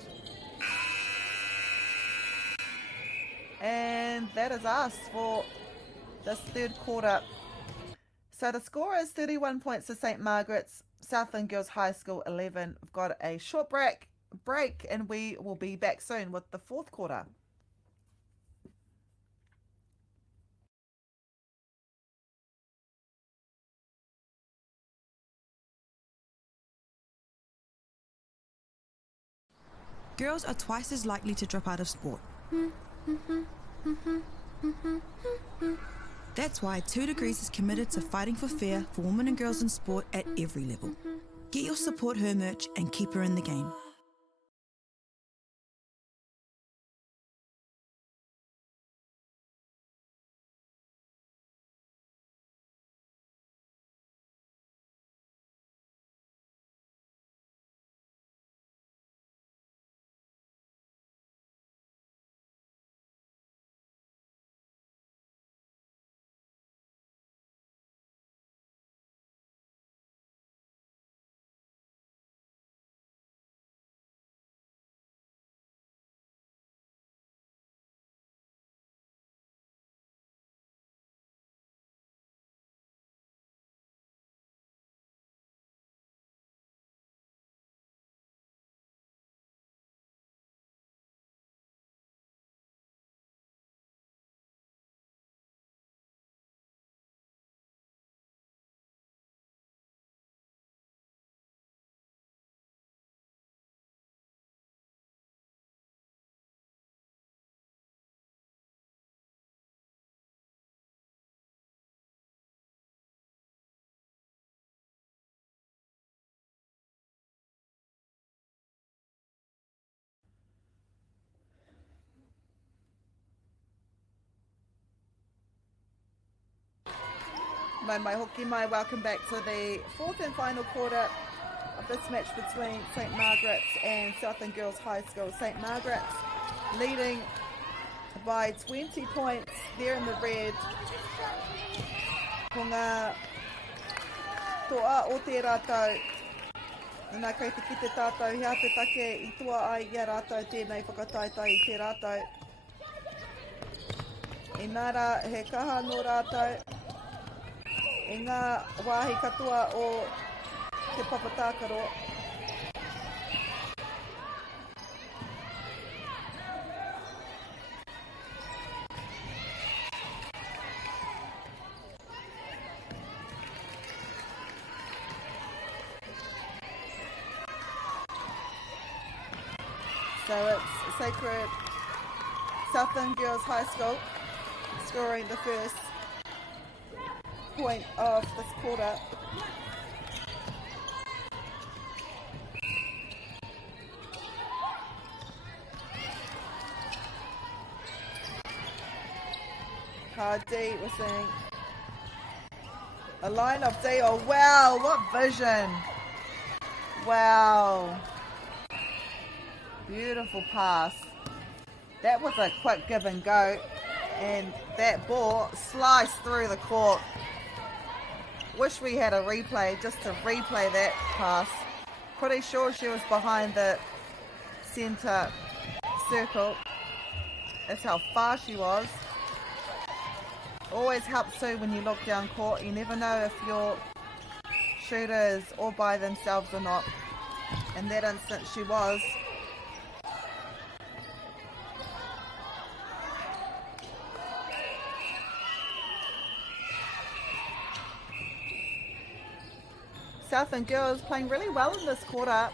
And that is us for this third quarter. So the score is 31 points to St. Margaret's, Southland Girls High School 11. We've got a short break, and we will be back soon with the fourth quarter. Girls are twice as likely to drop out of sport. That's why 2 Degrees is committed to fighting for fair for women and girls in sport at every level. Get your Support Her merch and keep her in the game. Mai hoki mai, welcome back to the fourth and final quarter of this match between St. Margaret's and Southland Girls High School. St. Margaret's leading by 20 points. They're in the red. Ko ngā toa o te rātou. Nā kei te ki te tātou hea te take i toa ai ia rātou tēnei whakataitai i te rātou. I nara he kaha no rātou. I ngā wāhi katoa o te papatākaro. So it's Sacred Southland Girls High School scoring the first point of this quarter. Hard D, we're seeing a line of D. Oh wow, what vision! Wow, beautiful pass. That was a quick give and go. And that ball sliced through the court. Wish we had a replay just to replay that pass. Pretty sure she was behind the centre circle. That's how far she was. Always helps too when you look down court. You never know if your shooter is all by themselves or not. In that instance she was. Southland girls playing really well in this quarter.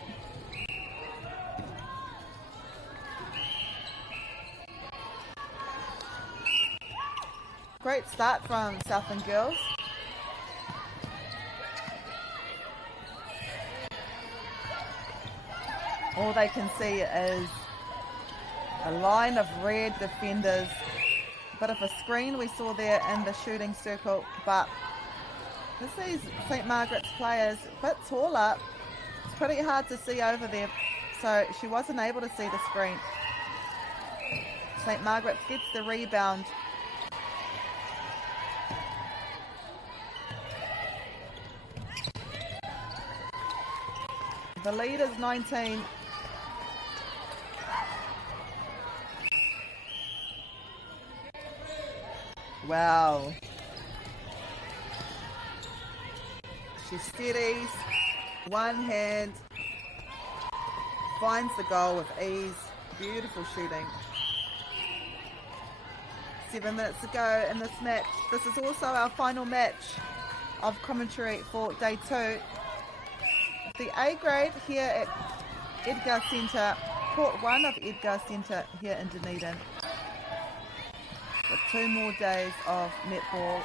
Great start from Southland girls. All they can see is a line of red defenders. Bit of a screen we saw there in the shooting circle, but this is St. Margaret's players a bit taller. It's pretty hard to see over there, so she wasn't able to see the screen. St. Margaret gets the rebound. The lead is 19. Wow. She steadies, one hand, finds the goal with ease. Beautiful shooting. 7 minutes to go in this match. This is also our final match of commentary for day 2. The A grade here at Edgar Centre, Court 1 of Edgar Centre here in Dunedin. With 2 more days of netball.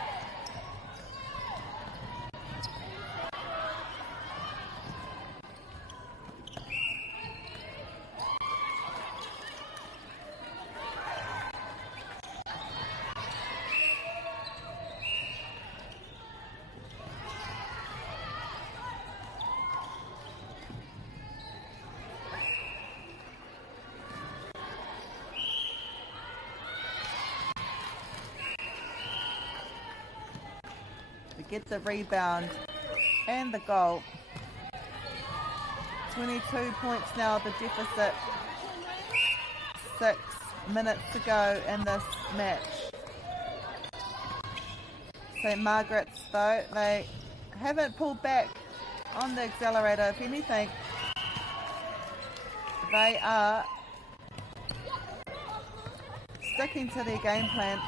Get the rebound and the goal. 22 points now, the deficit. 6 minutes to go in this match. St. Margaret's though, they haven't pulled back on the accelerator. If anything, they are sticking to their game plan.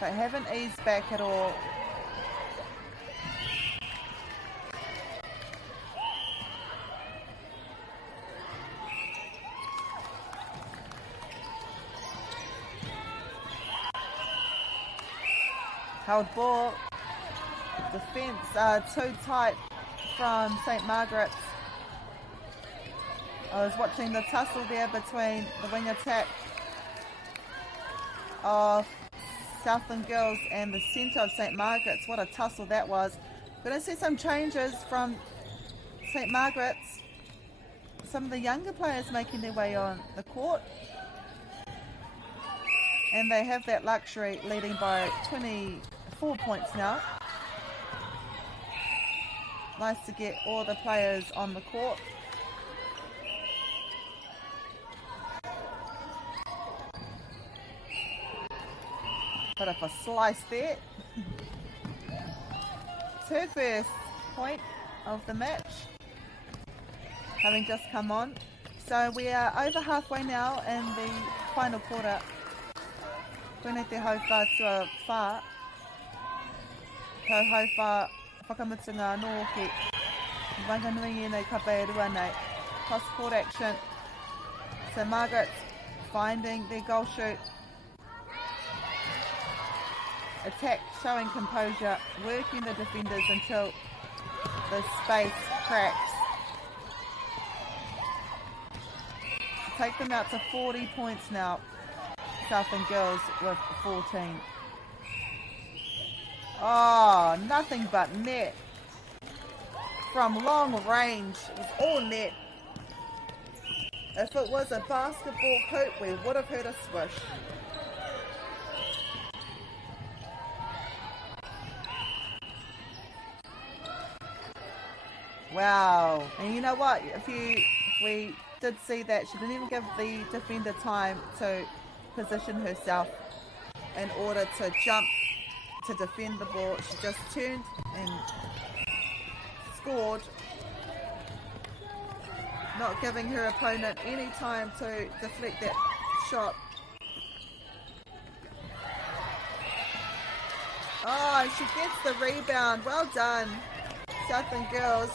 They haven't eased back at all. Held ball. Defence too tight from St. Margaret's. I was watching the tussle there between the wing attack of Southland girls and the centre of St. Margaret's. What a tussle that was. We're going to see some changes from St. Margaret's. Some of the younger players making their way on the court. And they have that luxury, leading by 24 points now. Nice to get all the players on the court. Bit of a slice there. It's her first point of the match, having just come on. So we are over halfway now in the final quarter. Koene te hauwha tua whā. Tau hauwha whakamutunga anō ki wanganui e nei kapai rua nei. Cross court action. So Margaret finding their goal shoot. Attack showing composure, working the defenders until the space cracks. To take them out to 40 points now. Southland girls with 14. Oh, nothing but net. From long range, it was all net. If it was a basketball hoop, we would have heard a swish. Wow. And you know what? We did see that she didn't even give the defender time to position herself in order to jump to defend the ball. She just turned and scored, not giving her opponent any time to deflect that shot. Oh, and she gets the rebound. Well done, Southland girls.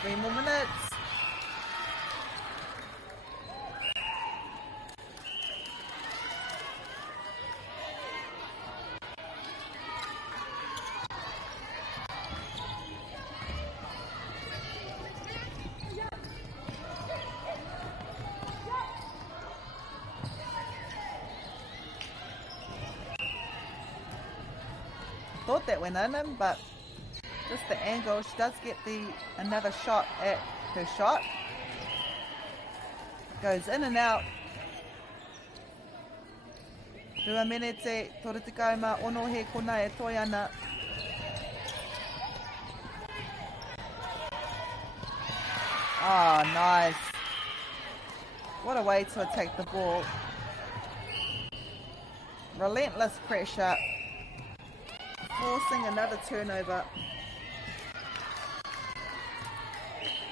Three more minutes. Thought that went in him, but just the angle. She does get another shot at her shot. Goes in and out. Rua menete, tore te kaima, ono he kona e toi ana. Oh, nice. What a way to attack the ball. Relentless pressure. Forcing another turnover.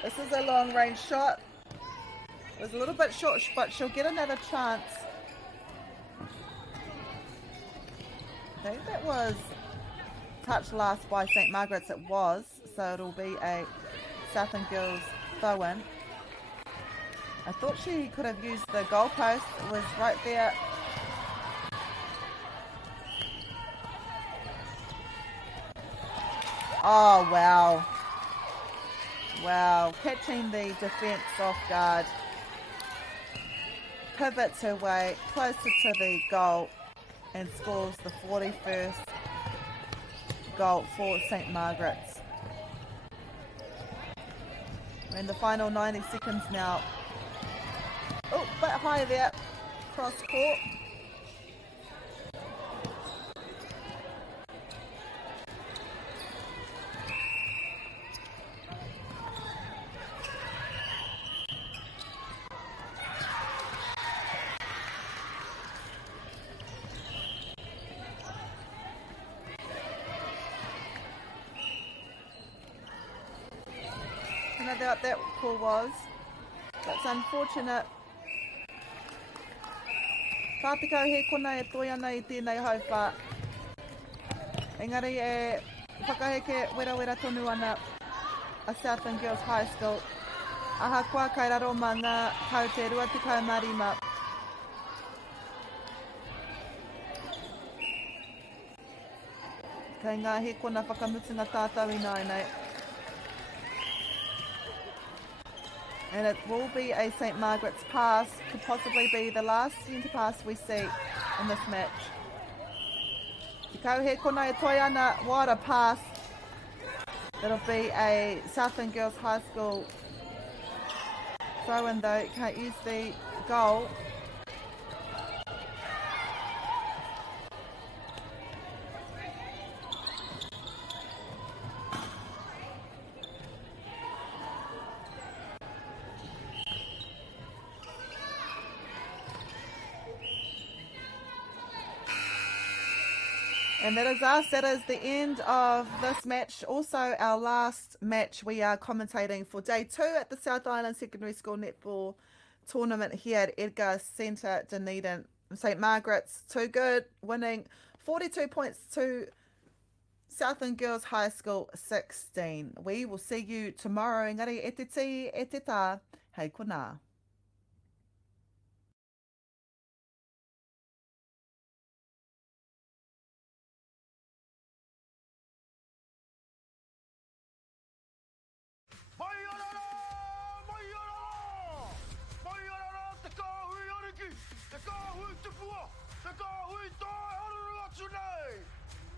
This is a long range shot. It was a little bit short, but she'll get another chance. I think that was touched last by St. Margaret's. It was, so it'll be a Southland girls throw-in. I thought she could have used the goalpost. It was right there. Oh, wow. Wow. Catching the defence off guard. Pivots her way closer to the goal and scores the 41st goal for St. Margaret's. We're in the final 90 seconds now. Oh, bit high there. Cross court. I don't know what that call was. That's unfortunate. Whātikau he kona e toi ana I tēnei hauwha. Engari e whakaheke wera tonu ana a Southland Girls High School. Aha kua kai raro mā ngā kau te rua tikau marima. Kei ngā he kona whakamutunga tātou I nei. And it will be a St. Margaret's pass, could possibly be the last centre pass we see in this match. Te kau he kona e toi ana, what a pass. It'll be a Southland Girls High School throw in though, can't use the goal. And that is us. That is the end of this match. Also, our last match we are commentating for day 2 at the South Island Secondary School Netball Tournament here at Edgar Centre, Dunedin. St. Margaret's too good, winning 42 points to Southland Girls High School 16. We will see you tomorrow. Engari e te ti, e te tā. Hei kona.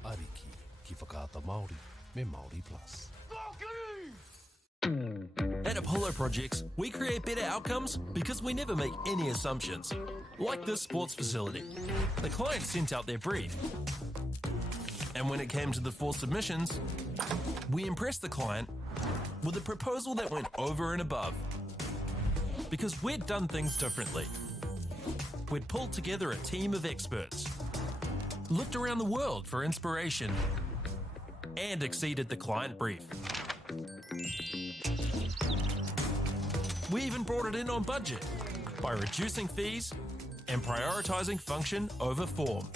Ariki ki whakaata Māori me Māori Plus. At Apollo Projects, we create better outcomes because we never make any assumptions. Like this sports facility. The client sent out their brief. And when it came to the 4 submissions, we impressed the client with a proposal that went over and above. Because we'd done things differently. We'd pulled together a team of experts, looked around the world for inspiration, and exceeded the client brief. We even brought it in on budget by reducing fees and prioritising function over form.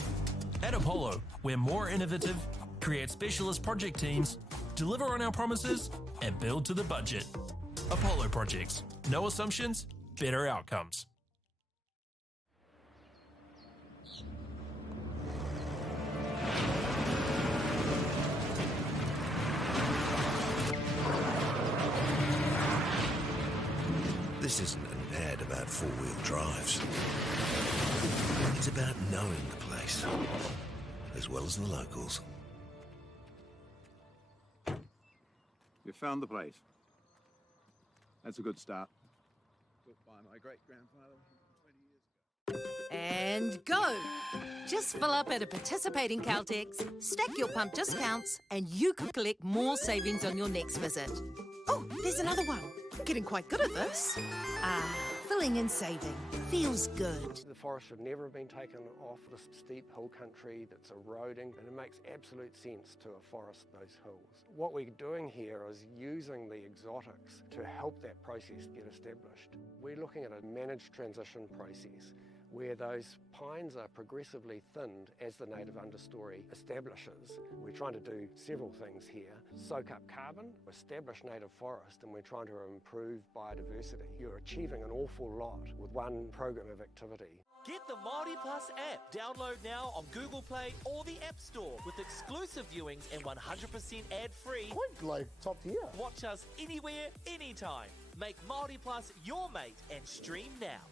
At Apollo, we're more innovative, create specialist project teams, deliver on our promises, and build to the budget. Apollo Projects. No assumptions, better outcomes. This isn't an ad about four-wheel drives. It's about knowing the place, as well as the locals. You found the place. That's a good start. Built by my great-grandfather 20 years ago. And go! Just fill up at a participating Caltex, stack your pump discounts, and you could collect more savings on your next visit. Oh, there's another one. Getting quite good at this. Filling and saving. Feels good. The forest should never have been taken off this steep hill country that's eroding, and it makes absolute sense to afforest those hills. What we're doing here is using the exotics to help that process get established. We're looking at a managed transition process where those pines are progressively thinned as the native understory establishes. We're trying to do several things here. Soak up carbon, establish native forest, and we're trying to improve biodiversity. You're achieving an awful lot with one program of activity. Get the Māori Plus app. Download now on Google Play or the App Store with exclusive viewings and 100% ad-free. Quite like top tier. Watch us anywhere, anytime. Make Māori Plus your mate and stream now.